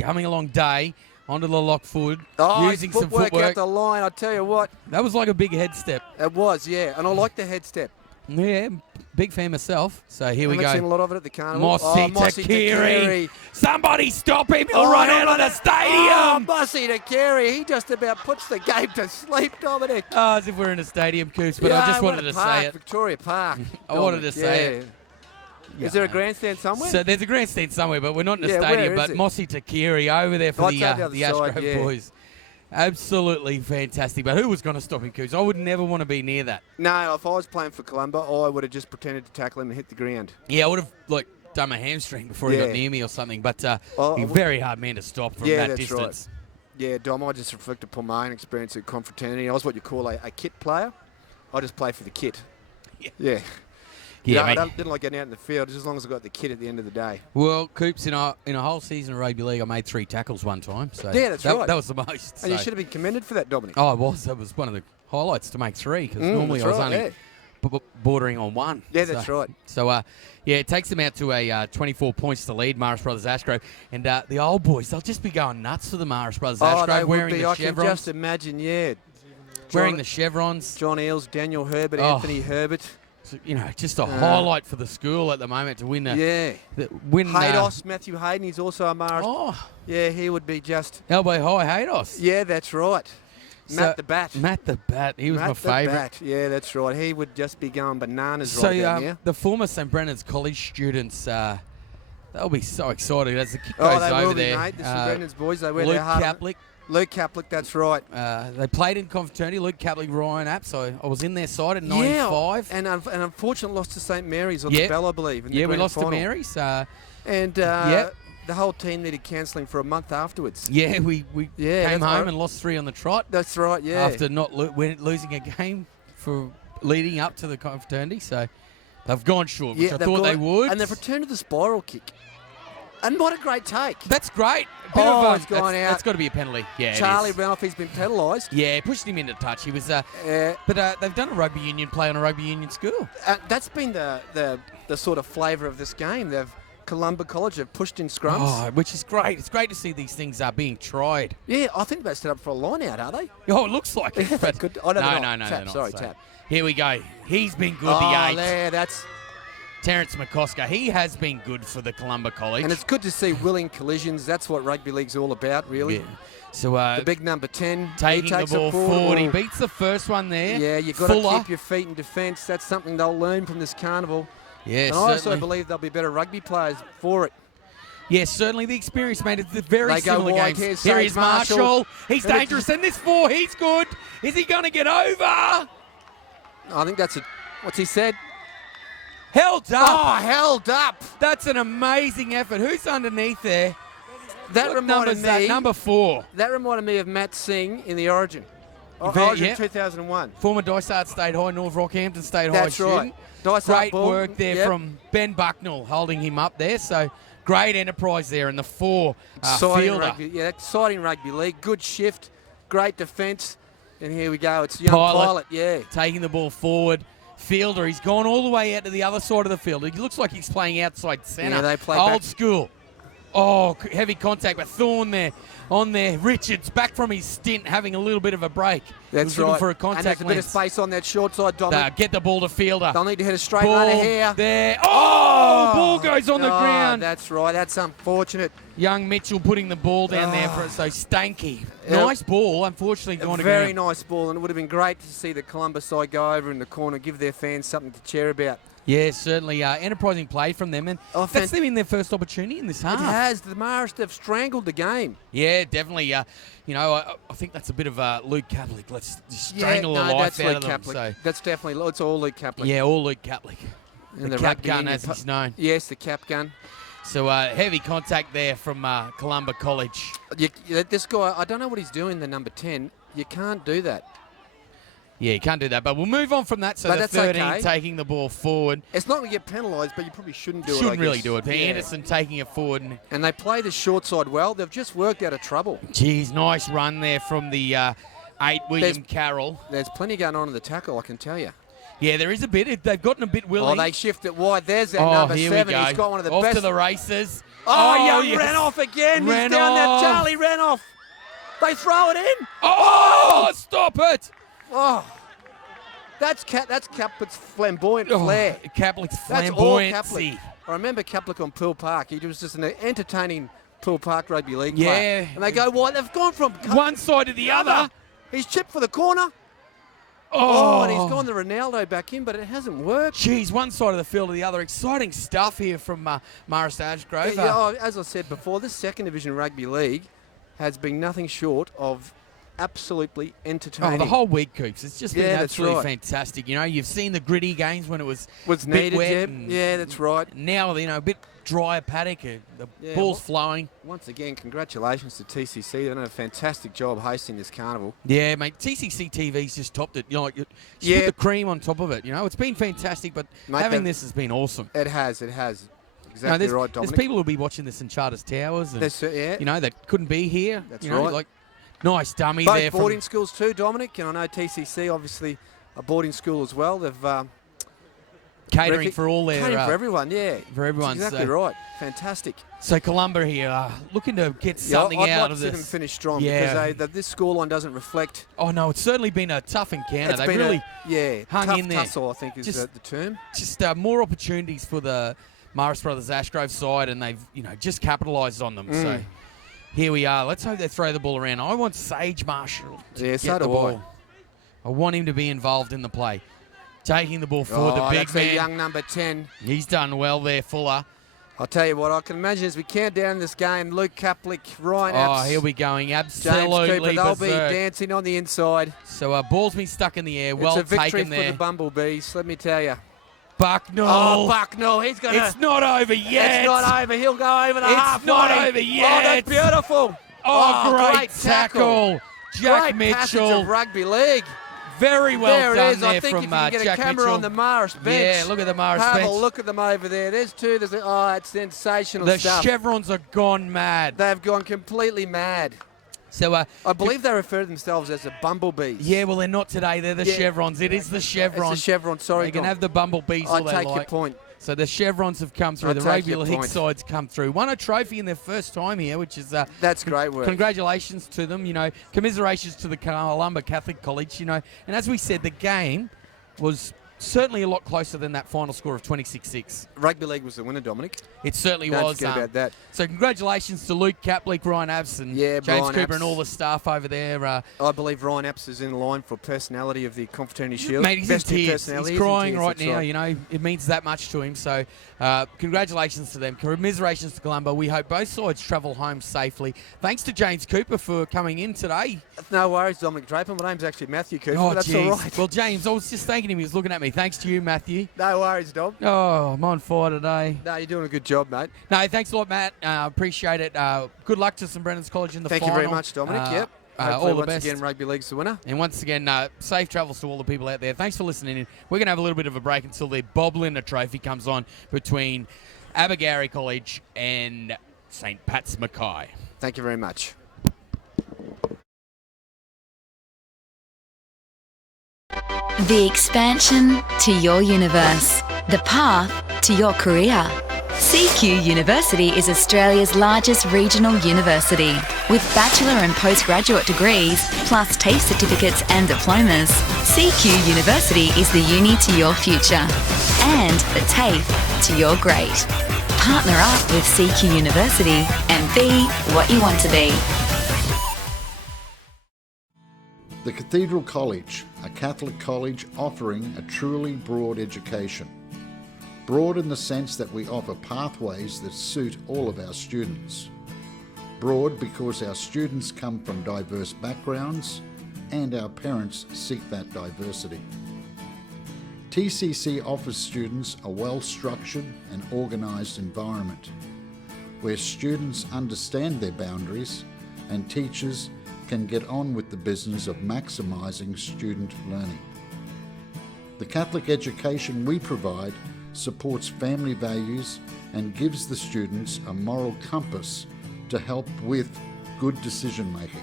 Coming along Day. Onto the lock forward, using some footwork out the line. I tell you what, that was like a big head step. It was, yeah, and I like the head step. Yeah, big fan myself. So here we go. I've seen a lot of it at the carnival. Mossy Takiri. Somebody stop him! He'll run out of the stadium. Mossy Takiri. He just about puts the game to sleep, Dominic. As if we're in a stadium, Coops. But I just wanted to say it. Victoria Park. I wanted to say it. Is there a grandstand somewhere? So there's a grandstand somewhere, but we're not in a stadium. But Mossy Takiri over there for the Ashgrove boys. Absolutely fantastic. But who was going to stop him, Coops? I would never want to be near that. No, if I was playing for Columba, I would have just pretended to tackle him and hit the ground. Yeah, I would have done my hamstring before he got near me or something. But he's a very hard man to stop from that distance. Right. Yeah, Dom, I just reflect upon my own experience at Confraternity. I was what you call a kit player. I just play for the kit. Yeah. Yeah, I didn't like getting out in the field just as long as I got the kit at the end of the day. Well, Coops, in a whole season of rugby league, I made 3 tackles one time. So yeah, that's right. That was the most. And you should have been commended for that, Dominic. Oh, it was. That was one of the highlights to make 3 because normally I was only bordering on 1. Yeah, that's right. So, it takes them out to a 24 points to lead, Marist Brothers Ashgrove. And the old boys, they'll just be going nuts for the Marist Brothers Ashgrove they wearing would be. the chevrons. I can just imagine, wearing the chevrons. John Eales, Daniel Herbert, Anthony Herbert. Just a highlight for the school at the moment to win. Haydos, Matthew Hayden, he's also a Marist. Oh. Yeah, he would be just... Elbow high Haydos. Yeah, that's right. Matt the Bat. He was my favourite. Yeah, that's right. He would just be going bananas right down there. The former St. Brennan's College students They'll be so excited as the kick Oh, goes they over will be, there. mate. This is Brendan's boys. They wear Luke their heart. Caplick. Luke Caplick, that's right. They played in Confraternity. Luke Caplick, Ryan App. So I was in their side in '95. And an unfortunate loss to St Mary's on the bell, I believe. In the we grand lost final. to Mary's. The whole team needed cancelling for a month afterwards. Yeah, we came home and lost 3 on the trot. That's right, yeah. After not losing a game for leading up to the Confraternity. So they've gone short, which I thought they would. And they've returned to the spiral kick. And what a great take. That's great. It's gone out. That's got to be a penalty. Yeah, Charlie ran off. He's been penalised. Yeah, pushed him into touch. He was. But they've done a rugby union play on a rugby union school. That's been the sort of flavour of this game. Cathedral College have pushed in scrums. Oh, which is great. It's great to see these things being tried. Yeah, I think they're set up for a line out, are they? Oh, it looks like it. But No, Tap. Sorry, Tap. Here we go. He's been good, the 8. There, that's... Terence McCosker, he has been good for the Cathedral College. And it's good to see willing collisions. That's what rugby league's all about, really. Yeah. So the big number 10. Taking the ball forward. He beats the first one there. Yeah, you've got to keep your feet in defence. That's something they'll learn from this carnival. Yeah, and I also believe they'll be better rugby players for it. Yes, certainly the experience, mate. It's a very They go similar wide games. here Here is Marshall. He's dangerous. And this 4, he's good. Is he going to get over? I think that's what's he said? Held up. Oh, held up. That's an amazing effort. Who's underneath there? That reminded me. Number 4. That reminded me of Matt Singh in the Origin. Origin 2001. Former Dysart State High, North Rockhampton State High That's right. Great work there from Ben Bucknell holding him up there. So great enterprise there in the 4 fielder. Rugby, exciting rugby league. Good shift. Great defence. And here we go. It's young Pilot. Taking the ball forward. Fielder, he's gone all the way out to the other side of the field. He looks like he's playing outside centre. Yeah, they play old back. School. Oh, heavy contact, but Thorne there on there. Richards back from his stint, having a little bit of a break. That's looking right. for a contact and there's a bit of space on that short side, Dominic. Get the ball to Fielder. They'll need to hit a straight Ball runner here. there. Oh, ball goes on the ground. That's right. That's unfortunate. Young Mitchell putting the ball down there for so Stanky. Nice ball, unfortunately gone to ground. Very nice ball, and it would have been great to see the Columbus side go over in the corner, give their fans something to cheer about. Yeah, certainly enterprising play from them, and that's them in their first opportunity in this half. It has. The Marist have strangled the game. Yeah, definitely. I think that's a bit of Luke Caplick. Let's just strangle the life out of them. So. That's definitely, it's all Luke Caplick. Yeah, all Luke Caplick. And the cap gun, as he's known. Yes, the cap gun. So heavy contact there from Cathedral College. This guy, I don't know what he's doing, the number 10. You can't do that. Yeah, you can't do that. But we'll move on from that. So the 13 taking the ball forward. It's not going to get penalised, but you probably shouldn't do it. Shouldn't really do it. But Anderson taking it forward. And they play the short side well. They've just worked out of trouble. Geez, nice run there from the 8, William Carroll. There's plenty going on in the tackle, I can tell you. Yeah, there is a bit. They've gotten a bit willing. Oh, they shift it wide. There's that number 7. We go. He's got one of the off best. To the races. Young ran off again. He's down there. Charlie ran off. They throw it in. Oh, stop it. Oh. That's Caplick's flamboyant flair. Caplick's flamboyancy. That's all Caplick. I remember Caplick on Poole Park. He was just an entertaining Poole Park rugby league player. And they go wide. They've gone from one side to the other. He's chipped for the corner. And he's gone the Ronaldo back in, but it hasn't worked. Geez, one side of the field to the other. Exciting stuff here from Marist Ashgrove. As I said before, this second division rugby league has been nothing short of absolutely entertaining. The whole week, Coops. It's just been absolutely fantastic. You know, you've seen the gritty games when it was needed. Wet that's right. Now, a bit drier paddock. The ball's flowing. Once again, congratulations to TCC. They've done a fantastic job hosting this carnival. Yeah, mate. TCC TV's just topped it. You know, put the cream on top of it. You know, it's been fantastic, but having this has been awesome. It has. Exactly right, Dominic. There's people who'll be watching this in Charters Towers. And, that couldn't be here. That's right. Nice dummy Both there. Both boarding schools too, Dominic. And I know TCC, obviously, a boarding school as well. They've catering for all their... Catering for everyone, For everyone. That's exactly right. Fantastic. So Columba here, looking to get something out of this. I'd like to see them finish strong because this scoreline doesn't reflect... Oh, no, it's certainly been a tough encounter. They've really hung in there. Tussle, I think, is the term. Just more opportunities for the Marist Brothers Ashgrove side, and they've, just capitalised on them. So... Here we are. Let's hope they throw the ball around. I want Sage Marshall to get the ball. I want him to be involved in the play. Taking the ball forward, the big man. Young number 10. He's done well there, Fuller. I'll tell you what, I can imagine as we count down this game, Luke Kaplick, Ryan Apps, he'll be going James absolutely Cooper, they'll berserk. be dancing on the inside. So ball's been stuck in the air. Well it's a victory taken there. for the Bumblebees, let me tell you. Bucknell. Oh, Bucknell, he's going to... It's not over yet. It's not over. He'll go over the It's halfway. not over yet. Oh, that's beautiful. Oh, great tackle. Jack Great passage Mitchell. of rugby league. Very well there done it is. there I think from if you can get Jack a camera Mitchell. on the Marist bench. Yeah, look at the Marist Have bench. a look at them over there. There's two. It's sensational The stuff. chevrons are gone mad. They've gone completely mad. So I believe they refer to themselves as the Bumblebees. Yeah, well, they're not today. They're the chevrons. It is the chevrons. It's the chevron. Sorry, They can have the Bumblebees all I they take like. your point. So the chevrons have come through. I The take rugby your league point. side's come through. Won a trophy in their first time here, which is that's great work. Congratulations to them. You know, commiserations to the Columba Catholic College. You know, and as we said, the game was certainly a lot closer than that final score of 26-6. Rugby league was the winner, Dominic. It certainly Don't was. forget about that. So congratulations to Luke Kaplick, Ryan Abs, and James Brian Cooper, Apps. and all the staff over there. I believe Ryan Apps is in line for personality of the Confraternity Shield. Mate, he's in Best new tears. personality. He's in crying tears, right that's now. You know, it means that much to him. So congratulations to them. Commiserations to Columba. We hope both sides travel home safely. Thanks to James Cooper for coming in today. No worries, Dominic Draper. My name's actually Matthew Cooper, Oh, but that's geez. all right. Well, James, I was just thanking him. He was looking at me. Thanks to you, Matthew. No worries, Dom. Oh, I'm on fire today. No, you're doing a good job, mate. No, thanks a lot, Matt. Appreciate it. Good luck to St Brennan's College in the Thank final. you very much, Dominic. Yep. Hopefully all the once best. again, rugby league's the winner. And once again, safe travels to all the people out there. Thanks for listening in. We're going to have a little bit of a break until the Bob Linder Trophy comes on between Abergawi College and St Pat's Mackay. Thank you very much. The expansion to your universe. The path to your career. CQ University is Australia's largest regional university. With bachelor and postgraduate degrees, plus TAFE certificates and diplomas, CQ University is the uni to your future and the TAFE to your great. Partner up with CQ University and be what you want to be. The Cathedral College, a Catholic college offering a truly broad education. Broad in the sense that we offer pathways that suit all of our students. Broad because our students come from diverse backgrounds and our parents seek that diversity. TCC offers students a well-structured and organised environment where students understand their boundaries and teachers can get on with the business of maximising student learning. The Catholic education we provide supports family values and gives the students a moral compass to help with good decision making.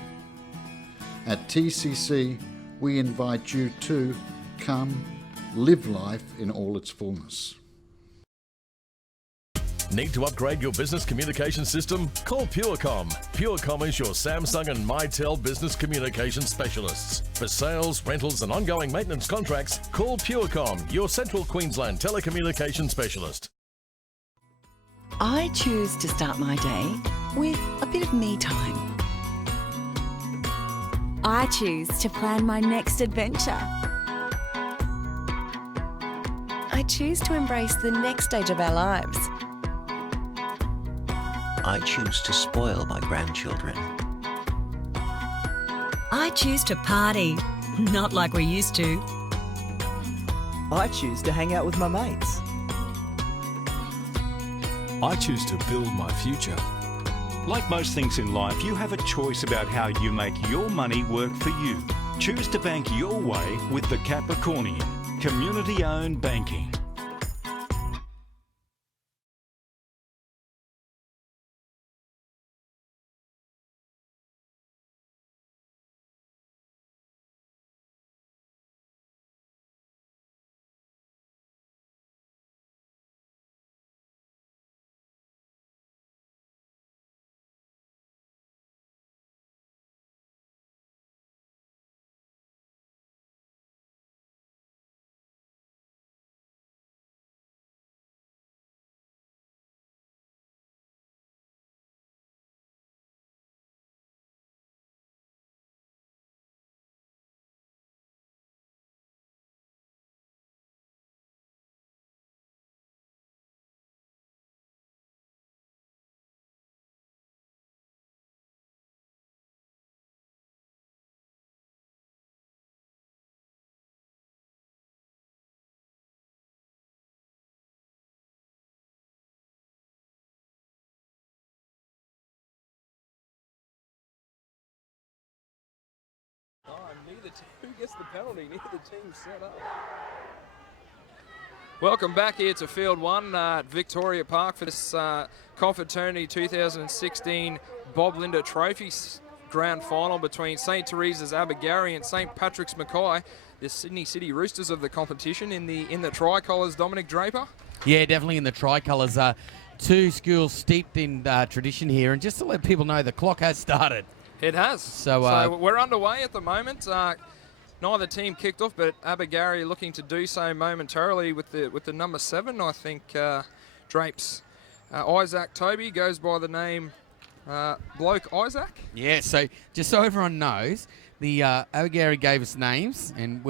At TCC, we invite you to come live life in all its fullness. Need to upgrade your business communication system? Call PureCom. PureCom is your Samsung and Mitel business communication specialists. For sales, rentals and ongoing maintenance contracts, call PureCom, your Central Queensland telecommunication specialist. I choose to start my day with a bit of me time. I choose to plan my next adventure. I choose to embrace the next stage of our lives. I choose to spoil my grandchildren. I choose to party, not like we used to. I choose to hang out with my mates. I choose to build my future. Like most things in life, you have a choice about how you make your money work for you. Choose to bank your way with the Capricornian, community-owned banking. Who gets the penalty? Neither team set up. Welcome back here to Field 1 at Victoria Park for this Confraternity 2016 Bob Linder Trophy Grand Final between St. Teresa's Abergarie and St. Patrick's Mackay. The Sydney City Roosters of the competition in the tricolours. Dominic Draper. Yeah, definitely in the tricolours. Two schools steeped in tradition here, and just to let people know, the clock has started. It has. So we're underway at the moment. Neither team kicked off, but Abergarie looking to do so momentarily with the number 7, I think, Drapes. Isaac Toby goes by the name Bloke Isaac. Yeah, so just so everyone knows, the Abergarie gave us names, and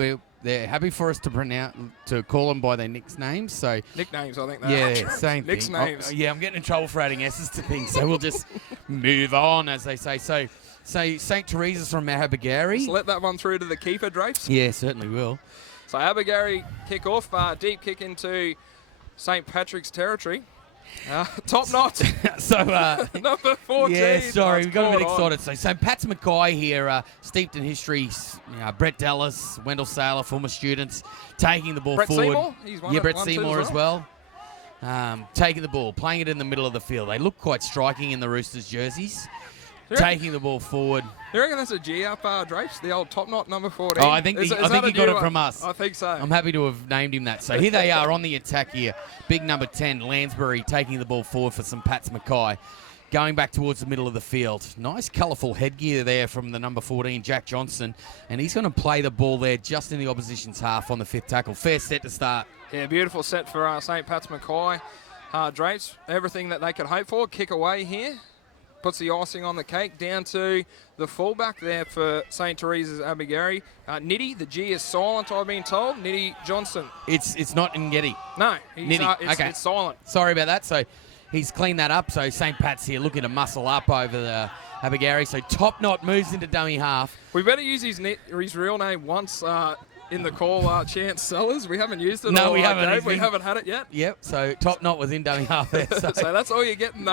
they're happy for us to call them by their nicknames. So nicknames, I think. Yeah, same thing. Nicknames. I'm getting in trouble for adding S's to things, so we'll just move on, as they say. So St. Teresa's from Abergarie. Just let that one through to the keeper, Drapes. Yeah, certainly will. So Abergarie kick off, deep kick into St. Patrick's territory. Top knot. So number 14. Yeah, sorry, we got a bit on. excited. So St. Pat's Mackay here, steeped in history. Brett Dallas, Wendell Saylor, former students, taking the ball Brett forward. Seymour? He's one Brett one Seymour as well. Taking the ball, playing it in the middle of the field. They look quite striking in the Roosters jerseys. Taking the ball forward. You reckon that's a G up, Drapes? The old top knot number 14? Oh, I think he got it from us. I think so. I'm happy to have named him that. So here they are on the attack here. Big number 10, Lansbury, taking the ball forward for St. Pat's Mackay. Going back towards the middle of the field. Nice colourful headgear there from the number 14, Jack Johnson. And he's going to play the ball there just in the opposition's half on the 5th tackle. Fair set to start. Yeah, beautiful set for St. Pat's Mackay. Drapes, everything that they could hope for. Kick away here. Puts the icing on the cake down to the fullback there for St. Teresa's Abergarie. Nitty, the G is silent, I've been told. Nitty Johnson. It's not Ngeti. No, it's silent. Sorry about that. So he's cleaned that up. So St. Pat's here looking to muscle up over the Abergarie. So Top Knot moves into dummy half. We better use his real name once in the call, Chance Sellers. We haven't used it. No, we haven't. We haven't had it yet. Yep. So Top Knot was in dummy half there. So that's all you're getting,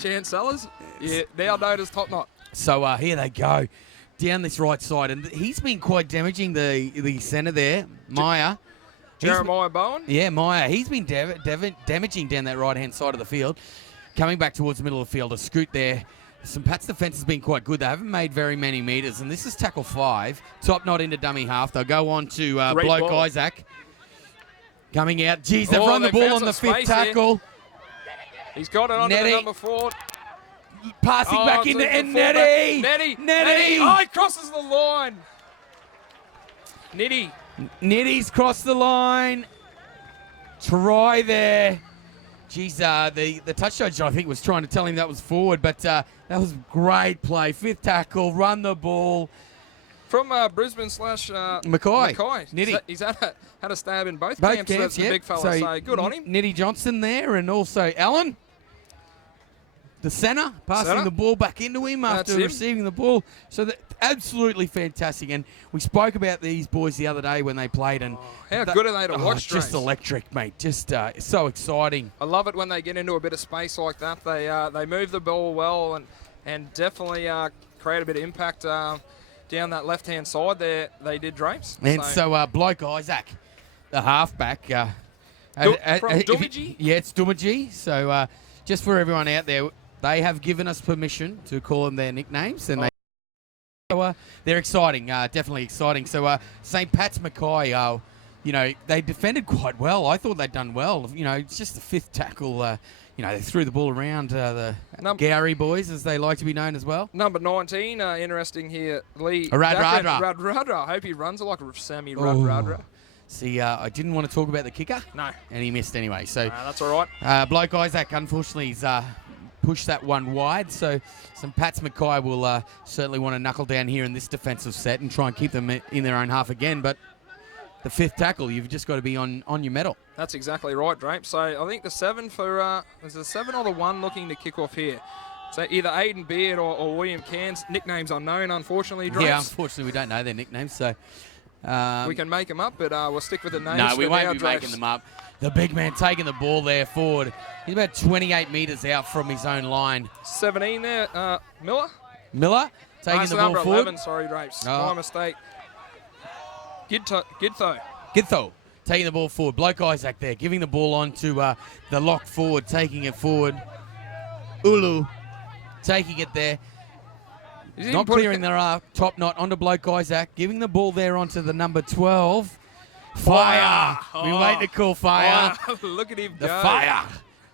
Chance Sellers. Yeah, now known as Top Knot. So here they go down this right side, and he's been quite damaging the centre there, Meyer. Jeremiah Bowen. Yeah, Meyer. He's been damaging down that right hand side of the field. Coming back towards the middle of the field, a scoot there. St. Pat's defence has been quite good. They haven't made very many metres, and this is tackle 5. Top Knot into dummy half. They'll go on to Bloke ball. Isaac. Coming out. Jeez, they've run the ball on the 5th tackle. Here. He's got it on the number 4. Passing back into Netty. Netty. Oh, he crosses the line. Nitty's crossed the line. Try there. Geez, the touch judge, I think, was trying to tell him that was forward, but that was great play. 5th tackle, run the ball. From Brisbane / Mackay. Nitty. He's had a stab in both camps. So that's a big fella, so good on him. Nitty Johnson there, and also Allen. The centre, passing the ball back into him after receiving the ball. So absolutely fantastic. And we spoke about these boys the other day when they played. And how good are they to watch, just electric, mate. Just so exciting. I love it when they get into a bit of space like that. They move the ball well and definitely create a bit of impact down that left-hand side there. They did, Drapes. And so Bloke Isaac, the halfback. From Dumaji? Yeah, it's Dumaji. So just for everyone out there, they have given us permission to call them their nicknames, and they're exciting, definitely exciting. So St. Pat's Mackay, they defended quite well. I thought they'd done well. It's just the 5th tackle. They threw the ball around the Gowrie boys, as they like to be known as well. Number 19, interesting here, Lee. Radradra. I hope he runs like Sammy Radradra. See, I didn't want to talk about the kicker. No. And he missed anyway. So that's all right. Bloke Isaac, unfortunately, he's pushed that one wide. So St. Pat's Mackay will certainly want to knuckle down here in this defensive set and try and keep them in their own half again. But the 5th tackle, you've just got to be on your mettle. That's exactly right, Drape. So I think the 7 for is the 7 or the 1 looking to kick off here. So either Aidan Beard or William Cairns. Nicknames unknown, unfortunately, Drapes. Yeah, unfortunately, we don't know their nicknames. So we can make them up, but we'll stick with the names. No, we won't be Drapes. making them up. The big man taking the ball there forward. He's about 28 metres out from his own line. 17 there, Miller taking the ball number forward. 11, sorry, Drapes. My mistake. Githo taking the ball forward. Bloke Isaac there, giving the ball on to the lock forward, taking it forward. Ulu taking it there. Not clearing their top knot onto Bloke Isaac, giving the ball there onto the number 12. Fire! We wait to call fire. Wow. Look at him The go. fire!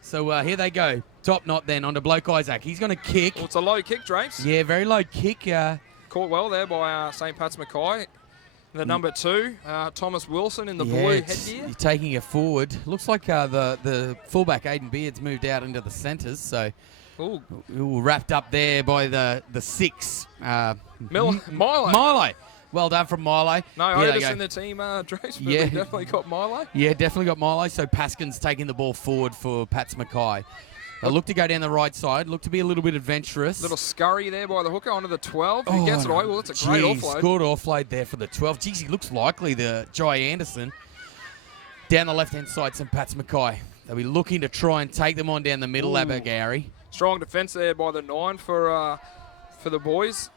So here they go. Top knot then onto Bloke Isaac. He's going to kick. Well, it's a low kick, Drapes. Yeah, very low kick. Caught well there by St. Pat's Mackay. The number 2, Thomas Wilson in the blue headgear. You're taking it forward. Looks like the fullback, Aiden Beard's moved out into the centres. So wrapped up there by the 6. Milo. Well done from Milo. No, Otis in the team, Drapes, but we definitely got Milo. Yeah, definitely got Milo. So Paskin's taking the ball forward for Pats Mackay. They look to go down the right side. Look to be a little bit adventurous. Little scurry there by the hooker onto the 12. He gets it away. Well, it's a great offload. Good offload there for the 12. Geez, he looks likely, the Jai Anderson. Down the left-hand side, St. Pat's Mackay. They'll be looking to try and take them on down the middle, Gary. Strong defence there by the 9 for the boys.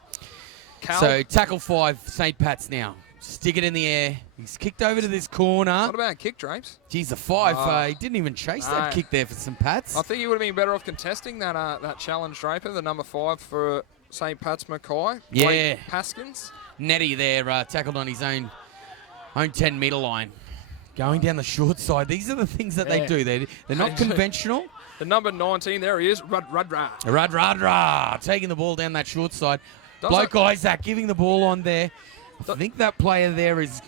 Cal. So tackle 5, St. Pat's now. Stick it in the air. He's kicked over to this corner. Not a bad kick, Drapes. Geez, a 5. He didn't even chase that kick there for St. Pat's. I think he would have been better off contesting that challenge, Draper, the number 5 for St. Pat's Mackay. Yeah. Haskins. Nettie there tackled on his own 10-metre line. Going down the short side. These are the things that they do. They're not conventional. The number 19, there he is, Rudra. Taking the ball down that short side. Bloke Isaac giving the ball on there. I think that player there is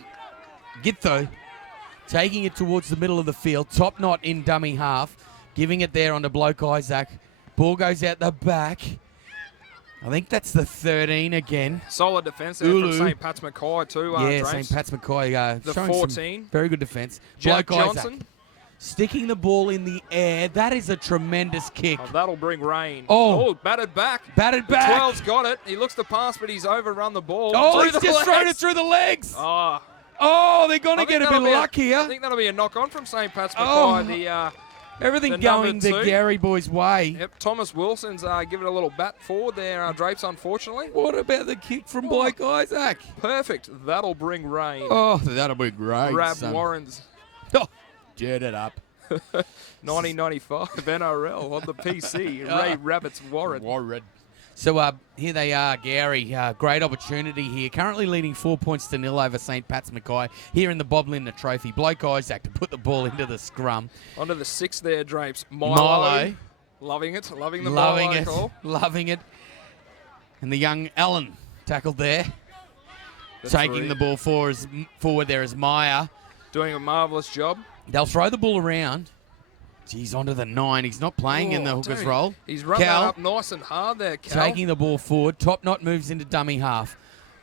Githo. Taking it towards the middle of the field. Top knot in dummy half. Giving it there onto Bloke Isaac. Ball goes out the back. I think that's the 13 again. Solid defence there from St. Pat's Mackay too. St. Pat's Mackay the showing 14. Some very good defence. Jack Bloke Johnson. Isaac sticking the ball in the air. That is a tremendous kick. Oh, that'll bring rain. Batted back. The 12's got it. He looks to pass, but he's overrun the ball. He's just thrown it through the legs. They're going to get a bit of luck here. I think that'll be a knock-on from St. Pat's Mackay. Everything going the Gary boys' way. Yep, Thomas Wilson's giving a little bat forward there, Drapes, unfortunately. What about the kick from Bloke Isaac? Perfect. That'll bring rain. That'll be great. Rab Warren's. Jet it up. 1995 NRL on the PC. Ray Rabbit's Warren. So here they are, Gary. Great opportunity here. Currently leading 4 points to 0 over St. Pat's Mackay here in the Bob Lindner Trophy. Bloke Isaac to put the ball into the scrum. Onto the 6 there, Drapes. Milo. Loving it. Loving the Milo call. Loving it. And the young Allen tackled there. Taking the ball forward there is Meyer. Doing a marvellous job. They'll throw the ball around. He's onto the 9. He's not playing in the hooker's role. He's run that up nice and hard there, Cal. Taking the ball forward. Top knot moves into dummy half.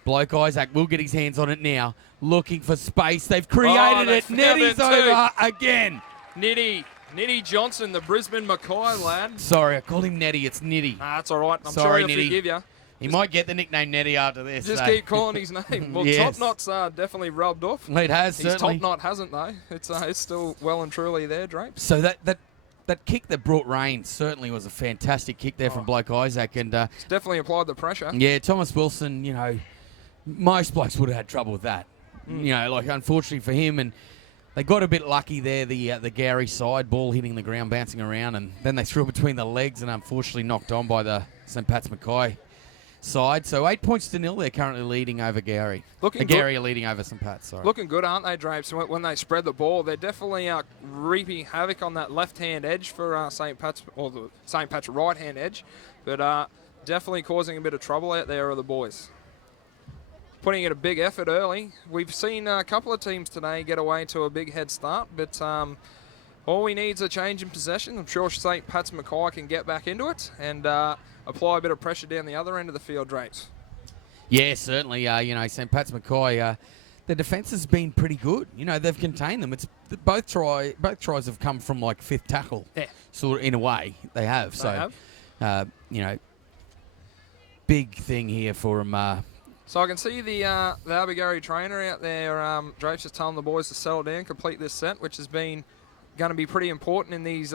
Bloke Isaac will get his hands on it now. Looking for space. They've created it. Nettie's over again. Nitty Johnson, the Brisbane Mackay lad. Sorry, I called him Nettie. It's Nitty. That's all right. I'm Sorry, sure he'll forgive you. He might get the nickname Nettie after this. Just keep calling his name. Well, Yes. Top Knot's definitely rubbed off. It has, His certainly. Top Knot hasn't, though. It's still well and truly there, Drapes. So that kick that brought rain certainly was a fantastic kick there from Bloke Isaac. And It's definitely applied the pressure. yeah, Thomas Wilson, most blokes would have had trouble with that. Unfortunately for him, and they got a bit lucky there, the Gary side, ball hitting the ground, bouncing around, and then they threw it between the legs and unfortunately knocked on by the St. Pat's Mackay side. So 8 points to 0, they're currently leading over Gary. Gary are leading over St. Pat's, sorry. Looking good, aren't they, Drapes? When they spread the ball, they're definitely reaping havoc on that left-hand edge for St. Pat's, or the St. Pat's right-hand edge, but definitely causing a bit of trouble out there are the boys. Putting in a big effort early. We've seen a couple of teams today get away to a big head start, but all we need is a change in possession. I'm sure St. Pat's Mackay can get back into it and apply a bit of pressure down the other end of the field, Drapes. Yeah, certainly. St. Pat's Mackay, the defence has been pretty good. They've contained them. It's both tries have come from like fifth tackle. Yeah. Sort of in a way, they have. Big thing here for them. So I can see the Abergarie trainer out there. Drapes just telling the boys to settle down, complete this set, which has been going to be pretty important in these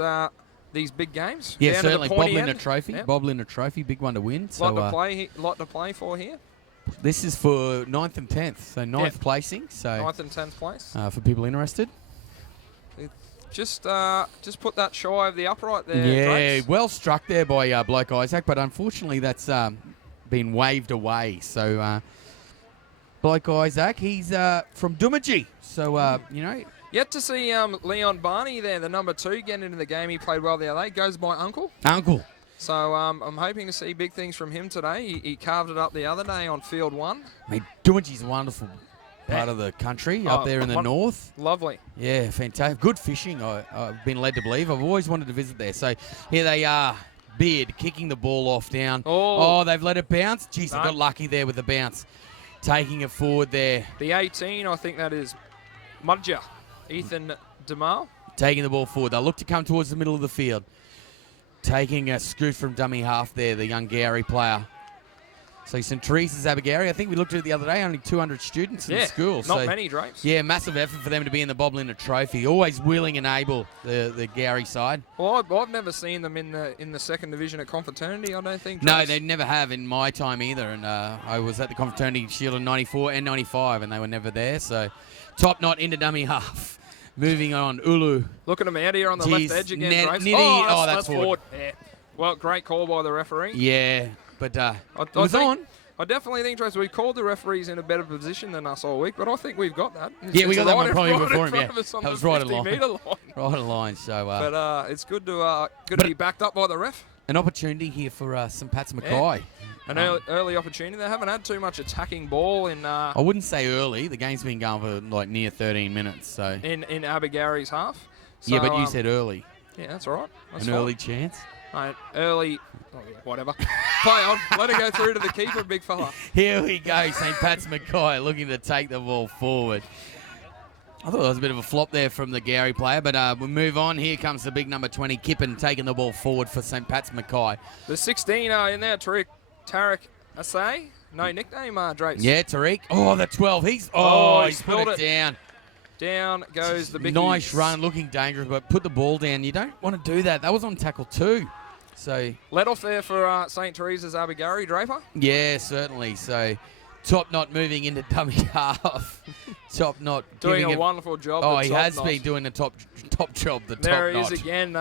big games. Yeah, certainly. Bob Lindner end. Trophy. Yep. Bob Lindner Trophy, big one to win. Lot to play for here. This is for 9th and 10th, so 9th placing. So 9th and 10th place. For people interested. Just put that shy of the upright there. Yeah, Drapes. well struck there by Bloke Isaac, but unfortunately that's been waved away. So Bloke Isaac, he's from Doomadgee, so Yet to see Leon Barney there, the number 2, get into the game. He played well the other day. Goes by Uncle. Uncle. So I'm hoping to see big things from him today. He carved it up the other day on field 1. Mate, Doomadgee's a wonderful part of the country up there in the north. Lovely. Yeah, fantastic. Good fishing, I've been led to believe. I've always wanted to visit there. So here they are, Beard kicking the ball off down. Oh, they've let it bounce. Jeez, they got lucky there with the bounce. Taking it forward there. The 18, I think that is Mudger, Ethan DeMar. Taking the ball forward. They'll look to come towards the middle of the field. Taking a scoot from dummy half there, the young Gowrie player. So St. Teresa's Abigary, I think we looked at it the other day, only 200 students in the school. Not many, Drapes. Yeah, massive effort for them to be in the Bob-Lindner Trophy. Always willing and able, the Gowrie side. Well, I've never seen them in the 2nd division at Confraternity, I don't think. No, Drapes. they never have in my time either. And I was at the Confraternity Shield in 94 and 95, and they were never there. So top knot into dummy half. Moving on, Ulu. Look at him out here on the left edge again, Drapes. Nitty. That's forward. Yeah. Well, great call by the referee. Yeah, but it was think, on. I definitely think, Trace, we called the referees in a better position than us all week, but I think we've got that. Yeah, we got that one probably right before in him, front of us on That was the right in 50-metre line. line. Right in line, so... but it's good to be backed up by the ref. An opportunity here for St. Pat's Mackay. An early opportunity. They haven't had too much attacking ball in... I wouldn't say early. The game's been going for like near 13 minutes, so... In Abigary's half. So, yeah, but you said early. Yeah, that's all right. That's An early chance? Early... Oh, yeah, whatever. Play on. Let it go through to the keeper, big fella. Here we go. St. Pat's Mackay looking to take the ball forward. I thought that was a bit of a flop there from the Gowrie player, but we'll move on. Here comes the big number 20, Kippen, taking the ball forward for St. Pat's Mackay. The 16 in there, Tarek Asay. No nickname, Drapes. Yeah, Tariq. Oh, the 12. He's put it down. Down goes the big. Nice run, looking dangerous, but put the ball down. You don't want to do that. That was on tackle 2. So let off there for St. Teresa's Abigary, Draper. Yeah, certainly. So top knot moving into dummy half. Top knot doing a wonderful job. Oh, he has been doing the top job. The there top knot. There he is again.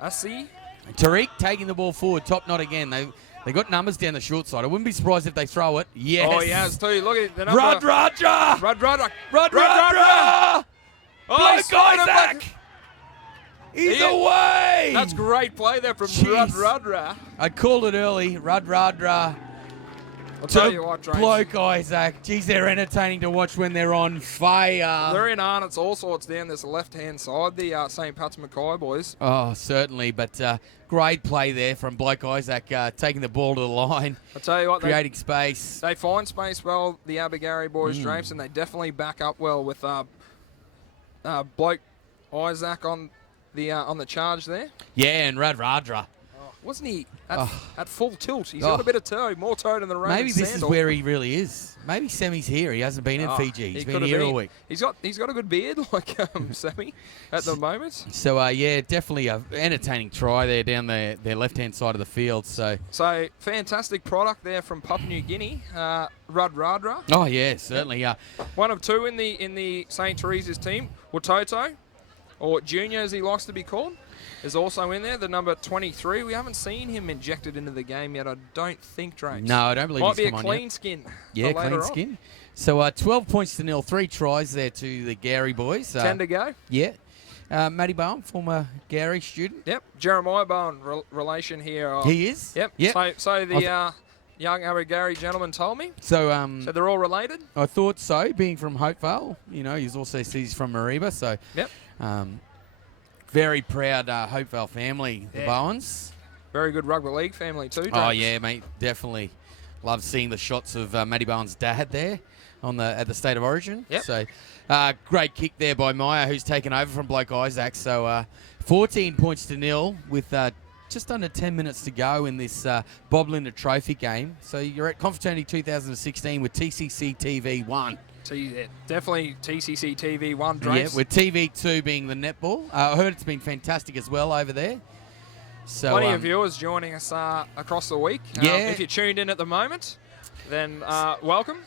Asi. Tariq taking the ball forward. Top knot again. They got numbers down the short side. I wouldn't be surprised if they throw it. Yes. Oh, he has too. Look at the number. Radradra. Radradra. Bloke Isaac. He's away. That's great play there from Radradra. I called it early. Radradra. I'll tell you what, Drapes. Bloke Isaac. Geez, they're entertaining to watch when they're on fire. They're in Arnott's all sorts down this left-hand side, the St. Pat's Mackay boys. Oh, certainly, but great play there from Bloke Isaac, taking the ball to the line. I'll tell you what, creating space. They find space well, the Abigary boys, Drapes, and they definitely back up well with Bloke Isaac on the charge there. Yeah, and Radradra. Wasn't he at full tilt? He's got a bit of toe, more toe than the Roman Maybe this sandal. is where he really is. Maybe Semi's here. He hasn't been in Fiji. He's been here all week. He's got a good beard like Semi at the moment. So yeah, definitely a entertaining try there down their left-hand side of the field. So fantastic product there from Papua New Guinea, Radradra. Oh yeah, certainly. One of two in the St. Teresa's team. Watoto, or Junior as he likes to be called, is also in there, the number 23. We haven't seen him injected into the game yet, I don't think, Drapes. No, I don't believe Might he's be come a on clean yet. skin. Yeah, clean skin. So 12 points to nil, 3 tries there to the Gowrie boys. 10 to go. Yeah. Matty Bowen, former Gowrie student. Yep. Jeremiah Bowen, relation here. He is? Yep. So the young Abigary gentleman told me. So they're all related? I thought so, being from Hopevale. You know, he's from Mareeba, so... Yep. Very proud Hopevale family, the Bowens. Very good rugby league family too, James. Oh, yeah, mate, definitely. Love seeing the shots of Matty Bowen's dad there at the State of Origin. Yep. So, great kick there by Meyer, who's taken over from Bloke Isaac. So, 14 points to nil with just under 10 minutes to go in this Bob-Lindner Trophy game. So, you're at Confraternity 2016 with TCC TV 1. Definitely TCC TV 1, Drapes. Yeah, with TV2 being the netball. I heard it's been fantastic as well over there. So, plenty of viewers joining us across the week. Yeah. If you're tuned in at the moment, then welcome.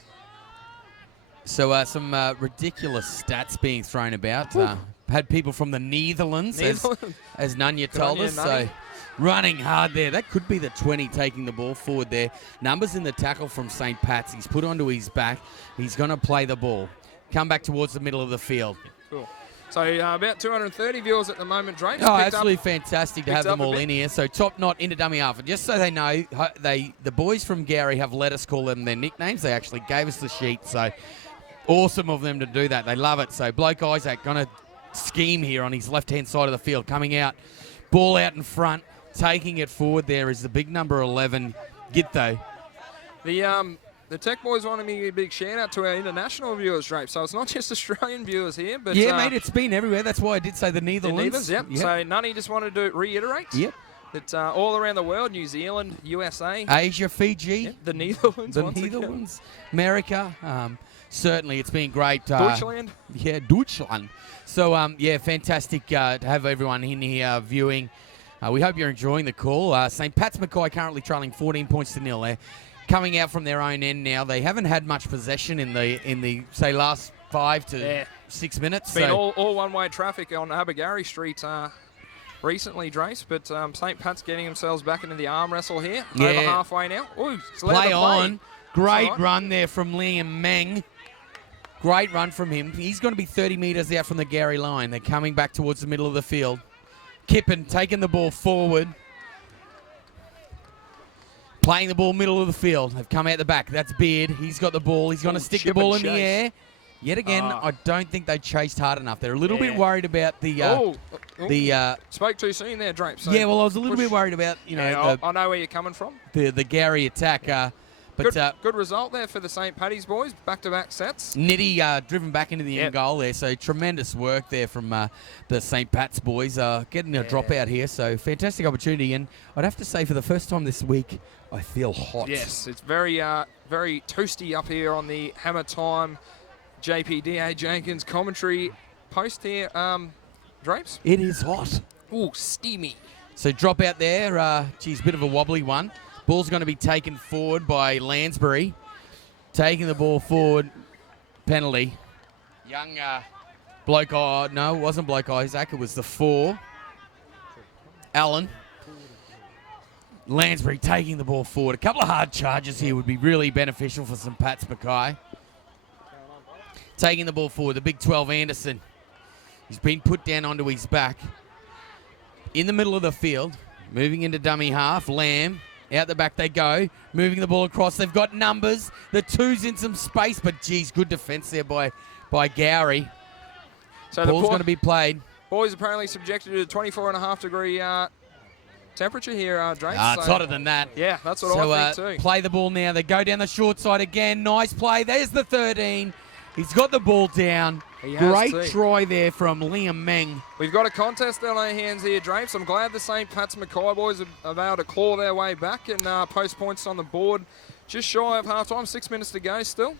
So some ridiculous stats being thrown about. Had people from the Netherlands, as Nunya told us. So running hard there. That could be the 20 taking the ball forward there. Numbers in the tackle from St. Pat's. He's put onto his back. He's going to play the ball. Come back towards the middle of the field. Cool. So about 230 viewers at the moment, Drake. Oh, absolutely fantastic to have them all in here. So top knot into dummy half. And just so they know, the boys from Gary have let us call them their nicknames. They actually gave us the sheet. So awesome of them to do that. They love it. So Bloke Isaac going to scheme here on his left-hand side of the field. Coming out, ball out in front. Taking it forward there is the big number 11, Githo. The Tech Boys wanted me to give a big shout-out to our international viewers, Drape. So it's not just Australian viewers here. But yeah, mate, it's been everywhere. That's why I did say the Netherlands. Yep. So Nunny just wanted to reiterate. Yep. That all around the world, New Zealand, USA. Asia, Fiji. Yep, the Netherlands. The Netherlands. America. Certainly, it's been great. Deutschland. Yeah, Deutschland. So, yeah, fantastic to have everyone in here viewing. We hope you're enjoying the call. St. Pat's Mackay currently trailing 14 points to 0 there. Coming out from their own end now. They haven't had much possession in the say last 5 to 6 minutes. It's been all one-way traffic on Abergarie Street recently, Drace, but St. Pat's getting themselves back into the arm wrestle here. Yeah. Over halfway now. Ooh, play on. Great run there from Liam Meng. Great run from him. He's going to be 30 metres out from the Gary line. They're coming back towards the middle of the field. Kippen taking the ball forward. Playing the ball middle of the field. They've come out the back. That's Beard. He's got the ball. He's going to stick the ball in the air. Yet again, I don't think they chased hard enough. They're a little bit worried about the... spoke too soon there, Drape. So yeah, well, I was a little bit worried about, I know where you're coming from. The Gary attack. But good result there for the St. Paddy's boys. Back-to-back sets. Nitty driven back into the end goal there. So tremendous work there from the St. Pat's boys. Getting a drop out here. So fantastic opportunity. And I'd have to say for the first time this week, I feel hot. Yes, it's very toasty up here on the Hammer Time JPDA Jenkins commentary post here. Drapes? It is hot. Ooh, steamy. So drop out there. Geez, bit of a wobbly one. Ball's going to be taken forward by Lansbury. Taking the ball forward. Penalty. Young bloke. Oh, no, it wasn't Bloke Isaac. It was the 4. Allen. Lansbury taking the ball forward. A couple of hard charges here would be really beneficial for St. Pat's Mackay. Taking the ball forward. The big 12, Anderson. He's been put down onto his back. In the middle of the field. Moving into dummy half. Lamb. Out the back they go, moving the ball across. They've got numbers. The 2's in some space, but geez, good defence there by Gowrie. So ball's going to be played. Boys apparently subjected to a 24.5 degree temperature here, Drake. It's hotter than that. Yeah, that's what I think too. Play the ball now. They go down the short side again. Nice play. There's the 13. He's got the ball down. Great try there from Liam Meng. We've got a contest on our hands here, Drapes. I'm glad the St. Pat's Mackay boys are able to claw their way back and post points on the board. Just shy of half-time, 6 minutes to go still.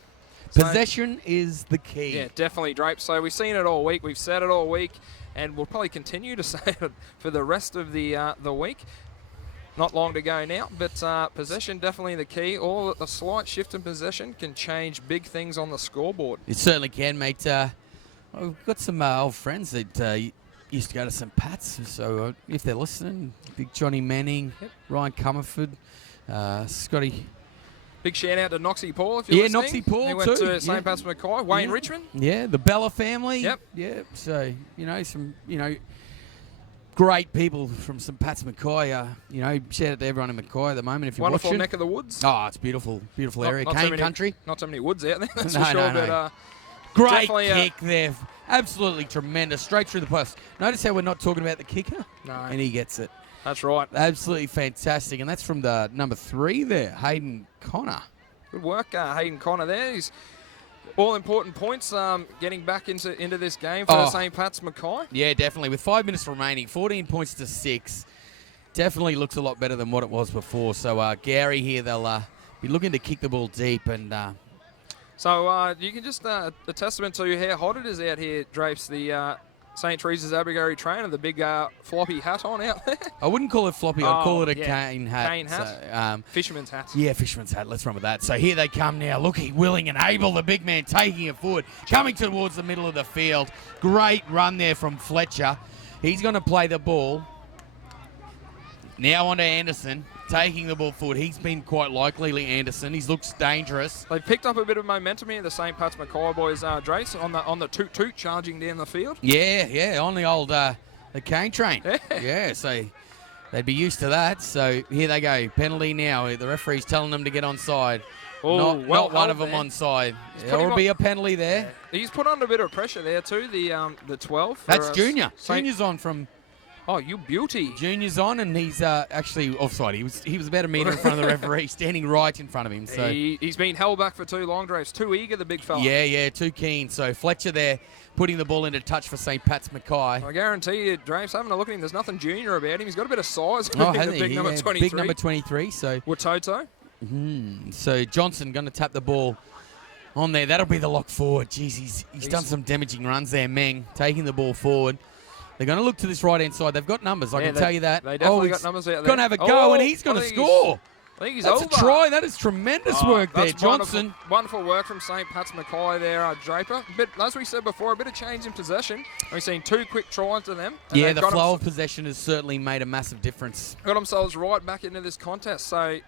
Possession is the key. Yeah, definitely, Drapes. So we've seen it all week. We've said it all week, and we'll probably continue to say it for the rest of the week. Not long to go now, but possession definitely the key. Or a slight shift in possession can change big things on the scoreboard. It certainly can, mate. We've got some old friends that used to go to St. Pat's, so if they're listening, big Johnny Manning, Ryan Comerford, Scotty. Big shout out to Noxie Paul if you're listening. Noxie Paul he went to St. Pat's Mackay. Wayne Richmond. Yeah, the Bella family. Yep. Yeah, so, some, great people from St. Pat's Mackay. Shout out to everyone in Mackay at the moment if you're Wonderful watching. neck of the woods. Oh, it's beautiful area. Cane country. Not so many woods out there, that's no, for sure. No. But great kick there. Absolutely tremendous. Straight through the post. Notice how we're not talking about the kicker? No. And he gets it. That's right. Absolutely fantastic. And that's from the number 3 there, Hayden Connor. Good work, Hayden Connor there. He's all important points getting back into this game for St. Pat's Mackay. Yeah, definitely. With 5 minutes remaining, 14 points to 6. Definitely looks a lot better than what it was before. So Gary here, they'll be looking to kick the ball deep. And so you can just a testament to how hot it is out here, Drapes. The St. Teresa's Abergarie trainer, the big floppy hat on out there. I wouldn't call it floppy. I'd call it a yeah. cane hat. Cane hat? So, Fisherman's hat. Yeah, fisherman's hat. Let's run with that. So here they come now. Looking, willing and able. The big man taking it forward. Coming towards the middle of the field. Great run there from Fletcher. He's going to play the ball. Now on to Anderson. Taking the ball forward. He's been quite likely, Anderson. He looks dangerous. They've picked up a bit of momentum here, the St. Pat's Mackay boys, Drace, on the toot-toot charging down the field. Yeah, on the old the cane train. Yeah, so they'd be used to that. So here they go. Penalty now. The referee's telling them to get onside. Oh, not one of them onside. There will be a penalty there. Yeah. He's put under a bit of pressure there too, the 12. That's Junior. Junior's on from... Oh, you beauty. Junior's on, and he's actually offside. He was about a metre in front of the referee, standing right in front of him. So he's been held back for too long, Draves. Too eager, the big fella. Yeah, too keen. So Fletcher there, putting the ball into touch for St. Pat's Mackay. I guarantee you, Draves, having a look at him, there's nothing junior about him. He's got a bit of size. Hasn't he? Big number 23. Big number 23. So Watoto. So Johnson going to tap the ball on there. That'll be the lock forward. Jeez, he's done some damaging runs there, Meng, taking the ball forward. They're going to look to this right-hand side. They've got numbers, I can tell you that. They definitely got numbers out there. Going to have a go, and he's going to score. I think he's That's over. a try. That is tremendous work there, Johnson. Wonderful work from St. Pat's Mackay there, Draper. But as we said before, a bit of change in possession. We've seen 2 quick tries to them. Yeah, the flow of possession has certainly made a massive difference. Got themselves right back into this contest. So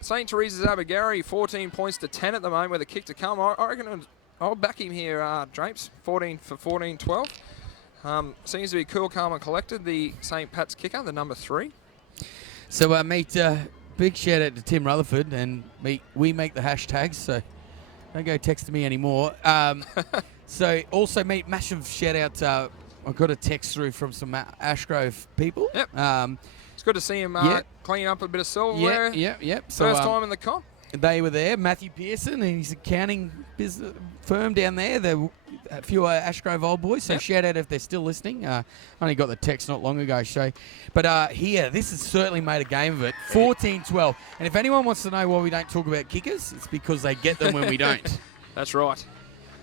St. Teresa's Abergarie, 14 points to 10 at the moment with a kick to come. I reckon I'll back him here, Drapes, 14 for 14-12. Seems to be cool, calm and collected, the St. Pat's kicker, the number 3. So, mate, big shout out to Tim Rutherford, and we make the hashtags, so don't go texting me anymore. So, also, mate, massive shout out. I got a text through from some Ashgrove people. Yep. It's good to see him clean up a bit of silverware. Yep. First time in the comp. They were there. Matthew Pearson, and his accounting business firm down there. There were a few Ashgrove old boys, so shout out if they're still listening. Only got the text not long ago, But here, this has certainly made a game of it. 14-12. And if anyone wants to know why we don't talk about kickers, it's because they get them when we don't. That's right.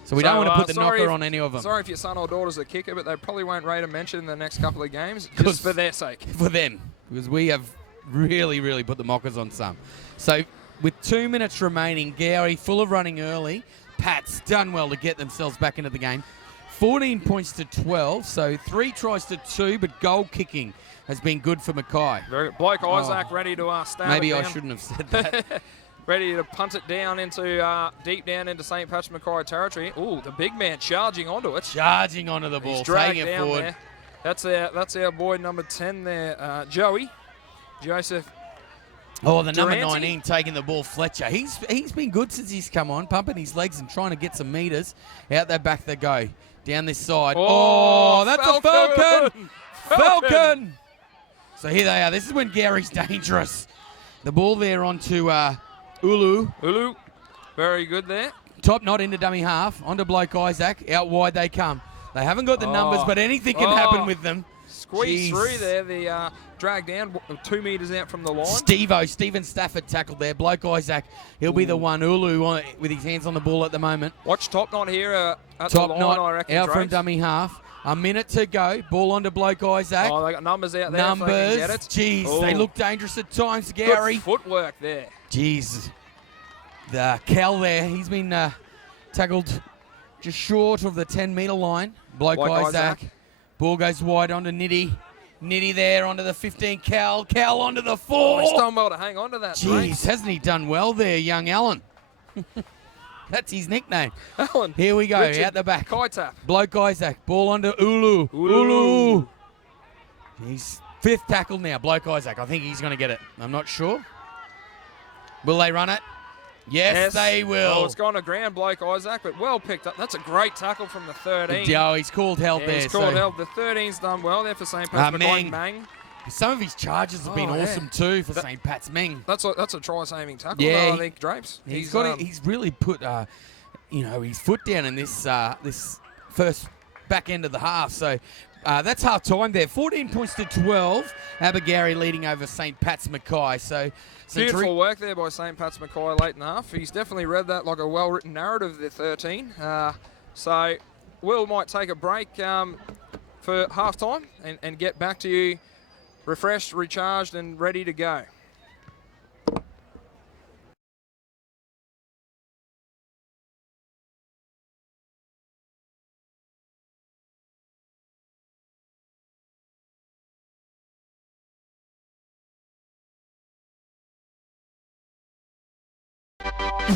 So we don't want to put the knocker on any of them. Sorry if your son or daughter's a kicker, but they probably won't rate a mention in the next couple of games, just for their sake. For them, because we have really, really put the mockers on some. So with 2 minutes remaining, Gowrie full of running early. Pat's done well to get themselves back into the game. 14 points to 12, so 3 tries to 2, but goal kicking has been good for Mackay. Very good. Bloke Isaac ready to stab maybe it down. I shouldn't have said that. Ready to punt it down into deep down into St. Pat's Mackay territory. Ooh, the big man charging onto it. Charging onto the ball, taking it forward. There. That's our boy number 10 there, Joey. Joseph. Oh, the number Durante. 19 taking the ball, Fletcher. He's been good since he's come on, pumping his legs and trying to get some metres. Out there back they go. Down this side. Oh, that's a Falcon! Falcon! So here they are. This is when Gary's dangerous. The ball there onto Ulu. Ulu. Very good there. Top knot into dummy half. Onto Bloke Isaac. Out wide they come. They haven't got the numbers, but anything can happen with them. Squeeze through there. The drag down 2 metres out from the line. Stephen Stafford tackled there. Bloke Isaac, he'll be the one. Ulu with his hands on the ball at the moment. Watch Top Knot here at Top the line, knot I reckon. out from dummy half. A minute to go. Ball onto Bloke Isaac. Oh, they got numbers out there. Numbers. If they can get it. Jeez, they look dangerous at times, Gary. Good footwork there. Jeez. The Cal there, he's been tackled just short of the 10-metre line. Bloke Isaac. Ball goes wide onto Nitty. Nitty there onto the 15. Cal onto the 4. Oh, he's done well to hang on to that. Jeez, hasn't he done well there, young Allen? That's his nickname. Allen. Here we go, Richard out the back. Kaitap. Bloke Isaac. Ball onto Ulu. Ulu. He's 5th tackle now, Bloke Isaac. I think he's going to get it. I'm not sure. Will they run it? Yes, they will. Oh, it's gone to ground, Bloke Isaac, but well picked up. That's a great tackle from the 13. Oh, he's called held there. He's called held. The 13's done well there for St. Pat's Mackay. Meng. Some of his charges have been awesome too for St. Pat's Meng. That's a try-saving tackle, yeah, I think, Drapes. He's really put his foot down in this this first back end of the half. So that's half time there. 14 points to 12. Abergarie leading over St. Pat's Mackay. So beautiful work there by St. Pat's Mackay late in the half. He's definitely read that like a well-written narrative, the 13. So Will might take a break for halftime and get back to you refreshed, recharged and ready to go.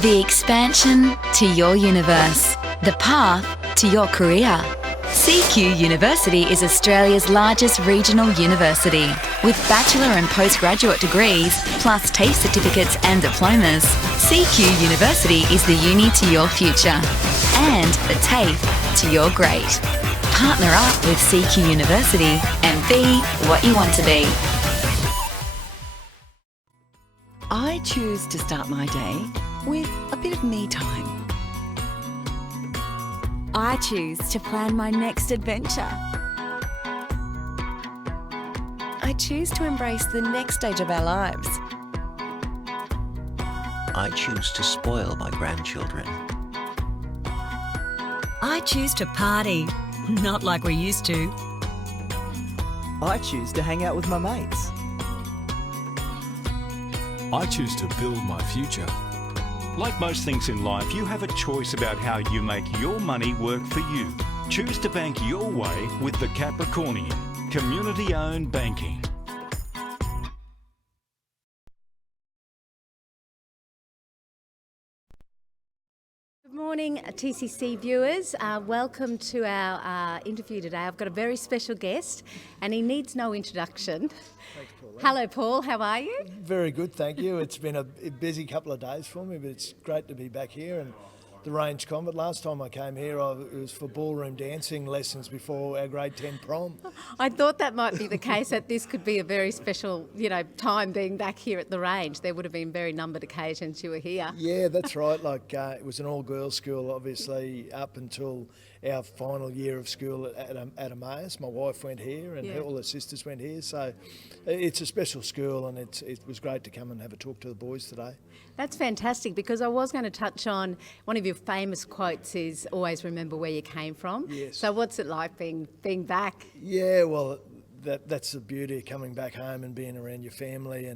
The expansion to your universe. The path to your career. CQ University is Australia's largest regional university. With bachelor and postgraduate degrees, plus TAFE certificates and diplomas, CQ University is the uni to your future and the TAFE to your great. Partner up with CQ University and be what you want to be. I choose to start my day with a bit of me time. I choose to plan my next adventure. I choose to embrace the next stage of our lives. I choose to spoil my grandchildren. I choose to party, not like we used to. I choose to hang out with my mates. I choose to build my future. Like most things in life, you have a choice about how you make your money work for you. Choose to bank your way with the Capricornian, community-owned banking. Good morning, TCC viewers. Welcome to our interview today. I've got a very special guest and he needs no introduction. Thanks, Paul. Hello, Paul. How are you? Very good, thank you. It's been a busy couple of days for me, but it's great to be back here and the range combat. Last time I came here, it was for ballroom dancing lessons before our grade 10 prom. I thought that might be the case, that this could be a very special, time being back here at the range. There would have been very numbered occasions you were here. Yeah, that's right. It was an all-girls school, obviously, up until our final year of school at Emmaus. My wife went here and all her sisters went here. So it's a special school and it was great to come and have a talk to the boys today. That's fantastic, because I was going to touch on one of your famous quotes is always remember where you came from. Yes. So what's it like being back? Yeah, well, that's the beauty of coming back home and being around your family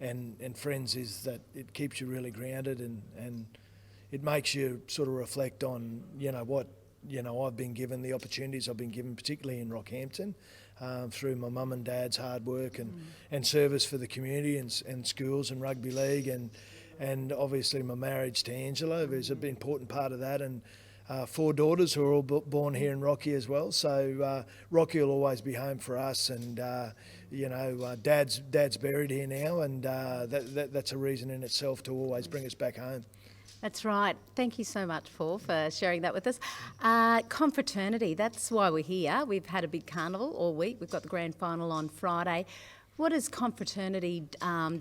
and friends, is that it keeps you really grounded and it makes you sort of reflect on, what I've been given, the opportunities I've been given, particularly in Rockhampton, through my mum and dad's hard work and service for the community and schools and rugby league and obviously my marriage to Angela is an important part of that, and 4 daughters who are all born here in Rocky as well. So Rocky will always be home for us, and Dad's buried here now, and that's a reason in itself to always bring us back home. That's right. Thank you so much, Paul, for sharing that with us. Confraternity, that's why we're here. We've had a big carnival all week. We've got the grand final on Friday. What does Confraternity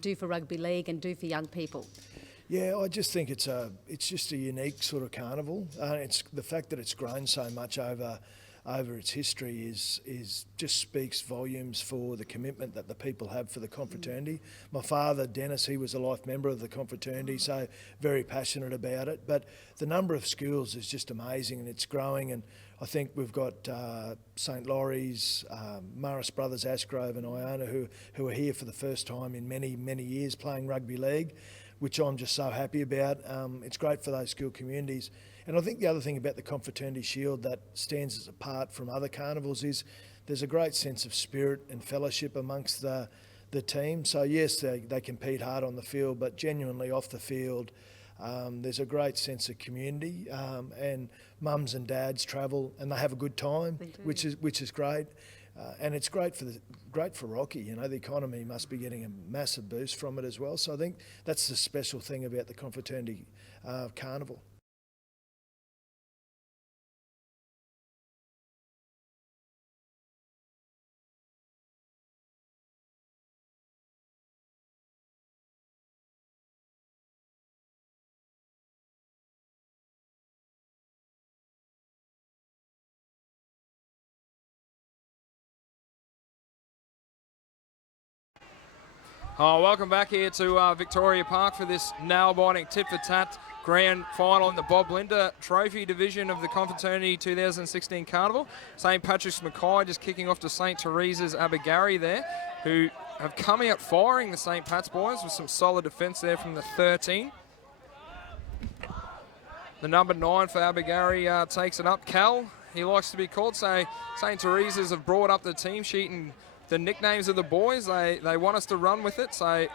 do for rugby league and do for young people? Yeah, I just think it's just a unique sort of carnival. It's the fact that it's grown so much over its history is just speaks volumes for the commitment that the people have for the confraternity. My father, Dennis, he was a life member of the confraternity, so very passionate about it. But the number of schools is just amazing and it's growing, and I think we've got St Laurie's, Morris Brothers, Ashgrove and Iona who are here for the first time in many, many years playing rugby league, which I'm just so happy about. It's great for those school communities. And I think the other thing about the Confraternity Shield that stands us apart from other carnivals is there's a great sense of spirit and fellowship amongst the team. So yes, they compete hard on the field, but genuinely off the field, there's a great sense of community, and mums and dads travel and they have a good time, which is great. And it's great for Rocky. The economy must be getting a massive boost from it as well. So I think that's the special thing about the Confraternity Carnival. Welcome back here to Victoria Park for this nail-biting tit-for-tat grand final in the Bob Linder Trophy division of the Confraternity 2016 Carnival. St. Patrick's Mackay just kicking off to St. Teresa's Abergarie there, who have come out firing the St. Pat's boys with some solid defence there from the 13. The number 9 for Abergarie takes it up. Cal, he likes to be called. So St. Teresa's have brought up the team sheet and the nicknames of the boys. They want us to run with it. So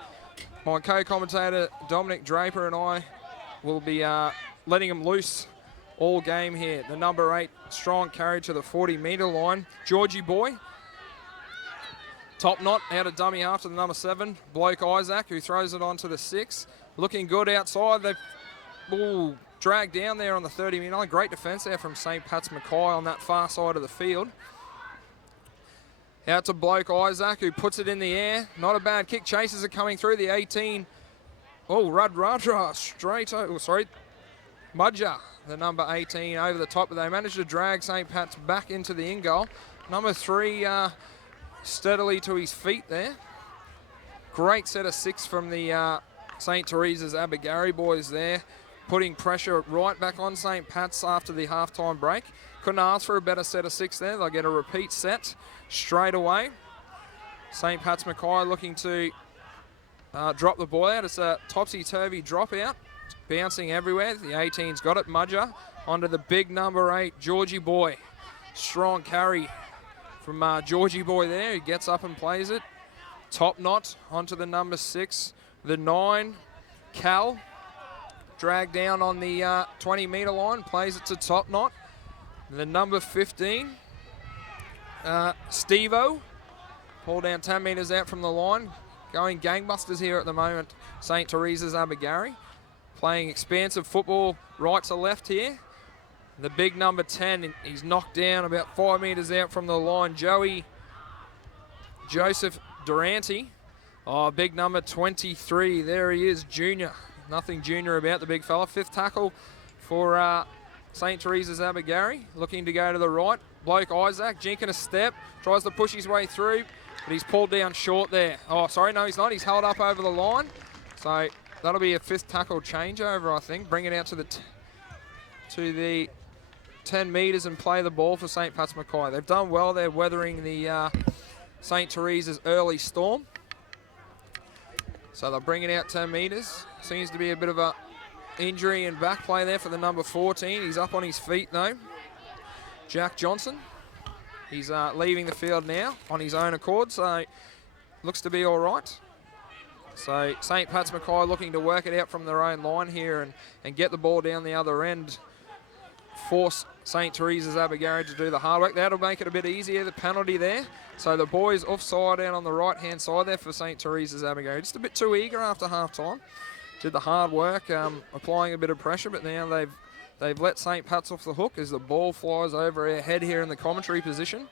my co-commentator Dominic Draper and I will be letting them loose all game here. The number 8 strong carry to the 40-metre line. Georgie Boy. Top knot out of dummy half to the number 7. Bloke Isaac, who throws it on to the 6. Looking good outside. They've dragged down there on the 30-metre line. Great defence there from St. Pat's Mackay on that far side of the field. Out to Bloke Isaac, who puts it in the air. Not a bad kick. Chasers are coming through the 18. Radradra straight over. Sorry, Mudja, the number 18, over the top. But they managed to drag St. Pat's back into the in-goal. Number 3 steadily to his feet there. Great set of 6 from the St. Teresa's Abergarie boys there, putting pressure right back on St. Pat's after the halftime break. Couldn't ask for a better set of 6 there. They'll get a repeat set straight away. St. Pat's Mackay looking to drop the ball out. It's a topsy-turvy drop out, bouncing everywhere. The 18's got it. Mudja onto the big number 8, Georgie Boy. Strong carry from Georgie Boy there. He gets up and plays it. Top knot onto the number 6. The 9, Cal, dragged down on the 20-metre line, plays it to top knot. The number 15, Stevo, pulled down 10 metres out from the line. Going gangbusters here at the moment, St. Teresa's Abergarie. Playing expansive football right to left here. The big number 10, he's knocked down about 5 metres out from the line. Joseph Durante. Big number 23, there he is, junior. Nothing junior about the big fella. 5th tackle for St. Teresa's Abergarie. Looking to go to the right. Bloke Isaac, jinking a step, tries to push his way through, but he's pulled down short there. No, he's not. He's held up over the line. So that'll be a 5th tackle changeover, I think. Bring it out to the 10 metres and play the ball for St. Pat's Mackay. They've done well there, weathering the St. Teresa's early storm. So they'll bring it out 10 metres. Seems to be a bit of a injury and back play there for the number 14. He's up on his feet though. Jack Johnson. He's leaving the field now on his own accord, so looks to be all right. So St. Pat's Mackay looking to work it out from their own line here and get the ball down the other end. Force St. Teresa's Abergarie to do the hard work. That'll make it a bit easier, the penalty there. So the boys offside out on the right-hand side there for St. Teresa's Abergarie. Just a bit too eager after half-time. Did the hard work, applying a bit of pressure, but now they've let St. Pat's off the hook as the ball flies over our head here in the commentary position.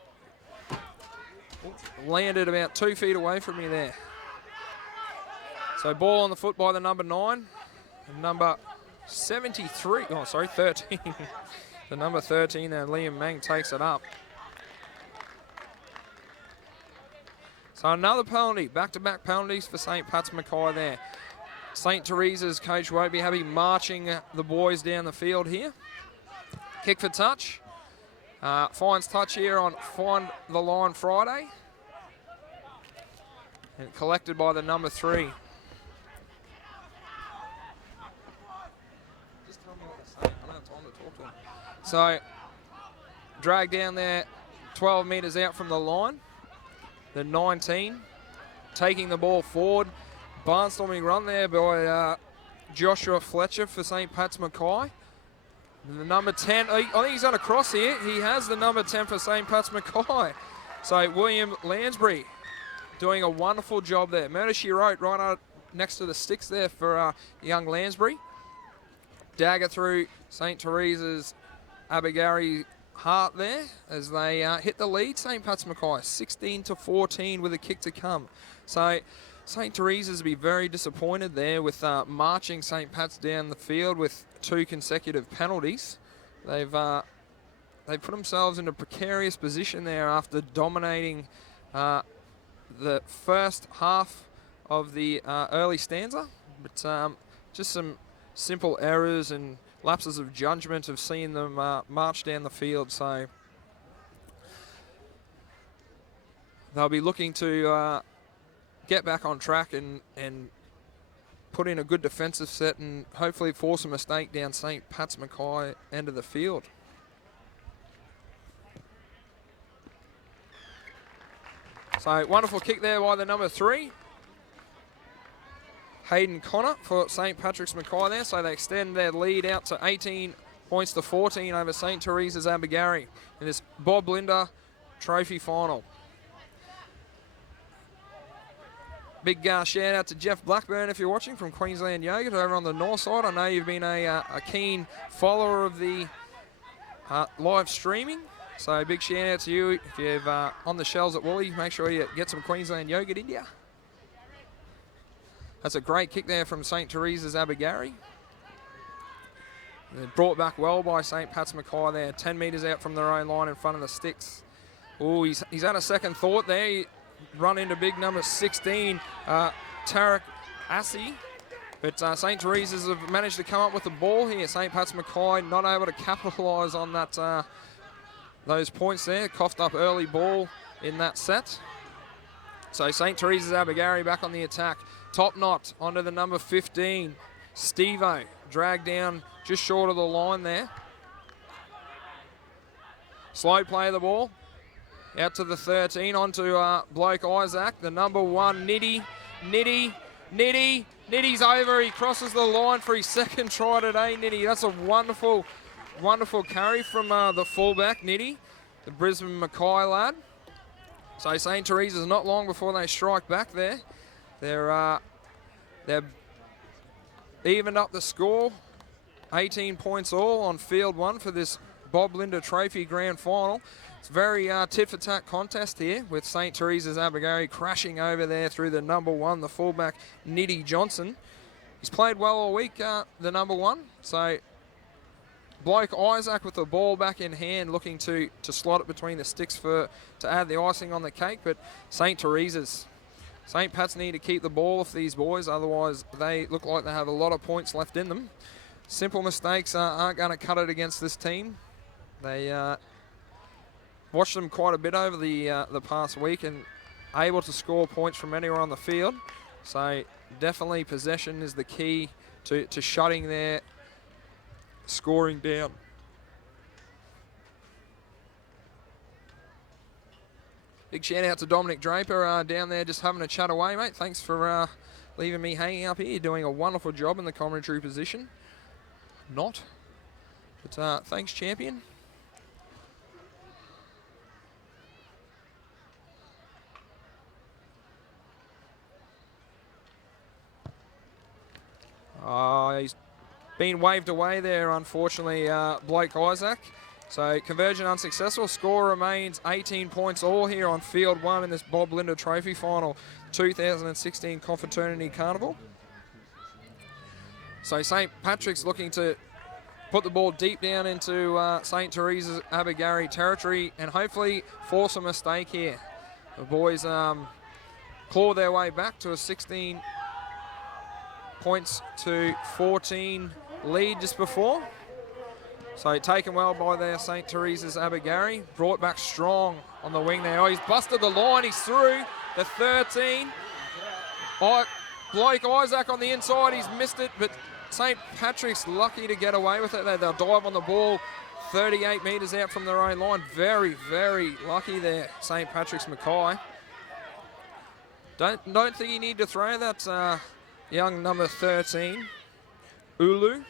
Landed about 2 feet away from me there. So ball on the foot by the number 9. And number 13. The number 13 there, Liam Mang, takes it up. So another penalty, back-to-back penalties for St. Pat's Mackay there. St. Teresa's coach won't be happy marching the boys down the field here. Kick for touch. Finds touch here on Find the Line Friday. And collected by the number 3. Just tell me what they're saying. I don't have time to talk to them. So, dragged down there 12 metres out from the line. The 19 taking the ball forward. Barnstorming run there by Joshua Fletcher for St. Pat's Mackay. And the number 10, I think he's on a cross here. He has the number 10 for St. Pat's Mackay. So William Lansbury doing a wonderful job there. Murder she wrote right out next to the sticks there for young Lansbury. Dagger through St. Teresa's Abergarie heart there as they hit the lead. St. Pat's Mackay 16-14 with a kick to come. So St. Teresa's will be very disappointed there with marching St. Pat's down the field with 2 consecutive penalties. They've put themselves in a precarious position there after dominating the first half of the early stanza, but just some simple errors and lapses of judgment of seeing them march down the field. So they'll be looking to get back on track and put in a good defensive set and hopefully force a mistake down St. Pat's Mackay end of the field. So wonderful kick there by the number 3. Hayden Connor for St. Patrick's Mackay there, so they extend their lead out to 18 points to 14 over St. Teresa's Abergarie in this Bob Linder Trophy final. Big shout out to Jeff Blackburn if you're watching from Queensland Yogurt over on the north side. I know you've been a keen follower of the live streaming, so big shout out to you. If you've on the shelves at Woolly, make sure you get some Queensland Yogurt in you. That's a great kick there from St. Teresa's Abergarie. Brought back well by St. Pat's Mackay there, 10 metres out from their own line in front of the sticks. Oh, he's had a second thought there. He run into big number 16, Tarek Assi. But St. Teresa's have managed to come up with the ball here. St. Pat's Mackay not able to capitalise on that those points there. Coughed up early ball in that set. So St. Teresa's Abergarie back on the attack. Top knot onto the number 15. Stevo dragged down just short of the line there. Slow play of the ball. Out to the 13, onto Bloke Isaac, the number 1, Nitty. Nitty's over, he crosses the line for his second try today, Nitty. That's a wonderful, wonderful carry from the fullback, Nitty, the Brisbane Mackay lad. So St. Teresa's not long before they strike back there. They're evened up the score, 18 points all on field 1 for this Bob Linder Trophy Grand Final. It's a very tit-for-tat contest here with St. Teresa's Abergarie crashing over there through the number 1, the fullback, Nitty Johnson. He's played well all week, the number 1. So Bloke Isaac with the ball back in hand, looking to slot it between the sticks to add the icing on the cake. But St. Pat's need to keep the ball off these boys, otherwise they look like they have a lot of points left in them. Simple mistakes aren't going to cut it against this team. They watched them quite a bit over the past week and able to score points from anywhere on the field. So definitely possession is the key to shutting their scoring down. Big shout out to Dominic Draper down there just having a chat away, mate. Thanks for leaving me hanging up here. You're doing a wonderful job in the commentary position. But thanks, champion. He's been waved away there, unfortunately, Bloke Isaac. So conversion unsuccessful. Score remains 18 points all here on field 1 in this Bob Linder Trophy Final 2016 Confraternity Carnival. So St. Patrick's looking to put the ball deep down into St. Teresa's Abergarie territory and hopefully force a mistake here. The boys claw their way back to a 16 points to 14 lead just before. So taken well by their St. Teresa's Abergarie. Brought back strong on the wing there. Oh, he's busted the line. He's through the 13. Bloke Isaac on the inside. He's missed it, but St. Patrick's lucky to get away with it. They'll dive on the ball 38 metres out from their own line. Very, very lucky there, St. Patrick's Mackay. Don't think you need to throw that young number 13, Ulu.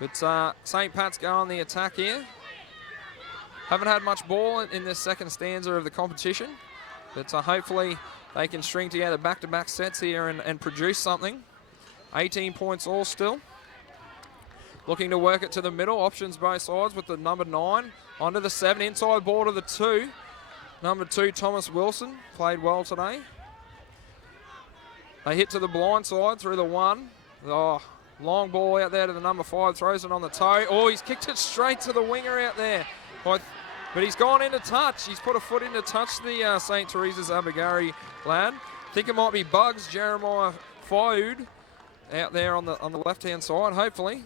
But St. Pat's go on the attack here. Haven't had much ball in this second stanza of the competition. But hopefully they can string together back-to-back sets here and produce something. 18 points all still. Looking to work it to the middle. Options both sides with the number 9. Onto the 7. Inside ball to the 2. Number 2, Thomas Wilson. Played well today. They hit to the blind side through the 1. Oh, long ball out there to the number 5. Throws it on the toe. Oh, he's kicked it straight to the winger out there. But he's gone into touch. He's put a foot into touch, the St. Teresa's Abergarie lad. think it might be Bugs, Jeremiah Fioud, out there on the left-hand side, hopefully.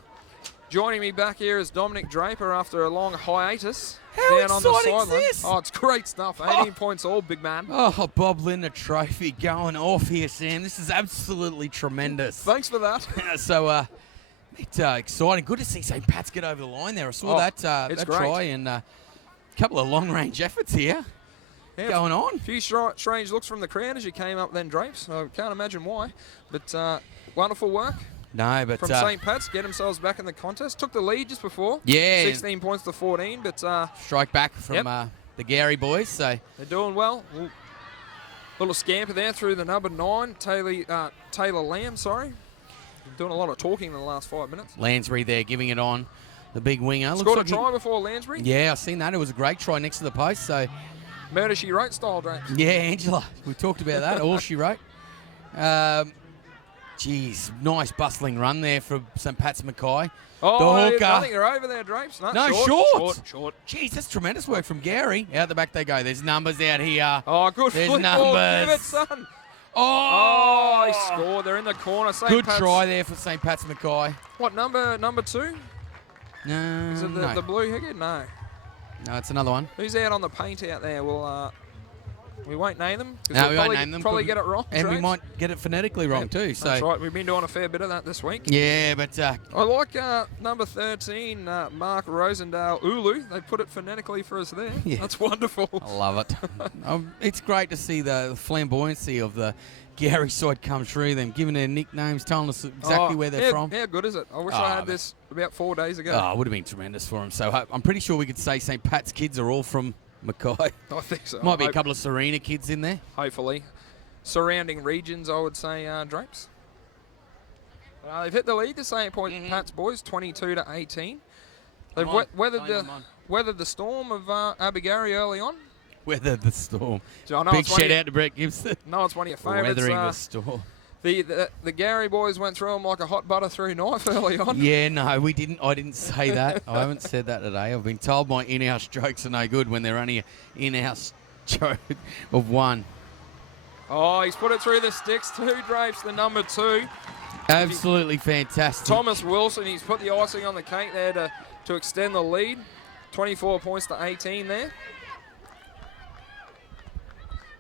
Joining me back here is Dominic Draper after a long hiatus. How down on the exciting is sideline. this? Oh, it's great stuff. 18 points all, big man. Oh, Bob Linder trophy going off here, Sam. This is absolutely tremendous. Thanks for that. So, it's exciting. Good to see St. Pat's get over the line there. I saw that great. try and a couple of long-range efforts here going on. A few strange looks from the crowd as you came up then, Drapes. I can't imagine why. But wonderful work. No, but from St. Pat's, get themselves back in the contest. Took the lead just before. Yeah. 16 points to 14, but strike back from the Gary boys. So they're doing well. Little scamper there through the number 9, Taylor Lamb. Sorry, doing a lot of talking in the last 5 minutes. Lansbury there giving it on, the big winger. Scored a try before Lansbury. Yeah, I've seen that. It was a great try next to the post. So murder she wrote style, Drapes. Yeah, Angela. We talked about that. All she wrote. Geez, nice bustling run there from St. Pat's Mackay. Oh, the hooker. I think they're over there, Drapes. No, short. Jeez, that's tremendous work from Gary. Out the back they go. There's numbers out here. Oh, good There's football. numbers. Give it, son. Oh, he scored. They're in the corner. Good try there for St. Pat's Mackay. What, number 2? No. Is it the blue hickey? No. No, it's another one. Who's out on the paint out there? We won't name them. No, we won't name them. Probably get it wrong. And we might get it phonetically wrong too. So that's right. We've been doing a fair bit of that this week. Yeah, but I like number 13, Mark Rosendale Ulu. They put it phonetically for us there. Yeah. That's wonderful. I love it. It's great to see the flamboyancy of the Gary side come through. Them giving their nicknames, telling us exactly where they're from. How good is it? I wish I had this about 4 days ago. Oh, it would have been tremendous for them. So I'm pretty sure we could say St. Pat's kids are all from Mackay. I think so. Might be a couple of Serena kids in there. Hopefully. Surrounding regions, I would say, Drapes. They've hit the lead, the St. Pat's boys, 22 to 18. They've weathered the storm of Abigary early on. Weathered the storm. So big shout out to Brett Gibson. No, it's one of your favourites. Weathering the storm. The Gary boys went through them like a hot butter through knife early on. Yeah, no, we didn't. I didn't say that. I haven't said that today. I've been told my in-house jokes are no good when they're only an in-house joke of one. Oh, he's put it through the sticks too, Drapes, the number 2. Absolutely fantastic. Thomas Wilson, he's put the icing on the cake there to extend the lead. 24 points to 18 there.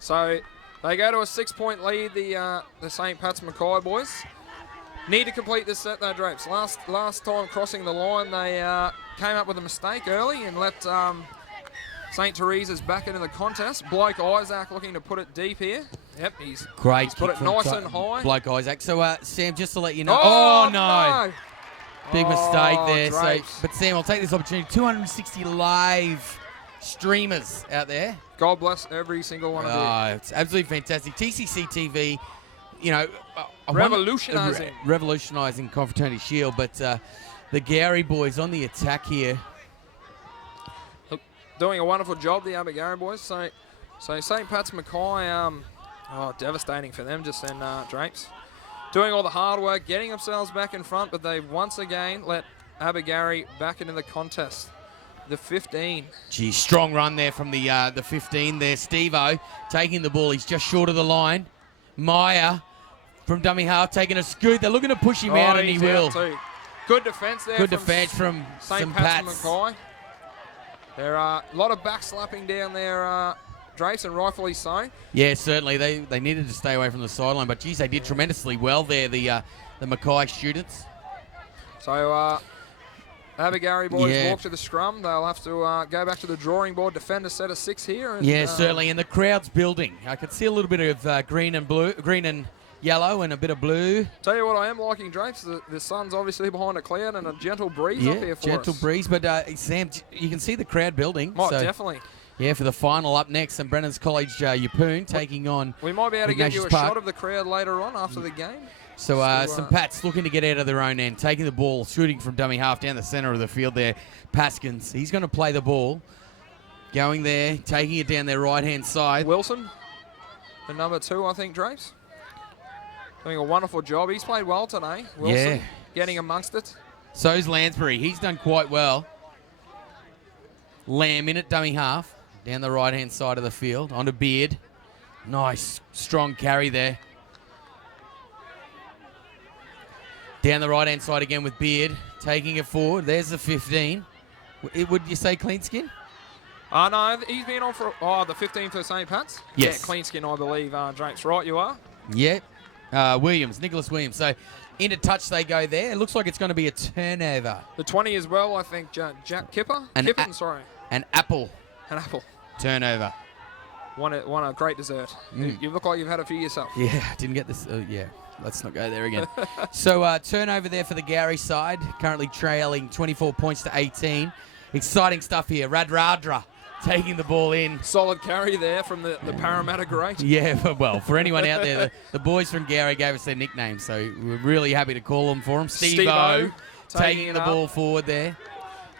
So they go to a 6-point lead, the St. Pat's Mackay boys. Need to complete this set though, Drapes. Last time crossing the line, they came up with a mistake early and let St. Teresa's back into the contest. Bloke Isaac looking to put it deep here. Yep, he's put it nice and high. Bloke Isaac. So, Sam, just to let you know. Oh, no. Big mistake there. So, but, Sam, I'll take this opportunity. 260 live streamers out there. God bless every single one of you. It's absolutely fantastic. TCC TV, you know, revolutionising Confraternity Shield, but the Gary boys on the attack here. Doing a wonderful job, the Abigary boys. So St. Pat's Mackay, devastating for them just then, Drapes. Doing all the hard work, getting themselves back in front, but they've once again let Abigary back into the contest. The 15. Gee, strong run there from the 15 there. Steve-O taking the ball. He's just short of the line. Meyer from dummy half taking a scoot. They're looking to push him out, and he will. Good defence there. Good defence from St. Pat's Mackay. There are a lot of backslapping down there, Drapes, and rightfully so. Yeah, certainly. They needed to stay away from the sideline, but geez, they did tremendously well there, the Mackay students. So Abigary boys walk to the scrum. They'll have to go back to the drawing board, defend a set of 6 here. And, certainly, and the crowd's building. I can see a little bit of green and yellow and a bit of blue. Tell you what I am liking, Drapes. The sun's obviously behind a cloud and a gentle breeze up here for gentle us. breeze. But, Sam, you can see the crowd building. Definitely. Yeah, for the final up next, St. Brennan's College Yeppoon taking on We might be able to get you a Park. shot of the crowd later on after the game. So St. Pat's looking to get out of their own end, taking the ball, shooting from dummy half down the centre of the field there. Paskins, he's going to play the ball. Going there, taking it down their right-hand side. Wilson, the number 2, I think, Drapes. Doing a wonderful job. He's played well today. Wilson, getting amongst it. So's Lansbury. He's done quite well. Lamb in at dummy half, down the right-hand side of the field, onto Beard. Nice, strong carry there. Down the right-hand side again with Beard, taking it forward. There's the 15. Would you say clean skin? No, he's been on for the 15 for St. Pat's. Yes. Yeah, clean skin, I believe. Drake's right, you are. Yep. Nicholas Williams. So into touch they go there. It looks like it's going to be a turnover. The 20 as well, I think. Jack Kippen. An apple. An apple. Turnover. One a great dessert. You look like you've had a few yourself. Yeah, didn't get this. Yeah, let's not go there again. So turnover there for the Gowrie side. Currently trailing 24 points to 18. Exciting stuff here. Radradra taking the ball in. Solid carry there from the Parramatta great. Yeah, well, for anyone out there, the boys from Gowrie gave us their nickname, so we're really happy to call them for them. Steve-O taking the ball forward there.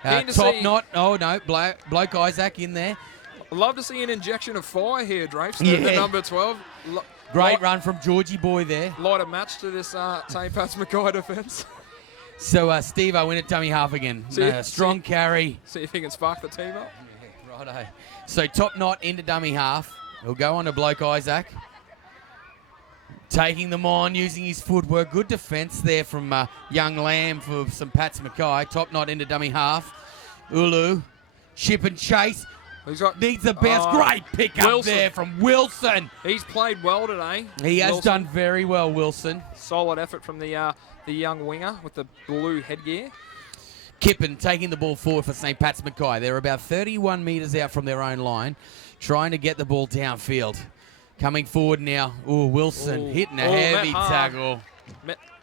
Top knot. Oh, no. Bloke Isaac in there. I'd love to see an injection of fire here, Drapes. The number 12. Great run from Georgie Boy there. Light a match to this St. Pat's Mackay defence. So Steve-O in at dummy half again. Strong carry. See if he can spark the team up. Yeah, righto. So top knot into dummy half. He'll go on to Bloke Isaac. Taking them on, using his footwork. Good defence there from young Lamb for St. Pat's Mackay. Top knot into dummy half. Ulu. Chip and chase. Needs a bounce. Great pick up there from Wilson. He's played well today. He has done very well, Wilson. Solid effort from the young winger with the blue headgear. Kippen taking the ball forward for St. Pat's Mackay. They're about 31 metres out from their own line, trying to get the ball downfield. Coming forward now. Wilson hitting a heavy tackle.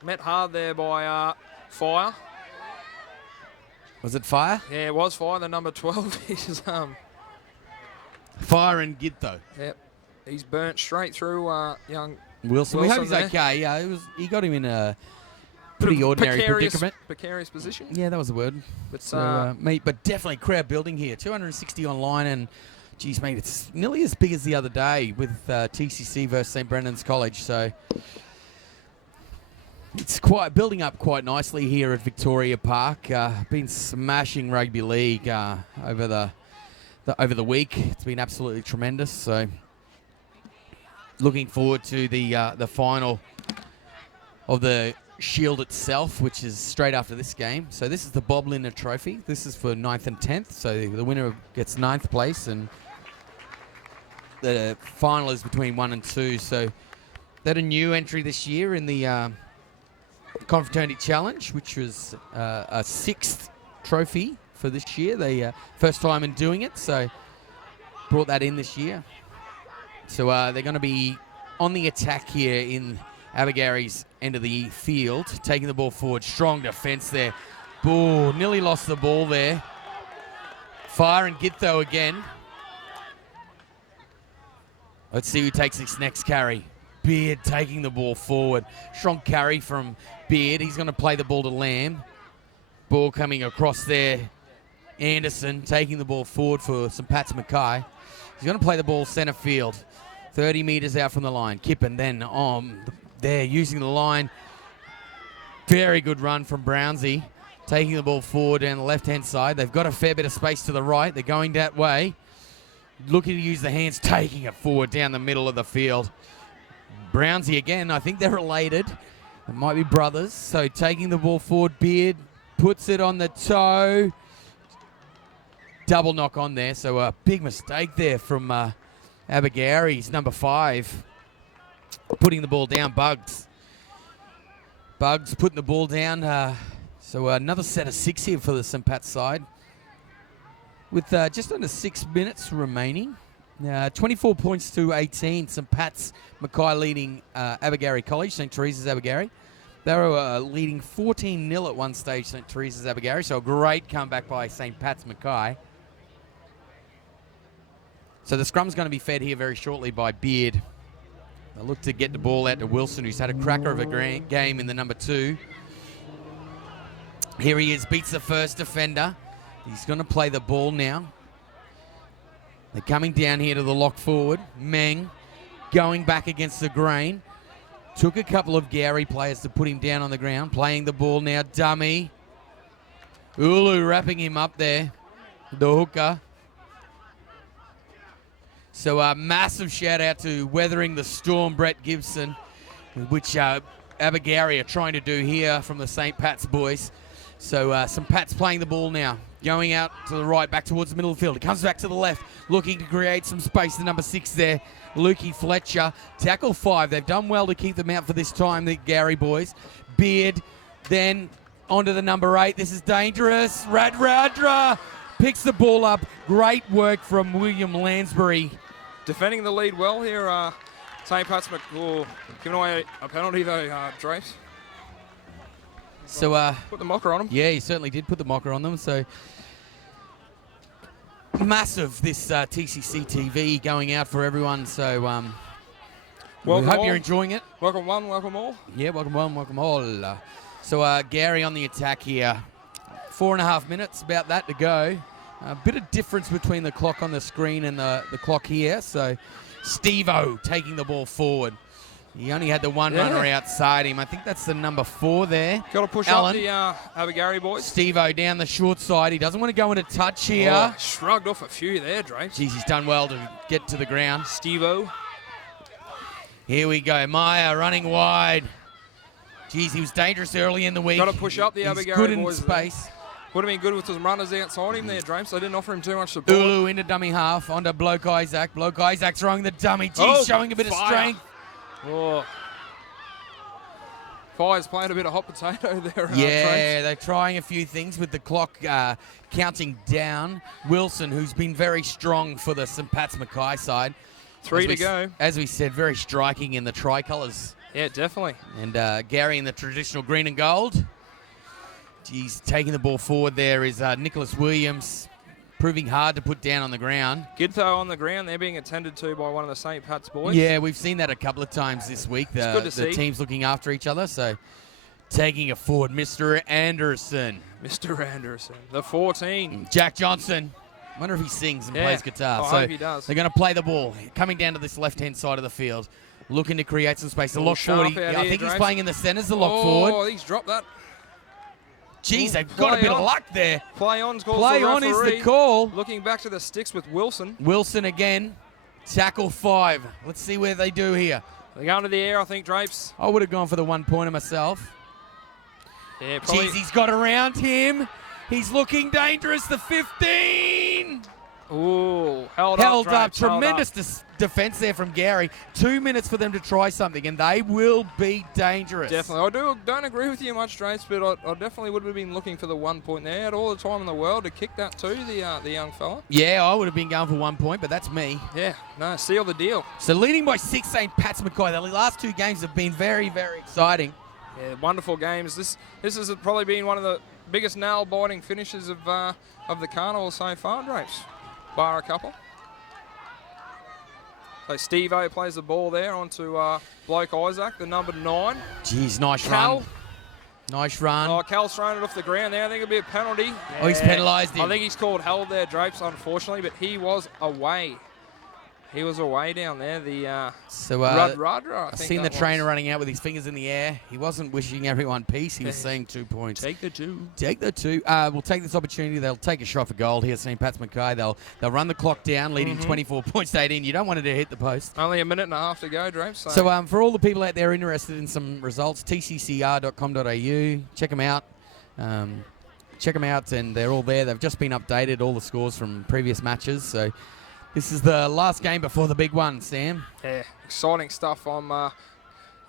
Met hard there by Fire. Was it Fire? Yeah, it was Fire, the number 12. He's Fire and Gidtho. Yep. He's burnt straight through young Wilson. We hope he's there. okay. Yeah, he got him in a pretty ordinary predicament. Precarious position. Yeah, that was the word. But definitely crowd building here. 260 online, and geez, mate, it's nearly as big as the other day with TCC versus St. Brendan's College. So it's quite building up quite nicely here at Victoria Park. Been smashing rugby league over the week. It's been absolutely tremendous. So looking forward to the final of the Shield itself, which is straight after this game. So this is the Bob Lindner Trophy. This is for 9th and 10th. So the winner gets 9th place, and the final is between 1 and 2. So that a new entry this year in the Confraternity Challenge, which was a 6th trophy for this year. They first time in doing it, so brought that in this year. So they're going to be on the attack here in Abergary's end of the field, taking the ball forward. Strong defence there. Nearly lost the ball there. Fire and Githo again. Let's see who takes this next carry. Beard taking the ball forward. Strong carry from Beard. He's going to play the ball to Lamb. Ball coming across there. Anderson taking the ball forward for St. Pat's Mackay. He's going to play the ball centre field. 30 metres out from the line. Kippen then on there using the line. Very good run from Brownsy. Taking the ball forward down the left-hand side. They've got a fair bit of space to the right. They're going that way. Looking to use the hands. Taking it forward down the middle of the field. Brownsy again. I think they're related. It might be brothers. So taking the ball forward. Beard puts it on the toe. Double knock on there. So a big mistake there from Abergary's number 5. Putting the ball down. Bugs putting the ball down. So another set of 6 here for the St. Pat's side. With just under 6 minutes remaining. 24 points to 18. St. Pat's Mackay leading Abergary College, St. Teresa's Abergary. They were leading 14-0 at one stage, St. Teresa's Abergary. So a great comeback by St. Pat's Mackay. So the scrum's going to be fed here very shortly by Beard. They look to get the ball out to Wilson, who's had a cracker of a game in the number 2. Here he is, beats the first defender. He's going to play the ball now. They're coming down here to the lock forward. Meng going back against the grain. Took a couple of Gowrie players to put him down on the ground. Playing the ball now, dummy. Ulu wrapping him up there. The hooker. So a massive shout out to Weathering the Storm, Brett Gibson, which Abergary are trying to do here from the St. Pat's boys. So some Pats playing the ball now. Going out to the right, back towards the middle of the field. It comes back to the left, looking to create some space. The number 6 there, Lukey Fletcher. Tackle 5. They've done well to keep them out for this time, the Gary boys. Beard, then onto the number 8. This is dangerous. Radradra picks the ball up. Great work from William Lansbury. Defending the lead well here. St. Pat's giving away a penalty though, Drapes. So put the mocker on them. Yeah, he certainly did put the mocker on them. So massive this TCC TV going out for everyone. So we hope you're enjoying it. Welcome one, welcome all. Yeah, welcome one, welcome all. So Gary on the attack here. 4.5 minutes, about that to go. A bit of difference between the clock on the screen and the clock here. So Steve-O taking the ball forward. He only had the one runner outside him. I think that's the number 4 there. Got to push Alan. up the Abergary boys. Steve-O down the short side. He doesn't want to go into touch here. Oh, shrugged off a few there, Drapes. Jeez, he's done well to get to the ground. Steve-O. Here we go. Maya running wide. Jeez, he was dangerous early in the week. Got to push up the He's Abergary good in boys. space. Would have been good with some runners outside him there, Drapes. They didn't offer him too much support. Ulu into dummy half, onto Bloke Isaac. Bloke Isaac throwing the dummy. Jeez, showing a bit of strength. Oh. Fire's playing a bit of hot potato there. Yeah, they're trying a few things with the clock counting down. Wilson, who's been very strong for the St. Pat's Mackay side. 3 to go. As we said, very striking in the tricolours. Yeah, definitely. And Gary in the traditional green and gold. He's taking the ball forward there is Nicholas Williams, proving hard to put down on the ground. Gidtho on the ground. They're being attended to by one of the St. Pat's boys. Yeah, we've seen that a couple of times this week. The teams looking after each other. So taking it forward, Mr. Anderson. Mr. Anderson, the 14. Jack Johnson. Wonder if he sings and plays guitar. I hope he does. They're going to play the ball. Coming down to this left-hand side of the field. Looking to create some space. The lock forward. I think he's playing in the centres, the lock forward. Oh, he's dropped that. Jeez, they've got a bit of luck there. Play on calls Play the on is referee. the call. Looking back to the sticks with Wilson. Wilson again. Tackle 5. Let's see where they do here. They're going to the air, I think, Drapes. I would have gone for the 1-pointer myself. Yeah, probably. Jeez, he's got around him. He's looking dangerous. The 15. Ooh, held up. Tremendous defense there from Gary. 2 minutes for them to try something, and they will be dangerous. Definitely. I don't agree with you much, Drapes, but I definitely would have been looking for the 1 point there. Had all the time in the world to kick that to the young fella. Yeah, I would have been going for 1 point, but that's me. Yeah, no, seal the deal. So leading by 6, St. Pat's Mackay. The last 2 games have been very, very exciting. Yeah, wonderful games. This has probably been one of the biggest nail-biting finishes of the carnival so far, Drapes. Bar a couple. So Steve-O plays the ball there onto Bloke Isaac, the number 9. Jeez, nice run. Nice run. Oh, Cal's thrown it off the ground there. I think it'll be a penalty. Yeah. Oh, he's penalised him. I think he's called held there, Drapes, unfortunately, but he was away. He was away down there. The Radra, I've seen the trainer running out with his fingers in the air. He wasn't wishing everyone peace. He was saying 2 points. Take the 2. Take the 2. We'll take this opportunity. They'll take a shot for gold here, St. Pat's Mackay. They'll run the clock down, leading 24 points to 18. You don't want it to hit the post. Only a minute and a half to go, Drapes. So for all the people out there interested in some results, tccr.com.au. Check them out. Check them out, and they're all there. They've just been updated, all the scores from previous matches. So this is the last game before the big one, Sam. Yeah, exciting stuff. I'm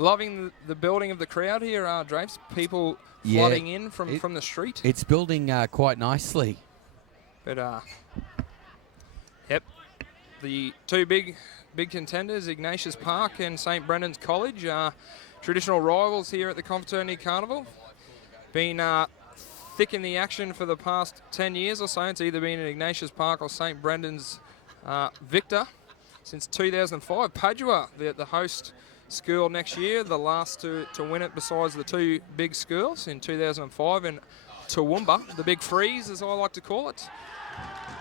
loving the building of the crowd here, Drapes. People flooding in from the street. It's building quite nicely. But, yep, the 2 big contenders, Ignatius Park and St. Brendan's College, traditional rivals here at the Confraternity Carnival. Been thick in the action for the past 10 years or so. It's either been at Ignatius Park or St. Brendan's Victor since 2005. Padua, the host school next year, the last to win it besides the 2 big schools in 2005, and Toowoomba, the big freeze as I like to call it.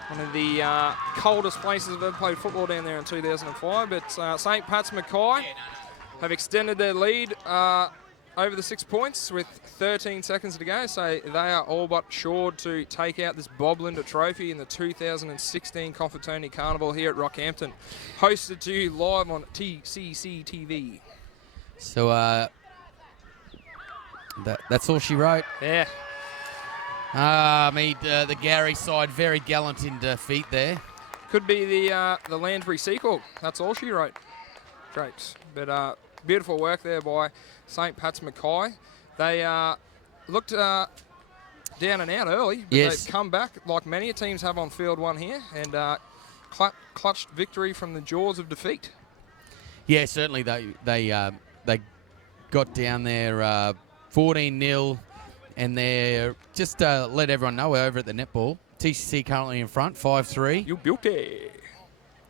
One of the coldest places I've ever played football down there in 2005, but St. Pat's Mackay have extended their lead over the 6 points with 13 seconds to go, so they are all but sure to take out this Boblinder Trophy in the 2016 Confraternity Carnival here at Rockhampton. Hosted to you live on TCC TV. So that's all she wrote. Yeah. The Gary side very gallant in defeat there. Could be the Lansbury sequel. That's all she wrote. Drapes. But beautiful work there by St. Pat's Mackay. They looked down and out early, but they've come back like many teams have on field one here and clutched victory from the jaws of defeat. Yeah, certainly they got down there 14-0, and they're just let everyone know we're over at the netball. TCC currently in front, 5-3. You built it.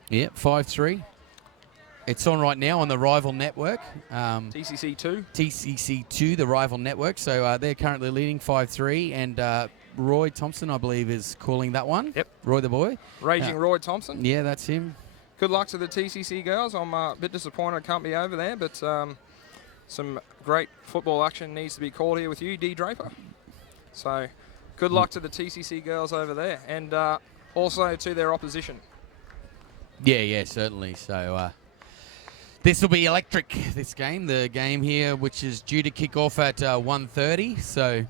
Yeah, 5-3. It's on right now on the rival network. TCC2. TCC2, the rival network. So they're currently leading 5-3, and Roy Thompson, I believe, is calling that one. Yep. Roy the boy. Raging Roy Thompson. Yeah, that's him. Good luck to the TCC girls. I'm a bit disappointed I can't be over there, but some great football action needs to be called here with you, D. Draper. So good luck to the TCC girls over there, and also to their opposition. Yeah, certainly. So this will be electric, this game. The game here, which is due to kick off at 1:30. So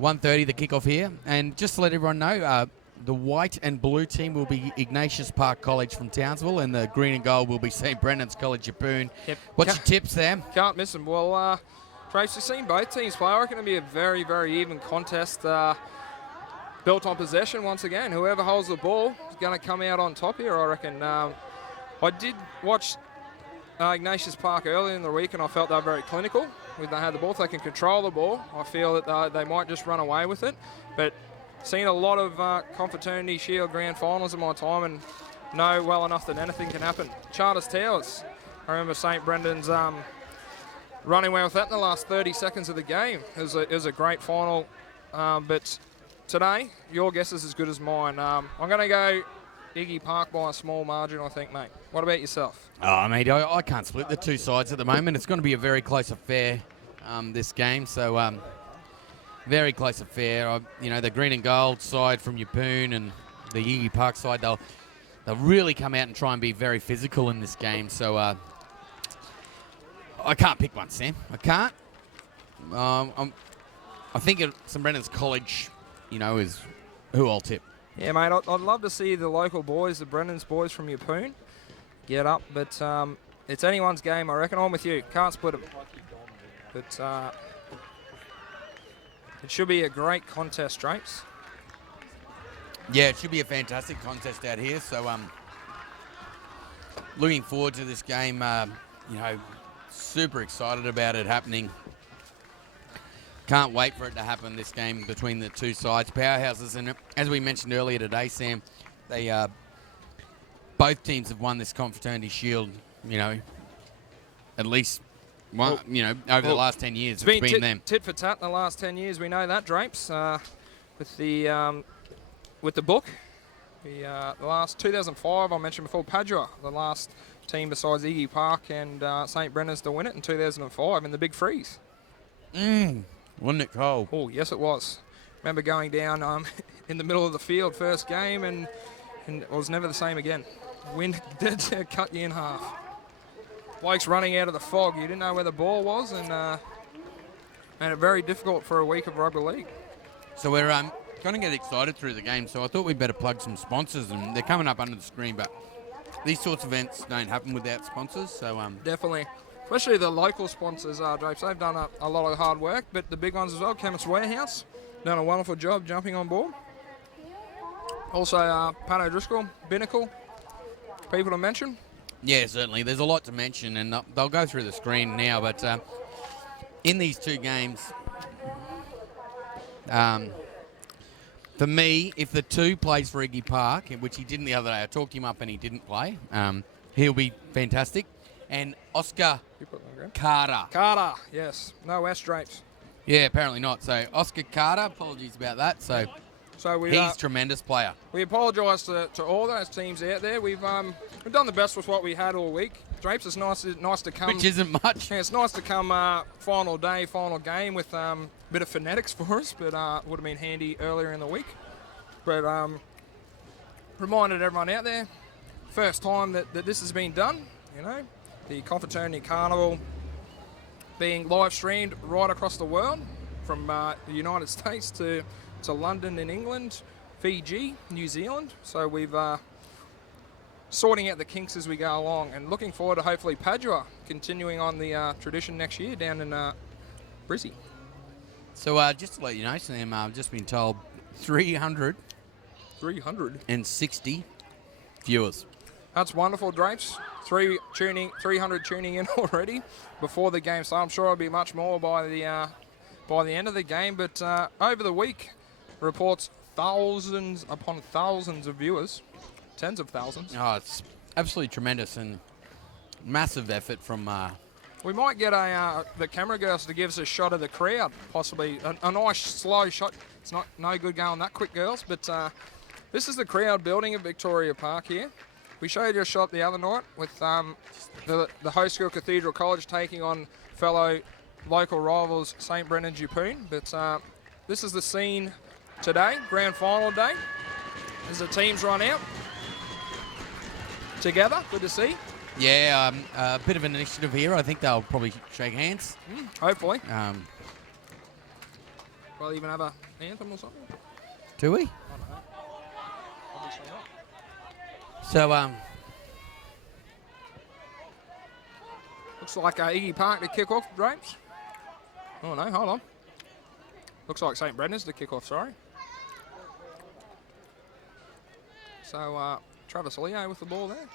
1:30, the kickoff here. And just to let everyone know, the white and blue team will be Ignatius Park College from Townsville, and the green and gold will be St. Brendan's College, Yeppoon. Yep. What's your tips, Sam? Can't miss them. Well, Trace, you've seen both teams play. I reckon it'll be a very, very even contest built on possession once again. Whoever holds the ball is going to come out on top here, I reckon. I did watch Ignatius Park earlier in the week, and I felt they were very clinical. When they had the ball, if they can control the ball, I feel that they might just run away with it. But seen a lot of Confraternity Shield Grand Finals in my time and know well enough that anything can happen. Charters Towers. I remember St. Brendan's running away with that in the last 30 seconds of the game. It was a great final. But today, your guess is as good as mine. I'm going to go Iggy Park by a small margin, I think, mate. What about yourself? Oh, mate, I can't split the two sides at the moment. It's going to be a very close affair, this game. So, very close affair. The green and gold side from Yeppoon and the Iggy Park side, they'll really come out and try and be very physical in this game. So, I can't pick one, Sam. I can't. I think St. Brendan's College, is who I'll tip. Yeah, mate, I'd love to see the local boys, the Brendan's boys from Yeppoon, get up, but it's anyone's game, I reckon. I'm with you. Can't split them. But it should be a great contest, Drapes. Yeah, it should be a fantastic contest out here. So, looking forward to this game. Super excited about it happening. Can't wait for it to happen, this game between the two sides. Powerhouses, and as we mentioned earlier today, Sam, they both teams have won this Confraternity Shield, at least one, over the last 10 years. It's been them. Tit for tat in the last 10 years. We know that, Drapes, with the book. The last 2005, I mentioned before, Padua, the last team besides Iggy Park and St. Brendan's to win it in 2005 in the Big Freeze. Wasn't it cold? Oh, yes, it was. Remember going down in the middle of the field first game, and it was never the same again. Wind did cut you in half. Blokes running out of the fog. You didn't know where the ball was, and made it very difficult for a week of rugby league. So we're going to get excited through the game, so I thought we'd better plug some sponsors, and they're coming up under the screen, but these sorts of events don't happen without sponsors. So Definitely. Especially the local sponsors, Drapes. They've done a lot of hard work, but the big ones as well. Chemist Warehouse, done a wonderful job jumping on board. Also, Pat O'Driscoll, Binnacle, people to mention. Yeah, certainly. There's a lot to mention, and they'll go through the screen now, but in these two games, for me, if the two plays for Iggy Park, which he didn't the other day, I talked him up and he didn't play, he'll be fantastic. And Oscar Carter. Carter, yes. No S, Drapes. Yeah, apparently not. So Oscar Carter, apologies about that. So So He's a tremendous player. We apologise to all those teams out there. We've done the best with what we had all week. Drapes, it's nice to come. Which isn't much. Yeah, it's nice to come final day, final game with a bit of phonetics for us, but would have been handy earlier in the week. But reminded everyone out there, first time that this has been done. You know, the Confraternity Carnival being live streamed right across the world, from the United States to London in England, Fiji, New Zealand. So we've sorting out the kinks as we go along, and looking forward to hopefully Padua continuing on the tradition next year down in Brizzy. So just to let you know, Sam, I've just been told 360 viewers. That's wonderful, Drapes. 300 tuning in already before the game, so I'm sure it'll be much more by the end of the game. But over the week, reports thousands upon thousands of viewers, tens of thousands. Oh, it's absolutely tremendous and massive effort from. We might get the camera girls to give us a shot of the crowd, possibly a nice slow shot. It's no good going that quick, girls, but this is the crowd building at Victoria Park here. We showed you a shot the other night with the host school Cathedral College taking on fellow local rivals St Brendan Jupun, but this is the scene today, grand final day, as the teams run out together. Good to see. Yeah, a bit of an initiative here. I think they'll probably shake hands. Hopefully. Probably even have a anthem or something. Do we? I don't know. Obviously not. So, looks like Iggy Park to kick off, Drapes. Oh no, hold on. Looks like St Brendan's to kick off, sorry. So, Travis Leo with the ball there.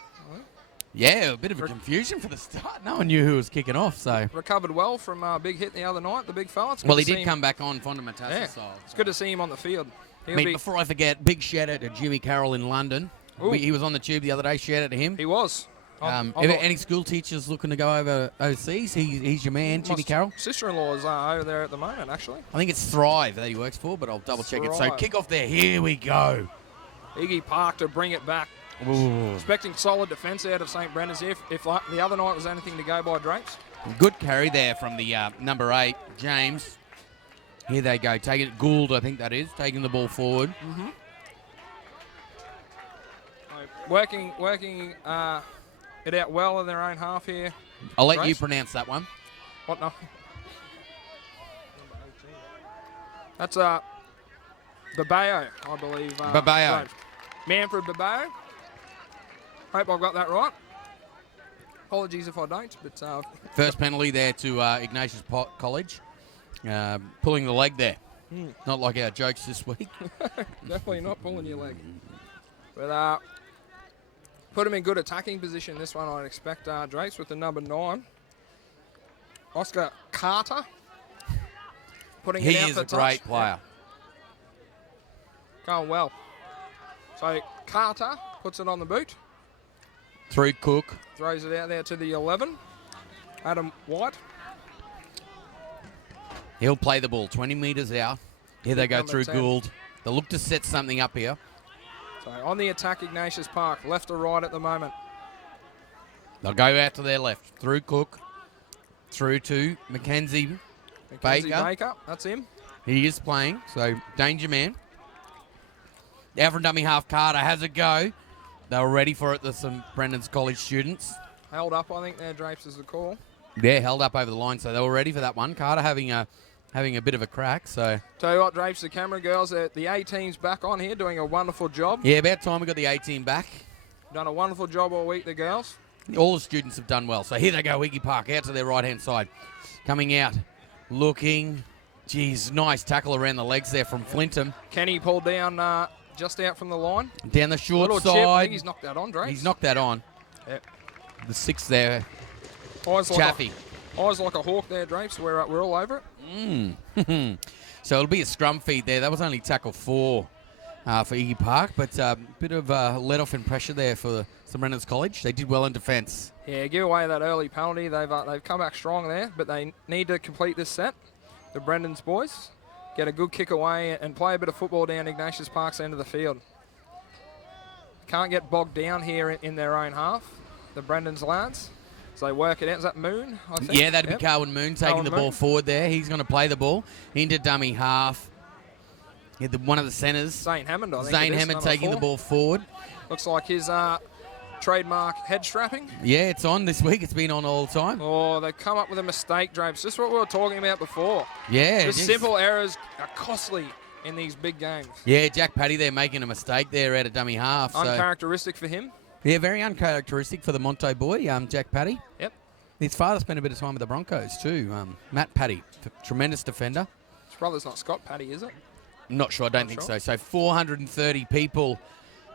yeah, a bit of a confusion for the start. No one knew who was kicking off, so. Recovered well from a big hit the other night, the big fella. Well, he did come back on fundamental side. It's good to see him on the field. Before I forget, big shout out to Jimmy Carroll in London. He was on the tube the other day. Shout out to him. He was. Any school teachers looking to go over overseas, he's your man, Jimmy Carroll. Sister-in-law is over there at the moment, actually. I think it's Thrive that he works for, but I'll double check it. So kick off there. Here we go. Iggy Park to bring it back. Ooh. Expecting solid defence out of St Brendan's here. If the other night was anything to go by, Drapes. Good carry there from the number 8, James. Here they go. Taking it, Gould, I think that is, taking the ball forward. Mm-hmm. Working it out well in their own half here. I'll let you pronounce that one. What no? That's Babayo, I believe. Babayo. Manfred Babayo. Hope I've got that right. Apologies if I don't, but first penalty there to Ignatius College. Pulling the leg there. Not like our jokes this week. Definitely not pulling your leg. But put him in good attacking position. This one I'd expect Drapes with the number 9. Oscar Carter. Putting it out He is for a great touch. player. Going well. So Carter puts it on the boot. Through Cook. Throws it out there to the 11. Adam White. He'll play the ball 20 metres out. Here they go Number through 10. Gould. They look to set something up here. So on the attack, Ignatius Park, left or right at the moment. They'll go out to their left. Through Cook. Through to Mackenzie Baker, that's him. He is playing, so danger man. Out from dummy half, Carter has a go. They were ready for it, the St Brendan's College students. Held up, I think, there, Drapes is the call. Yeah, held up over the line, so they were ready for that one. Carter having a bit of a crack, so. Tell you what, Drapes, the camera girls, the A team's back on here doing a wonderful job. Yeah, about time we got the A team back. Done a wonderful job all week, the girls. All the students have done well. So here they go, Iggy Park, out to their right-hand side. Coming out, looking. Geez, nice tackle around the legs there from Flintham. Kenny pulled down just out from the line. Down the short Little side. chip. I think he's knocked that on, Drapes. He's knocked that on. Yep. The 6 there. Chaffee. Eyes like a hawk there, Drapes. We're all over it. So it'll be a scrum feed there. That was only tackle 4 for Iggy Park, but a bit of let off in pressure there for St Brendan's College. They did well in defence. Yeah, give away that early penalty. They've come back strong there, but they need to complete this set. The Brendan's boys. get a good kick away and play a bit of football down Ignatius Park's end of the field. Can't get bogged down here in their own half, the Brendan's lads. So they work it out. Is that Moon, I think? Yeah, that'd be Carwin Moon taking the ball forward there. He's going to play the ball into dummy half. Yeah, one of the centres. Zane Hammond, I think. Zane Hammond taking the ball forward. Looks like his trademark head strapping. Yeah, it's on this week. It's been on all the time. Oh, they come up with a mistake, Drapes. Just what we were talking about before. Yeah. Just simple errors are costly in these big games. Yeah, Jack Paddy there making a mistake there at a dummy half. Uncharacteristic for him. Yeah, very uncharacteristic for the Monto boy, Jack Paddy. Yep. His father spent a bit of time with the Broncos too, Matt Paddy, tremendous defender. His brother's not Scott Paddy, is it? Not sure, I don't think so. So 430 people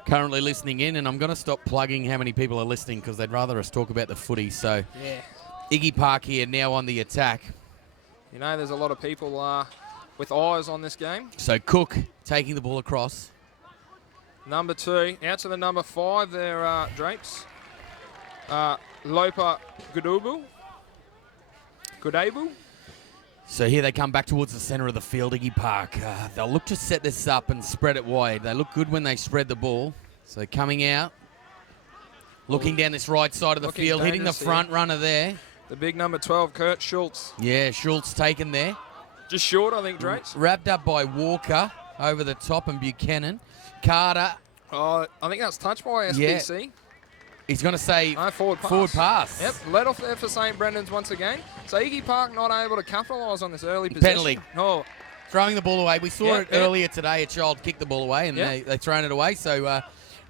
currently listening in, and I'm going to stop plugging how many people are listening because they'd rather us talk about the footy. So yeah. Iggy Park here now on the attack. You know, there's a lot of people with eyes on this game. So Cook taking the ball across. Number 2, out to the number 5 there, Drapes. Lopa Gudabu. So here they come back towards the centre of the field, Iggy Park. They'll look to set this up and spread it wide. They look good when they spread the ball. So coming out, looking down this right side of the field, hitting the front runner there. The big number 12, Kurt Schultz. Yeah, Schultz taken there. Just short, I think, Drapes. Wrapped up by Walker over the top and Buchanan. Carter. Oh, I think that's touched by SBC. Yeah. He's going to say forward pass. Forward pass. Yep, let off there for St. Brendan's once again. So Iggy Park not able to capitalise on this early possession. Penalty. Oh. Throwing the ball away. We saw it earlier today. A child kicked the ball away and they thrown it away. So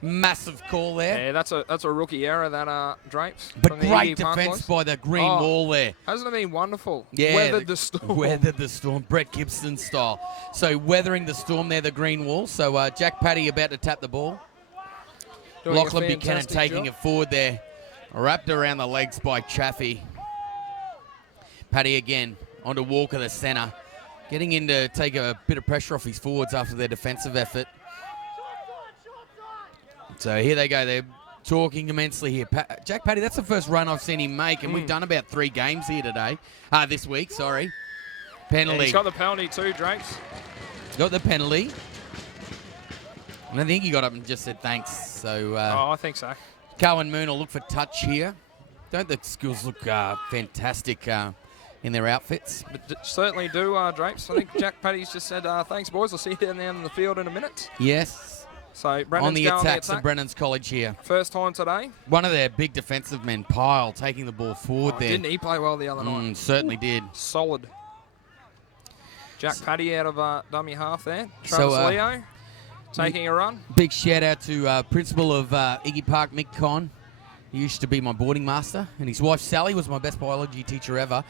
massive call there. Yeah, that's a rookie error, that Drapes. But great defence by the green wall there. Hasn't it been wonderful? Yeah. Weathered the storm. Weathered the storm. Brett Gibson style. So weathering the storm there, the green wall. So Jack Paddy about to tap the ball. Lachlan Buchanan taking it forward there. Wrapped around the legs by Chaffee. Paddy again onto Walker, the centre. Getting in to take a bit of pressure off his forwards after their defensive effort. So here they go. They're talking immensely here. Jack Paddy, that's the first run I've seen him make, and we've done about 3 games here today. This week, sorry. Penalty. Yeah, he's got the penalty too, Drapes. Got the penalty. And I think he got up and just said thanks. So I think so. Carwin Moon will look for touch here. Don't the schools look fantastic in their outfits? But certainly do, Drapes. I think Jack Paddy's just said, thanks, boys. I'll see you down there in the field in a minute. Yes. So Brennan's on the attack, St. Brennan's College here. First time today. One of their big defensive men, Pyle, taking the ball forward there. Didn't he play well the other night? Certainly did. Solid. Jack Paddy out of dummy half there. So, Travis Leo taking a run. Big shout out to principal of Iggy Park, Mick Conn. He used to be my boarding master, and his wife Sally was my best biology teacher ever.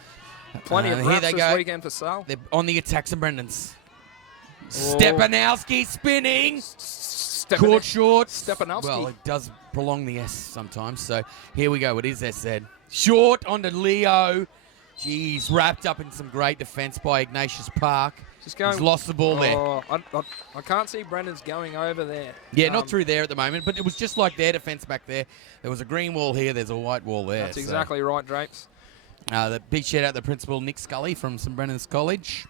Plenty of raps this weekend for Sal. They're on the attack, St. Brendan's. Stepanowski spinning. Caught short. Stepanowski. Well, it does prolong the S sometimes, so here we go. It is SZ. Short onto Leo. Jeez, wrapped up in some great defence by Ignatius Park. He's lost the ball there. I can't see Brendan's going over there. Yeah, not through there at the moment, but it was just like their defence back there. There was a green wall here, there's a white wall there. That's exactly right, Drapes. The big shout out to Principal Nick Scully from St. Brendan's College.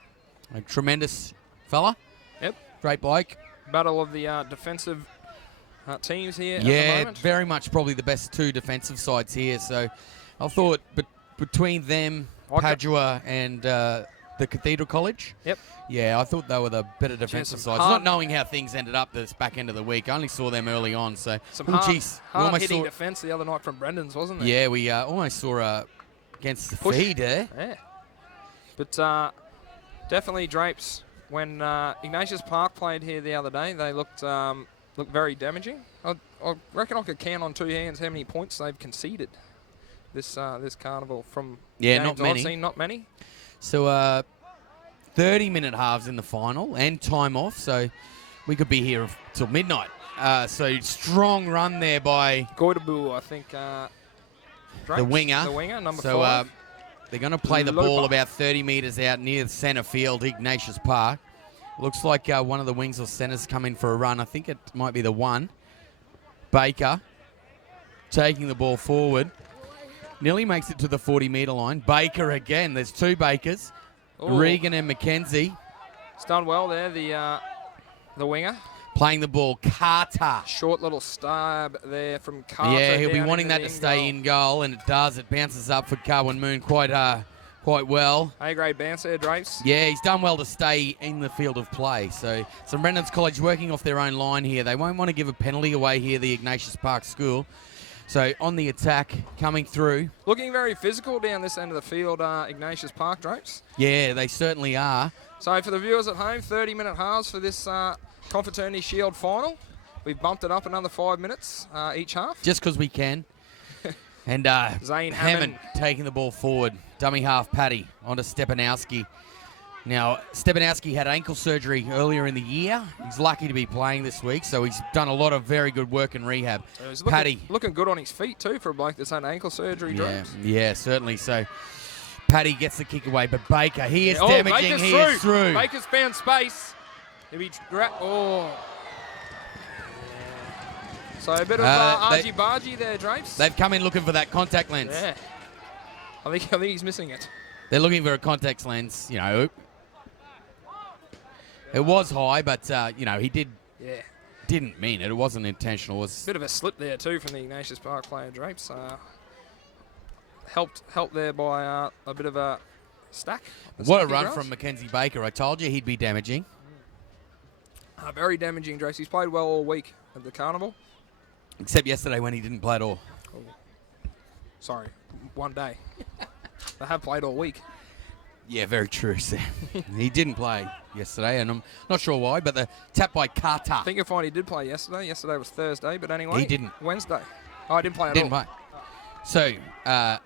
A tremendous fella. Yep. Great bloke. Battle of the defensive teams here at the Yeah, moment. very much probably the best 2 defensive sides here. So I thought between them, Padua and the Cathedral College. Yep. Yeah, I thought they were the better defensive sides. Not knowing how things ended up this back end of the week. I only saw them early on. So, some hard-hitting defence the other night from Brendan's, wasn't there? Yeah, we almost saw against the feed there. Yeah. But definitely Drapes. When Ignatius Park played here the other day, they looked very damaging. I reckon I could count on 2 hands how many points they've conceded this carnival from games not many. I've seen. Not many. So 30-minute halves in the final and time off, so we could be here till midnight. So strong run there by Goidabu, I think. The winger. The winger, number 5. So they're going to play the ball about 30 metres out near the centre field, Ignatius Park. Looks like one of the wings or centres come in for a run. I think it might be the 1. Baker taking the ball forward. Nearly makes it to the 40-metre line. Baker again. There's 2 Bakers. Regan and McKenzie. He's done well there, the winger. Playing the ball, Carter. Short little stab there from Carter. Yeah, he'll be down wanting into that the to stay in goal, and it does. It bounces up for Carwyn Moon quite well. A-grade bounce there, Drapes. Yeah, he's done well to stay in the field of play. So St Brendan's College working off their own line here. They won't want to give a penalty away here, the Ignatius Park School. So on the attack, coming through. Looking very physical down this end of the field, Ignatius Park, Drapes. Yeah, they certainly are. So for the viewers at home, 30-minute halves for this Confraternity Shield final. We've bumped it up another 5 minutes each half. Just because we can. And Zane Hammond taking the ball forward. Dummy half Paddy onto Stepanowski. Now, Stepanowski had ankle surgery earlier in the year. He's lucky to be playing this week, so he's done a lot of very good work in rehab. So he's Paddy. looking good on his feet too for a bloke that's had ankle surgery. Yeah, certainly. So Paddy gets the kick away, but Baker, he is Baker's damaging. He is through. Baker's found space. So a bit of argy-bargy there, Drapes. They've come in looking for that contact lens. Yeah. I think he's missing it. They're looking for a contact lens, you know. It was high, but, he didn't mean it. It wasn't intentional. It was Bit of a slip there too from the Ignatius Park player, Drapes. Helped there by a bit of a stack. What a run from Mackenzie Baker. I told you he'd be damaging. Very damaging, Drapes. He's played well all week at the carnival. Except yesterday when he didn't play at all. Oh. Sorry, one day. They have played all week. Yeah, very true, Sam. He didn't play yesterday, and I'm not sure why, but the tap by Carter. I think you'll find he did play yesterday. Yesterday was Thursday, but anyway. He didn't. Wednesday. Oh, he didn't play at all. Didn't play. So,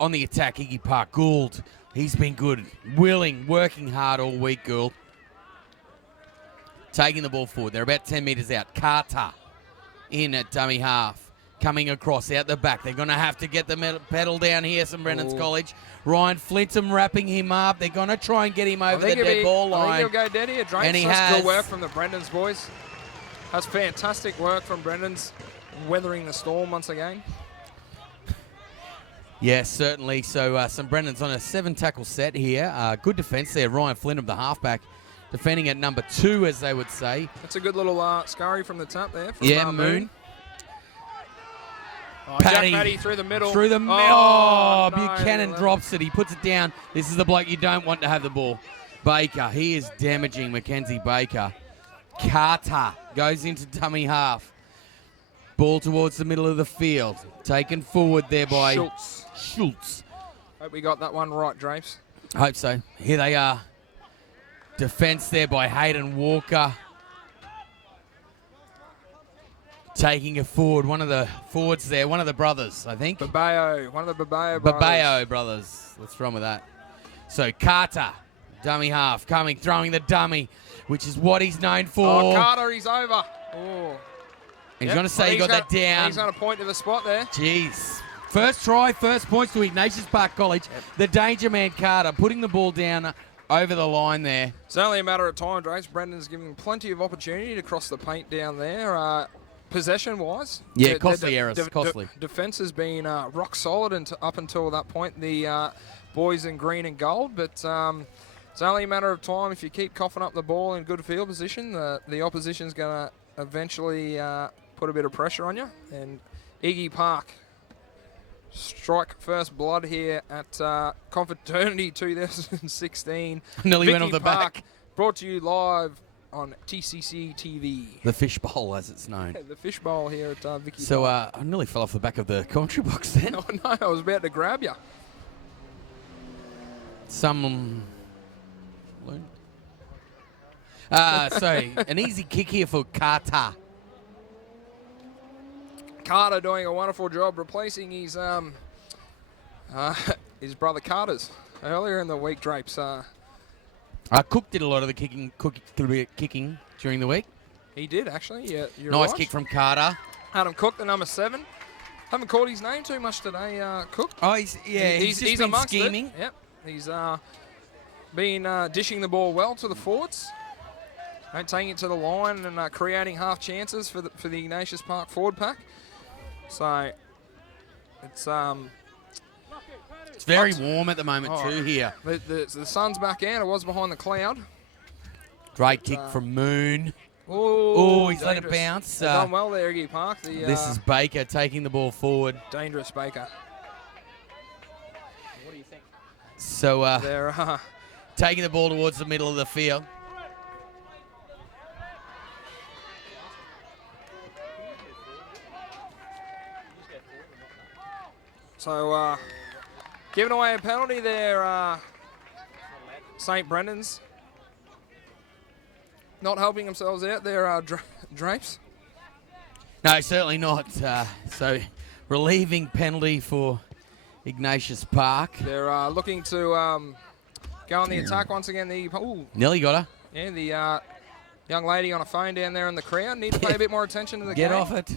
on the attack, Iggy Park. Gould, he's been good. Willing, working hard all week, Gould. Taking the ball forward. They're about 10 metres out. Carter in at dummy half. Coming across out the back. They're going to have to get the pedal down here, St Brendan's College. Ryan Flintham wrapping him up. They're going to try and get him over the dead ball line. I think he'll go dead here. Drapes, and he that's has. good work from the Brendans boys. That's fantastic work from Brendans, weathering the storm once again. Yes, certainly. So St Brendan's on a 7-tackle set here. Good defence there. Ryan Flintham, the halfback, defending at number 2, as they would say. That's a good little scurry from the tap there. From Moon. Paddy through the middle. Buchanan drops it. He puts it down. This is the bloke you don't want to have the ball. Baker, he is damaging Mackenzie Baker. Carter goes into dummy half. Ball towards the middle of the field. Taken forward there by Schultz. Hope we got that one right, Drapes. Hope so. Here they are. Defence there by Hayden Walker. Taking it forward. One of the forwards there. One of the brothers, I think. Babayo. One of the Babayo brothers. Babayo brothers. What's wrong with that? So Carter, dummy half, throwing the dummy, which is what he's known for. Oh, Carter, he's over. Oh. He's going to say he got that down. He's going to point to the spot there. Jeez. First try, first points to Ignatius Park College. Yep. The danger man, Carter, putting the ball down over the line there. It's only a matter of time, Drapes. Brendan's giving plenty of opportunity to cross the paint down there. Possession-wise. Yeah, costly errors, costly. Defence has been rock solid up until that point, the boys in green and gold, but it's only a matter of time. If you keep coughing up the ball in good field position, the opposition's going to eventually put a bit of pressure on you. And Iggy Park strike first blood here at Confraternity 2016. Nearly Vicky went off the Park, back. Brought to you live on TCC TV. The fishbowl, as it's known. The fishbowl here at Vicky So Park. I nearly fell off the back of the commentary box then. Oh no, I was about to grab you. So an easy kick here for Carter. Carter doing a wonderful job replacing his brother Carter's earlier in the week, Drapes. Cook did a lot of the kicking during the week. He did, actually. Yeah, you're nice right. kick from Carter. Adam Cook, the number 7. Haven't called his name too much today, Cook. Oh, he's just been scheming. It. Yep, he's been dishing the ball well to the forwards, taking it to the line and creating half chances for the Ignatius Park forward pack. So it's very warm at the moment too here. The sun's back out. It was behind the cloud. Great kick from Moon. Oh, he's let it bounce. They've done well there, Iggy Park. This is Baker taking the ball forward. Dangerous Baker. What do you think? So they're taking the ball towards the middle of the field. So giving away a penalty there, St. Brendan's. Not helping themselves out there, Drapes. No, certainly not. So relieving penalty for Ignatius Park. They're looking to go on the attack once again. Nearly got her. Yeah, the young lady on a phone down there in the crowd. Need to pay a bit more attention to the game. Get off it.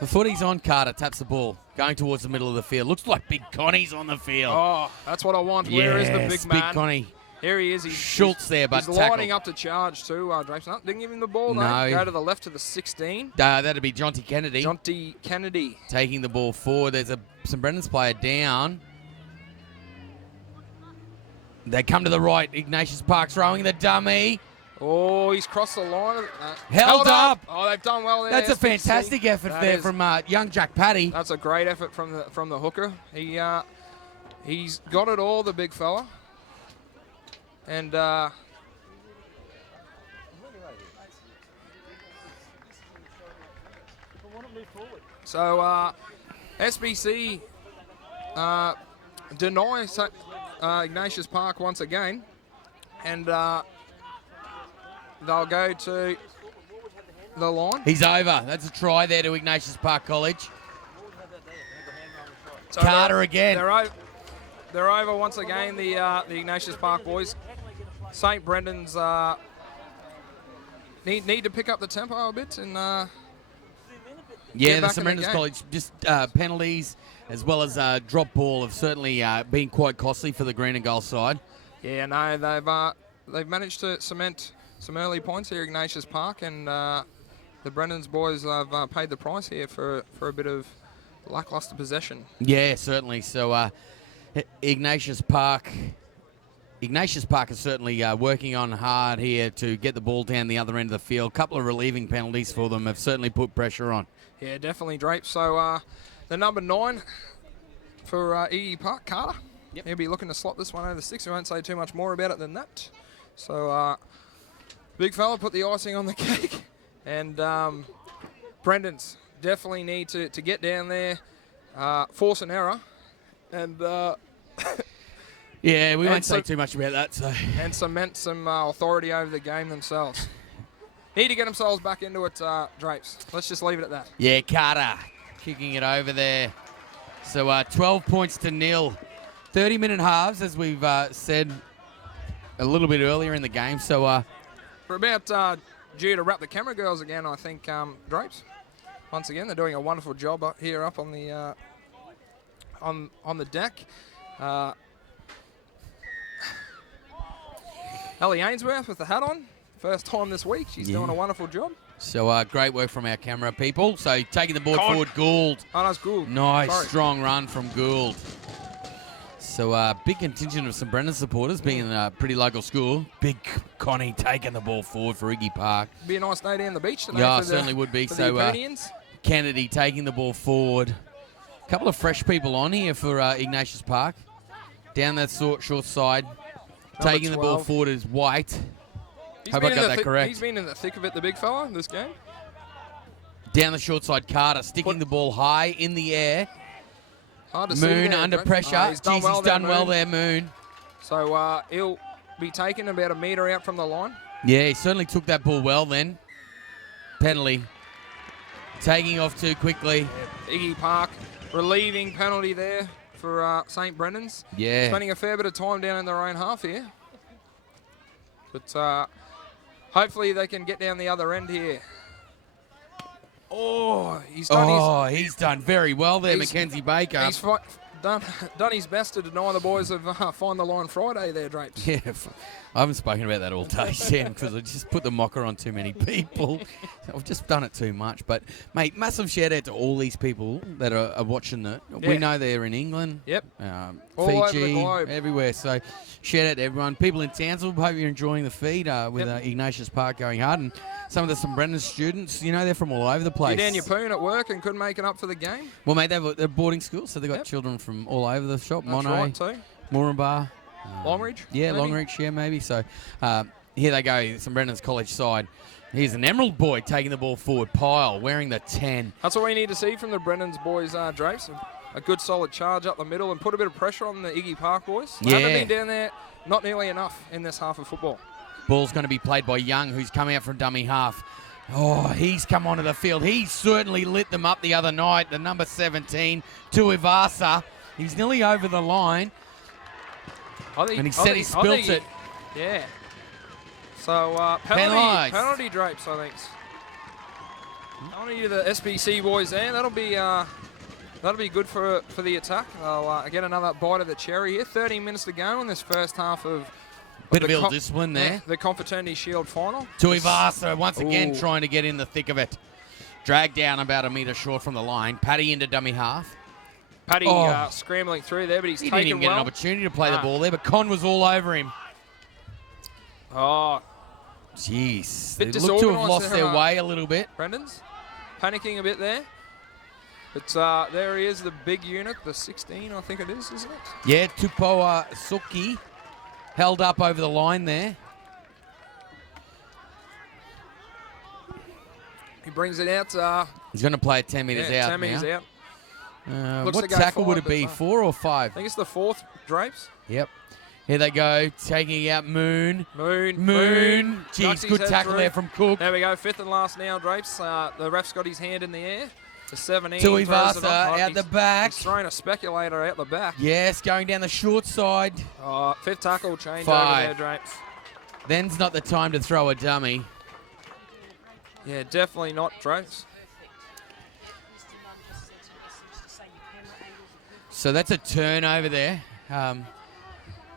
The footy's on. Carter taps the ball, going towards the middle of the field. Looks like Big Connie's on the field. Oh, that's what I want. Where is the big man? Big Connie. Here he is. Schultz there, but he's lining up to charge too. Drapes didn't give him the ball. No. Go to the left to the 16. That'd be Jonty Kennedy. Jonty Kennedy taking the ball forward. There's a St. Brendan's player down. They come to the right. Ignatius Park throwing the dummy. Oh, he's crossed the line. Held up. Oh, they've done well there. That's a SBC. fantastic effort there from young Jack Paddy. That's a great effort from the hooker. He's got it all, the big fella. And so SBC denies Ignatius Park once again, and they'll go to the line. He's over. That's a try there to Ignatius Park College. So Carter again. They're over once again, the Ignatius Park boys. St. Brendan's need to pick up the tempo a bit and yeah, the St. Brendan's College just penalties as well as drop ball have certainly been quite costly for the green and gold side. Yeah, no, they've managed to cement some early points here, Ignatius Park, and the Brendan's boys have paid the price here for a bit of lackluster possession. Yeah, certainly. So Ignatius Park is certainly working on hard here to get the ball down the other end of the field. A couple of relieving penalties for them have certainly put pressure on. Yeah, definitely, Drape. So the number 9 for Iggy Park, Carter. Yep. He'll be looking to slot this one over the 6. We won't say too much more about it than that. So big fella put the icing on the cake. And Brendan's definitely need to get down there, force an error. And yeah, we won't say too much about that. So. And cement some authority over the game themselves. Need to get themselves back into it, Drapes. Let's just leave it at that. Yeah, Carter kicking it over there. So 12 points to 0. 30-minute halves, as we've said a little bit earlier in the game. So we're about due to wrap the camera girls again, I think, Drapes. Once again, they're doing a wonderful job up here up on the on the deck. Ellie Ainsworth with the hat on. First time this week. She's doing a wonderful job. So great work from our camera people. So taking the board forward, Gould. Oh, that's Gould. Nice, strong run from Gould. So big contingent of St. Brendan supporters being a pretty local school. Big Connie taking the ball forward for Iggy Park. Be a nice day down the beach today. Yeah, certainly would be. So Kennedy taking the ball forward. A couple of fresh people on here for Ignatius Park. Down that short side. Taking the ball forward is White. Hope I got that correct. He's been in the thick of it, the big fella, this game. Down the short side, Carter sticking the ball high in the air. Hard to see Moon there, under Brent. pressure. He's done well there, Moon. So he'll be taken about a metre out from the line. Yeah, he certainly took that ball well then. Penalty. Taking off too quickly. Yeah, Iggy Park relieving penalty there for St. Brendan's. Yeah. Spending a fair bit of time down in their own half here. But hopefully they can get down the other end here. Oh, he's done very well there, Mackenzie Baker. He's done his best to deny the boys of Find the Line Friday there, Drapes. Yeah, I haven't spoken about that all day, Sam, because I just put the mocker on too many people. I've just done it too much. But, mate, massive shout-out to all these people that are watching it. Yeah. We know they're in England. Yep. Fiji, All over the globe. everywhere. So, shout-out to everyone. People in Townsville, hope you're enjoying the feed with Ignatius Park going hard. And some of the St Brendan students, they're from all over the place. You're down your poon at work and couldn't make it up for the game? Well, mate, they're boarding school, so they've got children from all over the shop. That's Mono, right, too. Moranbah. Longreach? Yeah, maybe? Longreach, yeah, maybe. So here they go, St Brendan's College side. Here's an Emerald boy taking the ball forward. Pyle wearing the 10. That's what we need to see from the Brennan's boys, Drapes. A good solid charge up the middle and put a bit of pressure on the Iggy Park boys. They haven't been down there not nearly enough in this half of football. Ball's going to be played by Young, who's coming out from dummy half. Oh, he's come onto the field. He certainly lit them up the other night. The number 17, Tuivasa. He's nearly over the line. And he said he spilt it. Yeah. So, penalty Drapes, I think. Penalty to the SBC boys there. That'll be good for the attack. They'll get another bite of the cherry here. 13 minutes to go in this first half of Bit of ill discipline there. The Confraternity Shield final. Tuivasa once again trying to get in the thick of it. Dragged down about a metre short from the line. Paddy into dummy half. Paddy scrambling through there, but he's taken didn't even get an opportunity to play the ball there, but Con was all over him. Oh. Jeez. They look to have lost their way a little bit. Brendan's panicking a bit there. But there he is, the big unit, the 16, I think it is, isn't it? Yeah, Tupoa Suki held up over the line there. He brings it out. He's going to play it 10 metres out 10 metres out. What tackle would it be, 4 or 5? I think it's the 4th, Drapes. Yep. Here they go, taking out Moon. Moon. Jeez, good tackle there from Cook. There we go, 5th and last now, Drapes. The ref's got his hand in the air. The 17. Tuivasa out the back. He's throwing a speculator out the back. Yes, going down the short side. 5th tackle change 5. over there, Drapes. Then's not the time to throw a dummy. Yeah, definitely not, Drapes. So that's a turnover there.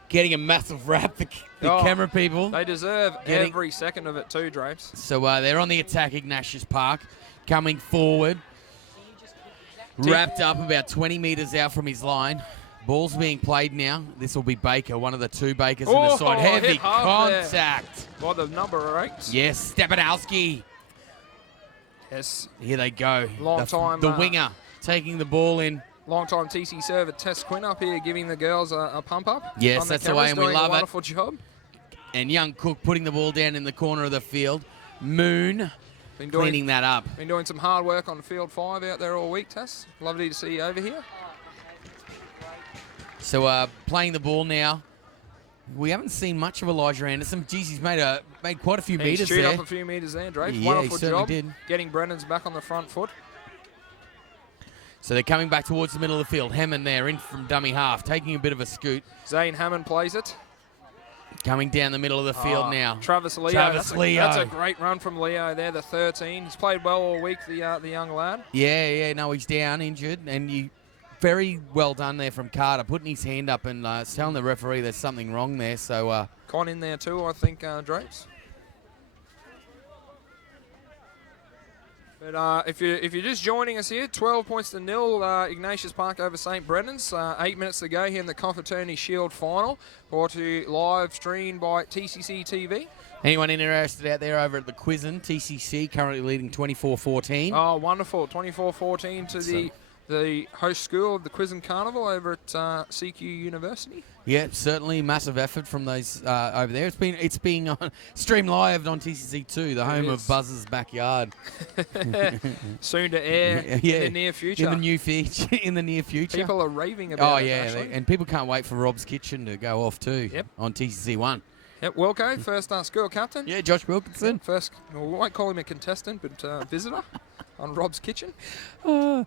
Getting a massive rap, the camera people. They deserve every second of it too, Drapes. So they're on the attack, Ignatius Park, coming forward. Wrapped up about 20 metres out from his line. Ball's being played now. This will be Baker, one of the 2 Bakers in the side. Heavy contact. By the number 8. Yes, Stepanowski. Yes. Here they go. The winger taking the ball in. Long-time TC server Tess Quinn up here giving the girls a pump-up. Yes, that's the way, and we love it. Wonderful job. And young Cook putting the ball down in the corner of the field. Moon cleaning that up. Been doing some hard work on field 5 out there all week, Tess. Lovely to see you over here. So playing the ball now. We haven't seen much of Elijah Anderson. Jeez, he's made quite a few metres there. He's up a few metres there, Drake. Yeah, wonderful job. Did. Getting Brennan's back on the front foot. So they're coming back towards the middle of the field. Hammond there in from dummy half, taking a bit of a scoot. Zane Hammond plays it. Coming down the middle of the field now. Travis Leo. That's a great run from Leo there, the 13. He's played well all week, the young lad. Yeah, no, he's down, injured. And very well done there from Carter, putting his hand up and telling the referee there's something wrong there. So Con in there too, I think, Drapes. But if you're just joining us here, 12 points to 0, Ignatius Park over St Brendan's. 8 minutes to go here in the Confraternity Shield final, brought to you live streamed by TCC TV. Anyone interested out there over at the Quizen, TCC currently leading 24-14. Oh, wonderful. 24-14 to the host school of the Quizen Carnival over at CQ University. Yeah, certainly massive effort from those over there. It's being streamed live on TCC2, the home of Buzz's backyard. Soon to air in the near future. In the near future. People are raving about it. And people can't wait for Rob's Kitchen to go off too. Yep. On TCC1. Yep, Wilco, first school captain. Yeah, Josh Wilkinson. First, we won't call him a contestant, but visitor on Rob's Kitchen. I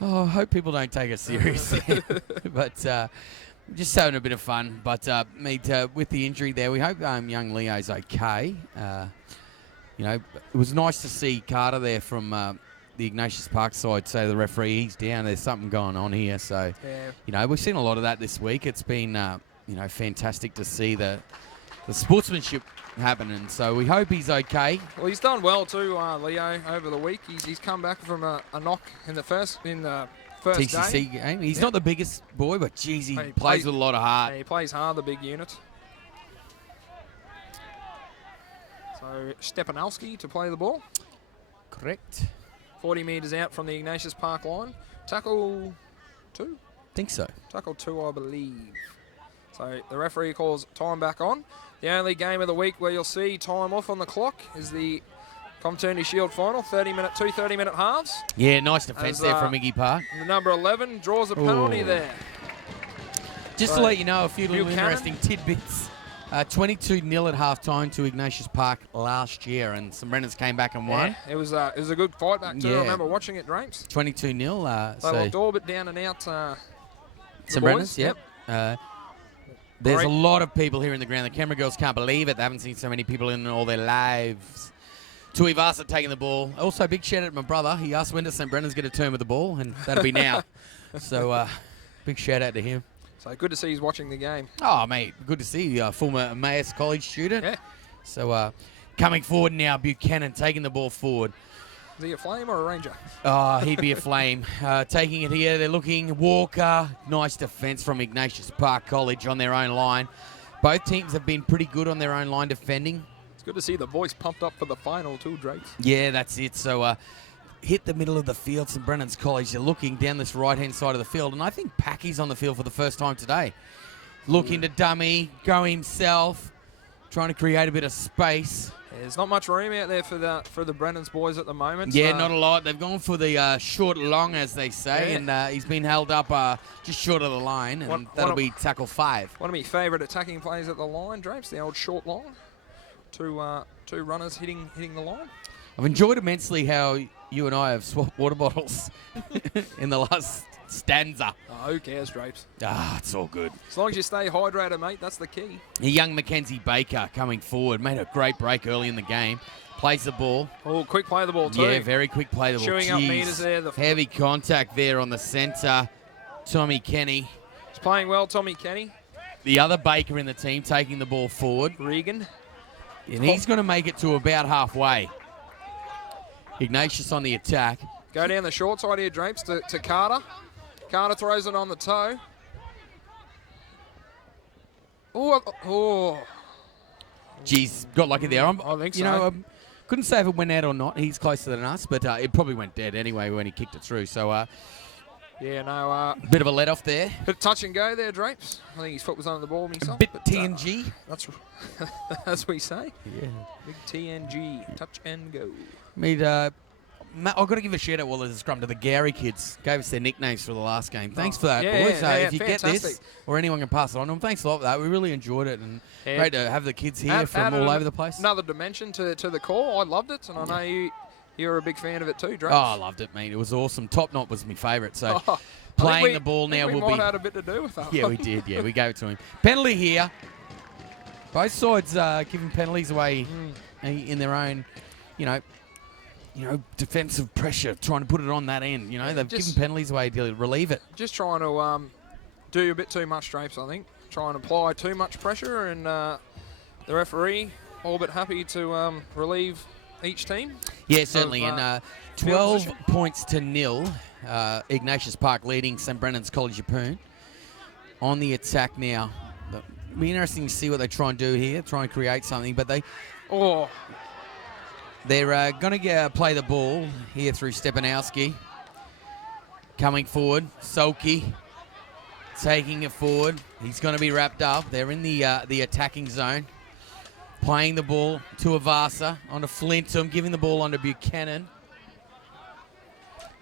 hope people don't take us seriously. But just having a bit of fun. But with the injury there, we hope young Leo's okay. It was nice to see Carter there from the Ignatius Park side say to the referee, he's down, there's something going on here. So, we've seen a lot of that this week. It's been, fantastic to see the sportsmanship happening. So we hope he's okay. Well, he's done well too, Leo, over the week. He's come back from a knock in the first TCC day. game. He's not the biggest boy, but geez, he plays with a lot of heart. Yeah, he plays hard, the big unit. So Stepanowski to play the ball. Correct. 40 metres out from the Ignatius Park line. Tackle 2? Think so. Tackle 2, I believe. So the referee calls time back on. The only game of the week where you'll see time off on the clock is the Confraternity Shield final, 30-minute halves. Yeah, nice defence there from Iggy Park. The number 11 draws a penalty there. Just to let you know, a few little interesting tidbits. 22-0 at half-time to Ignatius Park last year, and St Brennan's came back and won. Yeah, it was a good fight back too. Yeah. I remember watching it, Drapes. 22-0. They looked all but down and out. St Brennan's, yep. There's a lot of people here in the ground. The camera girls can't believe it. They haven't seen so many people in all their lives. Tui Vasa taking the ball. Also, big shout out to my brother. He asked when does St Brennan's get a turn with the ball, and that'll be now. So, big shout out to him. So good to see he's watching the game. Oh, mate, good to see you, former Mayers College student. Yeah. So, coming forward now, Buchanan taking the ball forward. Is he a Flame or a Ranger? Oh, he'd be a Flame. Taking it here, they're looking. Walker, nice defence from Ignatius Park College on their own line. Both teams have been pretty good on their own line defending. It's good to see the boys pumped up for the final too, Drake. Yeah, that's it. So, hit the middle of the field, St Brennan's College. They're looking down this right-hand side of the field, and I think Packy's on the field for the first time today. Looking to dummy, go himself, trying to create a bit of space. There's not much room out there for the Brennan's boys at the moment. Yeah, not a lot. They've gone for the short long, as they say, and he's been held up just short of the line, and that'll be tackle 5. One of my favourite attacking plays at the line, Drapes, the old short long. Two runners hitting the line. I've enjoyed immensely how you and I have swapped water bottles in the last stanza. Oh, who cares, Drapes? It's all good. As long as you stay hydrated, mate, that's the key. A young Mackenzie Baker coming forward. Made a great break early in the game. Plays the ball. Oh, quick play the ball too. Yeah, very quick play the ball. Chewing up meters there. Heavy contact there on the centre. Tommy Kenny. He's playing well, Tommy Kenny. The other Baker in the team taking the ball forward. Regan. And he's going to make it to about halfway. Ignatius on the attack. Go down the short side here, Drapes, to Carter. Carter throws it on the toe. Oh. Geez, got lucky there. I think so. You know, couldn't say if it went out or not. He's closer than us, but it probably went dead anyway when he kicked it through. So, yeah, no. Bit of a let off there. Bit of touch and go there, Drapes. I think his foot was under the ball himself. A bit TNG. That's as we say. Yeah. Big TNG, touch and go. I've got to give a shout out while there's a scrum to the Gowrie kids. Gave us their nicknames for the last game. Thanks for that, boys. If you fantastic. get this, or anyone can pass it on to them, thanks a lot for that. We really enjoyed it, and great to have the kids here from all over the place. Another dimension to the call. I loved it, and I know you're a big fan of it too, Drake. Oh, I loved it, mate. It was awesome. Top knot was my favourite. So playing the ball now will be. We might have had a bit to do with that. Yeah, we did. Yeah, we gave it to him. Penalty here. Both sides giving penalties away in their own, defensive pressure, trying to put it on that end. They've given penalties away to relieve it. Just trying to do a bit too much, Drapes, I think. Trying to apply too much pressure, and the referee all but happy to relieve each team. Yeah, certainly. And 12 points to 0. Ignatius Park leading St Brennan's College Yeppoon. On the attack now. It'll be interesting to see what they try and do here, try and create something, but they're going to play the ball here through Stepanowski. Coming forward, Solke taking it forward. He's going to be wrapped up. They're in the attacking zone. Playing the ball to Avasa, onto Flintum, giving the ball onto Buchanan.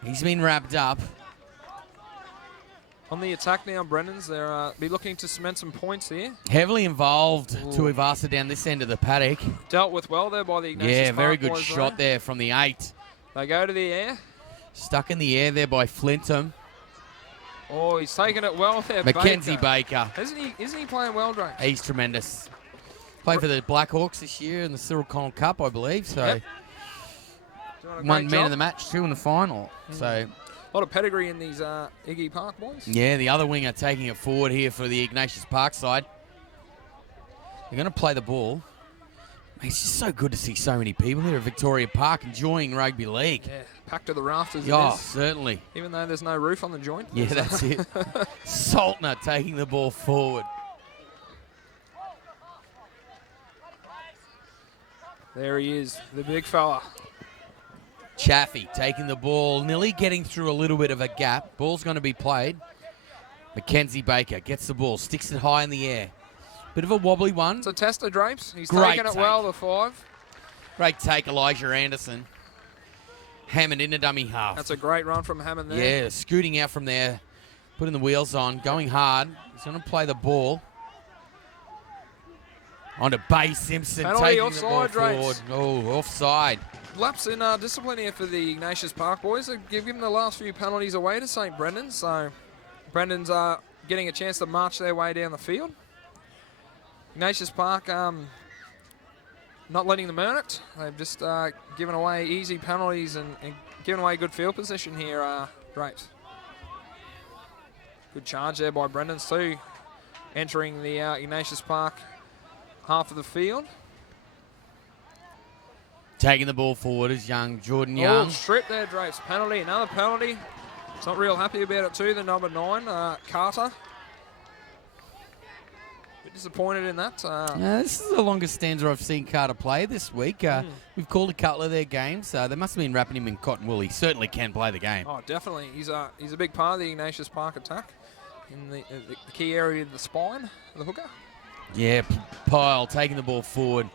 He's been wrapped up. On the attack now, Brennan's. They'll be looking to cement some points here. Heavily involved to Avasa down this end of the paddock. Dealt with well there by the Ignatius Yeah, Park very good boys shot there from the 8. They go to the air. Stuck in the air there by Flintum. Oh, he's taking it well there, Mackenzie Baker. Isn't he playing well, Drake? He's tremendous. Played for the Blackhawks this year in the Cyril Connell Cup, I believe. So one man of the match, 2 in the final. So a lot of pedigree in these Iggy Park boys. Yeah, the other winger taking it forward here for the Ignatius Park side. They're going to play the ball. Mate, it's just so good to see so many people here at Victoria Park enjoying rugby league. Yeah, packed to the rafters. Oh, it is. certainly. Even though there's no roof on the joint. Yeah, that's it. Saltner taking the ball forward. There he is, the big fella. Chaffee taking the ball, nearly getting through a little bit of a gap. Ball's going to be played. Mackenzie Baker gets the ball, sticks it high in the air. Bit of a wobbly one. It's a tester, Drapes. He's Great taken it take. well, the 5. Great take, Elijah Anderson. Hammond in a dummy half. That's a great run from Hammond there. Yeah, scooting out from there, putting the wheels on, going hard. He's going to play the ball. On to Bay Simpson, Penalty taking the ball offside, Drapes. forward. Oh, offside. Lapse in discipline here for the Ignatius Park boys. They've given the last few penalties away to St. Brendan's, so Brendan's getting a chance to march their way down the field. Ignatius Park not letting them earn it. They've just given away easy penalties and given away good field position here, Drapes. Good charge there by Brendan's too, entering the Ignatius Park half of the field. Taking the ball forward is Jordan Young. Oh, strip there, Drapes. Penalty, another penalty. It's not real happy about it too, the number 9, Carter. Bit disappointed in that. This is the longest stanza I've seen Carter play this week. We've called a couple of their games. They must have been wrapping him in cotton wool. He certainly can play the game. Oh, definitely. He's a big part of the Ignatius Park attack in the key area of the spine, the hooker. Yeah, Pyle taking the ball forward.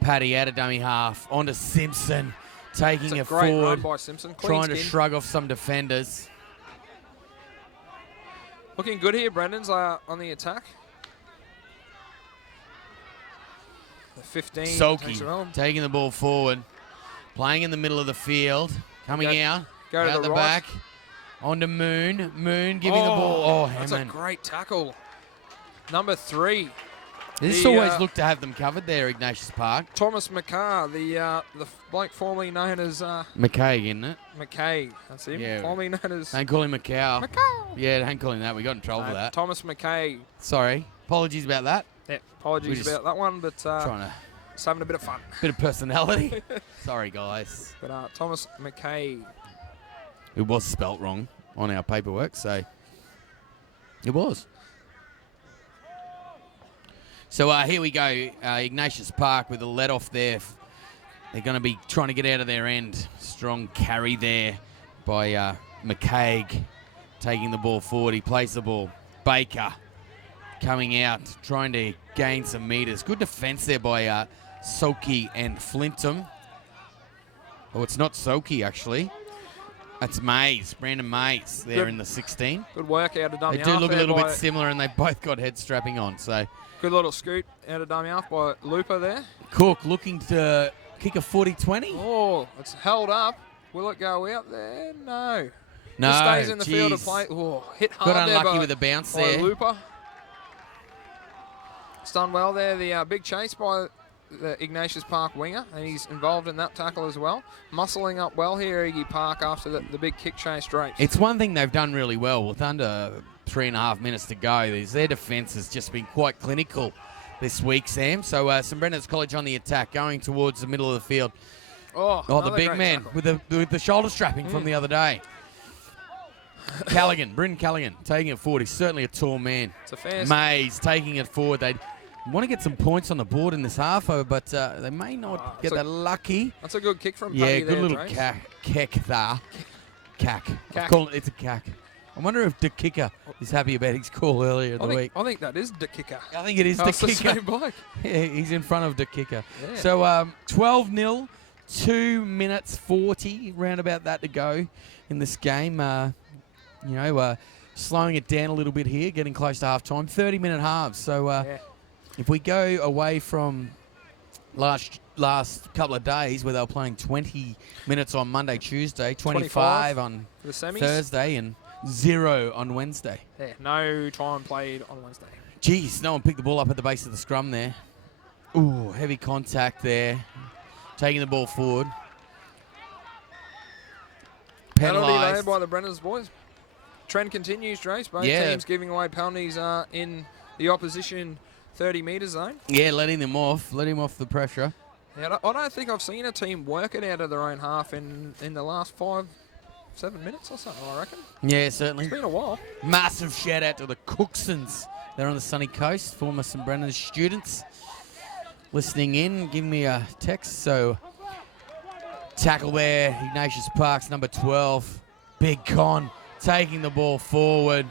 Paddy out of dummy half. On to Simpson, taking it great forward. run by Simpson. Trying to Clean skin. shrug off some defenders. Looking good here, Brendan's on the attack. The 15. takes it on. Soki taking the ball forward. Playing in the middle of the field. Coming out. Go to out the the right. back. On to Moon. Moon giving the ball. Oh, that's a Hammond. great tackle. Number 3. This always looked to have them covered there, Ignatius Park. Thomas McCarr, the bloke formerly known as McKay, isn't it? McKay. That's him. Yeah. Formerly known as Don't call him McCow. Yeah, don't call him that. We got in trouble for that. Thomas McKay. Sorry. Apologies about that. Yeah, apologies about that one, but trying to just having a bit of fun. Bit of personality. Sorry, guys. But Thomas McKay. It was spelt wrong on our paperwork, so it was. So here we go, Ignatius Park with a let off there. They're going to be trying to get out of their end. Strong carry there by McCaig, taking the ball forward. He plays the ball. Baker coming out, trying to gain some metres. Good defence there by Soki and Flintham. Oh, it's not Soki, actually. That's Mays, Brandon Mays there in the 16. Good work out of dummy They do half look a there little bit by- similar, and they both got head strapping on. So Good little scoot out of dummy half by Looper there. Cook looking to kick a 40-20. Oh, it's held up. Will it go out there? No. No, Just stays in the field of geez. play. Oh, hit hard Got there unlucky by- with the bounce by there. Looper. It's done well there. The big chase by the Ignatius Park winger, and he's involved in that tackle as well. Muscling up well here, Iggy Park, after the big kick chase Drapes. It's one thing they've done really well with under 3.5 minutes to go. Is their defence has just been quite clinical this week, Sam. So St Brendan's College on the attack, going towards the middle of the field. Oh, the another big great man tackle. with the shoulder strapping from the other day. Callaghan, Bryn Callaghan, taking it forward. He's certainly a tall man. It's a fair- Mays taking it forward. They want to get some points on the board in this half, but they may not get that lucky. That's a good kick from Yeah, Paddy good there, little Drapes. cack there. Cack. Cack. It's a cack. I wonder if the kicker is happy about his call earlier in the week. I think that is the kicker. I think it is Oh, the it's the kicker. same bloke. Yeah, he's in front of the kicker. Yeah. So 12-0, 2 minutes 40, round about that to go in this game. Slowing it down a little bit here, getting close to half time. 30-minute halves. So if we go away from last couple of days where they were playing 20 minutes on Monday, Tuesday, 25 on for the semis. Thursday, and 0 on Wednesday. Yeah, no time played on Wednesday. Jeez, no one picked the ball up at the base of the scrum there. Ooh, heavy contact there. Taking the ball forward. Penalty there Penalised. by the Brennan's boys. Trend continues, Trace. Both Yeah. teams giving away penalties in the opposition 30-metre zone. Yeah, letting him off the pressure. Yeah, I don't think I've seen a team work it out of their own half in the last 5-7 minutes or something, I reckon. Yeah, certainly. It's been a while. Massive shout out to the Cooksons. They're on the sunny coast, former St Brennan's students. Listening in, give me a text. So, tackle there, Ignatius Park's number 12. Big Con taking the ball forward.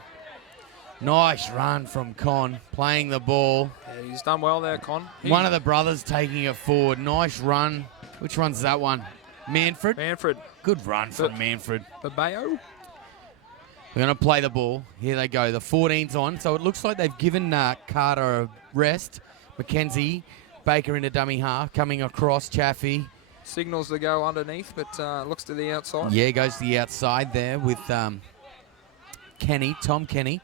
Nice run from Con, playing the ball. Yeah, he's done well there, Con. One of the brothers taking it forward. Nice run. Which one's that one? Manfred? Manfred. Good run from Manfred. Babeo. We're going to play the ball. Here they go. The 14's on. So it looks like they've given Carter a rest. Mackenzie, Baker into dummy half. Coming across, Chaffee. Signals to go underneath, but looks to the outside. Yeah, goes to the outside there with Kenny, Tom Kenny.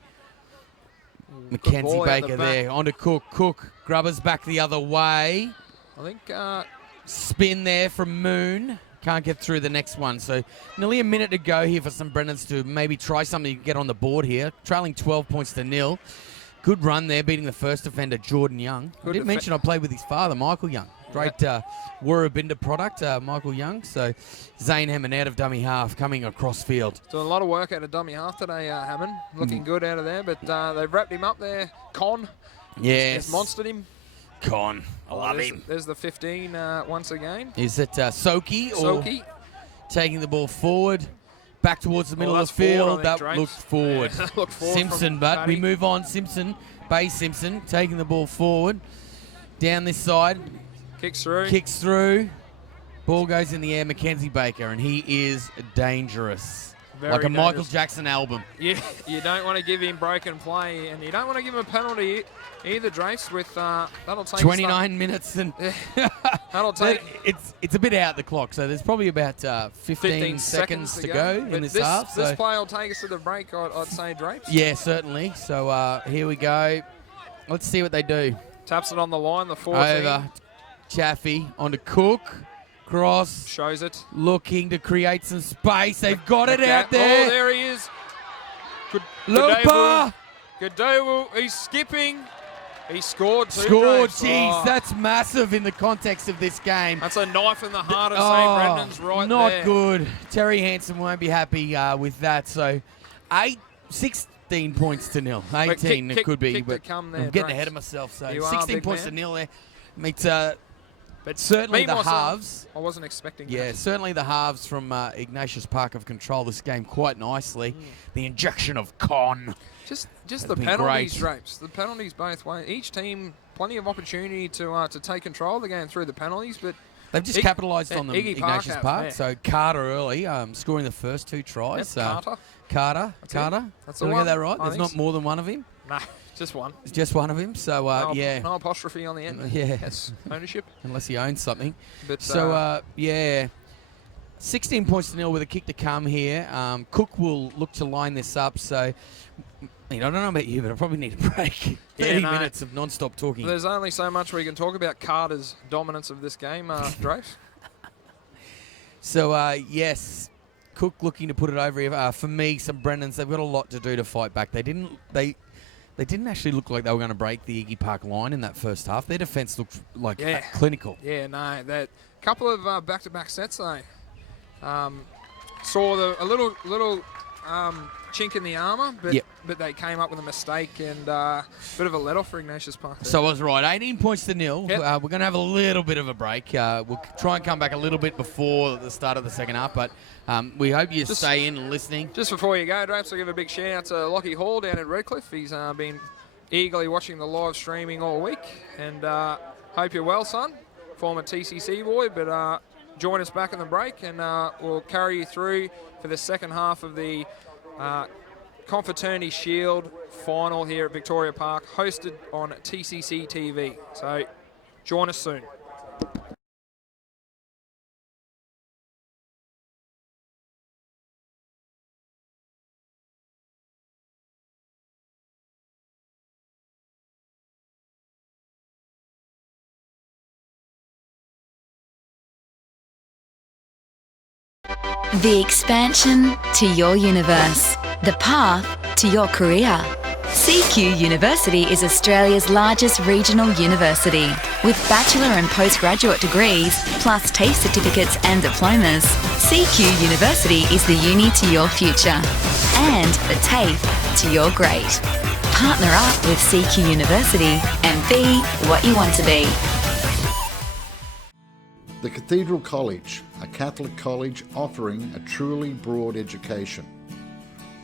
Mackenzie Baker there. On to Cook. Cook, Grubbers back the other way. I think... spin there from Moon. Can't get through the next one. So nearly a minute to go here for St Brennan's to maybe try something to get on the board here. Trailing 12 points to 0. Good run there, beating the first defender, Jordan Young. I did mention I played with his father, Michael Young. Great Warrabinda product, Michael Young. So Zane Hammond out of dummy half, coming across field. Doing a lot of work out of dummy half today, Hammond. Looking good out of there, but they've wrapped him up there. Con. Yes. He's monstered him. Con. I love him. There's the 15 once again. Is it Soki? Soki. Taking the ball forward. Back towards the middle of the field. That looked forward. Yeah, looked forward. Simpson, but Paddy. we move on. Simpson, Bay Simpson, taking the ball forward. Down this side. Kicks through. Kicks through. Ball goes in the air. Mackenzie Baker, and he is dangerous. Very like a dangerous. Michael Jackson album. Yeah, you don't want to give him broken play, and you don't want to give him a penalty either, Drapes. With that'll take 29 minutes, and that'll take. It's a bit out the clock, so there's probably about 15 seconds to go in this half. This play will take us to the break, I'd say, Drapes. Yeah, certainly. So here we go. Let's see what they do. Taps it on the line, the 14. Over Chaffee onto Cook. Cross. Shows it. Looking to create some space. They've got it out there. Oh, there he is. Lopa. Godowu, he's skipping. He scored too. Scored, Drapes. jeez, that's massive in the context of this game. That's a knife in the heart of St. Brendan's right not there. good. Terry Hansen won't be happy with that. So 16 points to 0. 18 it could be, but come there, I'm getting Drapes. ahead of myself. So You are, 16 big points man. to 0 there. Meets, but certainly Me, the myself, halves. I wasn't expecting Yeah, that. certainly the halves from Ignatius Park have controlled this game quite nicely. The injection of Con. Just has the been penalties, great. Drapes. The penalties both ways. Each team plenty of opportunity to take control of the game through the penalties, but They've just capitalised on them, Iggy Park Ignatius have, Park. yeah. So Carter early, scoring the first 2 tries. Yep, Carter. Carter. That's Did the I one. get that right? I There's think not so. more than one of him? No, just one. It's just one of him. So, yeah. No apostrophe on the end. Yeah. That's ownership. Unless he owns something. But, so, yeah. 16 points to 0 with a kick to come here. Cook will look to line this up. So, I don't know about you, but I probably need a break. 30 minutes of non-stop talking. There's only so much we can talk about Carter's dominance of this game, Drapes. So, yes, Cook looking to put it over here. For me, St Brennan's, they've got a lot to do to fight back. They didn't actually look like they were going to break the Iggy Park line in that first half. Their defence looked like clinical. Yeah, no, that couple of back-to-back sets though. Saw a little chink in the armour, but they came up with a mistake and a bit of a let-off for Ignatius Park. There. So I was right, 18 points to 0. Yep. We're going to have a little bit of a break. We'll try and come back a little bit before the start of the second half, but we hope you stay in and listening. Just before you go, Drapes, I'll give a big shout out to Lockie Hall down at Redcliffe. He's been eagerly watching the live streaming all week, and hope you're well, son. Former TCC boy, but join us back in the break, and we'll carry you through for the second half of the Confraternity Shield final here at Victoria Park, hosted on TCC TV. So join us soon. The expansion to your universe. The path to your career. CQ University is Australia's largest regional university. With bachelor and postgraduate degrees, plus TAFE certificates and diplomas, CQ University is the uni to your future and the TAFE to your great. Partner up with CQ University and be what you want to be. The Cathedral College, a Catholic college offering a truly broad education.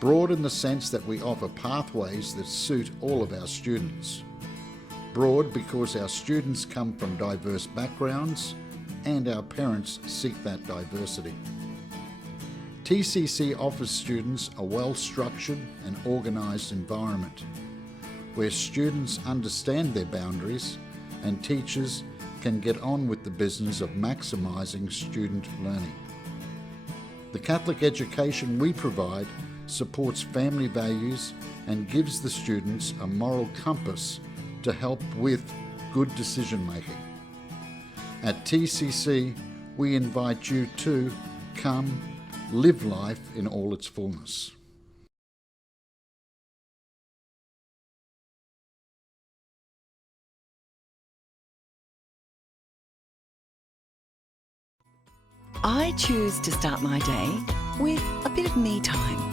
Broad in the sense that we offer pathways that suit all of our students. Broad because our students come from diverse backgrounds and our parents seek that diversity. TCC offers students a well-structured and organised environment where students understand their boundaries and teachers can get on with the business of maximising student learning. The Catholic education we provide supports family values and gives the students a moral compass to help with good decision making. At TCC, we invite you to come live life in all its fullness. I choose to start my day with a bit of me time.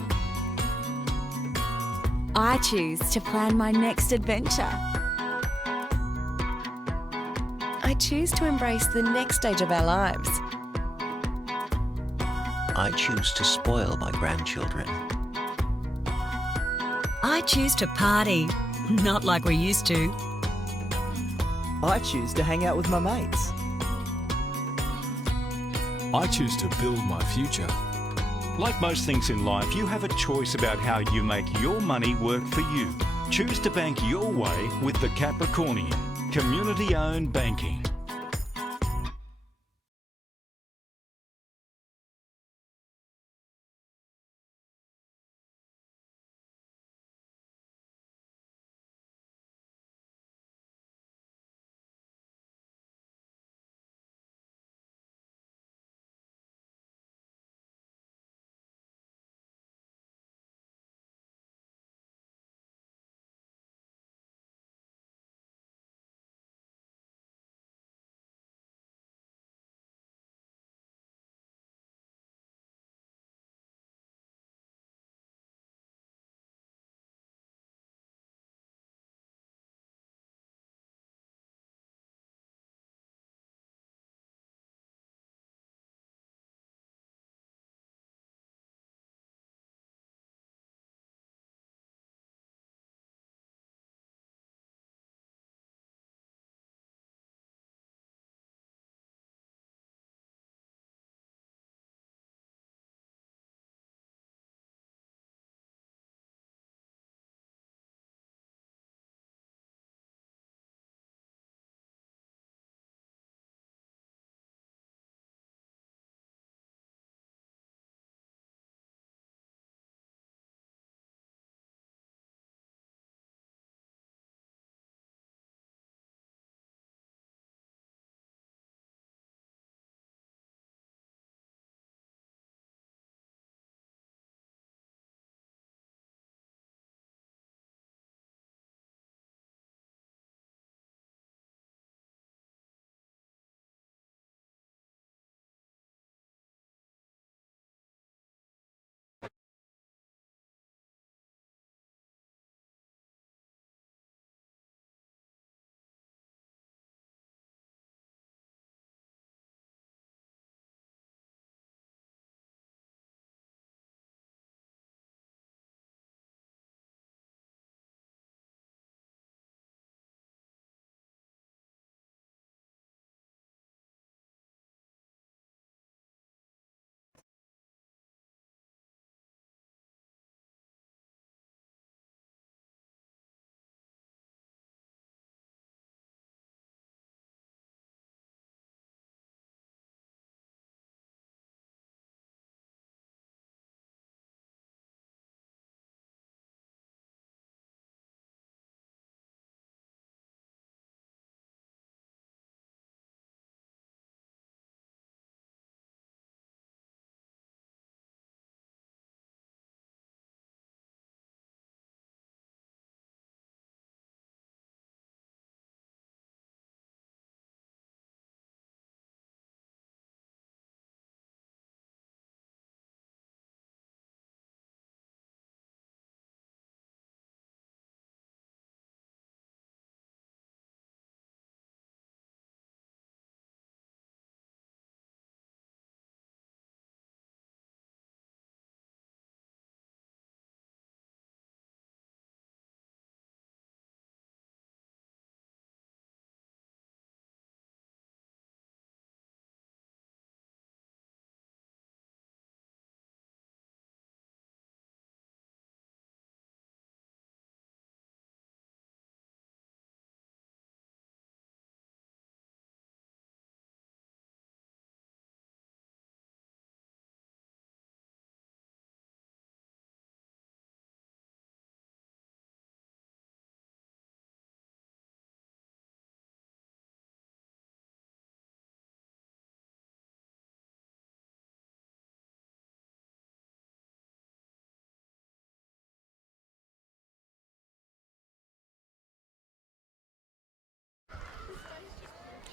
I choose to plan my next adventure. I choose to embrace the next stage of our lives. I choose to spoil my grandchildren. I choose to party, not like we used to. I choose to hang out with my mates. I choose to build my future. Like most things in life, you have a choice about how you make your money work for you. Choose to bank your way with the Capricornian, community-owned banking.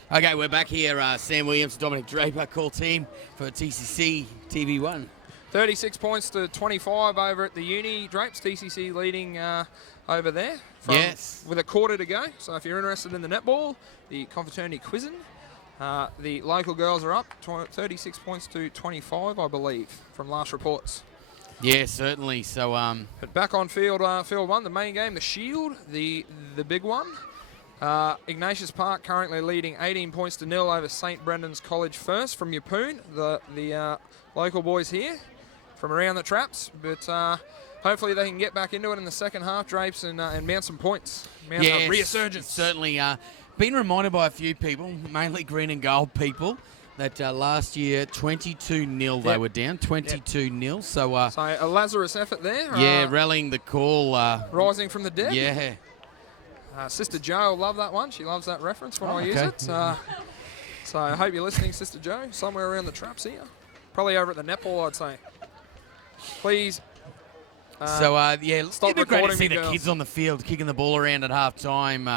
Okay, we're back here. Sam Williams, Dominic Draper, call team for TCC TV1. 36 points to 25 over at the uni. Drapes, TCC leading over there. Yes. With a quarter to go. So if you're interested in the netball, the Confraternity quizzing, the local girls are up 36 points to 25, I believe, from last reports. Yeah, certainly. So, But back on field 1, the main game, the Shield, the big one. Ignatius Park currently leading 18 points to 0 over St. Brendan's College first from Yeppoon, the local boys here from around the traps. But hopefully they can get back into it in the second half, Drapes, and mount some points. Mount a resurgence. Certainly. Been reminded by a few people, mainly green and gold people, that last year 22-0 they were down, 22-0. So a Lazarus effort there. Yeah, rallying the call. Rising from the dead. Yeah. Sister Joe will love that one. She loves that reference when I use it. So I hope you're listening, Sister Joe, somewhere around the traps here. Probably over at the netball, I'd say. Please. Stop it'd be great to see the girls. kids on the field kicking the ball around at half time,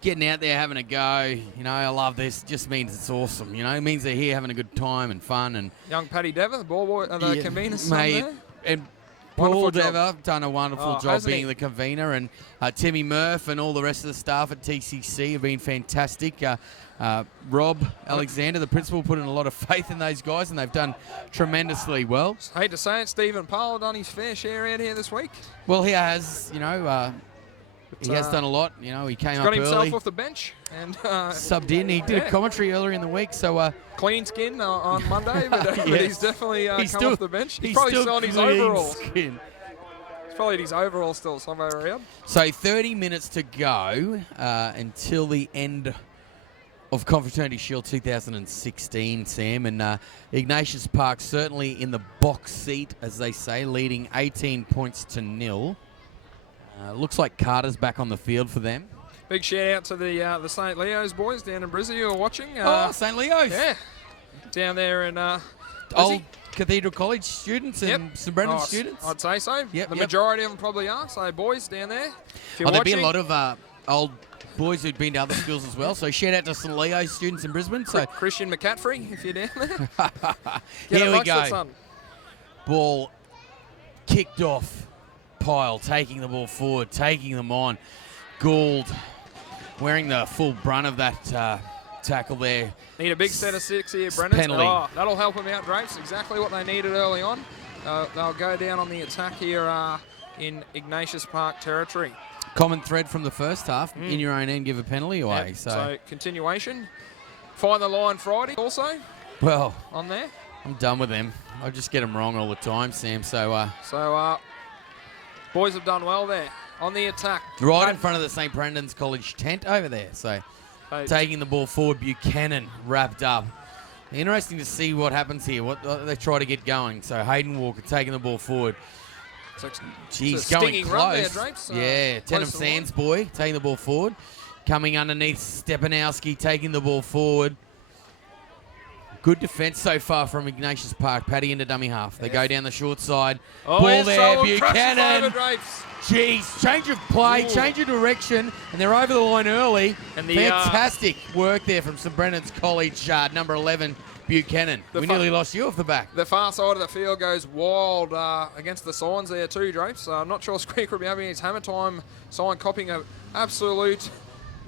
getting out there, having a go. You know, I love this. Just means it's awesome. You know, it means they're here having a good time and fun. And young Paddy Dever, the ball boy, the convener, son mate, there. and Wonderful Paul job. Dever done a wonderful job hasn't being he? the convener, and Timmy Murph and all the rest of the staff at TCC have been fantastic. Rob Alexander, the principal, put in a lot of faith in those guys, and they've done tremendously well. Hate to say it, Stephen Powell done his fair share out here this week. Well, he has, you know, he has done a lot. You know, he came He's up got early. himself off the bench and Subbed in. He did a commentary earlier in the week, so clean skin on Monday, but he's definitely come off the bench. He's he's probably still still on his clean overall. skin. He's probably in his overall still somewhere around. So 30 minutes to go until the end of Confraternity Shield 2016, Sam, and Ignatius Park certainly in the box seat, as they say, leading 18 points to 0. Looks like Carter's back on the field for them. Big shout out to the St. Leo's boys down in Brizzy who are watching. St. Leo's. Yeah. Down there in Old Cathedral College students and St. Brendan Oh, students. I'd say so. Yep, The yep. majority of them probably are. So boys down there. If you're There'll be a watching- lot of old boys who'd been to other schools as well. So shout out to St. Leo's students in Brisbane. So Christian McCaffrey, if you're down there. here we amongst go. it, son. Ball kicked off. Pyle taking the ball forward, taking them on. Gould wearing the full brunt of that tackle there. Need a big set of 6 here, Brendan. Penalty. Oh, that'll help them out, Drapes. Exactly what they needed early on. They'll go down on the attack here in Ignatius Park territory. Common thread from the first half. In your own end, give a penalty away. Yep, So, continuation. Find the line Friday also well, on there. I'm done with them. I just get them wrong all the time, Sam. So, Boys have done well there on the attack. right in front of the St. Brendan's College tent over there. So, taking the ball forward, Buchanan wrapped up. Interesting to see what happens here, what they try to get going. So, Hayden Walker taking the ball forward. He's it's a going stinging close. run there, Drapes. Yeah, Close Tenham to the Sands boy taking the ball forward. Coming underneath, Stepanowski taking the ball forward. Good defence so far from Ignatius Park. Paddy into dummy half. They go down the short side. Oh, Ball yes, there, Solomon crushes Buchanan. over Drapes. Jeez, change of play, change of direction, and they're over the line early. And the, fantastic work there from St. Brendan's College, number 11, Buchanan. We nearly lost you off the back. The far side of the field goes wild against the signs there too, Drapes. I'm not sure Squeak will be having his hammer time sign copying an absolute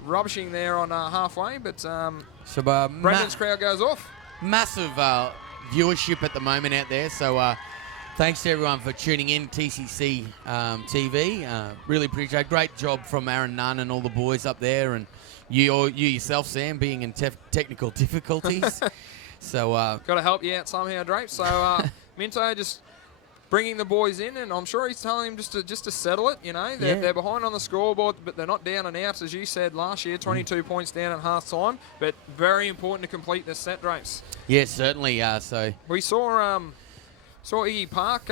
rubbishing there on halfway, but Brendan's crowd goes off. Massive viewership at the moment out there, so thanks to everyone for tuning in, TCC TV. Really appreciate it. Great job from Aaron Nunn and all the boys up there, and you yourself, Sam, being in technical difficulties. So got to help you out somehow, Drapes. So Minto just bringing the boys in, and I'm sure he's telling them just to settle it. You know, they're behind on the scoreboard, but they're not down and out, as you said last year. 22 points down at half time, but very important to complete this set, Drapes. Yeah, certainly. So we saw Iggy Park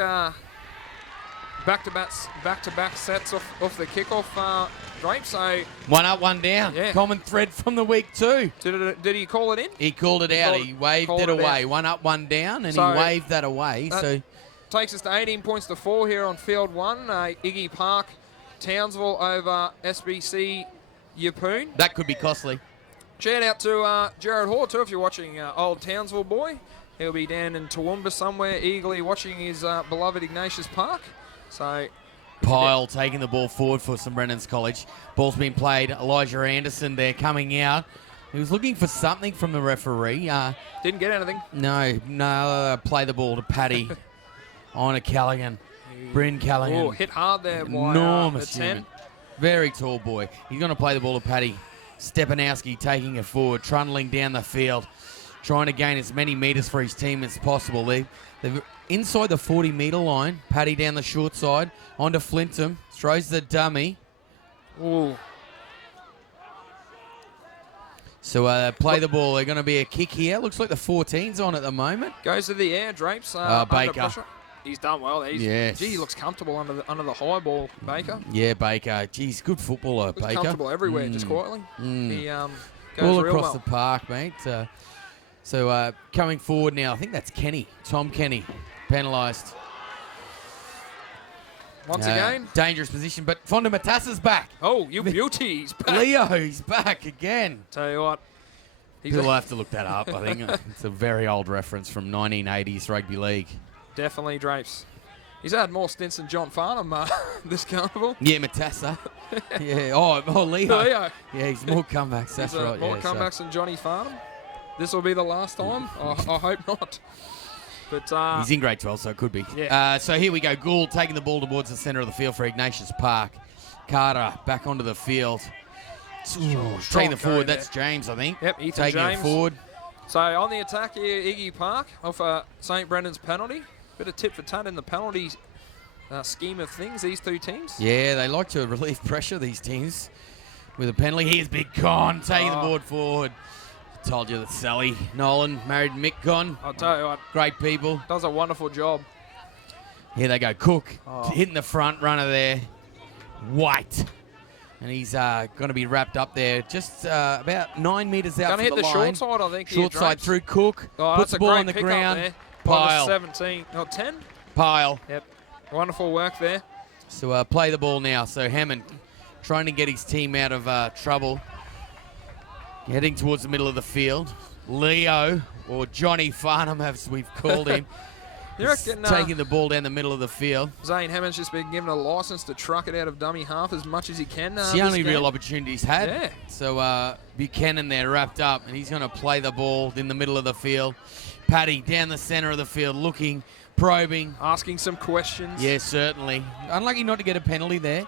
back-to-back sets off the kickoff, Drapes. So one up, one down. Yeah. Common thread from the week too. Did he call it in? He called it out. He waved it away. Out. One up, one down, and So he waved that away. So takes us to 18 points to 4 here on field 1. Iggy Park, Townsville over SBC Yeppoon. that could be costly. Shout out to Jared Hoare too, if you're watching Old Townsville boy. He'll be down in Toowoomba somewhere, eagerly watching his beloved Ignatius Park. So Pyle taking the ball forward for St Brennan's College. Ball's been played. Elijah Anderson there coming out. He was looking for something from the referee. Didn't get anything. No. Play the ball to Paddy. On to Callaghan. Bryn Callaghan. Oh, hit hard there by enormous the 10. human. Very tall boy. He's going to play the ball to Paddy. Stepanowski taking it forward, trundling down the field, trying to gain as many metres for his team as possible. They're inside the 40-metre line. Paddy down the short side, onto Flintham, throws the dummy. Ooh. So play the ball. They're going to be a kick here. Looks like the 14's on at the moment. Goes to the air, Drapes. Under Baker. pressure. He's done well. Yes. Gee, he looks comfortable under the high ball, Baker. Yeah, Baker. Geez, good footballer, Looks Baker. comfortable everywhere, just quietly. He goes all real across well. the park, mate. So coming forward now, I think that's Kenny. Tom Kenny, penalised. Once again. Dangerous position, but Fonda Matassa's back. Oh, you beauty. He's back. Leo's back again. Tell you what. We'll have to look that up, I think. It's a very old reference from 1980s rugby league. Definitely Drapes. He's had more stints than John Farnham this carnival. Yeah, Matassa. Yeah. Oh, Leo. Leo. Yeah, he's more comebacks. That's right. More comebacks than Johnny Farnham. This will be the last time. I hope not. But he's in grade 12, so it could be. Yeah. So here we go. Gould taking the ball towards the centre of the field for Ignatius Park. Carter back onto the field. Taking the forward. That's James, I think. Yep, Ethan taking James. it forward. So on the attack here, Iggy Park off St Brendan's penalty. Bit of tit for tat in the penalty scheme of things, these two teams. Yeah, they like to relieve pressure, these teams, with a penalty. Here's Big Con taking the board forward. Told you that Sally Nolan married Mick Con. I'll tell you what. Great people. Does a wonderful job. Here they go. Cook hitting the front runner there. White. And he's going to be wrapped up there just about 9 metres out Gonna from hit the the line. short side, I think. Short here, side Drapes. through Cook. Puts that's the a ball great on the pick up ground. there. Pyle. 17, not 10. Pyle. Yep. Wonderful work there. So play the ball now. So Hammond trying to get his team out of trouble. Heading towards the middle of the field. Leo, or Johnny Farnham as we've called him, You reckon, taking the ball down the middle of the field. Zane Hammond's just been given a licence to truck it out of dummy half as much as he can. It's the only this real game. opportunity he's had. Yeah. So Buchanan there wrapped up, and he's going to play the ball in the middle of the field. Paddy down the centre of the field, looking, probing. Asking some questions. Yeah, certainly. Unlucky not to get a penalty there.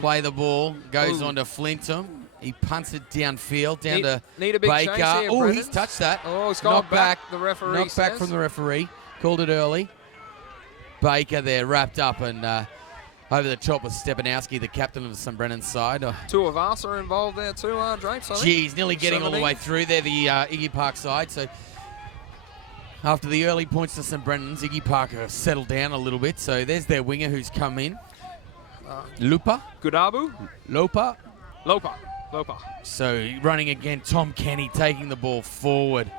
Play the ball, goes on to Flintham. He punts it downfield, down to need a big Baker. chase here, Oh, Brendan. he's touched that. Oh, he's gone Knocked back, the referee Knocked back says. from the referee. Called it early. Baker there wrapped up and over the top with Stepanowski, the captain of the St Brennan's side. Two of us are involved there too, Drapes, I think. Geez, nearly getting all the 17. way through there, the Iggy Park side. So after the early points to St Brennan's, Iggy Park have settled down a little bit. So there's their winger who's come in. Lupa. Gudabu. Lopa. So running again, Tom Kenny taking the ball forward.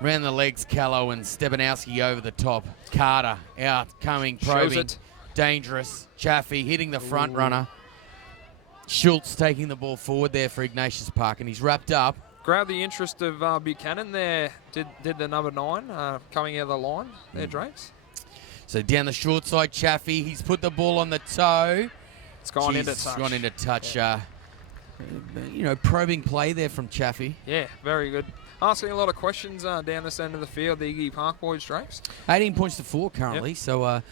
Round the legs, Callow and Stepanowski over the top. Carter out, coming, probing. it. Dangerous. Chaffee hitting the front runner. Schultz taking the ball forward there for Ignatius Park, and he's wrapped up. Grab the interest of Buchanan there. Did the number 9 coming out of the line there, Drapes. So down the short side, Chaffee. He's put the ball on the toe. It's gone into It's touch. gone into touch. Yeah. Probing play there from Chaffee. Yeah, very good. Asking a lot of questions down this end of the field, the Iggy Park boys, Drapes. 18 points to 4 currently. So,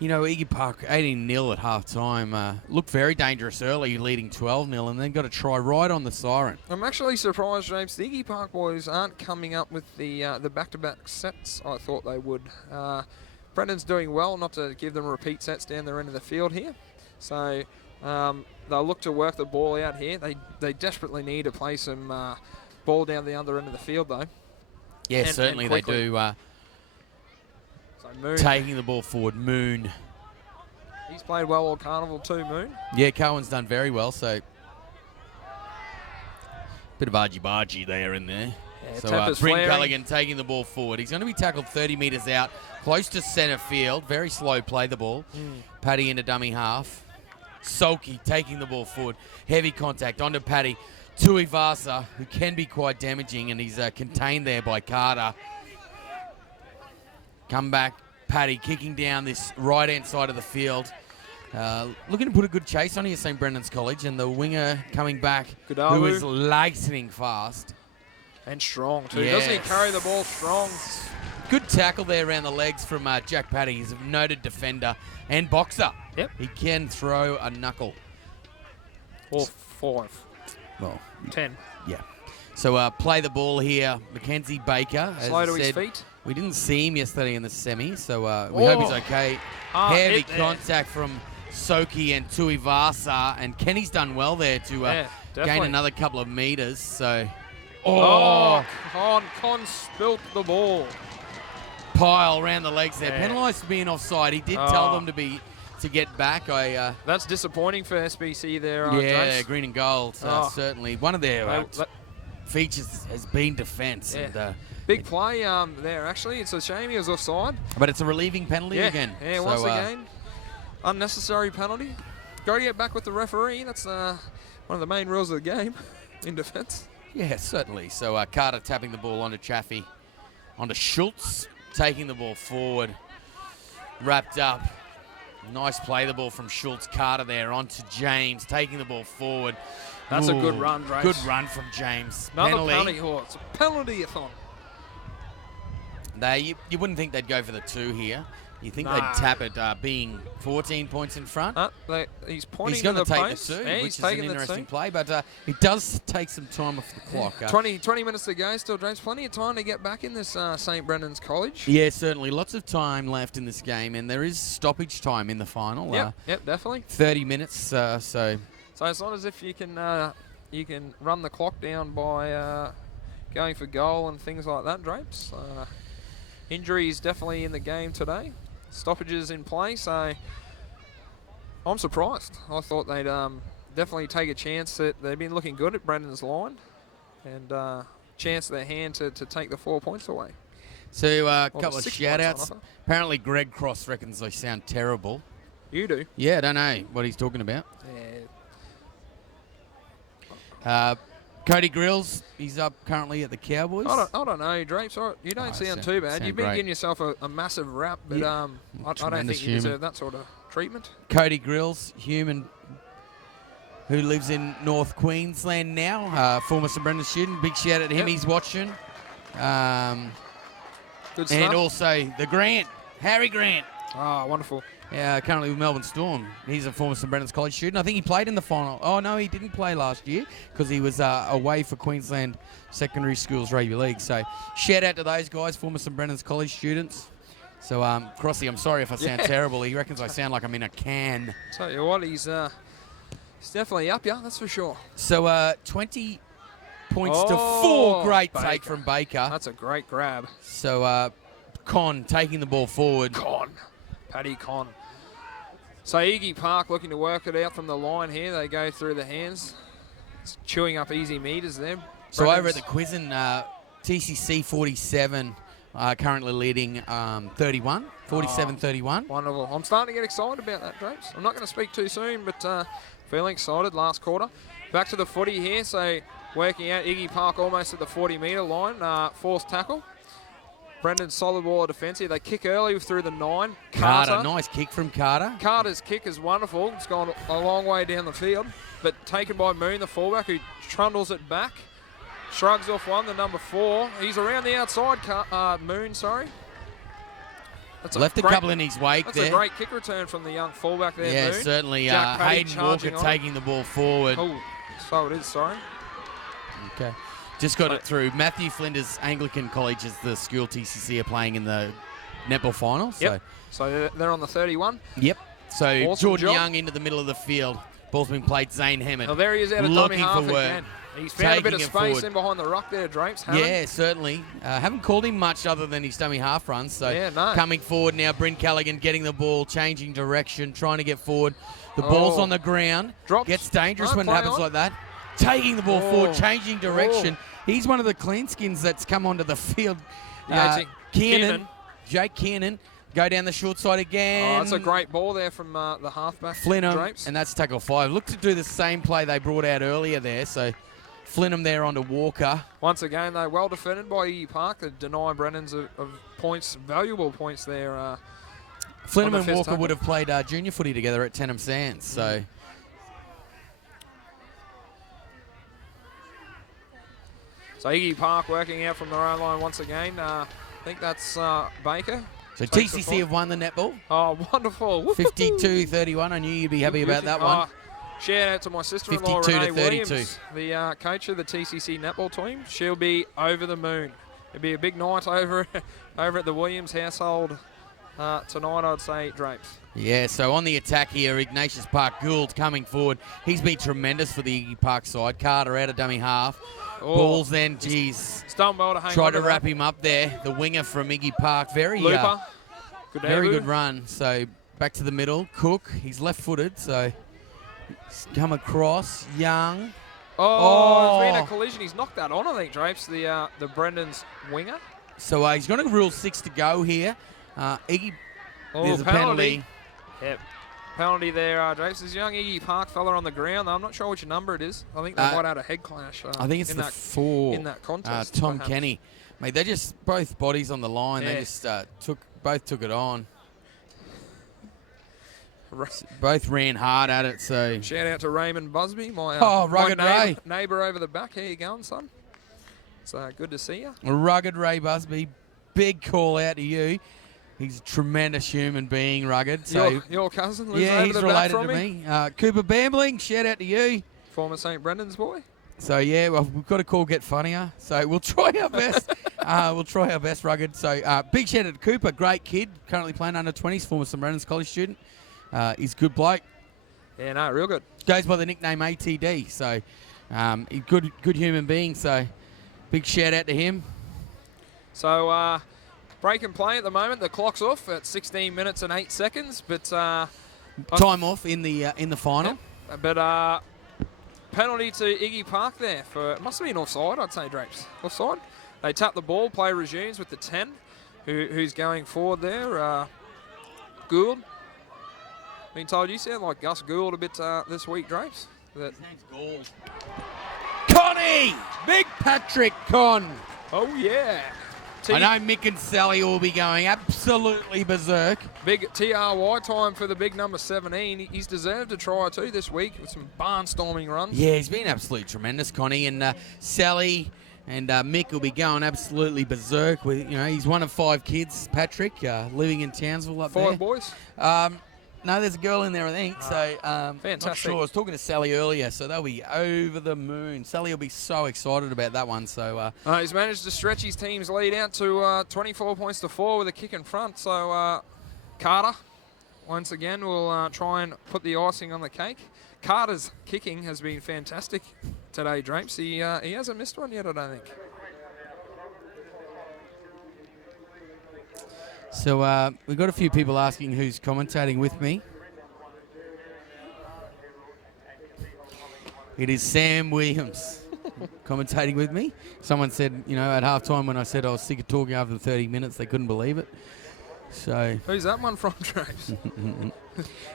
Iggy Park 18-0 at half-time. Looked very dangerous early, leading 12-0, and then got a try right on the siren. I'm actually surprised, Drapes, the Iggy Park boys aren't coming up with the back-to-back sets I thought they would. Brendan's doing well not to give them repeat sets down their end of the field here. So they'll look to work the ball out here. They desperately need to play some ball down the other end of the field, though. Yeah, And certainly they quickly. do. So Moon, Taking the ball forward, Moon. he's played well all carnival too, Moon. Yeah, Cohen's done very well, so bit of argy-bargy there in there. Yeah, So Tapper's Bryn flaring. Callaghan taking the ball forward. He's going to be tackled 30 metres out, close to centre field. Very slow play the ball. Paddy into dummy half. Sulky taking the ball forward. Heavy contact onto Paddy. Tuivasa, who can be quite damaging, and he's contained there by Carter. Come back, Paddy kicking down this right-hand side of the field. Looking to put a good chase on here, St. Brendan's College, and the winger coming back, Godalu, who is lightning fast. And strong, too. Yes. Doesn't he carry the ball strong? Good tackle there around the legs from Jack Paddy. He's a noted defender and boxer. Yep. He can throw a knuckle. Or 5. Well, 10. Yeah. So play the ball here. Mackenzie Baker. As Slow I to his said, feet. We didn't see him yesterday in the semi, so we hope he's okay. Heavy hit there. contact from Soki and Tuivasa, and Kenny's done well there to gain definitely. another couple of meters. So, Con spilt the ball. Pile around the legs there. Yeah. Penalised for being offside. He did tell them to get back. That's disappointing for SBC there. Yeah, Jace. green and gold. Certainly. One of their features has been defence. Yeah. And, Big play there, actually. It's a shame he was offside. but it's a relieving penalty again. Yeah, once again. Unnecessary penalty. Got to get back with the referee. That's one of the main rules of the game in defence. Yeah, certainly. So Carter tapping the ball onto Chaffee. Onto Schultz. Taking the ball forward. Wrapped up. Nice play the ball from Schultz. Carter there onto James. Taking the ball forward. That's a good run, Drace. Good run from James. Another penalty. Oh, it's a penalty-a-thon. You wouldn't think they'd go for the 2 here. You think Nah. they'd tap it being 14 points in front? He's pointing He's going to take post. the 2, Yeah, which he's is an taking the interesting 2. play, but it does take some time off the clock. 20 minutes to go still, James. Plenty of time to get back in this St. Brendan's College. Yeah, certainly. Lots of time left in this game, and there is stoppage time in the final. Yep, definitely. 30 minutes, so it's not as if you can run the clock down by going for goal and things like that, Drapes. Injuries definitely in the game today. Stoppages in play, so I'm surprised. I thought they'd definitely take a chance. That they've been looking good at Brendan's line, and chance their hand to take the 4 points away. So a Or couple of 6 shout-outs. points on offer. Apparently Greg Cross reckons they sound terrible. You do? Yeah, I don't know what he's talking about. Cody Grills, he's up currently at the Cowboys. I don't know, Drapes. You don't sound too bad. You've been great. giving yourself a massive rap, but I don't Tremendous think you human. deserve that sort of treatment. Cody Grills, human who lives in North Queensland now, former St Brendan student. Big shout out to him, he's watching. Good And stuff. also the Grant, Harry Grant. Wonderful. Currently with Melbourne Storm. He's a former St Brendan's College student. I think he played in the final. Oh, no, he didn't play last year because he was away for Queensland Secondary Schools Rugby League. So shout out to those guys, former St Brendan's College students. So, Crossy, I'm sorry if I sound terrible. He reckons I sound like I'm in a can. Tell you what, he's definitely up, that's for sure. So 20 points to 4. Great Baker. take from Baker. That's a great grab. So Con taking the ball forward. Paddy Con. So Iggy Park looking to work it out from the line here. They go through the hands. It's chewing up easy meters there. So over at the Quizen, TCC 47 currently leading 31, 47-31. Wonderful. I'm starting to get excited about that, Drapes. I'm not going to speak too soon, but feeling excited last quarter. Back to the footy here. So working out Iggy Park almost at the 40-metre line. Forced tackle. Brendan solid ball of defence here. They kick early through the 9. Carter, nice kick from Carter. Carter's kick is wonderful. It's gone a long way down the field, but taken by Moon, the fullback, who trundles it back. Shrugs off one, the number 4. He's around the outside, Moon, sorry. That's Left a couple in his wake that's there. That's a great kick return from the young fullback there, Yeah, Moon. certainly. Jack Paddy Hayden Walker charging on taking the ball forward. Oh, so it is, sorry. Okay. Just got it through. Matthew Flinders Anglican College is the school TCC are playing in the netball final. Yep. So they're on the 31. Yep. So Awesome Jordan job. Young into the middle of the field. Ball's been played. Zane Hammond. Oh, there he is out of dummy looking half for work. again. He's found a bit of Taking it space forward. in behind the ruck there, Drapes. Yeah, certainly. Haven't called him much other than his dummy half runs. So Yeah, no. coming forward now, Bryn Callaghan getting the ball, changing direction, trying to get forward. The ball's on the ground. Drops. Gets dangerous No, when it play happens on. like that. Taking the ball forward, Oh. changing direction. He's one of the clean skins that's come onto the field. Yeah, Kiernan, Jake Kiernan, go down the short side again. Oh, that's a great ball there from the halfback, Flinham, Drapes. and that's tackle 5. Look to do the same play they brought out earlier there. So Flinham there onto Walker. Once again, though, well defended by Iggy Park. They deny Brennan's of points, valuable points there. Flinham and Walker would have played junior footy together at Tenham Sands, so... So Iggy Park working out from their own line once again. I think that's Baker. So TCC have won the netball. Oh, wonderful. 52-31. I knew you'd be happy about that one. Shout out to my sister-in-law, 52 Renee to 32. Williams, the coach of the TCC netball team. She'll be over the moon. It'll be a big night over at the Williams household tonight, I'd say, Drapes. Yeah, so on the attack here, Ignatius Park-Gould coming forward. He's been tremendous for the Iggy Park side. Carter out of dummy half. Balls then, geez. Stumble to hang Tried on to to wrap that. him up there. The winger from Iggy Park. Very Looper. very good run. So back to the middle. Cook, he's left-footed, so he's come across. Young. Oh, there's been a collision. He's knocked that on, I think, Drapes, the Brendan's winger. So he's got a rule 6 to go here. Iggy, there's a penalty. Yep. Penalty there, Drapes. This young Iggy Park fella on the ground. I'm not sure which number it is. I think they might have had a head clash. I think it's in the that, 4. in that contest. Tom perhaps. Kenny. Mate, they just, both bodies on the line, they just both took it on. Both ran hard at it, so... Shout out to Raymond Busby, my Rugged Ray. Neighbour over the back. How you going, son? It's good to see you. Rugged Ray Busby, big call out to you. He's a tremendous human being, Rugged. So your cousin lives yeah, over he's the related back to from me. Cooper Bambling, shout out to you. Former St. Brendan's boy. So yeah, well, we've got a call get funnier. So we'll try our best. We'll try our best, Rugged. So big shout out to Cooper, great kid, currently playing under 20s, former St. Brendan's College student. He's a good bloke. Yeah, no, real good. Goes by the nickname ATD. So he's good human being. So big shout out to him. So break and play at the moment. The clock's off at 16 minutes and 8 seconds. But time off in the final. Yeah, but penalty to Iggy Park there for it must have been offside. I'd say Drapes offside. They tap the ball. Play resumes with the 10. Who's going forward there? Gould. Been told you sound like Gus Gould a bit this week, Drapes. His name's Gould. Connie! Big Patrick Con. Oh, yeah. I know Mick and Sally will be going absolutely berserk. Big TRY time for the big number 17. He's deserved a try too this week with some barnstorming runs. Yeah, he's been absolutely tremendous, Connie. And Sally and Mick will be going absolutely berserk. With he's one of 5 kids, Patrick, living in Townsville up there. 5 boys? No, there's a girl in there, I think. So, fantastic. Not sure. I was talking to Sally earlier, so they'll be over the moon. Sally will be so excited about that one. So, he's managed to stretch his team's lead out to 24 points to 4 with a kick in front. So, Carter, once again, will try and put the icing on the cake. Carter's kicking has been fantastic today, Drapes. He hasn't missed one yet, I don't think. So we've got a few people asking who's commentating with me. It is Sam Williams commentating with me. Someone said, at halftime when I said I was sick of talking after 30 minutes, they couldn't believe it. So who's that one from, Drapes?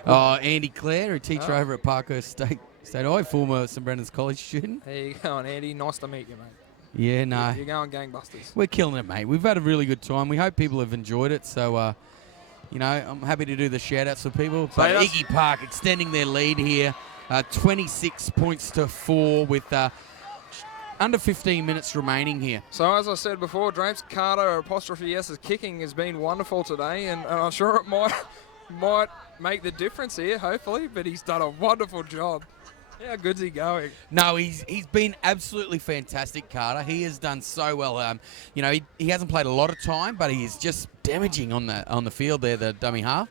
Andy Clare, a teacher over at Parkhurst State High, former St. Brendan's College student. There you go, Andy. Nice to meet you, mate. Yeah, no. You're going gangbusters. We're killing it, mate. We've had a really good time. We hope people have enjoyed it. So, I'm happy to do the shout-outs for people. But Iggy Park extending their lead here. 26 points to 4 with under 15 minutes remaining here. So, as I said before, Drapes Carter, apostrophe S's kicking has been wonderful today. And I'm sure it might make the difference here, hopefully. But he's done a wonderful job. How good's he going? No, he's been absolutely fantastic, Carter. He has done so well. He hasn't played a lot of time, but he's just damaging on the field there, the dummy half.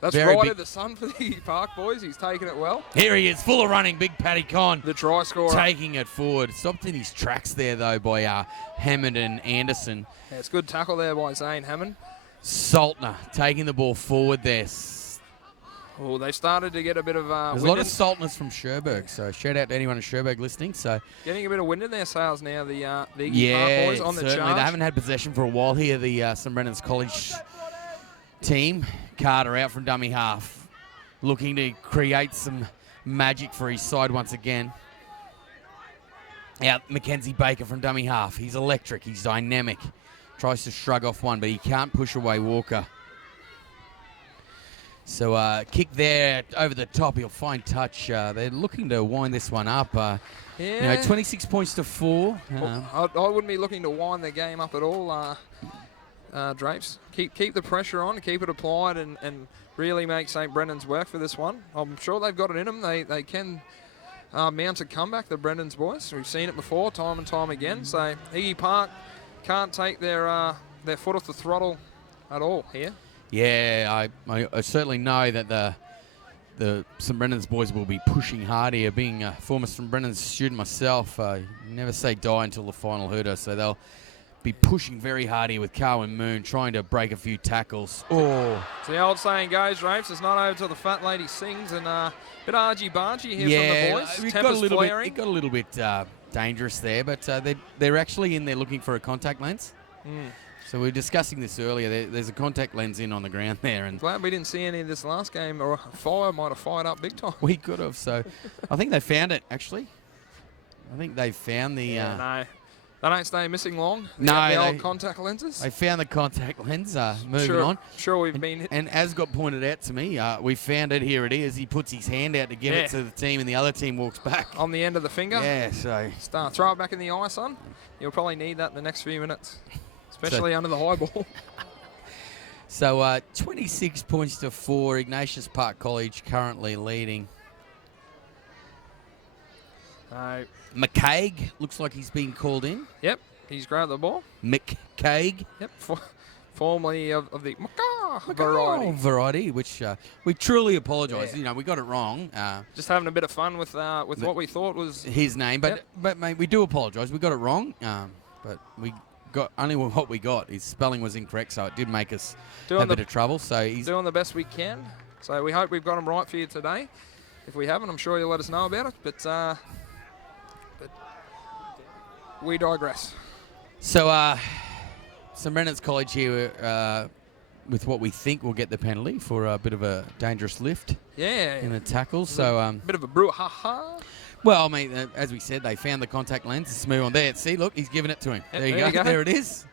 That's right in the sun for the Park boys. He's taking it well. Here he is, full of running, big Paddy Con. The try scorer. Taking it forward. Stopped in his tracks there, though, by Hammond and Anderson. Yeah, it's good tackle there by Zane Hammond. Saltner taking the ball forward there. Oh, they started to get a bit of there's a lot of saltness from Sherburg, so shout out to anyone in Sherburg listening. So getting a bit of wind in their sails now, the Park boys on the certainly. charge. They haven't had possession for a while here, the St. Brendan's College team. Carter out from dummy half, looking to create some magic for his side once again. Out Mackenzie Baker from dummy half. He's electric. He's dynamic. Tries to shrug off one, but he can't push away Walker. So kick there over the top. He'll find touch. They're looking to wind this one up. Yeah. 26 points to 4. I wouldn't be looking to wind the game up at all, Drapes. Keep the pressure on, keep it applied, and really make St Brendan's work for this one. I'm sure they've got it in them. They can mount a comeback, the Brendan's boys. We've seen it before, time and time again. So Iggy Park can't take their foot off the throttle at all here. Yeah, I certainly know that the St Brendan's boys will be pushing hard here. Being a former St Brendan's student myself, never say die until the final hurdle. So they'll be pushing very hard here with Carwin Moon, trying to break a few tackles. Oh, so the old saying goes, Rapes, it's not over till the fat lady sings, and a bit argy-bargy here from the boys. It got a little bit dangerous there, but they're actually in there looking for a contact lens. So we were discussing this earlier. There's a contact lens in on the ground there, and glad we didn't see any of this last game, or fire might have fired up big time. We could have. So I think they found it actually. I think they found the. No, they don't stay missing long. No, the old contact lenses. They found the contact lens. Moving on. Sure, we've been. And as got pointed out to me, we found it. Here it is. He puts his hand out to give it to the team, and the other team walks back on the end of the finger. Yeah. So throw it back in the eye, son. You'll probably need that in the next few minutes, especially under the high ball. So 26 points to 4. Ignatius Park College currently leading. McCaig looks like he's been called in. Yep, he's grabbed the ball. McCaig. Yep, formerly of the Macaw variety, which we truly apologise. You know, we got it wrong. Just having a bit of fun with what we thought was his name, but mate, we do apologise. We got it wrong, but we got only what we got. His spelling was incorrect, so it did make us a bit of trouble. So he's doing the best we can. So we hope we've got him right for you today. If we haven't, I'm sure you'll let us know about it. But we digress. So St Brendan's College here with what we think will get the penalty for a bit of a dangerous lift. Yeah. In a tackle. So bit of a brouhaha. Well, I mean, as we said, they found the contact lens. Let's move on there. See, look, he's giving it to him. Yep, there you go. There it is.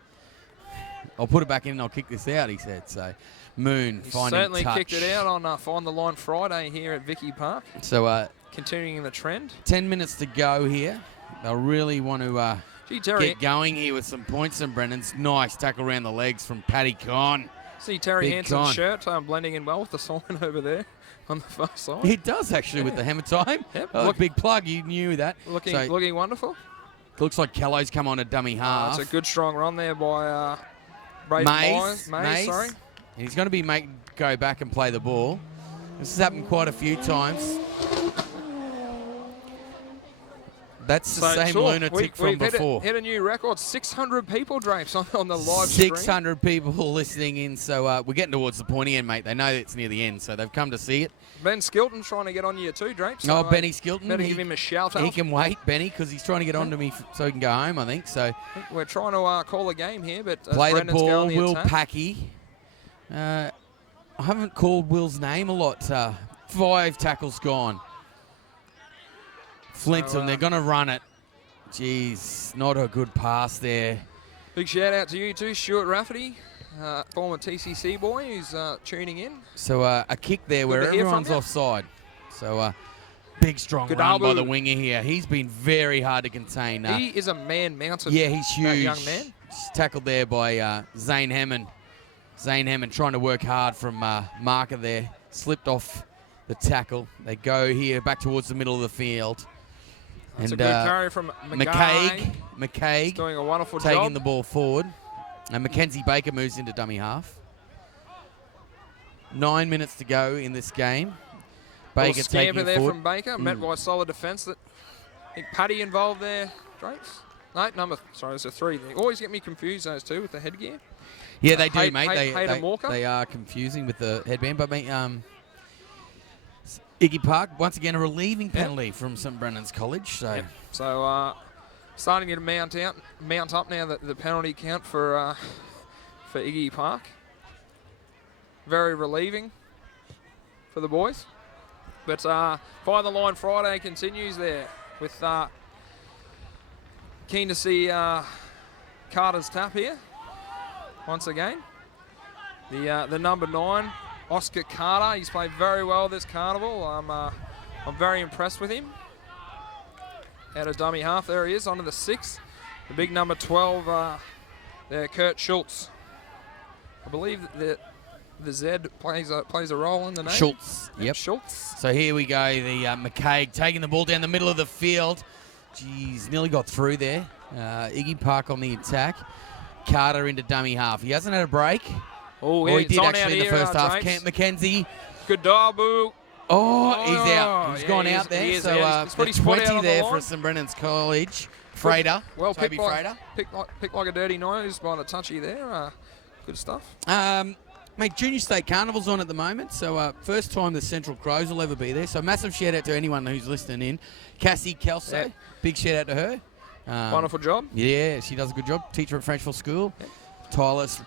I'll put it back in and I'll kick this out, he said. So Moon finding certainly touch. Kicked it out on Find the Line Friday here at Vicky Park. So continuing the trend. 10 minutes to go here. They'll really want to get going here with some points. And Brennan's nice tackle around the legs from Paddy Conn. See Terry Hanson's shirt blending in well with the sign over there on the far side. It does actually with the hammer time. Yep. Oh, big plug. You knew that. Looking wonderful. Looks like Kello's come on a dummy half. It's a good strong run there by Mays. Sorry. He's going to be go back and play the ball. This has happened quite a few times. That's the same lunatic from before. Hit a new record. 600 people, Drapes, on the live stream. 600 people listening in. So we're getting towards the pointy end, mate. They know it's near the end, so they've come to see it. Ben Skilton's trying to get on you too, Drapes. So Benny Skilton. Better give him a shout out. He can wait, Benny, because he's trying to get on to me so he can go home, I think. So we're trying to call a game here, but play the ball, Will attack. Packy. I haven't called Will's name a lot. 5 tackles gone. Flinton, they're going to run it. Jeez, not a good pass there. Big shout out to you too, Stuart Rafferty, former TCC boy who's tuning in. So a kick there where everyone's offside. So big strong run by the winger here. He's been very hard to contain. He is a man-mounted. Yeah, he's huge. Young man. Tackled there by Zane Hammond. Zane Hammond trying to work hard from marker there. Slipped off the tackle. They go here back towards the middle of the field. That's a good carry from McCaig. He's doing a wonderful job. Taking the ball forward. And Mackenzie Baker moves into dummy half. 9 minutes to go in this game. Baker taking it there forward. From Baker, met by solid defence. I think Paddy involved there, Drapes. No, sorry, there's a 3 there. Always get me confused, those two, with the headgear. Yeah, they do, mate. They are confusing with the headband. But, mate, Iggy Park, once again, a relieving penalty from St Brendan's College. So, starting to mount up now the penalty count for Iggy Park. Very relieving for the boys. But Find the Line Friday continues there with keen to see Carter's tap here once again. The number 9, Oscar Carter. He's played very well this carnival. I'm very impressed with him. Out of dummy half, there he is, onto the 6. The big number 12 there, Kurt Schultz. I believe that the Z plays a role in the name. Schultz, yep. Schultz. So here we go, the McCaig taking the ball down the middle of the field. Jeez, nearly got through there. Iggy Park on the attack. Carter into dummy half. He hasn't had a break. Oh, he did actually in the first half. Camp McKenzie. Good double. Oh, he's out. He's gone out there. He is so out. the 20 there for St Brennan's College. Frater. Well, Toby Frater. Picked like a dirty nose by the touchy there. Good stuff. Mate, Junior State Carnival's on at the moment, so first time the Central Crows will ever be there. So massive shout out to anyone who's listening in. Cassie Kelso, big shout out to her. Wonderful job. Yeah, she does a good job. Teacher at Frenchville School. Yep. Tyler's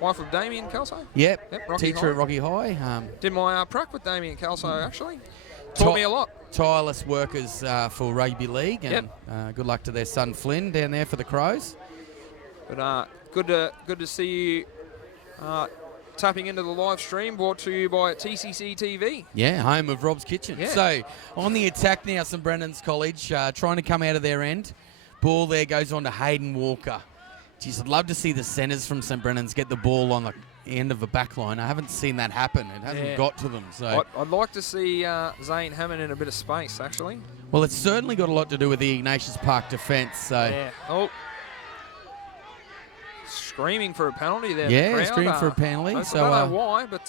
wife of Damien Kelso. Yep. Rocky Teacher High. at Rocky High. Did my prac with Damien Kelso actually. Taught me a lot. Tireless workers for rugby league, and good luck to their son Flynn down there for the Crows. But good to see you tapping into the live stream brought to you by TCC TV. Yeah, home of Rob's Kitchen. Yeah. So on the attack now, St Brennan's College trying to come out of their end. Ball there goes on to Hayden Walker. Geez, I'd love to see the centres from St Brennan's get the ball on the end of a back line. I haven't seen that happen. It hasn't got to them. So I'd like to see Zane Hammond in a bit of space, actually. Well, it's certainly got a lot to do with the Ignatius Park defence. So. Yeah. Oh. Screaming for a penalty there. Yeah, the crowd, screaming for a penalty. I So don't know why, but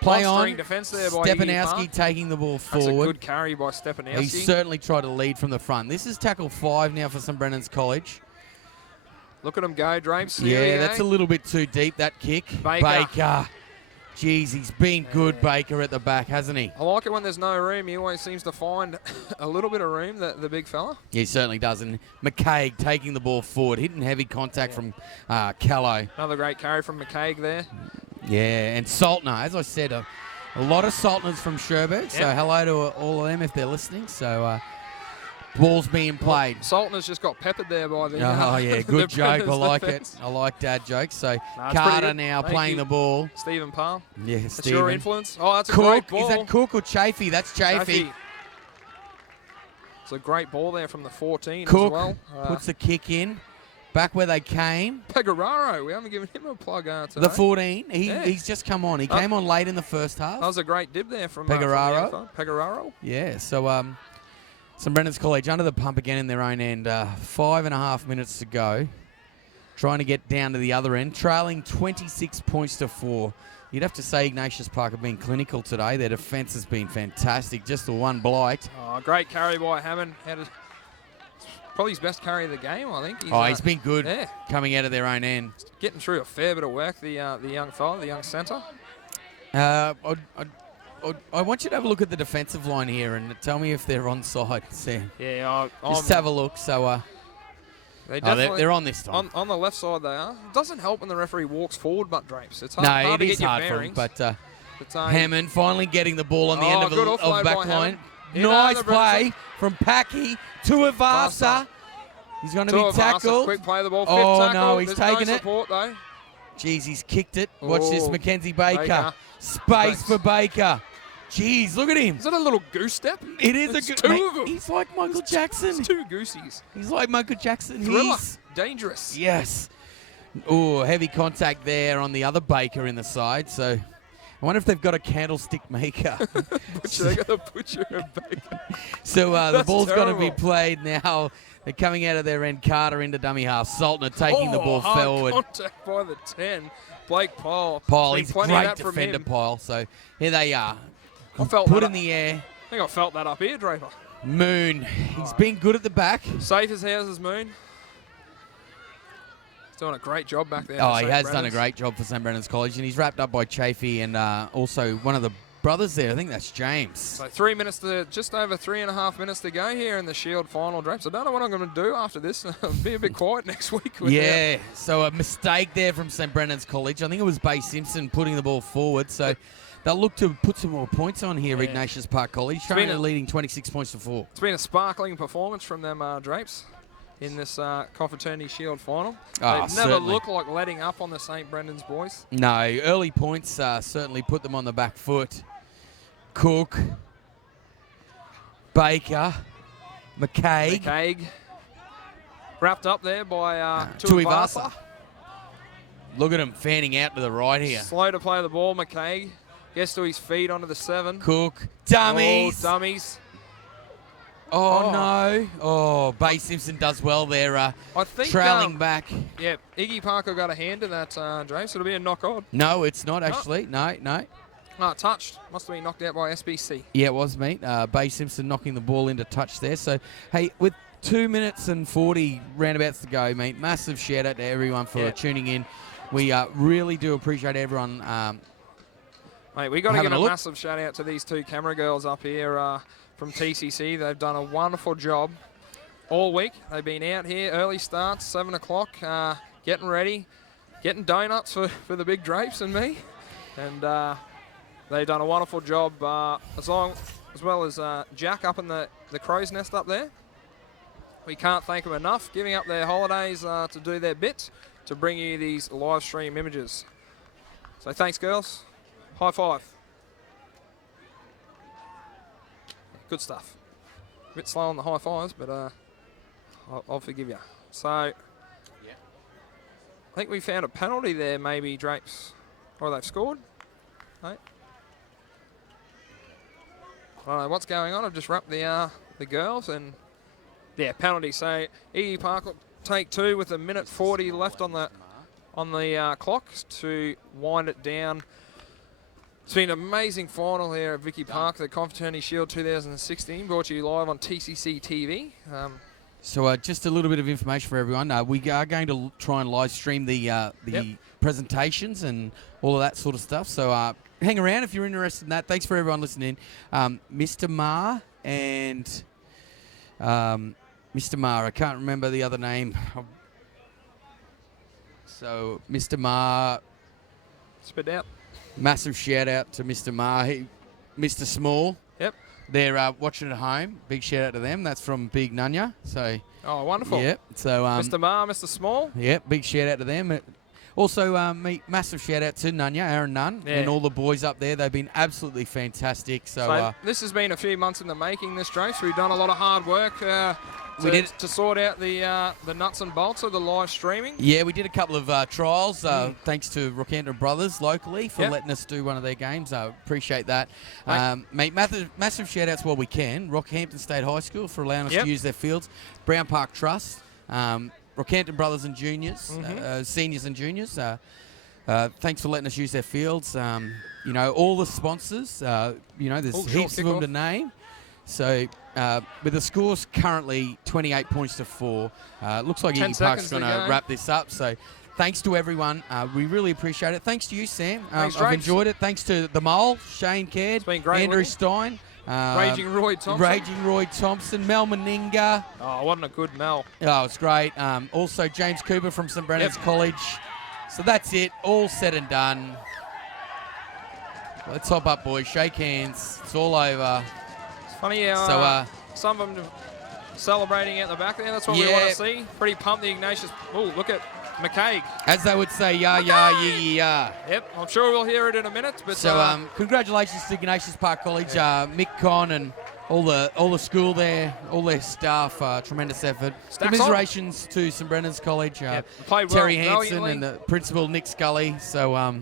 play on. Defense there by Stepanowski taking the ball forward. That's a good carry by Stepanowski. He certainly tried to lead from the front. This is tackle 5 now for St Brennan's College. Look at him go, Drapes. Yeah, that's a little bit too deep, that kick. Baker. Jeez, he's been good, Baker, at the back, hasn't he? I like it when there's no room. He always seems to find a little bit of room, the big fella. Yeah, he certainly does. And McCaig taking the ball forward, hitting heavy contact from Callow. Another great carry from McCaig there. Yeah, and Saltner, as I said, a lot of Saltners from Sherbrooke. So hello to all of them if they're listening. So ball's being played. Saltner's just got peppered there by the Oh, yeah, good joke. I like it. I like dad jokes. So Carter now playing the ball. Stephen Palm. Yeah, that's Stephen. your influence. Oh, that's a Cook. great ball. Is that Cook or Chafee? That's Chafee. It's a great ball there from the 14 Cook as well. puts the kick in. Back where they came. Pegararo, we haven't given him a plug today. The 14, he's just come on. He came on late in the first half. That was a great dib there from Pegararo. Pegararo. Yeah, so St Brennan's College under the pump again in their own end. 5.5 minutes to go. Trying to get down to the other end. Trailing 26 points to 4. You'd have to say Ignatius Park have been clinical today. Their defence has been fantastic. Just the one blight. Oh, great carry by Hammond. Probably his best carry of the game, I think. He's been good coming out of their own end. Getting through a fair bit of work, the young fella, the young centre. I want you to have a look at the defensive line here and tell me if they're onside, Sam. Yeah, just have a look. So they're on this time. On the left side they are. It doesn't help when the referee walks forward, but Drapes. It's hard to get your bearings. But Hammond finally getting the ball on the end of back line. Nice play from Packy to Avasa. He's going to be tackled. Quick play the ball. Oh, no, he's taken it. Support, though. Jeez, he's kicked it. Watch this, Mackenzie Baker. Space for Baker. Jeez, look at him. Is that a little goose step? It is it's a two of them. He's like Michael Jackson. It's two goosies. He's like Michael Jackson. Thriller. Dangerous. Yes. Oh, heavy contact there on the other Baker in the side. So I wonder if they've got a candlestick maker. They got a butcher and Baker. So the ball's got to be terrible. played now. They're coming out of their end. Carter into dummy half. Saltner taking the ball hard forward. Contact by the 10. Blake Pyle. He's a great defender, Pyle. So here they are. I felt Put that in the air. I think I felt that up here, Draper. Moon. He's been good at the back. Safe as houses, Moon. He's doing a great job back there. He has done a great job for St Brennan's College, and he's wrapped up by Chafee and also one of the brothers there. I think that's James. So just over 3.5 minutes to go here in the Shield final, Drapes. I don't know what I'm going to do after this. I'll be a bit quiet next week. Yeah, so a mistake there from St Brennan's College. I think it was Bay Simpson putting the ball forward. So they'll look to put some more points on here, Ignatius Park College, currently leading 26 points to 4. It's been a sparkling performance from them, Drapes. in this Confraternity Shield final. Oh, They never certainly. look like letting up on the St Brendan's boys. No, early points certainly put them on the back foot. Cook, Baker, McCaig. Wrapped up there by Tuivasa. Tuivasa. Look at him fanning out to the right here. Slow to play the ball, McCaig. Gets to his feet onto the 7. Cook, dummies. Oh, dummies. Oh, no. Oh, Bay Simpson does well there, I think, trailing back. Yeah, Iggy Parker got a hand in that, James. It'll be a knock on. No, it's not actually. No. No, touched. Must have been knocked out by SBC. Yeah, it was, mate. Bay Simpson knocking the ball into touch there. So, hey, with 2 minutes and 40 roundabouts to go, mate, massive shout out to everyone for tuning in. We really do appreciate everyone. Mate, we got to give a look. massive shout out to these 2 camera girls up here from TCC. They've done a wonderful job all week. They've been out here, early starts, 7 o'clock, getting ready, getting donuts for the big drapes and me. And they've done a wonderful job as well as Jack up in the crow's nest up there. We can't thank them enough, giving up their holidays to do their bit to bring you these live stream images. So thanks, girls. High five. Good stuff. A bit slow on the high fives, but I'll forgive you. So I think we found a penalty there, maybe, Drapes. Or they've scored. Right. I don't know what's going on. I've just wrapped the girls and yeah, penalty. So E. Park will take 2 with 1:40 left on the clock to wind it down. It's been an amazing final here at Vicky Park, the Confraternity Shield 2016, brought to you live on TCC TV. So just a little bit of information for everyone. We are going to try and live stream the presentations and all of that sort of stuff. So hang around if you're interested in that. Thanks for everyone listening. Mr. Ma and Mr. Ma, I can't remember the other name. So Mr. Ma. Spit out. Massive shout out to Mr. Ma, Mr. Small. Yep. They're watching at home. Big shout out to them. That's from Big Nunya. So. Oh, wonderful. Yep. So. Mr. Ma, Mr. Small. Yep. Big shout out to them. Also, massive shout out to Nunya, Aaron Nunn, and all the boys up there. They've been absolutely fantastic. So this has been a few months in the making. This race, we've done a lot of hard work. To sort out the nuts and bolts of the live streaming. Yeah, we did a couple of trials, thanks to Rockhampton Brothers locally for letting us do one of their games. I appreciate that. Mate, massive shout-outs while we can. Rockhampton State High School for allowing us to use their fields. Brown Park Trust, Rockhampton Brothers and Juniors, seniors and juniors. Thanks for letting us use their fields. All the sponsors, there's heaps of them to name. So with the scores currently 28 points to 4, looks like Iggy Park's going to wrap this up. So thanks to everyone. We really appreciate it. Thanks to you, Sam. Thanks, I've enjoyed it. Thanks to the Mole, Shane Caird, Andrew Stein. Raging Roy Thompson. Mel Maninga. Oh, wasn't a good Mel. Oh, it's great. Also James Cooper from St Brennan's College. So that's it. All said and done. Let's hop up, boys. Shake hands. It's all over. Funny how some of them celebrating out the back there. That's what we want to see. Pretty pumped, the Ignatius. Oh, look at McCaig. As they would say, yeah. Yep, I'm sure we'll hear it in a minute. But so congratulations to Ignatius Park College, Mick Conn and all the school there, all their staff. Tremendous effort. Commiserations to St Brennan's College, Terry Hansen and the principal Nick Scully. So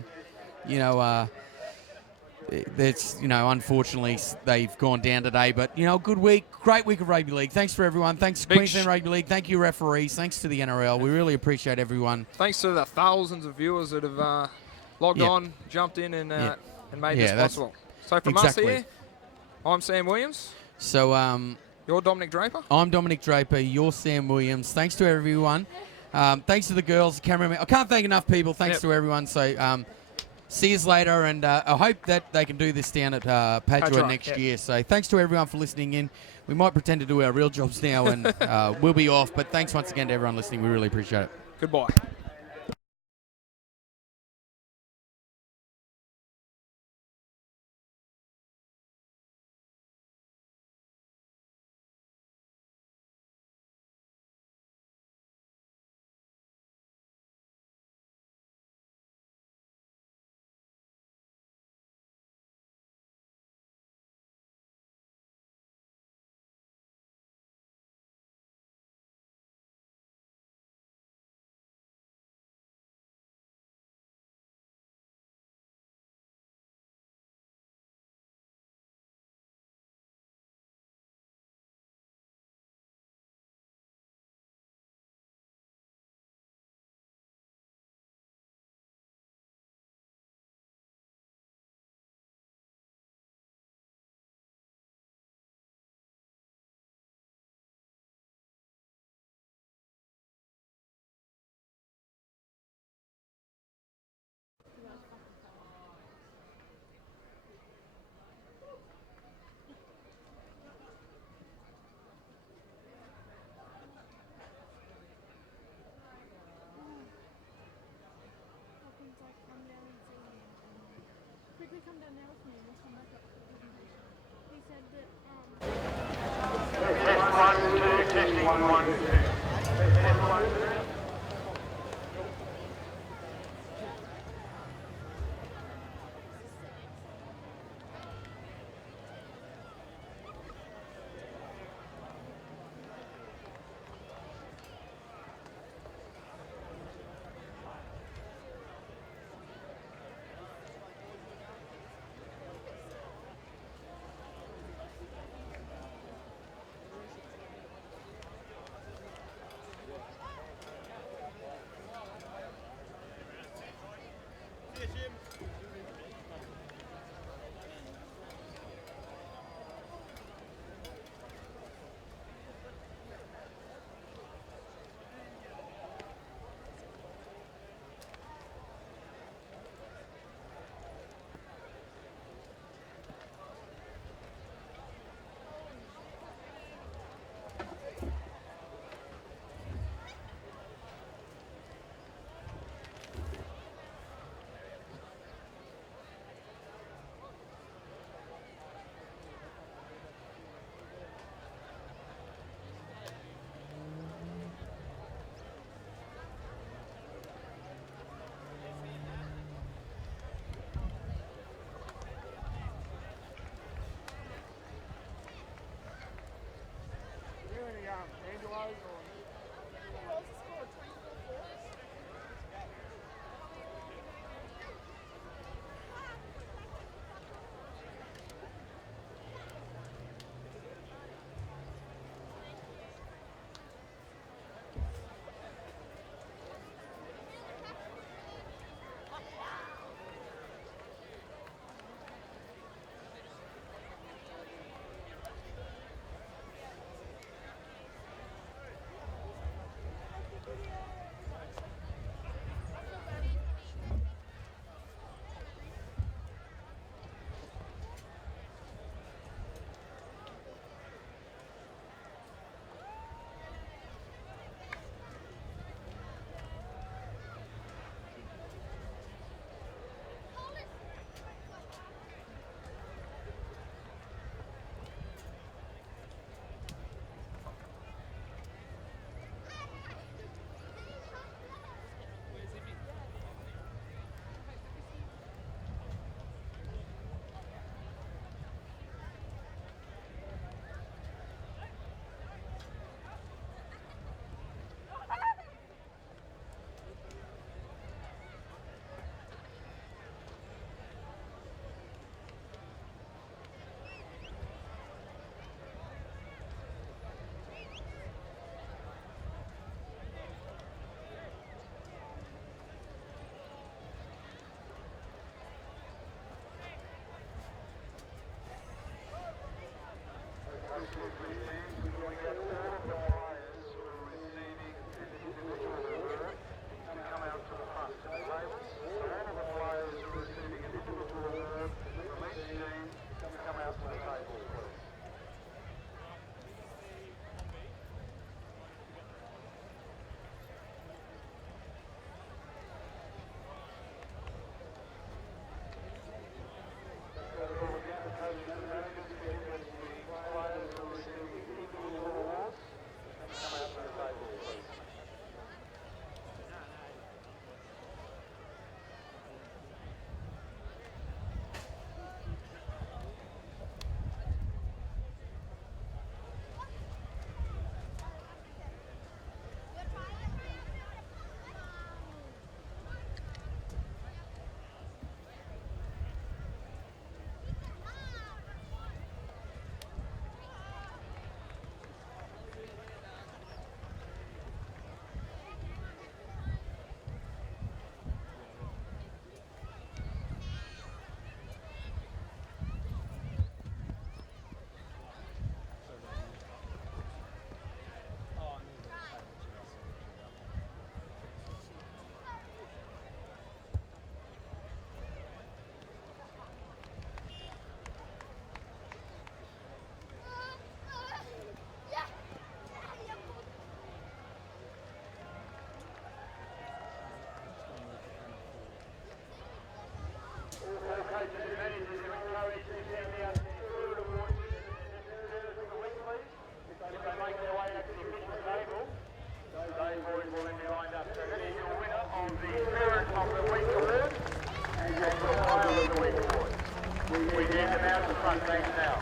that's unfortunately they've gone down today, but good week, great week of rugby league. Thanks for everyone. Thanks Queensland Rugby League. Thank you referees. Thanks to the NRL. We really appreciate everyone. Thanks to the thousands of viewers that have logged on, jumped in, and made this possible. So from us here, I'm Sam Williams. So you're Dominic Draper. I'm Dominic Draper. You're Sam Williams. Thanks to everyone. Thanks to the girls, the cameraman. I can't thank enough people. Thanks to everyone. So. See you later, and I hope that they can do this down at Padua next year. So thanks to everyone for listening in. We might pretend to do our real jobs now, and we'll be off. But thanks once again to everyone listening. We really appreciate it. Goodbye. Yeah, come out to the front range now.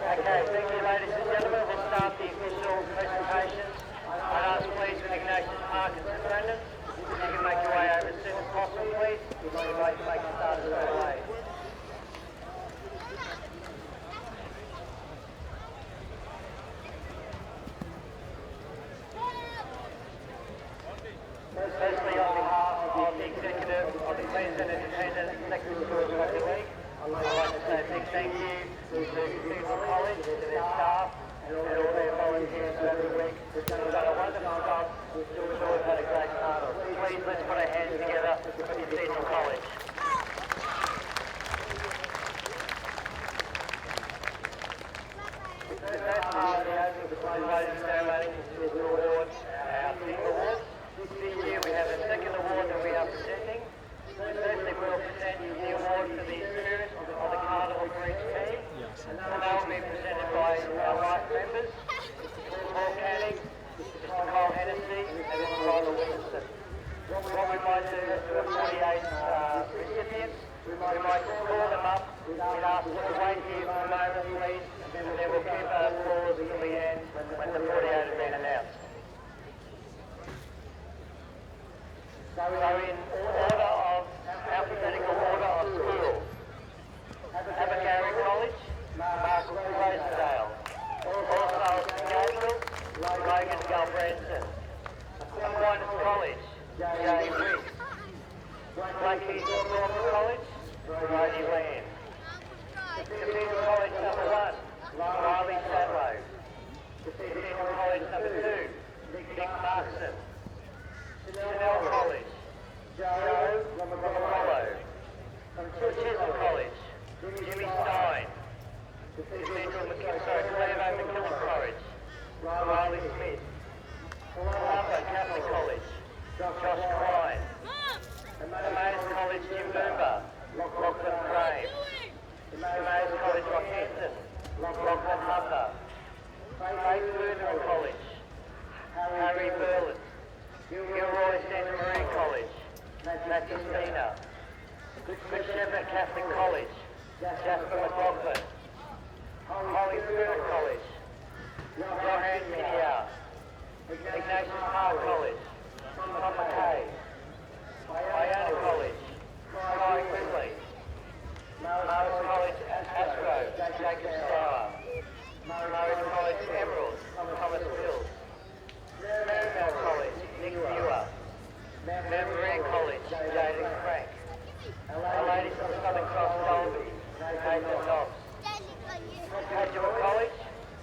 Okay, thank you ladies and gentlemen. We'll start the official presentation. I'd ask please with Ignatius Park and St Brendan, if you can make your way over as soon as possible please. We'd like to make a start straight away. Firstly, on behalf of the executive of the Queensland Independent Secondary Schools Rugby League, I'd like to say a big thank you to Cathedral College, to their staff, and all their volunteers over the week. They've done a wonderful job. We've had a great carnival. Please, let's put our hands together for Cathedral College. The first part of the opening voting ceremony is to award our up, we'd ask you to wait here for a moment, please, and then we'll keep our applause till the end when the 48 has been announced. So in alphabetical order of schools, Abergavenny College, Marcus Rosedale, All St Gabriel, Logan Galbraithson, Aquinas College, Jay Reese, Blackheath Normal College, Rodney Land, Cathedral College number 1, Riley Sadlow, Cathedral College number 2, Nick Markson, Chanel College, Joe Romolo, Chisholm College, Jimmy Stein, Clevo McKillop College, Riley Smith, Columbo Catholic College, Josh Klein, Emmaus College Jim Boomba, Lachlan Crane, Emmaus College Rockhampton, Lachlan Hunter, Faith Lutheran College, Harry Berlin, Gilroy Santa Maria College, Matthew Spina, Good Shepherd Catholic College, Jasper McLaughlin, Holy Spirit College, Johan Miniar, Ignatius Park College, Tom McKay, Iona College, Kai Quigley, Morris College Astro, Jacob Stour, Morris College Emerald, Thomas Mills, Marymount College, Nick Muir, Maria College, Jaden Crank, Our Ladies of Southern Cross Dolby, Nathan Dobbs, Cathedral College,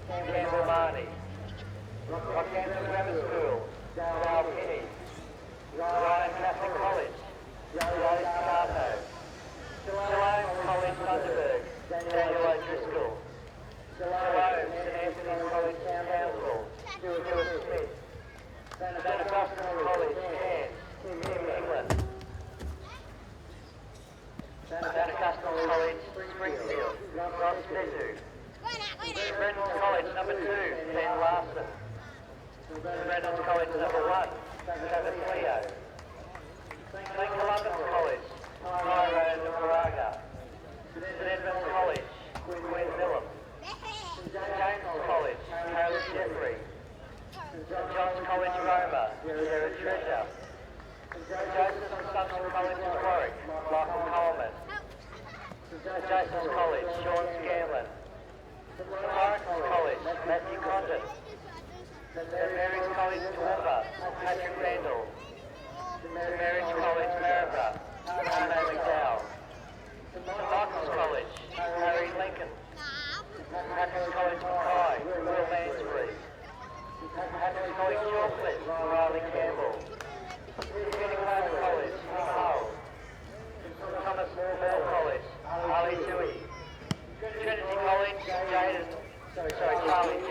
Campbell Marnie, Rockhampton Grammar School, Dale Kinney, Ryan Catholic College, Rose Cato, Shalom College Thunderbird, Daniel O'Driscoll, Shalom St Anthony's College Council, Stuart Smith, St Augustine's College, Cairns, Tim England, St Augustine's College, Springfield, Ross Bezu, Brenton's College number 2, Ben Larson, Brenton's College number 1, Travis Leo, St Columbus College, Tyrone Moraga, St Edmunds College, Quinn Phillip, St James College, Caleb Jeffrey, St John's College Roma, Jared Treasure, St Joseph's Assumption College Warwick, Michael Coleman, St Joseph's College, Sean Scanlon, St Lawrence's College, Matthew Condon, St Mary's College Toowoomba, Patrick Randall, St Mary's College Maryborough, Arno McDowell, St Michael's College, Harry Lincoln, St Patrick's College Mackay, Will Mansbury, St Patrick's College Chalkley, Riley Campbell, Community College, Nick Hull, St Thomas More College, Ali Tui, Trinity College, Charlie G,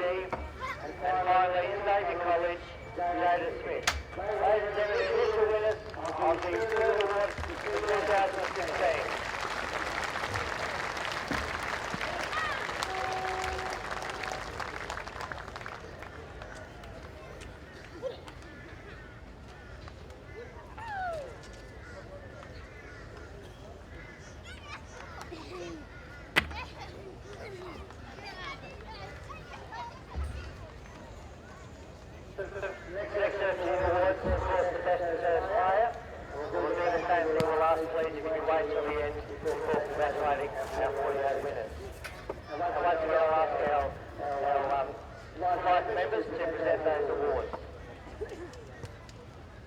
and finally Xavier College, Jada Smith. Ladies and gentlemen, the official winners of the School Awards for 2016. Next team awards, of course, the best reserve player. We'll do the same thing. We'll ask, please, if you could wait till the end before congratulating our 48 winners. And once again, I'll ask our flight members to present those awards.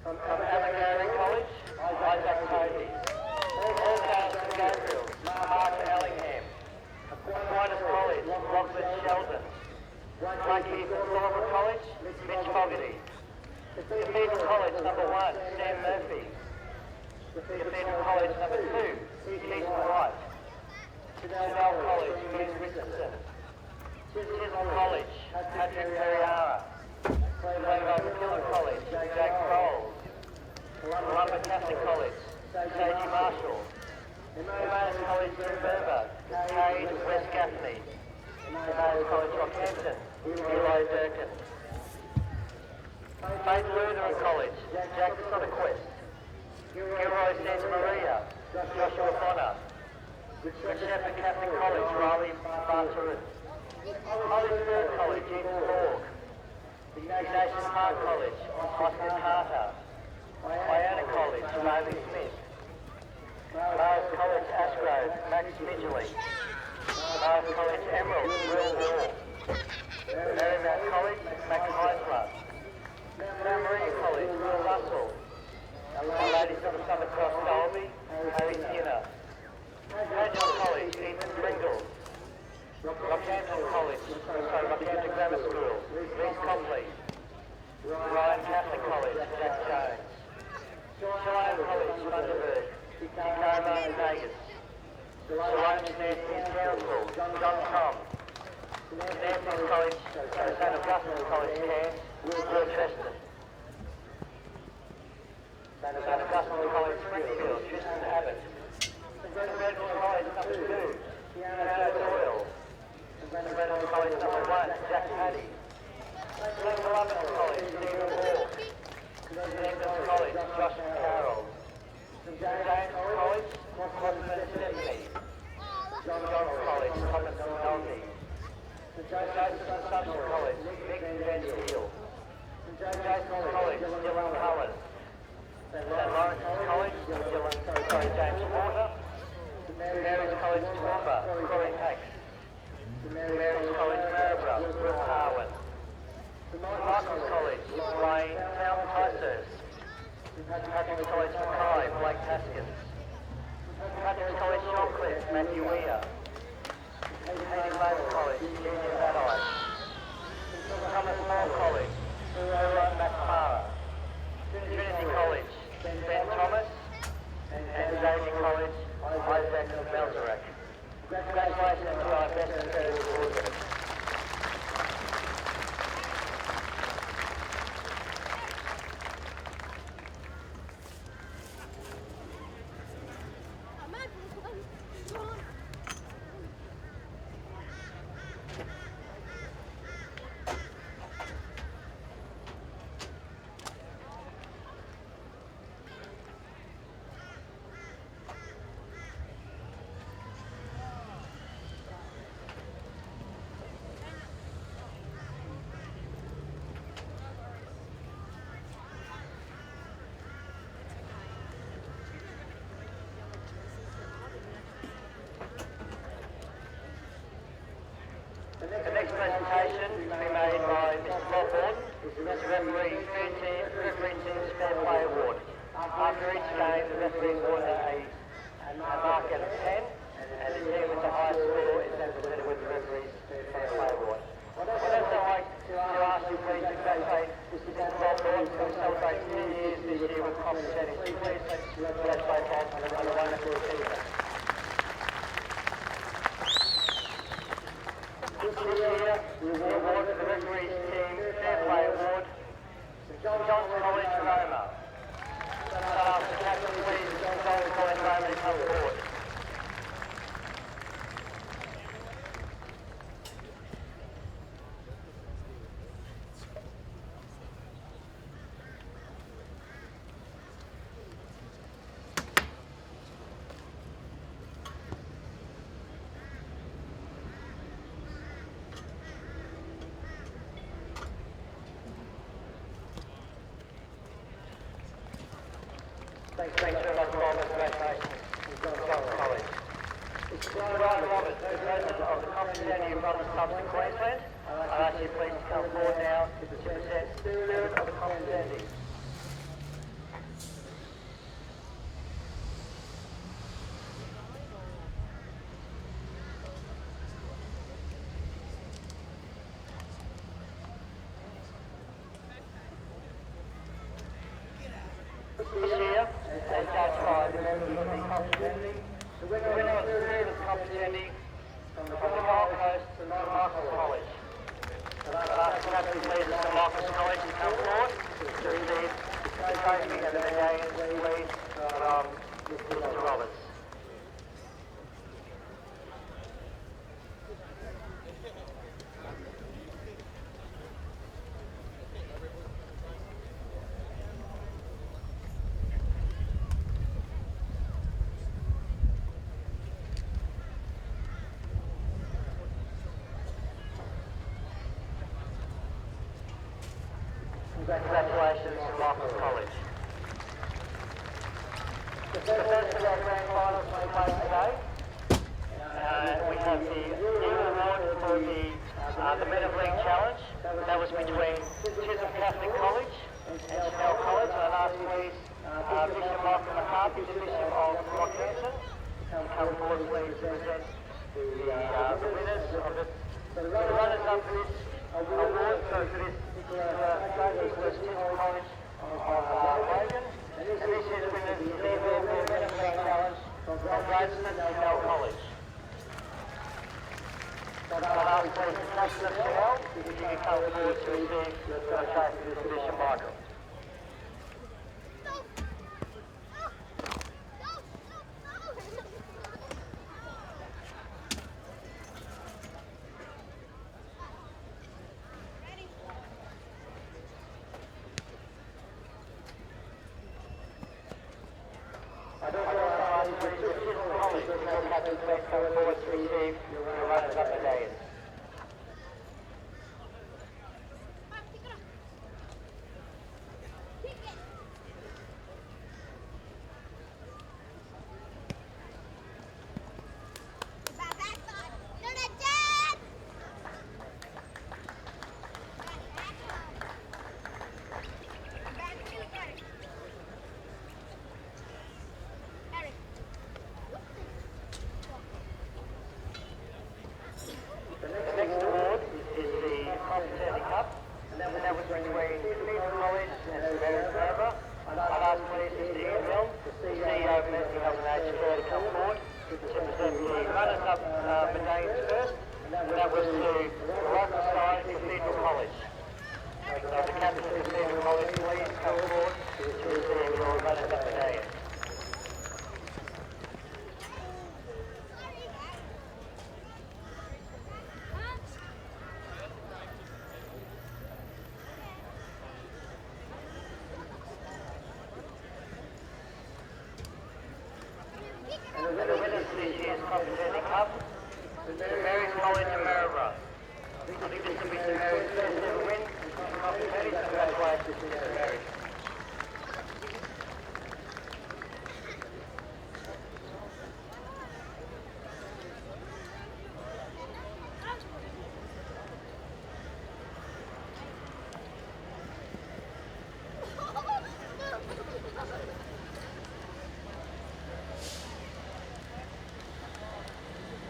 From Abergavenny College, Isaac Toby. All Stars St Gabriel, Mark Ellingham. Aquinas College, Lachlan Sheldon. Blackheath Normal College, Mitch Fogarty. Cathedral College number 1, Sam Murphy. Cathedral College number 2, Keith White. Chanel College, Hughes Richardson. Chisholm College, Patrick Perriara. Clevo McKillop College, Jack Kroll. Columbia Catholic College, J.G. Marshall. Emmaus College, Jim Berber, Cade West Gaffney. Emmaus College, Rockhampton, Eli Durkin. Faith Lutheran College, Jack Soderquist. Gilroy Santa Maria, Joshua Bonner. Good Shepherd Catholic College, Riley Barteret. Hollisburg College, Eden Borg. Ignatius Park College, Oscar Carter. Iona College, Riley Smith. Mars College, Ashgrove, Max Midgley. Mars College, Emerald, Will Wall. Marymount College, Max Heisler. Mount Maria College, Will Russell. Our Ladies of the Southern Cross, Dolby, Harry Skinner. Cathedral College, Ethan Pringle. Rockhampton Grammar School, Reece Copley. Ryan Catholic College, Jack Jones. Shillong College, Bundaberg, Tacoma and Vegas. Shillong Nancy's Council, John Tom. Nancy's College, St. Augustine's College, Cairns, Will Treston. St. Augustine's College, Springfield, Tristan Abbott. St. Brendan's College, number 2, Fiona Doyle. St. Brendan's College, number 1, Jack Paddy. St. Columba's College, Stephen Hall. St. Agnes College, Josh Carroll. St. James College, Cosman Stephanie. John John's College, Thomas Melby. St. Joseph's Assumption College, Nick Van Steele. St. Joseph's College, Dylan Cullen. St. Lawrence's College, James Porter. St. Mary's College, Toowoomba, Corey Pax. St. Mary's College, Maryborough, Will Harwin. St. Michael's College, Blaine Ticehurst. St. Patrick's College, Mackay, Blake Haskins. St. Patrick's College, Shorncliffe, Matthew Weir. St. Lane's College, Eugene Badeye. St. Thomas More College, Ura McFarlane. Trinity College, Ben Thomas. And Xavier College, Isaac Melzarek. Congratulations to our best and fairest awards. The next presentation will be made by Mr. Lawford, Mr. Referee Team's Fair Play Award. After each game, the referee is awarded a mark out of 10, and the team with the highest score is then presented with the referee's Fair Play Award. I'd also like to ask you please to congratulate Mr. Lawford, who celebrates 10 years this year with Confraternity. Please congratulate him on a wonderful achievement. This year, we will award the referees team Fair Play Award, St. John's College, Roma. The captain, please, St. John's College, Roma, to come forward. Thanks very much, Bob. Congratulations to Cathedral College. Mr. Ryan Roberts, the President of the Confraternity of Brothers Clubs in Queensland. I'd ask you please to come forward now to present Spirit of the Confraternity. This year, as judged by the members of the Confraternity, the winner of the Spirit of the Confraternity from the Gold Coast, St. Michael's College. I'd ask the captain please of St. Michael's College to come forward to receive the trophy and the medallion, please, from Mr. Roberts. Congratulations to Michael College. The first of our grand finals will take place today. We have the new award for the Men of League Challenge. That was between Chisholm Catholic College and Chanel College. And I'd ask please Bishop Michael McCarthy, the Bishop of Rockhampton, to come forward please to present the winners of the runners-up for this award for this trophy was Chisholm College of Logan. And this year's winners is the Men of League Challenge from Gladstone Chanel College. So I'd ask please the captain of Chanel if you can come forward to receive the trophy from Bishop Michael. I'd also ask please the Chisholm College to please come forward to receive your runners-up medallions. The next award is the Confraternity Cup, and that was between Cathedral College and Canberra. I'd ask please Mr. Ian Milne, the CEO of Nursing Health and Aged Care, to come forward to present the runners-up medallions first, and that was to local side Cathedral College. So the captain of Cathedral College, please come forward to receive your runners-up medallion. And the winners for this year's Confraternity Cup, St Mary's College of Maryborough. I think this will be St Mary's first ever win in Confraternity, so congratulations to St Mary's.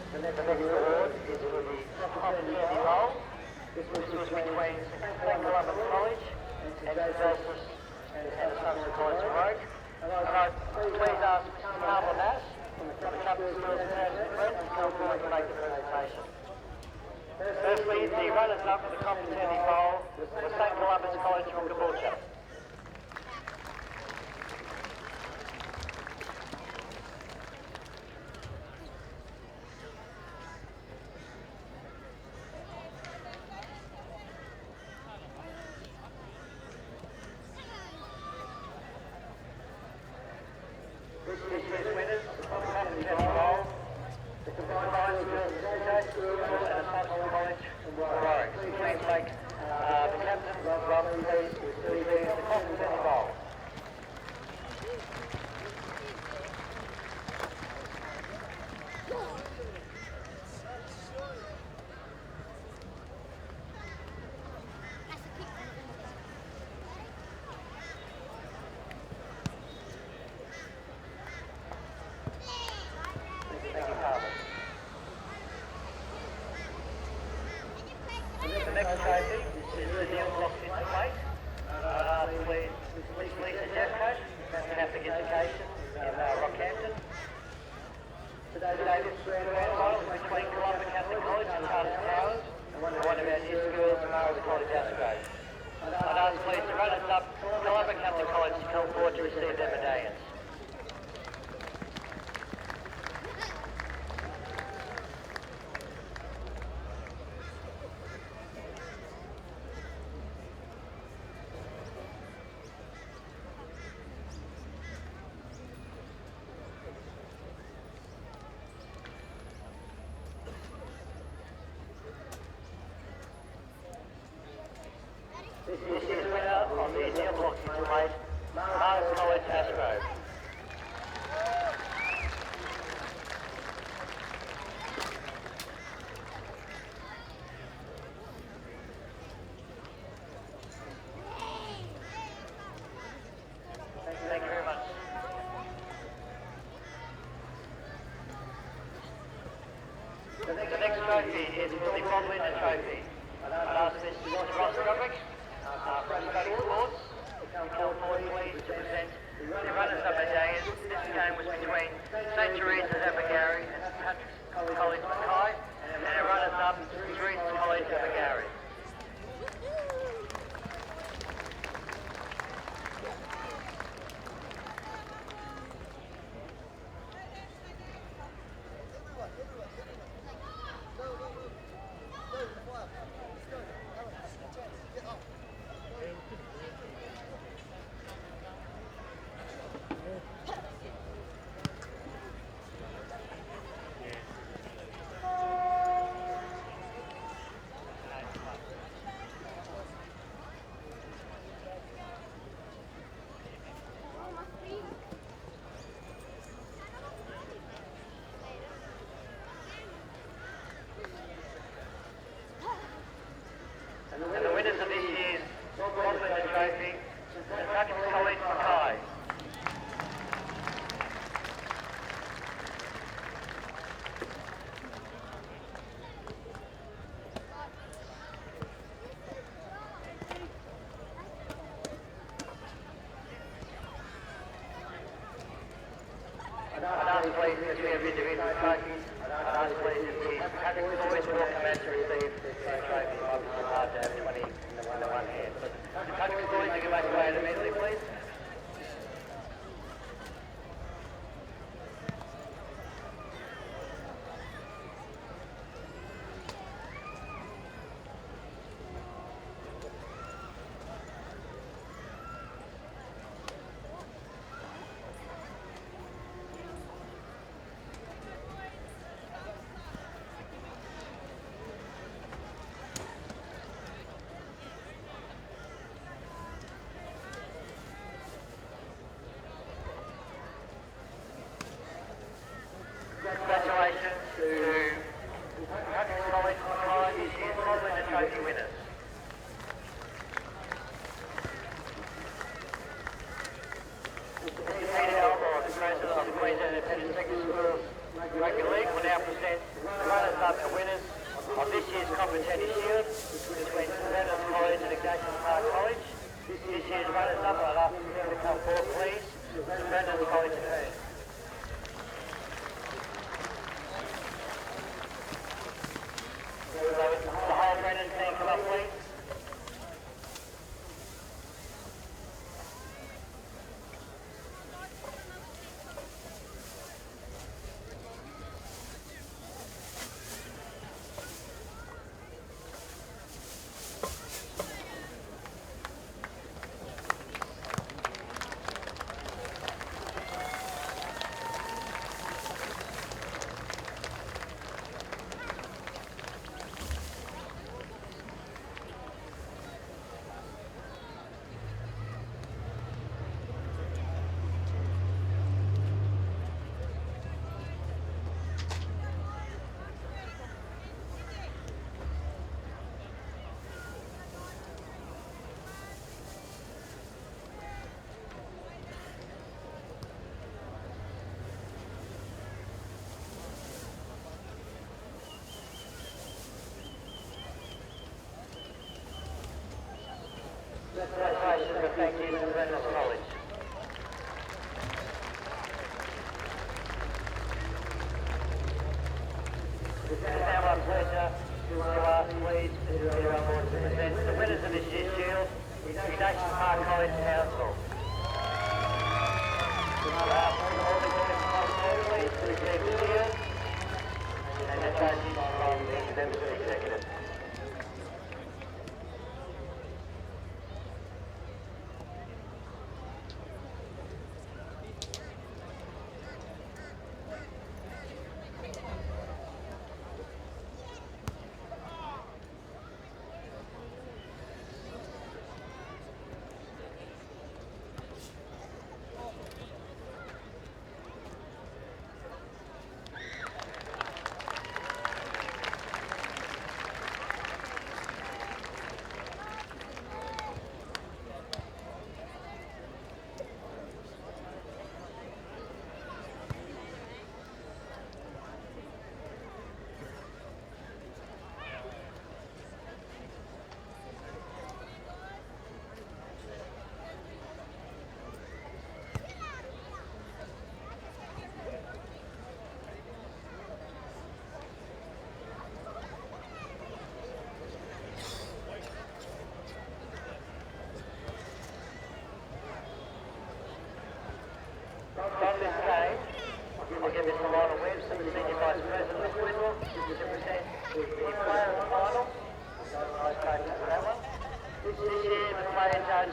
The next award is for the Confraternity role. This was between St Columba's College and St Joseph's and the Sons of College of Rogue. And I'd please ask Mr. Carmel Nash from the Capital Schools and Parents and Friends to come forward to make the presentation. Firstly, the runners-up for the Confraternity bowl was St Columba's College from Caboolture. This year's winners of the Confraternity bowl, the combined high school, and the Sons of College from Warwick. Please make the captain, Rob, please receive the Confraternity bowl. Thank you, Carmen. The next trophy is the Neil Block Interplate. Please, Lisa Jeffcoat, Catholic Education in Rockhampton. Today this grand final is between Columba Catholic College and Charters Towers, and one of our new schools, Mars College, Asgrave. I'd ask please to run us up Columba Catholic College to come forward to receive their medallions. trophy is for the Bob Linder Trophy. I'd ask Mr. Ross Roderick from Study Sports to come forward please to present the runners-up medaillas. This game was between St. Teresa's Abergary and Cathedral College Mackay, and the runners-up Teresa's College Abergary. And the winners of this year's Bob Linder Trophy, Cathedral College Mackay. I'd ask please if we have individual trophies, I'd ask please if we have the boys will come out to receive their trophy. Obviously hard to have 20 in the one hand. But the country boys to go back away immediately, please. Congratulations to Cathedral College Mackay, this year's Bob Linder Trophy winners. Mr. Peter Elmore, the President of the Queensland Independent Secondary Schools Rugby League, will now present the runners-up and winners of this year's Confraternity Shield between Cathedral College and Cathedral College. This year's runners-up, I'd ask them to come forward, please. Cathedral College and Hearn. The whole Brennan team come up, please. Congratulations and thank you to Cathedral College. It is now my pleasure to ask please Mr. Peter Elmore to present the winners of this year's Shield, Ignatius Park College Council. All the boys come up forward please to receive the Shield and the trophies from the members of the executive.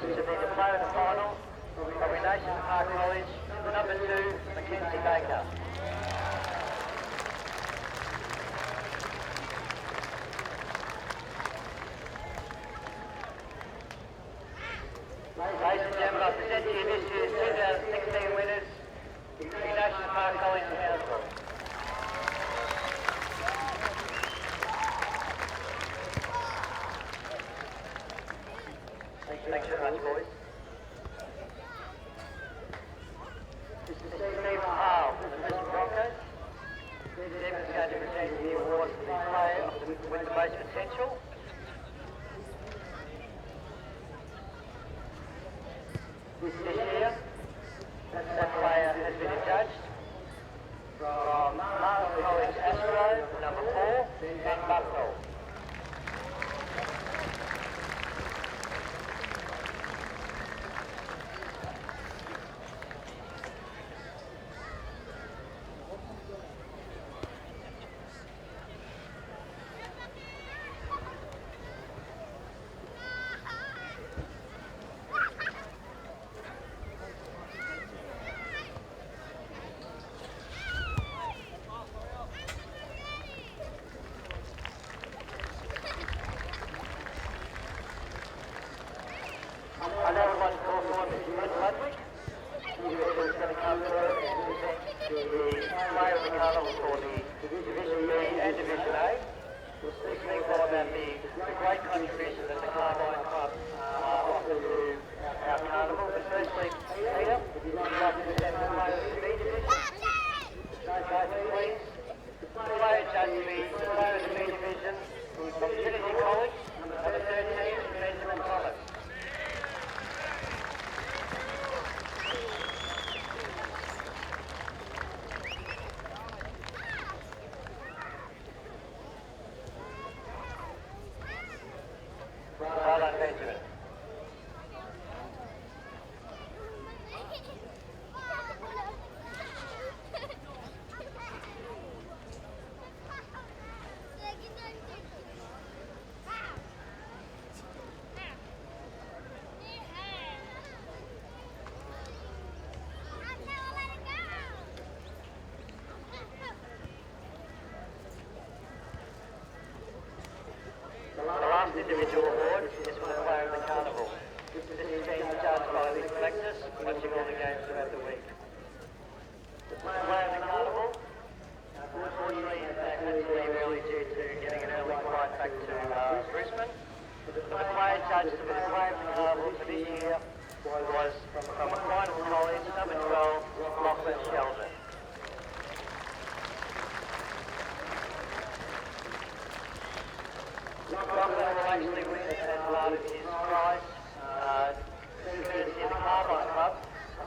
judged to be the player of the final from Cathedral College, number 2, Mackenzie Baker. Ladies and gentlemen, I present to you this year's 2016 winners, Cathedral College Council. Thanks very much, boys. This is Stephen Howell from the Brisbane Broncos. Stephen's going to present the award for the player with the most potential. This year, that player has been adjudged from Cathedral College Astro, number 4, Ben Bucknell. I now would like to call forward Mr. Ed Ludwig, who is going to come forward and present the player of the carnival for the Division B and Division A. We'll speak more about the great contribution that the Carmine Club offers to our carnival. But firstly, Peter, would you like to present the player of the B Division? Please. The player judged to be the player of the B Division from Trinity College, number 13, Benjamin Thomas. Well done, Benjamin. The last individual award is for the player of the carnival. This is being judged by the collectors watching all the games throughout the week. The player of the carnival, unfortunately, in fact, had to leave early due to getting an early flight back to Brisbane. The player judged to be the player of the carnival for this year was from Cathedral College, number 12, Lachlan Sheldon. Lachlan will actually win as part of his prize, courtesy of the Carmine Club,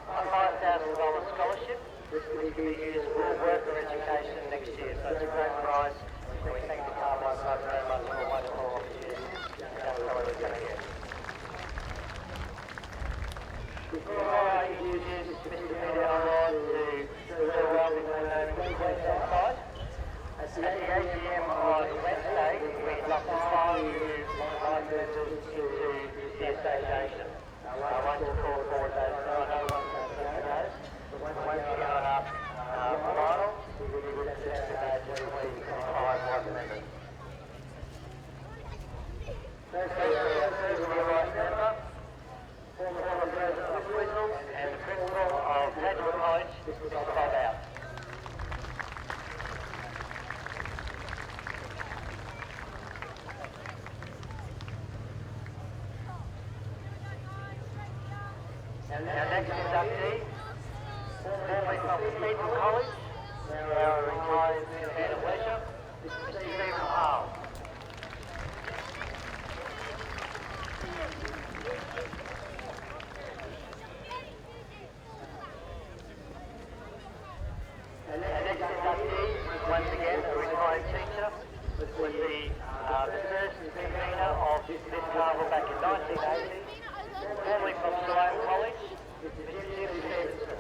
a $5,000 scholarship, which can be used for worker education next year. So it's a great prize, and we thank the Carmine Club very much for a wonderful opportunity that fellow is going to get. Before I introduce Mr. Peter Elrod to welcome the Queensland side, at the AGM on Wednesday, we adopted 5 new line members into the association. I'd like to call forward those. I know one's going to say those. But once we get on up final, we will present the 5 members. Firstly, the right member, former president of Whistle, and the principal of Cathedral College, Mr. Bob Out. And our next inductee, formerly from Cathedral College, now retired head of leisure, Mr. Stephen Howell. And our next inductee, once again a retired teacher, was the first convener of this carnival back in 1980. Formerly from Cathedral College, Mr. Jim Stevenson.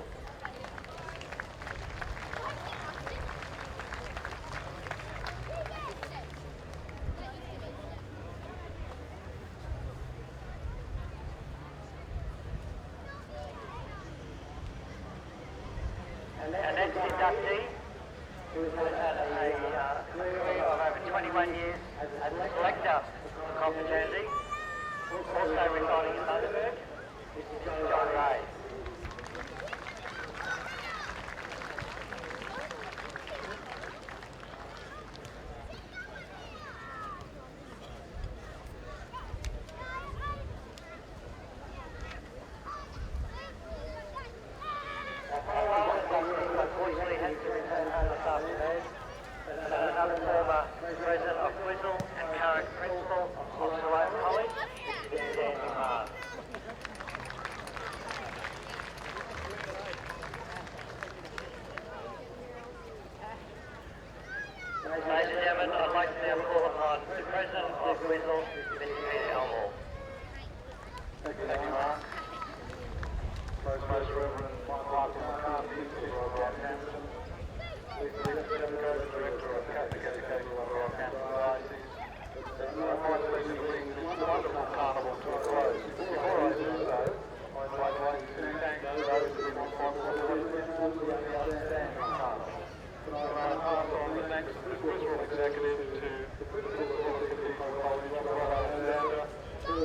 inductee who has had a career of over 21 years as a selector for Confraternity. Also residing in Bundaberg, John Ray. Unfortunately had to return home this afternoon. Another former president of Twizzle and current principal of Cathedral College, Dan Mars. Ladies and gentlemen, I'd like to now call upon the president of Twizzle, Mr. Peter Elmore. Thank you, Mark. Most Reverend Michael McCarthy, Rockhampton, Director of Catholic Education of Rockhampton Diocese, this wonderful carnival to a close. Before I do so, I'd like to thank those who have been responsible for the outstanding carnival. I pass on the thanks of the Cathedral Executive to the Cathedral College, Alexander, and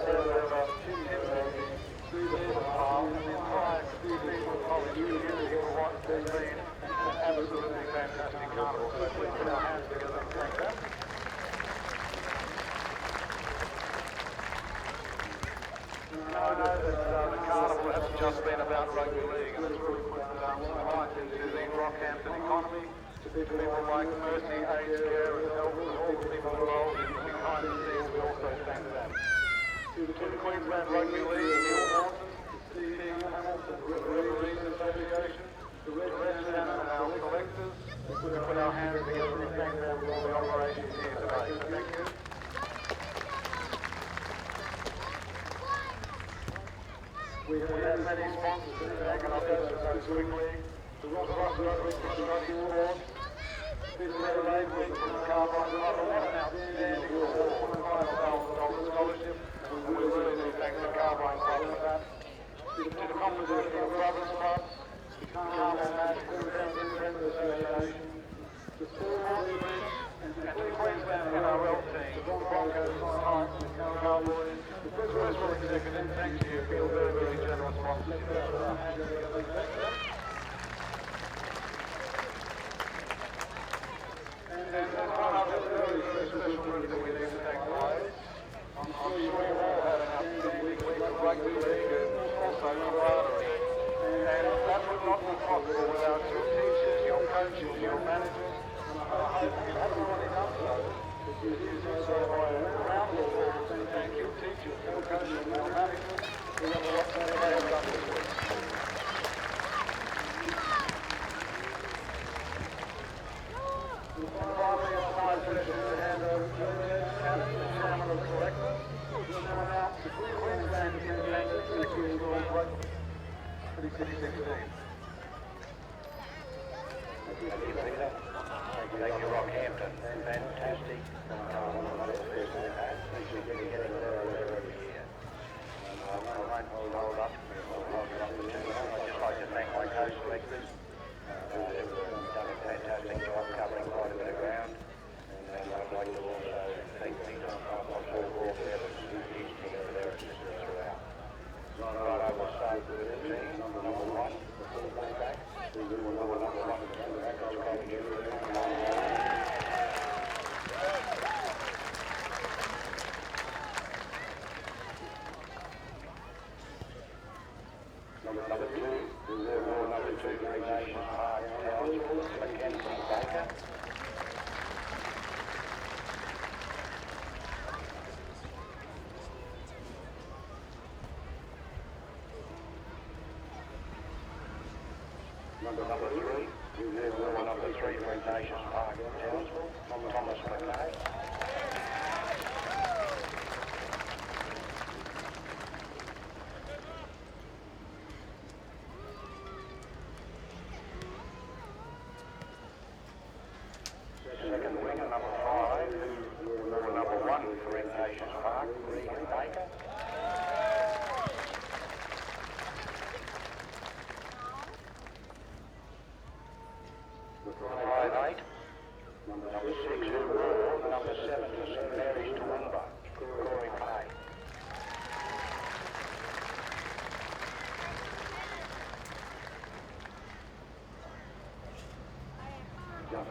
the entire Cathedral College community for what has been an absolutely fantastic carnival. So please put our hands together and thank them. I know that the carnival hasn't just been about rugby league, and it's really put some life into the Rockhampton economy. To people like Mercy, Aged Care and Health, and all the people involved in the behind the scenes, we also thank them. To the Queensland Rugby League, Neil Horton, the Hamilton Referees Association, the Red Stand and our collectors, we put our hands together and thank them for all the operations here today. So thank you. We have many sponsors to thank, and I'll go through those quickly. The Ross Rugby Construction Board, Peter Adelaide from the Carbine Club, what an outstanding award, a $5,000 scholarship, and we really do thank the Carbine Club for that. To the Confraternity of Brothers Club, the Carmel Magical Friends Association, the Sports League, and the Queensland NRL team, the Broncos, the Titans, the Cowboys, the Federal Executive, thank you for your very, very generous sponsorship. And one other very, very special group that we need to thank today. I'm sure you all had an outstanding week of rugby league and also camaraderie. And that would not be possible without your teachers, your coaches, your managers. And I hope you haven't already done so. If you do so by a round of applause and thank your teachers, your coaches, your managers. We have a lot to say about this week. Finally, it's my pleasure to hand over to Cannon, the Chairman of the Collectors, who will now announce the Queensland campaign Secretary School 2016. Thank you, Rockhampton. Fantastic. Seems to be getting better and better every year. I won't hold up. I'd just like to thank my co-selectors. They've done a fantastic job covering quite a bit of ground. And I'd like to also thank Peter and all the others who used me for their assistance throughout. Right, I will start with the team. Number one, the full back. Number one, Number two, Nation Park Townsville, Mackenzie Baker. Number three, Nation Park Townsville, Thomas McKay. Second winger, number 5, who wore number 1 for Ignatius Park, Regan Baker.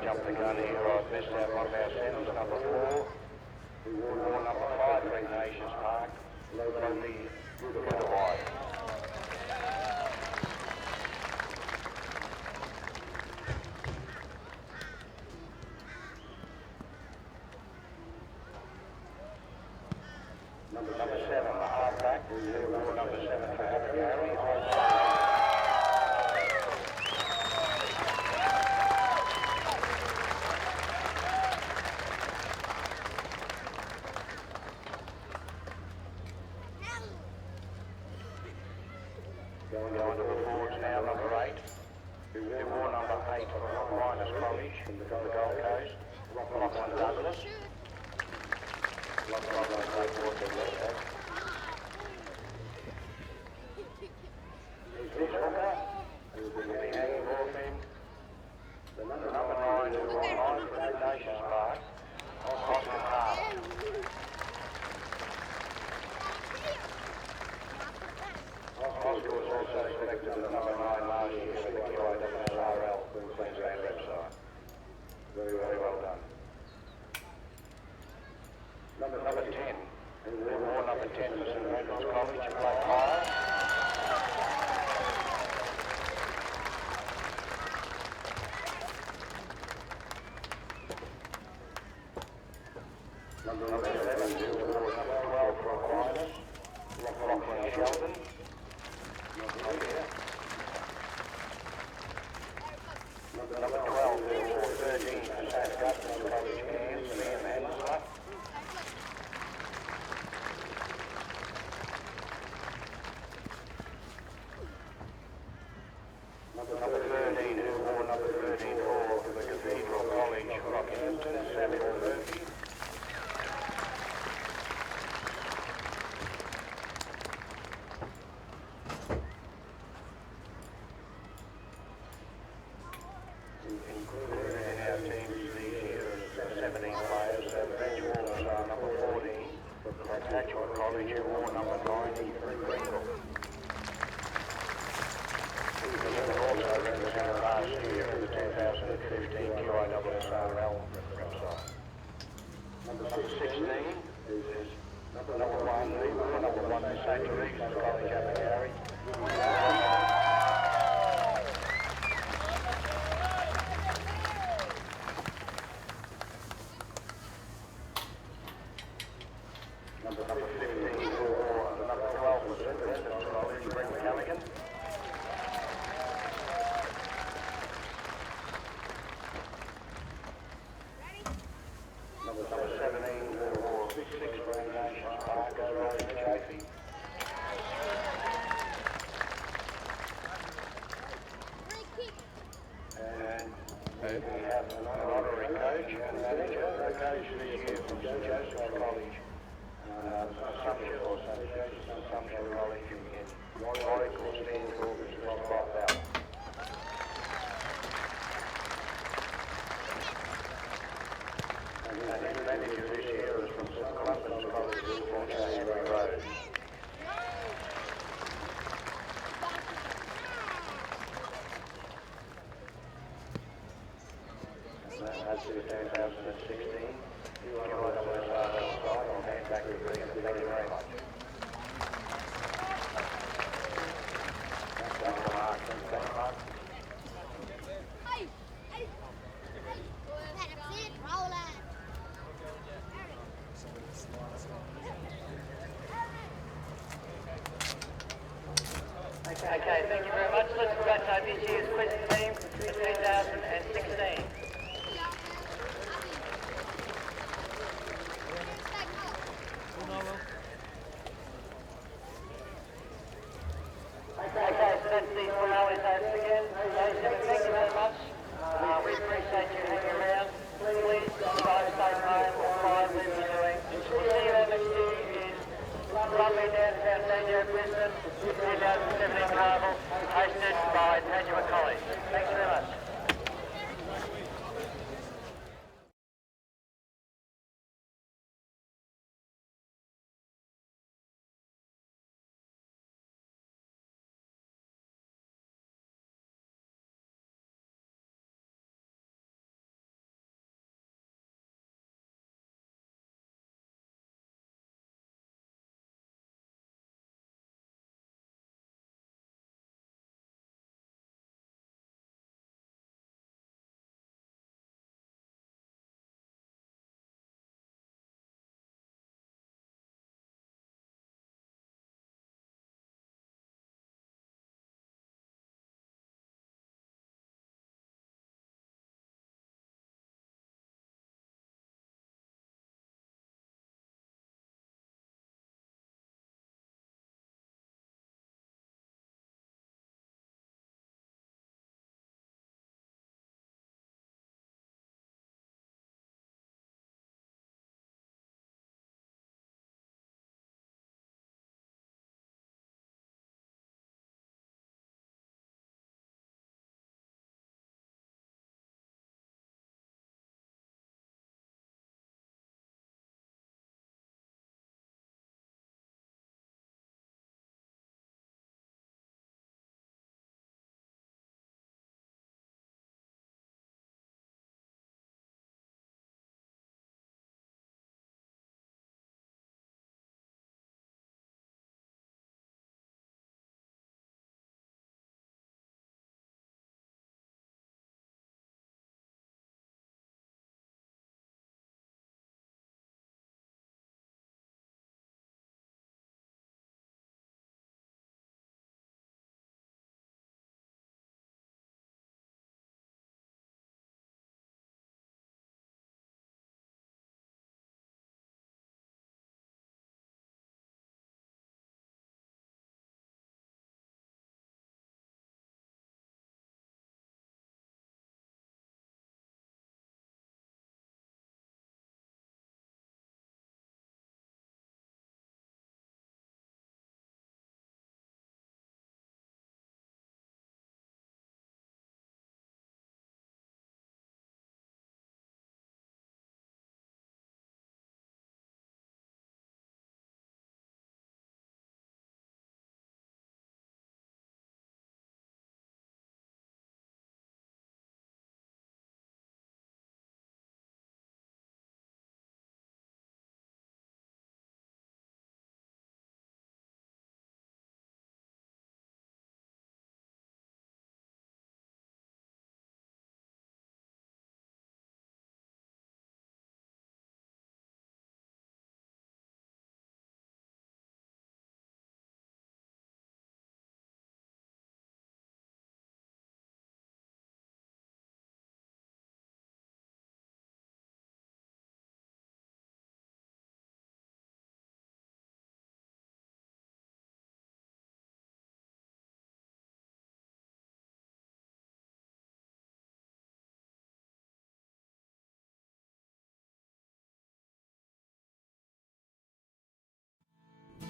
jumped the gun here. I've missed out one of our centres, number 4. We wore number 5 for Ignatius Park. Lovely, good to wide. Number 7, the half-back. We wore number 7 for Abigail. Going to the forwards now, number 8. We wore number 8 for Miners College from the Gold Coast. Lachlan Douglas. Lachlan Douglas, the left back. This hooker, who will be hanging off him. The number 9 who will line for Ignatius Park. Oscar Carter. Oscar was also selected as number 9 last year for the QIWSRL Queensland website. Very, very well done. Number 10. We wore number 10 for St Andrews College, Black Miles. Number 11, we wore number 12 for Aquinas, Lachlan Sheldon. Number 12, we wore 13 for St Augustine's College, Cairns, Liam Hensler. Number 13, who wore number 13 for the Cathedral College, Rockhampton, Samuel Murphy. Included in our teams these years are 17 players, so the bench warmers are number 14 for Cathedral College, who wore number 90 for Greenville. Also represented last year in the 2015 QIWSRL website. Number 16 is number 1, number 1 is St Teresa's College, Abigail. Number 15 for number 12 was St Vincent's College, Brent Callaghan. Number 17 for 6 for Ignatius Park, Roger Chafee. And we have an honorary coach and manager, the coach this year from St Joseph's College, Assumption or St Joseph's Assumption College in Warwick or Stanford, which is just like that. And his manager this year is from St Columbus College, also Henry Rose. That's 2016. I'll hand back to Greg. Thank you very much. Thank you, Mark. Thank you, Mark. Okay, thank you very much. Let's congratulate this year's quiz team for 2016. Okay, so that's the formalities over again. Ladies and gentlemen, thank you very much. We appreciate you hanging around. Please drive safe home or fly wherever you're doing. We'll see you next year in lovely downtown San Diego, Brisbane, 2017 Carnival, hosted by Cathedral College. Thank you very much.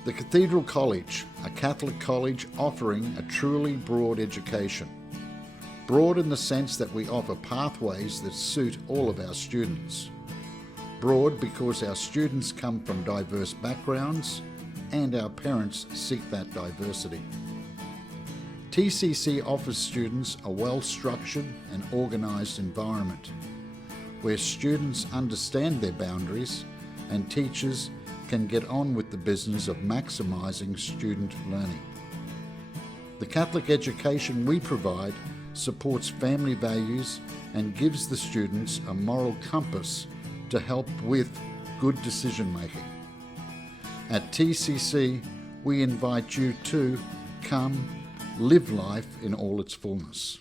The Cathedral College, a Catholic college offering a truly broad education. Broad in the sense that we offer pathways that suit all of our students. Broad because our students come from diverse backgrounds and our parents seek that diversity. TCC offers students a well-structured and organised environment where students understand their boundaries and teachers can get on with the business of maximising student learning. The Catholic education we provide supports family values and gives the students a moral compass to help with good decision making. At TCC, we invite you to come live life in all its fullness.